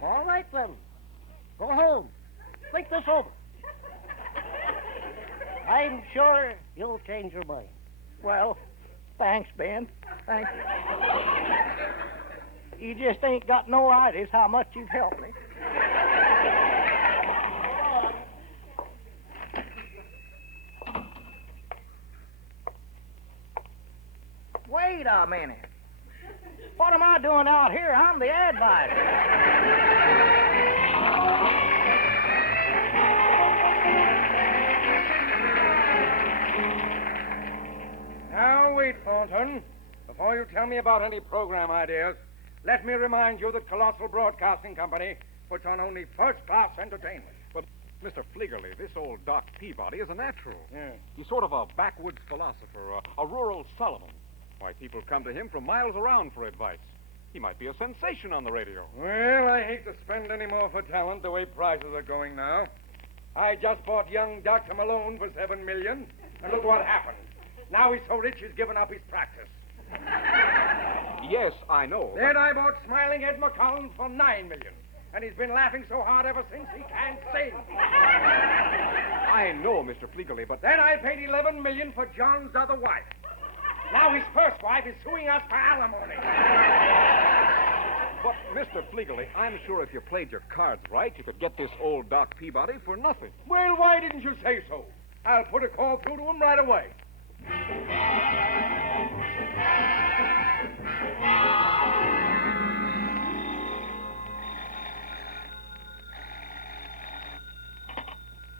All right, then. Go home. Think this over. I'm sure you'll change your mind. Well, thanks, Ben. Thank you. You just ain't got no idea how much you've helped me. Wait a minute. What am I doing out here? I'm the advisor. Now, wait, Thornton. Before you tell me about any program ideas, let me remind you that Colossal Broadcasting Company puts on only first-class entertainment. But, Mr. Fleegerly, this old Doc Peabody is a natural. Yeah. He's sort of a backwoods philosopher, a rural Solomon. Why, people come to him from miles around for advice. He might be a sensation on the radio. Well, I hate to spend any more for talent the way prices are going now. I just bought young Dr. Malone for $7 million, and look what happened. Now he's so rich he's given up his practice. Yes, I know. Then I bought Smiling Ed McCollum for $9 million, and he's been laughing so hard ever since he can't sing. I know, Mr. Fleegerly, but... Then I paid $11 million for John's other wife. Now his first wife is suing us for alimony. But, Mr. Fleegerly, I'm sure if you played your cards right, you could get this old Doc Peabody for nothing. Well, why didn't you say so? I'll put a call through to him right away.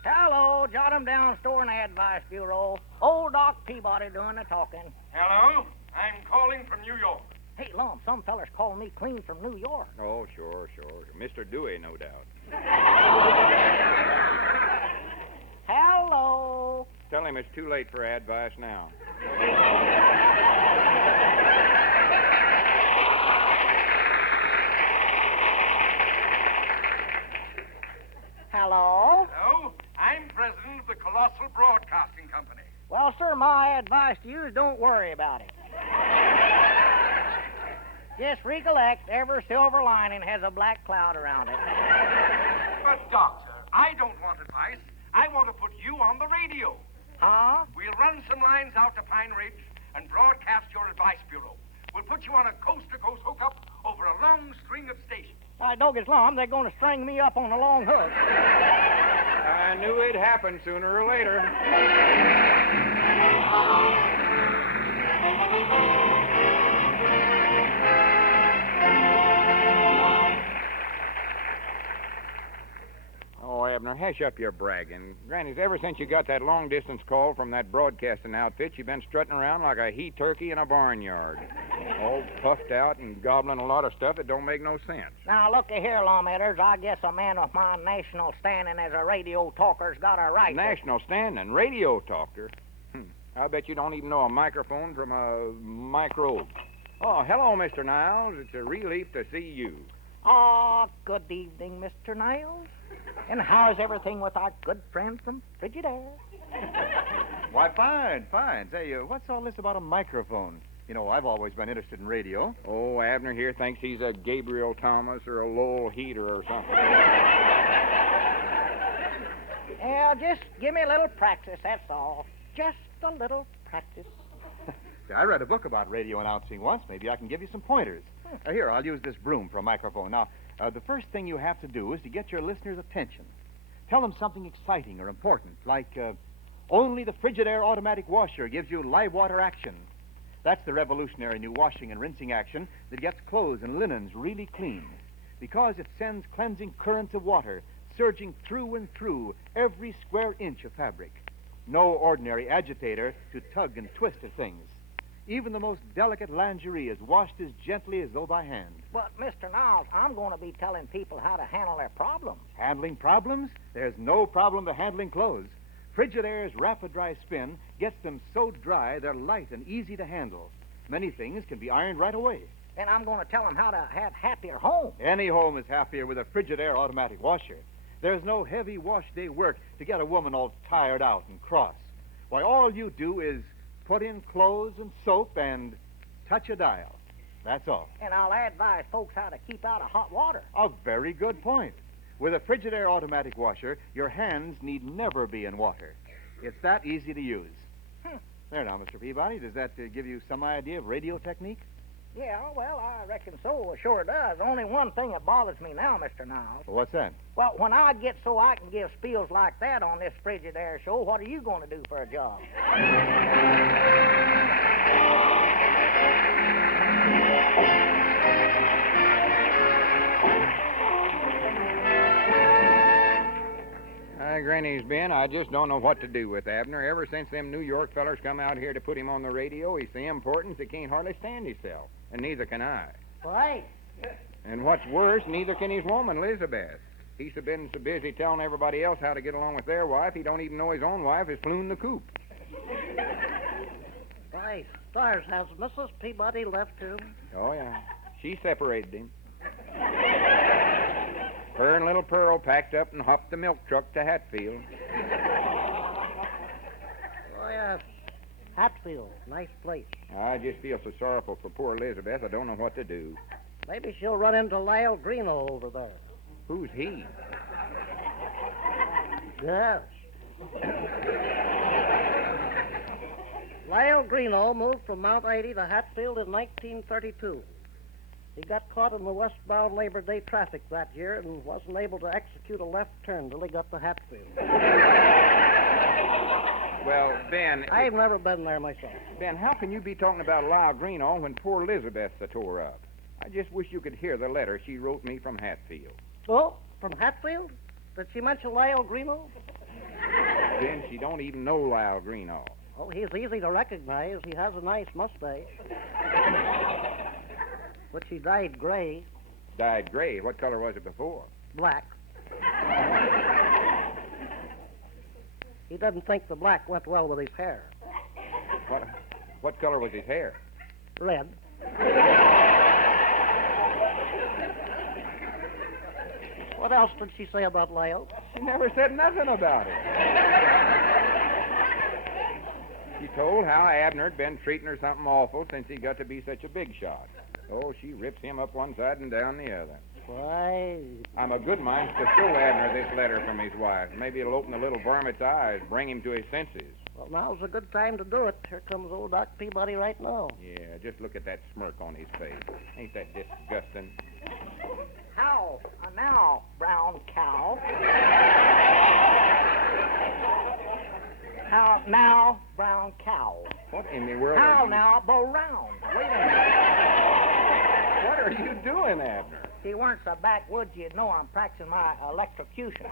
Hello, jot 'em down, store and advice bureau. Old Doc Peabody doing the talking. Hello, I'm calling from New York. Hey, Lum, some fellers call me clean from New York. Oh, sure. Mr. Dewey, no doubt. Hello. Tell him it's too late for advice now. Hello? Hello, I'm president of the Colossal Broadcasting Company. Well, sir, my advice to you is don't worry about it. Just recollect, every silver lining has a black cloud around it. But, Doctor, I don't want advice. I want to put you on the radio. Huh? We'll run some lines out to Pine Ridge and broadcast your advice bureau. We'll put you on a coast-to-coast hookup over a long string of stations. Why, Doggie's Lum, they're going to string me up on a long hook. I knew it'd happen sooner or later. Oh, Abner, hush up your bragging. Granny's ever since you got that long-distance call from that broadcasting outfit, you've been strutting around like a he-turkey in a barnyard. All puffed out and gobbling a lot of stuff that don't make no sense. Now, looky here, lawmakers. I guess a man with my national standing as a radio talker's got a right National standing? Radio talker? I bet you don't even know a microphone from a microbe. Oh, hello, Mr. Niles. It's a relief to see you. Good evening, Mr. Niles. And how's everything with our good friend from Frigidaire? Why, fine. Say, what's all this about a microphone? You know, I've always been interested in radio. Oh, Abner here thinks he's a Gabriel Thomas or a Lowell Heater or something. Yeah, just give me a little practice, that's all. Just a little practice. See, I read a book about radio announcing once. Maybe I can give you some pointers. Here, I'll use this broom for a microphone. Now, the first thing you have to do is to get your listeners' attention. Tell them something exciting or important, like, only the Frigidaire automatic washer gives you live water action. That's the revolutionary new washing and rinsing action that gets clothes and linens really clean, because it sends cleansing currents of water surging through and through every square inch of fabric. No ordinary agitator to tug and twist at things. Even the most delicate lingerie is washed as gently as though by hand. But, Mr. Niles, I'm going to be telling people how to handle their problems. Handling problems? There's no problem to handling clothes. Frigidaire's rapid dry spin gets them so dry they're light and easy to handle. Many things can be ironed right away. And I'm going to tell them how to have happier homes. Any home is happier with a Frigidaire automatic washer. There's no heavy wash day work to get a woman all tired out and cross. Why, all you do is put in clothes and soap and touch a dial. That's all. And I'll advise folks how to keep out of hot water. A very good point. With a Frigidaire automatic washer, your hands need never be in water. It's that easy to use. There now, Mr. Peabody, does that give you some idea of radio technique? Yeah, well, I reckon so. Sure does. Only one thing that bothers me now, Mr. Niles. Well, what's that? Well, when I get so I can give spiels like that on this Frigidaire show, what are you going to do for a job? Granny's been, I just don't know what to do with Abner. Ever since them New York fellers come out here to put him on the radio, he's so important he can't hardly stand himself. And neither can I. Right. And what's worse, neither can his woman, Elizabeth. He's been so busy telling everybody else how to get along with their wife, he don't even know his own wife is flew in the coop. Right. Stars, has Mrs. Peabody left too? Oh, yeah. She separated him. Her and little Pearl packed up and hopped the milk truck to Hatfield. Oh, yes. Hatfield. Nice place. I just feel so sorrowful for poor Elizabeth, I don't know what to do. Maybe she'll run into Lyle Greeno over there. Who's he? Yes. Lyle Greeno moved from Mount 80 to Hatfield in 1932. He got caught in the westbound Labor Day traffic that year and wasn't able to execute a left turn till he got to Hatfield. Well, Ben... I've never been there myself. Ben, how can you be talking about Lyle Greeno when poor Elizabeth's tore up? I just wish you could hear the letter she wrote me from Hatfield. Oh, from Hatfield? Did she mention Lyle Greeno? Ben, she don't even know Lyle Greeno. Oh, he's easy to recognize. He has a nice mustache. But she dyed gray. Dyed gray? What color was it before? Black. He doesn't think the black went well with his hair. What color was his hair? Red. What else did she say about Lyle? She never said nothing about it. She told how Abner'd been treating her something awful since he got to be such a big shot. Oh, she rips him up one side and down the other. Why? I'm a good mind to show Abner this letter from his wife. Maybe it'll open the little varmint's eyes, bring him to his senses. Well, now's a good time to do it. Here comes old Doc Peabody right now. Yeah, just look at that smirk on his face. Ain't that disgusting? How? Now, brown cow. How now, brown cow. What in the world How are you... now, Bo Round. Wait a minute. What are you doing, Abner? If you weren't so backwoods, you'd know I'm practicing my electrocution.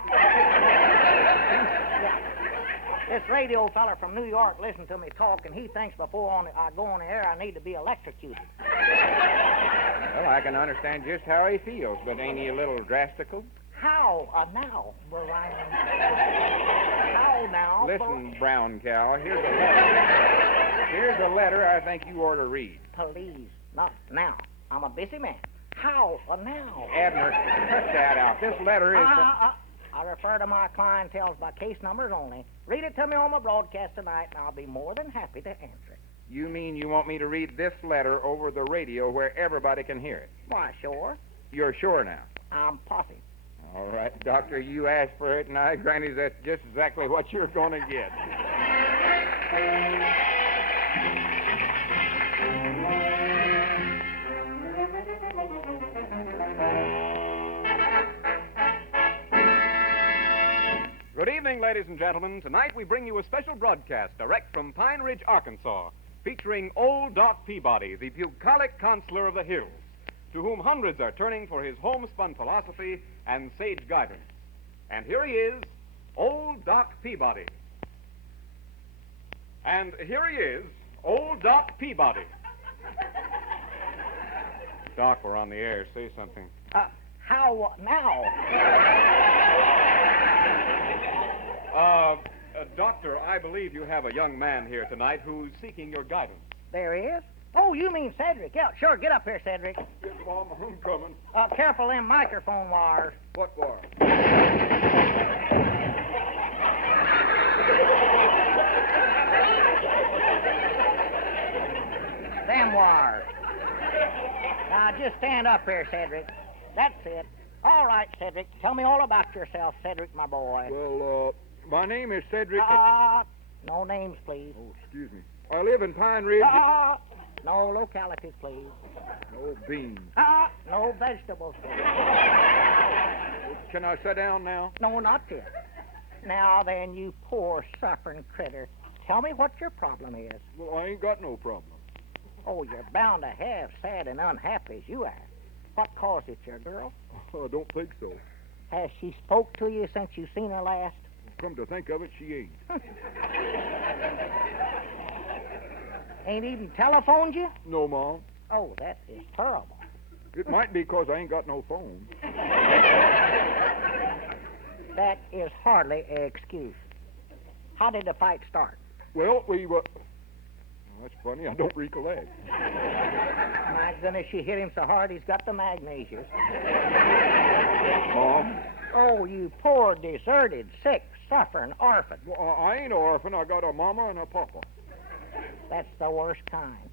This radio feller from New York listened to me talk, and he thinks before I go on the air, I need to be electrocuted. Well, I can understand just how he feels, but ain't he a little drastical? How now, Bo Round? How now, Listen, brown cow, here's a letter. Here's a letter I think you ought to read. Please, not now. I'm a busy man. How now? Abner, cut that out. This letter is... I refer to my clientels by case numbers only. Read it to me on my broadcast tonight, and I'll be more than happy to answer it. You mean you want me to read this letter over the radio where everybody can hear it? Why, sure. You're sure now? I'm positive. All right, Doctor, you asked for it, and I granted that's just exactly what you're going to get. Good evening, ladies and gentlemen. Tonight we bring you a special broadcast direct from Pine Ridge, Arkansas, featuring old Doc Peabody, the bucolic counselor of the hills, to whom hundreds are turning for his homespun philosophy and sage guidance. And here he is, old Doc Peabody. And here he is, old Doc Peabody. Doc, we're on the air. Say something. How now? Doctor, I believe you have a young man here tonight who's seeking your guidance. There he is. Oh, you mean Cedric. Yeah, sure. Get up here, Cedric. Yes, Mom, I'm coming. Careful them microphone wires. What wire? wires. Now, just stand up here, Cedric. That's it. All right, Cedric. Tell me all about yourself, Cedric, my boy. Well, my name is Cedric. No names, please. Oh, excuse me. I live in Pine Ridge. No localities, please. No beans. No vegetables, please. Can I sit down now? No, not yet. Now then, you poor suffering critter. Tell me what your problem is. Well, I ain't got no problem. Oh, you're bound to have, sad and unhappy as you are. What caused it, your girl? I don't think so. Has she spoke to you since you seen her last? Come to think of it, she ain't. Ain't even telephoned you? No, Mom. Oh, that is terrible. It might be 'cause I ain't got no phone. That is hardly an excuse. How did the fight start? Well, well, that's funny. I don't recollect. My goodness, she hit him so hard he's got the magnesia. Mom? Oh, you poor, deserted, sick, suffering orphan. Well, I ain't an orphan. I got a mama and a papa. That's the worst kind.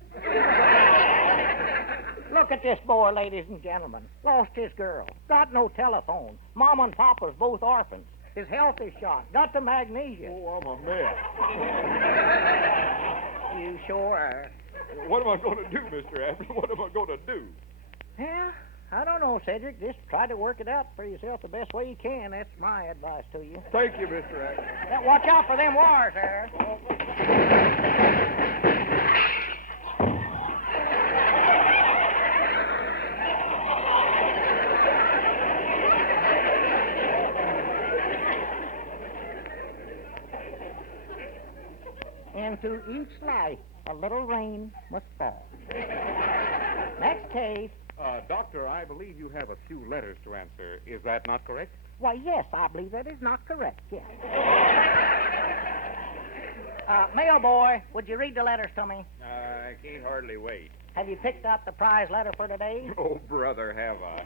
Look at this boy, ladies and gentlemen. Lost his girl. Got no telephone. Mama and Papa's both orphans. His health is shot. Got the magnesia. Oh, I'm a mess. You sure are. What am I going to do, Mr. Abner? What am I going to do? Yeah, I don't know, Cedric. Just try to work it out for yourself the best way you can. That's my advice to you. Thank you, Mr. Abner. Now, watch out for them wires there. Into each life, a little rain must fall. Next case. Doctor, I believe you have a few letters to answer. Is that not correct? Why, yes, I believe that is not correct, yes. Mail boy, would you read the letters to me? I can't hardly wait. Have you picked out the prize letter for today? Oh, brother, have I.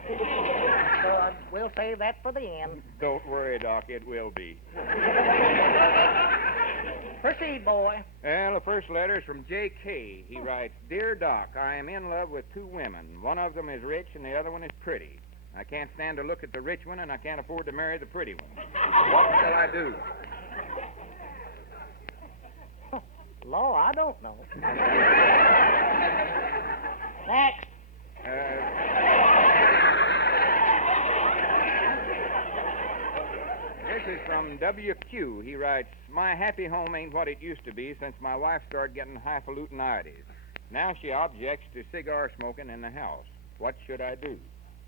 Good. We'll save that for the end. Don't worry, Doc. It will be. Proceed, boy. Well, the first letter is from J.K. He writes, Dear Doc, I am in love with two women. One of them is rich and the other one is pretty. I can't stand to look at the rich one and I can't afford to marry the pretty one. What shall I do? Law, I don't know. Next. This is from W.Q. He writes, My happy home ain't what it used to be since my wife started getting highfalutinitis. Now she objects to cigar smoking in the house. What should I do?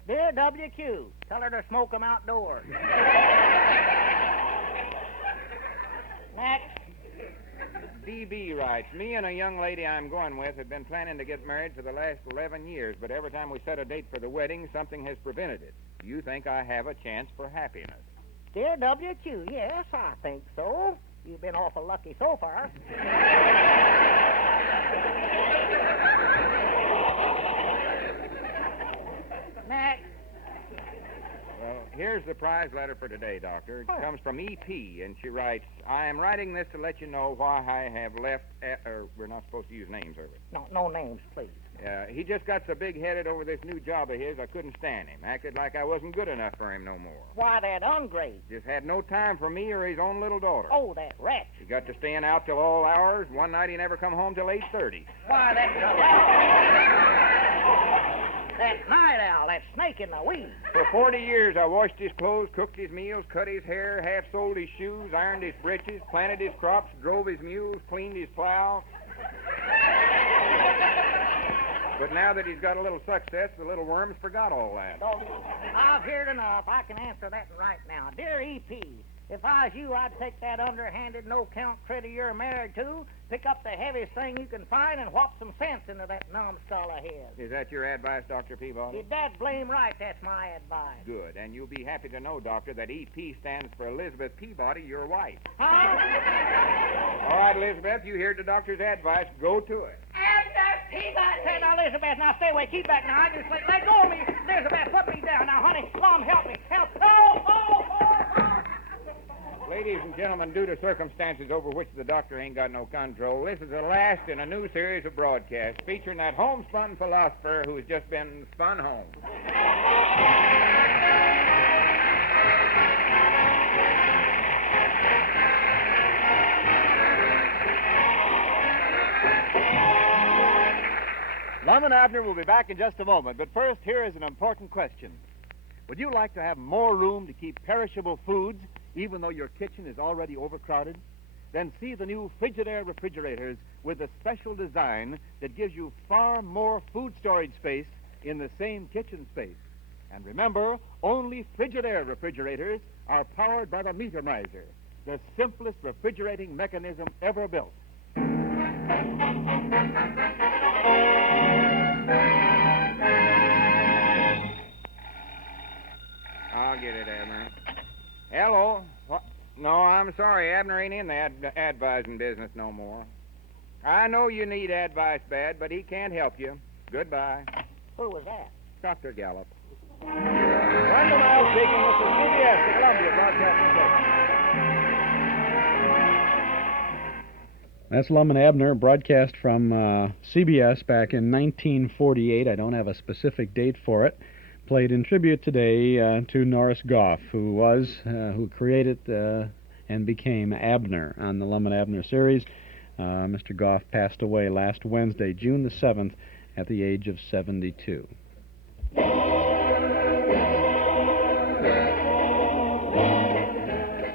Dear W.Q., tell her to smoke 'em outdoors. Next. D.B. writes, Me and a young lady I'm going with have been planning to get married for the last 11 years, but every time we set a date for the wedding, something has prevented it. Do you think I have a chance for happiness? Dear W.Q., yes, I think so. You've been awful lucky so far. Next. Well, here's the prize letter for today, Doctor. It comes from E.P., and she writes, I am writing this to let you know why I have left... we're not supposed to use names, Herbert. No names, please. He just got so big-headed over this new job of his, I couldn't stand him. Acted like I wasn't good enough for him no more. Why, that ungrate. Just had no time for me or his own little daughter. Oh, that wretch. He got to staying out till all hours. One night he never come home till 8:30. Why, that night owl, that snake in the weeds. For 40 years I washed his clothes, cooked his meals, cut his hair, half-soled his shoes, ironed his breeches, planted his crops, drove his mules, cleaned his plow. But now that he's got a little success, the little worms forgot all that. So, I've heard enough. I can answer that right now. Dear E.P., if I was you, I'd take that underhanded, no-count critter you're married to, pick up the heaviest thing you can find, and whop some sense into that numbskull of his. Is that your advice, Dr. Peabody? You're dead blame right. That's my advice. Good. And you'll be happy to know, Doctor, that E.P. stands for Elizabeth Peabody, your wife. Huh? All right, Elizabeth, you heard the doctor's advice. Go to it. Peabody! Say, now, Elizabeth, now stay away. Keep back now. I just let go of me. Elizabeth, put me down. Now, honey, Mom, help me. Help. Oh! Ladies and gentlemen, due to circumstances over which the doctor ain't got no control, this is the last in a new series of broadcasts featuring that homespun philosopher who's just been spun home. Lum and Abner will be back in just a moment, but first, here is an important question. Would you like to have more room to keep perishable foods, even though your kitchen is already overcrowded? Then see the new Frigidaire refrigerators with a special design that gives you far more food storage space in the same kitchen space. And remember, only Frigidaire refrigerators are powered by the metermizer, the simplest refrigerating mechanism ever built. I'll get it, Abner. Hello? No, I'm sorry. Abner ain't in the advising business no more. I know you need advice bad, but he can't help you. Goodbye. Who was that? Dr. Gallup. Randall now speaking. This is CBS, the Columbia Broadcasting System. That's Lum and Abner, broadcast from CBS back in 1948. I don't have a specific date for it. Played in tribute today to Norris Goff, who created and became Abner on the Lum and Abner series. Mr. Goff passed away last Wednesday, June the 7th, at the age of 72.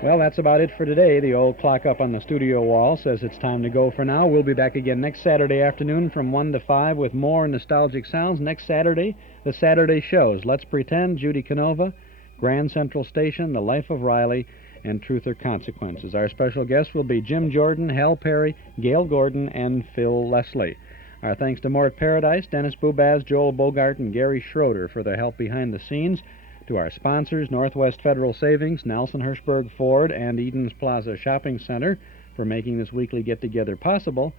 Well, that's about it for today. The old clock up on the studio wall says it's time to go for now. We'll be back again next Saturday afternoon from 1 to 5 with more nostalgic sounds. Next Saturday, the Saturday shows. Let's Pretend, Judy Canova, Grand Central Station, The Life of Riley, and Truth or Consequences. Our special guests will be Jim Jordan, Hal Perry, Gail Gordon, and Phil Leslie. Our thanks to Mort Paradise, Dennis Bubaz, Joel Bogart, and Gary Schroeder for their help behind the scenes. To our sponsors, Northwest Federal Savings, Nelson Hirschberg Ford, and Eden's Plaza Shopping Center for making this weekly get-together possible,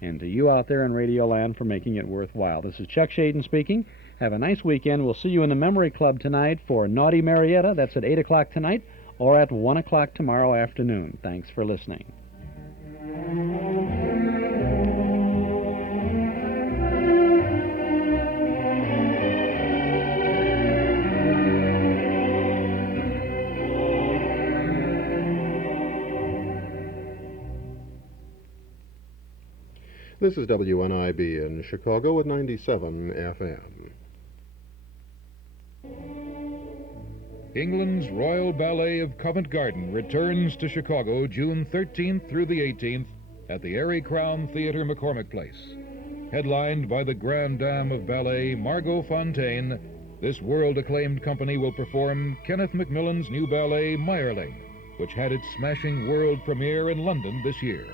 and to you out there in Radio Land for making it worthwhile. This is Chuck Shaden speaking. Have a nice weekend. We'll see you in the Memory Club tonight for Naughty Marietta. That's at 8 o'clock tonight, or at 1 o'clock tomorrow afternoon. Thanks for listening. This is WNIB in Chicago at 97 FM. England's Royal Ballet of Covent Garden returns to Chicago June 13th through the 18th at the Airy Crown Theater, McCormick Place. Headlined by the Grande Dame of Ballet, Margot Fontaine, this world-acclaimed company will perform Kenneth Macmillan's new ballet, Meyerling, which had its smashing world premiere in London this year.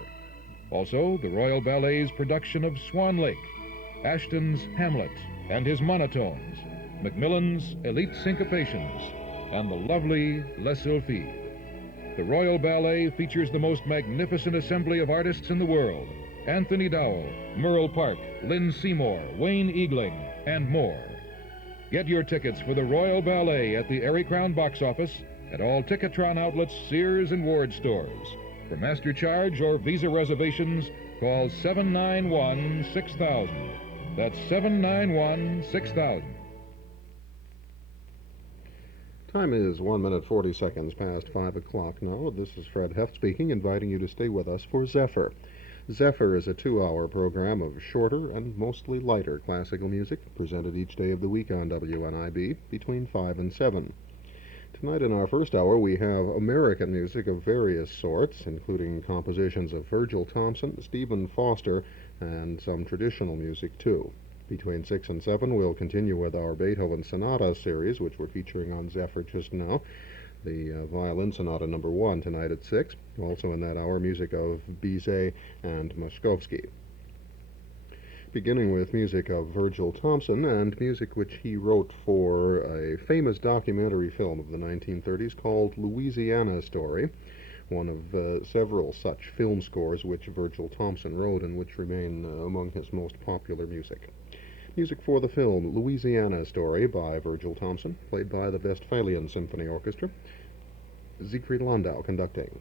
Also, the Royal Ballet's production of Swan Lake, Ashton's Hamlet and his monotones, Macmillan's Elite Syncopations, and the lovely Les Sylphides. The Royal Ballet features the most magnificent assembly of artists in the world: Anthony Dowell, Merle Park, Lynn Seymour, Wayne Eagling, and more. Get your tickets for the Royal Ballet at the Airy Crown box office, at all Ticketron outlets, Sears and Ward stores. For master charge or Visa reservations, call 791-6000. That's 791-6000. Time is 1 minute 40 seconds past 5 o'clock now. This is Fred Heft speaking, inviting you to stay with us for Zephyr. Zephyr is a 2-hour program of shorter and mostly lighter classical music, presented each day of the week on WNIB between 5 and 7. Tonight in our first hour we have American music of various sorts, including compositions of Virgil Thomson, Stephen Foster, and some traditional music too. Between 6 and 7 we'll continue with our Beethoven Sonata series, which we're featuring on Zephyr just now. The Violin Sonata number 1 tonight at 6. Also in that hour, music of Bizet and Moszkowski. Beginning with music of Virgil Thomson, and music which he wrote for a famous documentary film of the 1930s called Louisiana Story, one of several such film scores which Virgil Thomson wrote and which remain among his most popular music. Music for the film Louisiana Story by Virgil Thomson, played by the Westphalian Symphony Orchestra. Siegfried Landau conducting.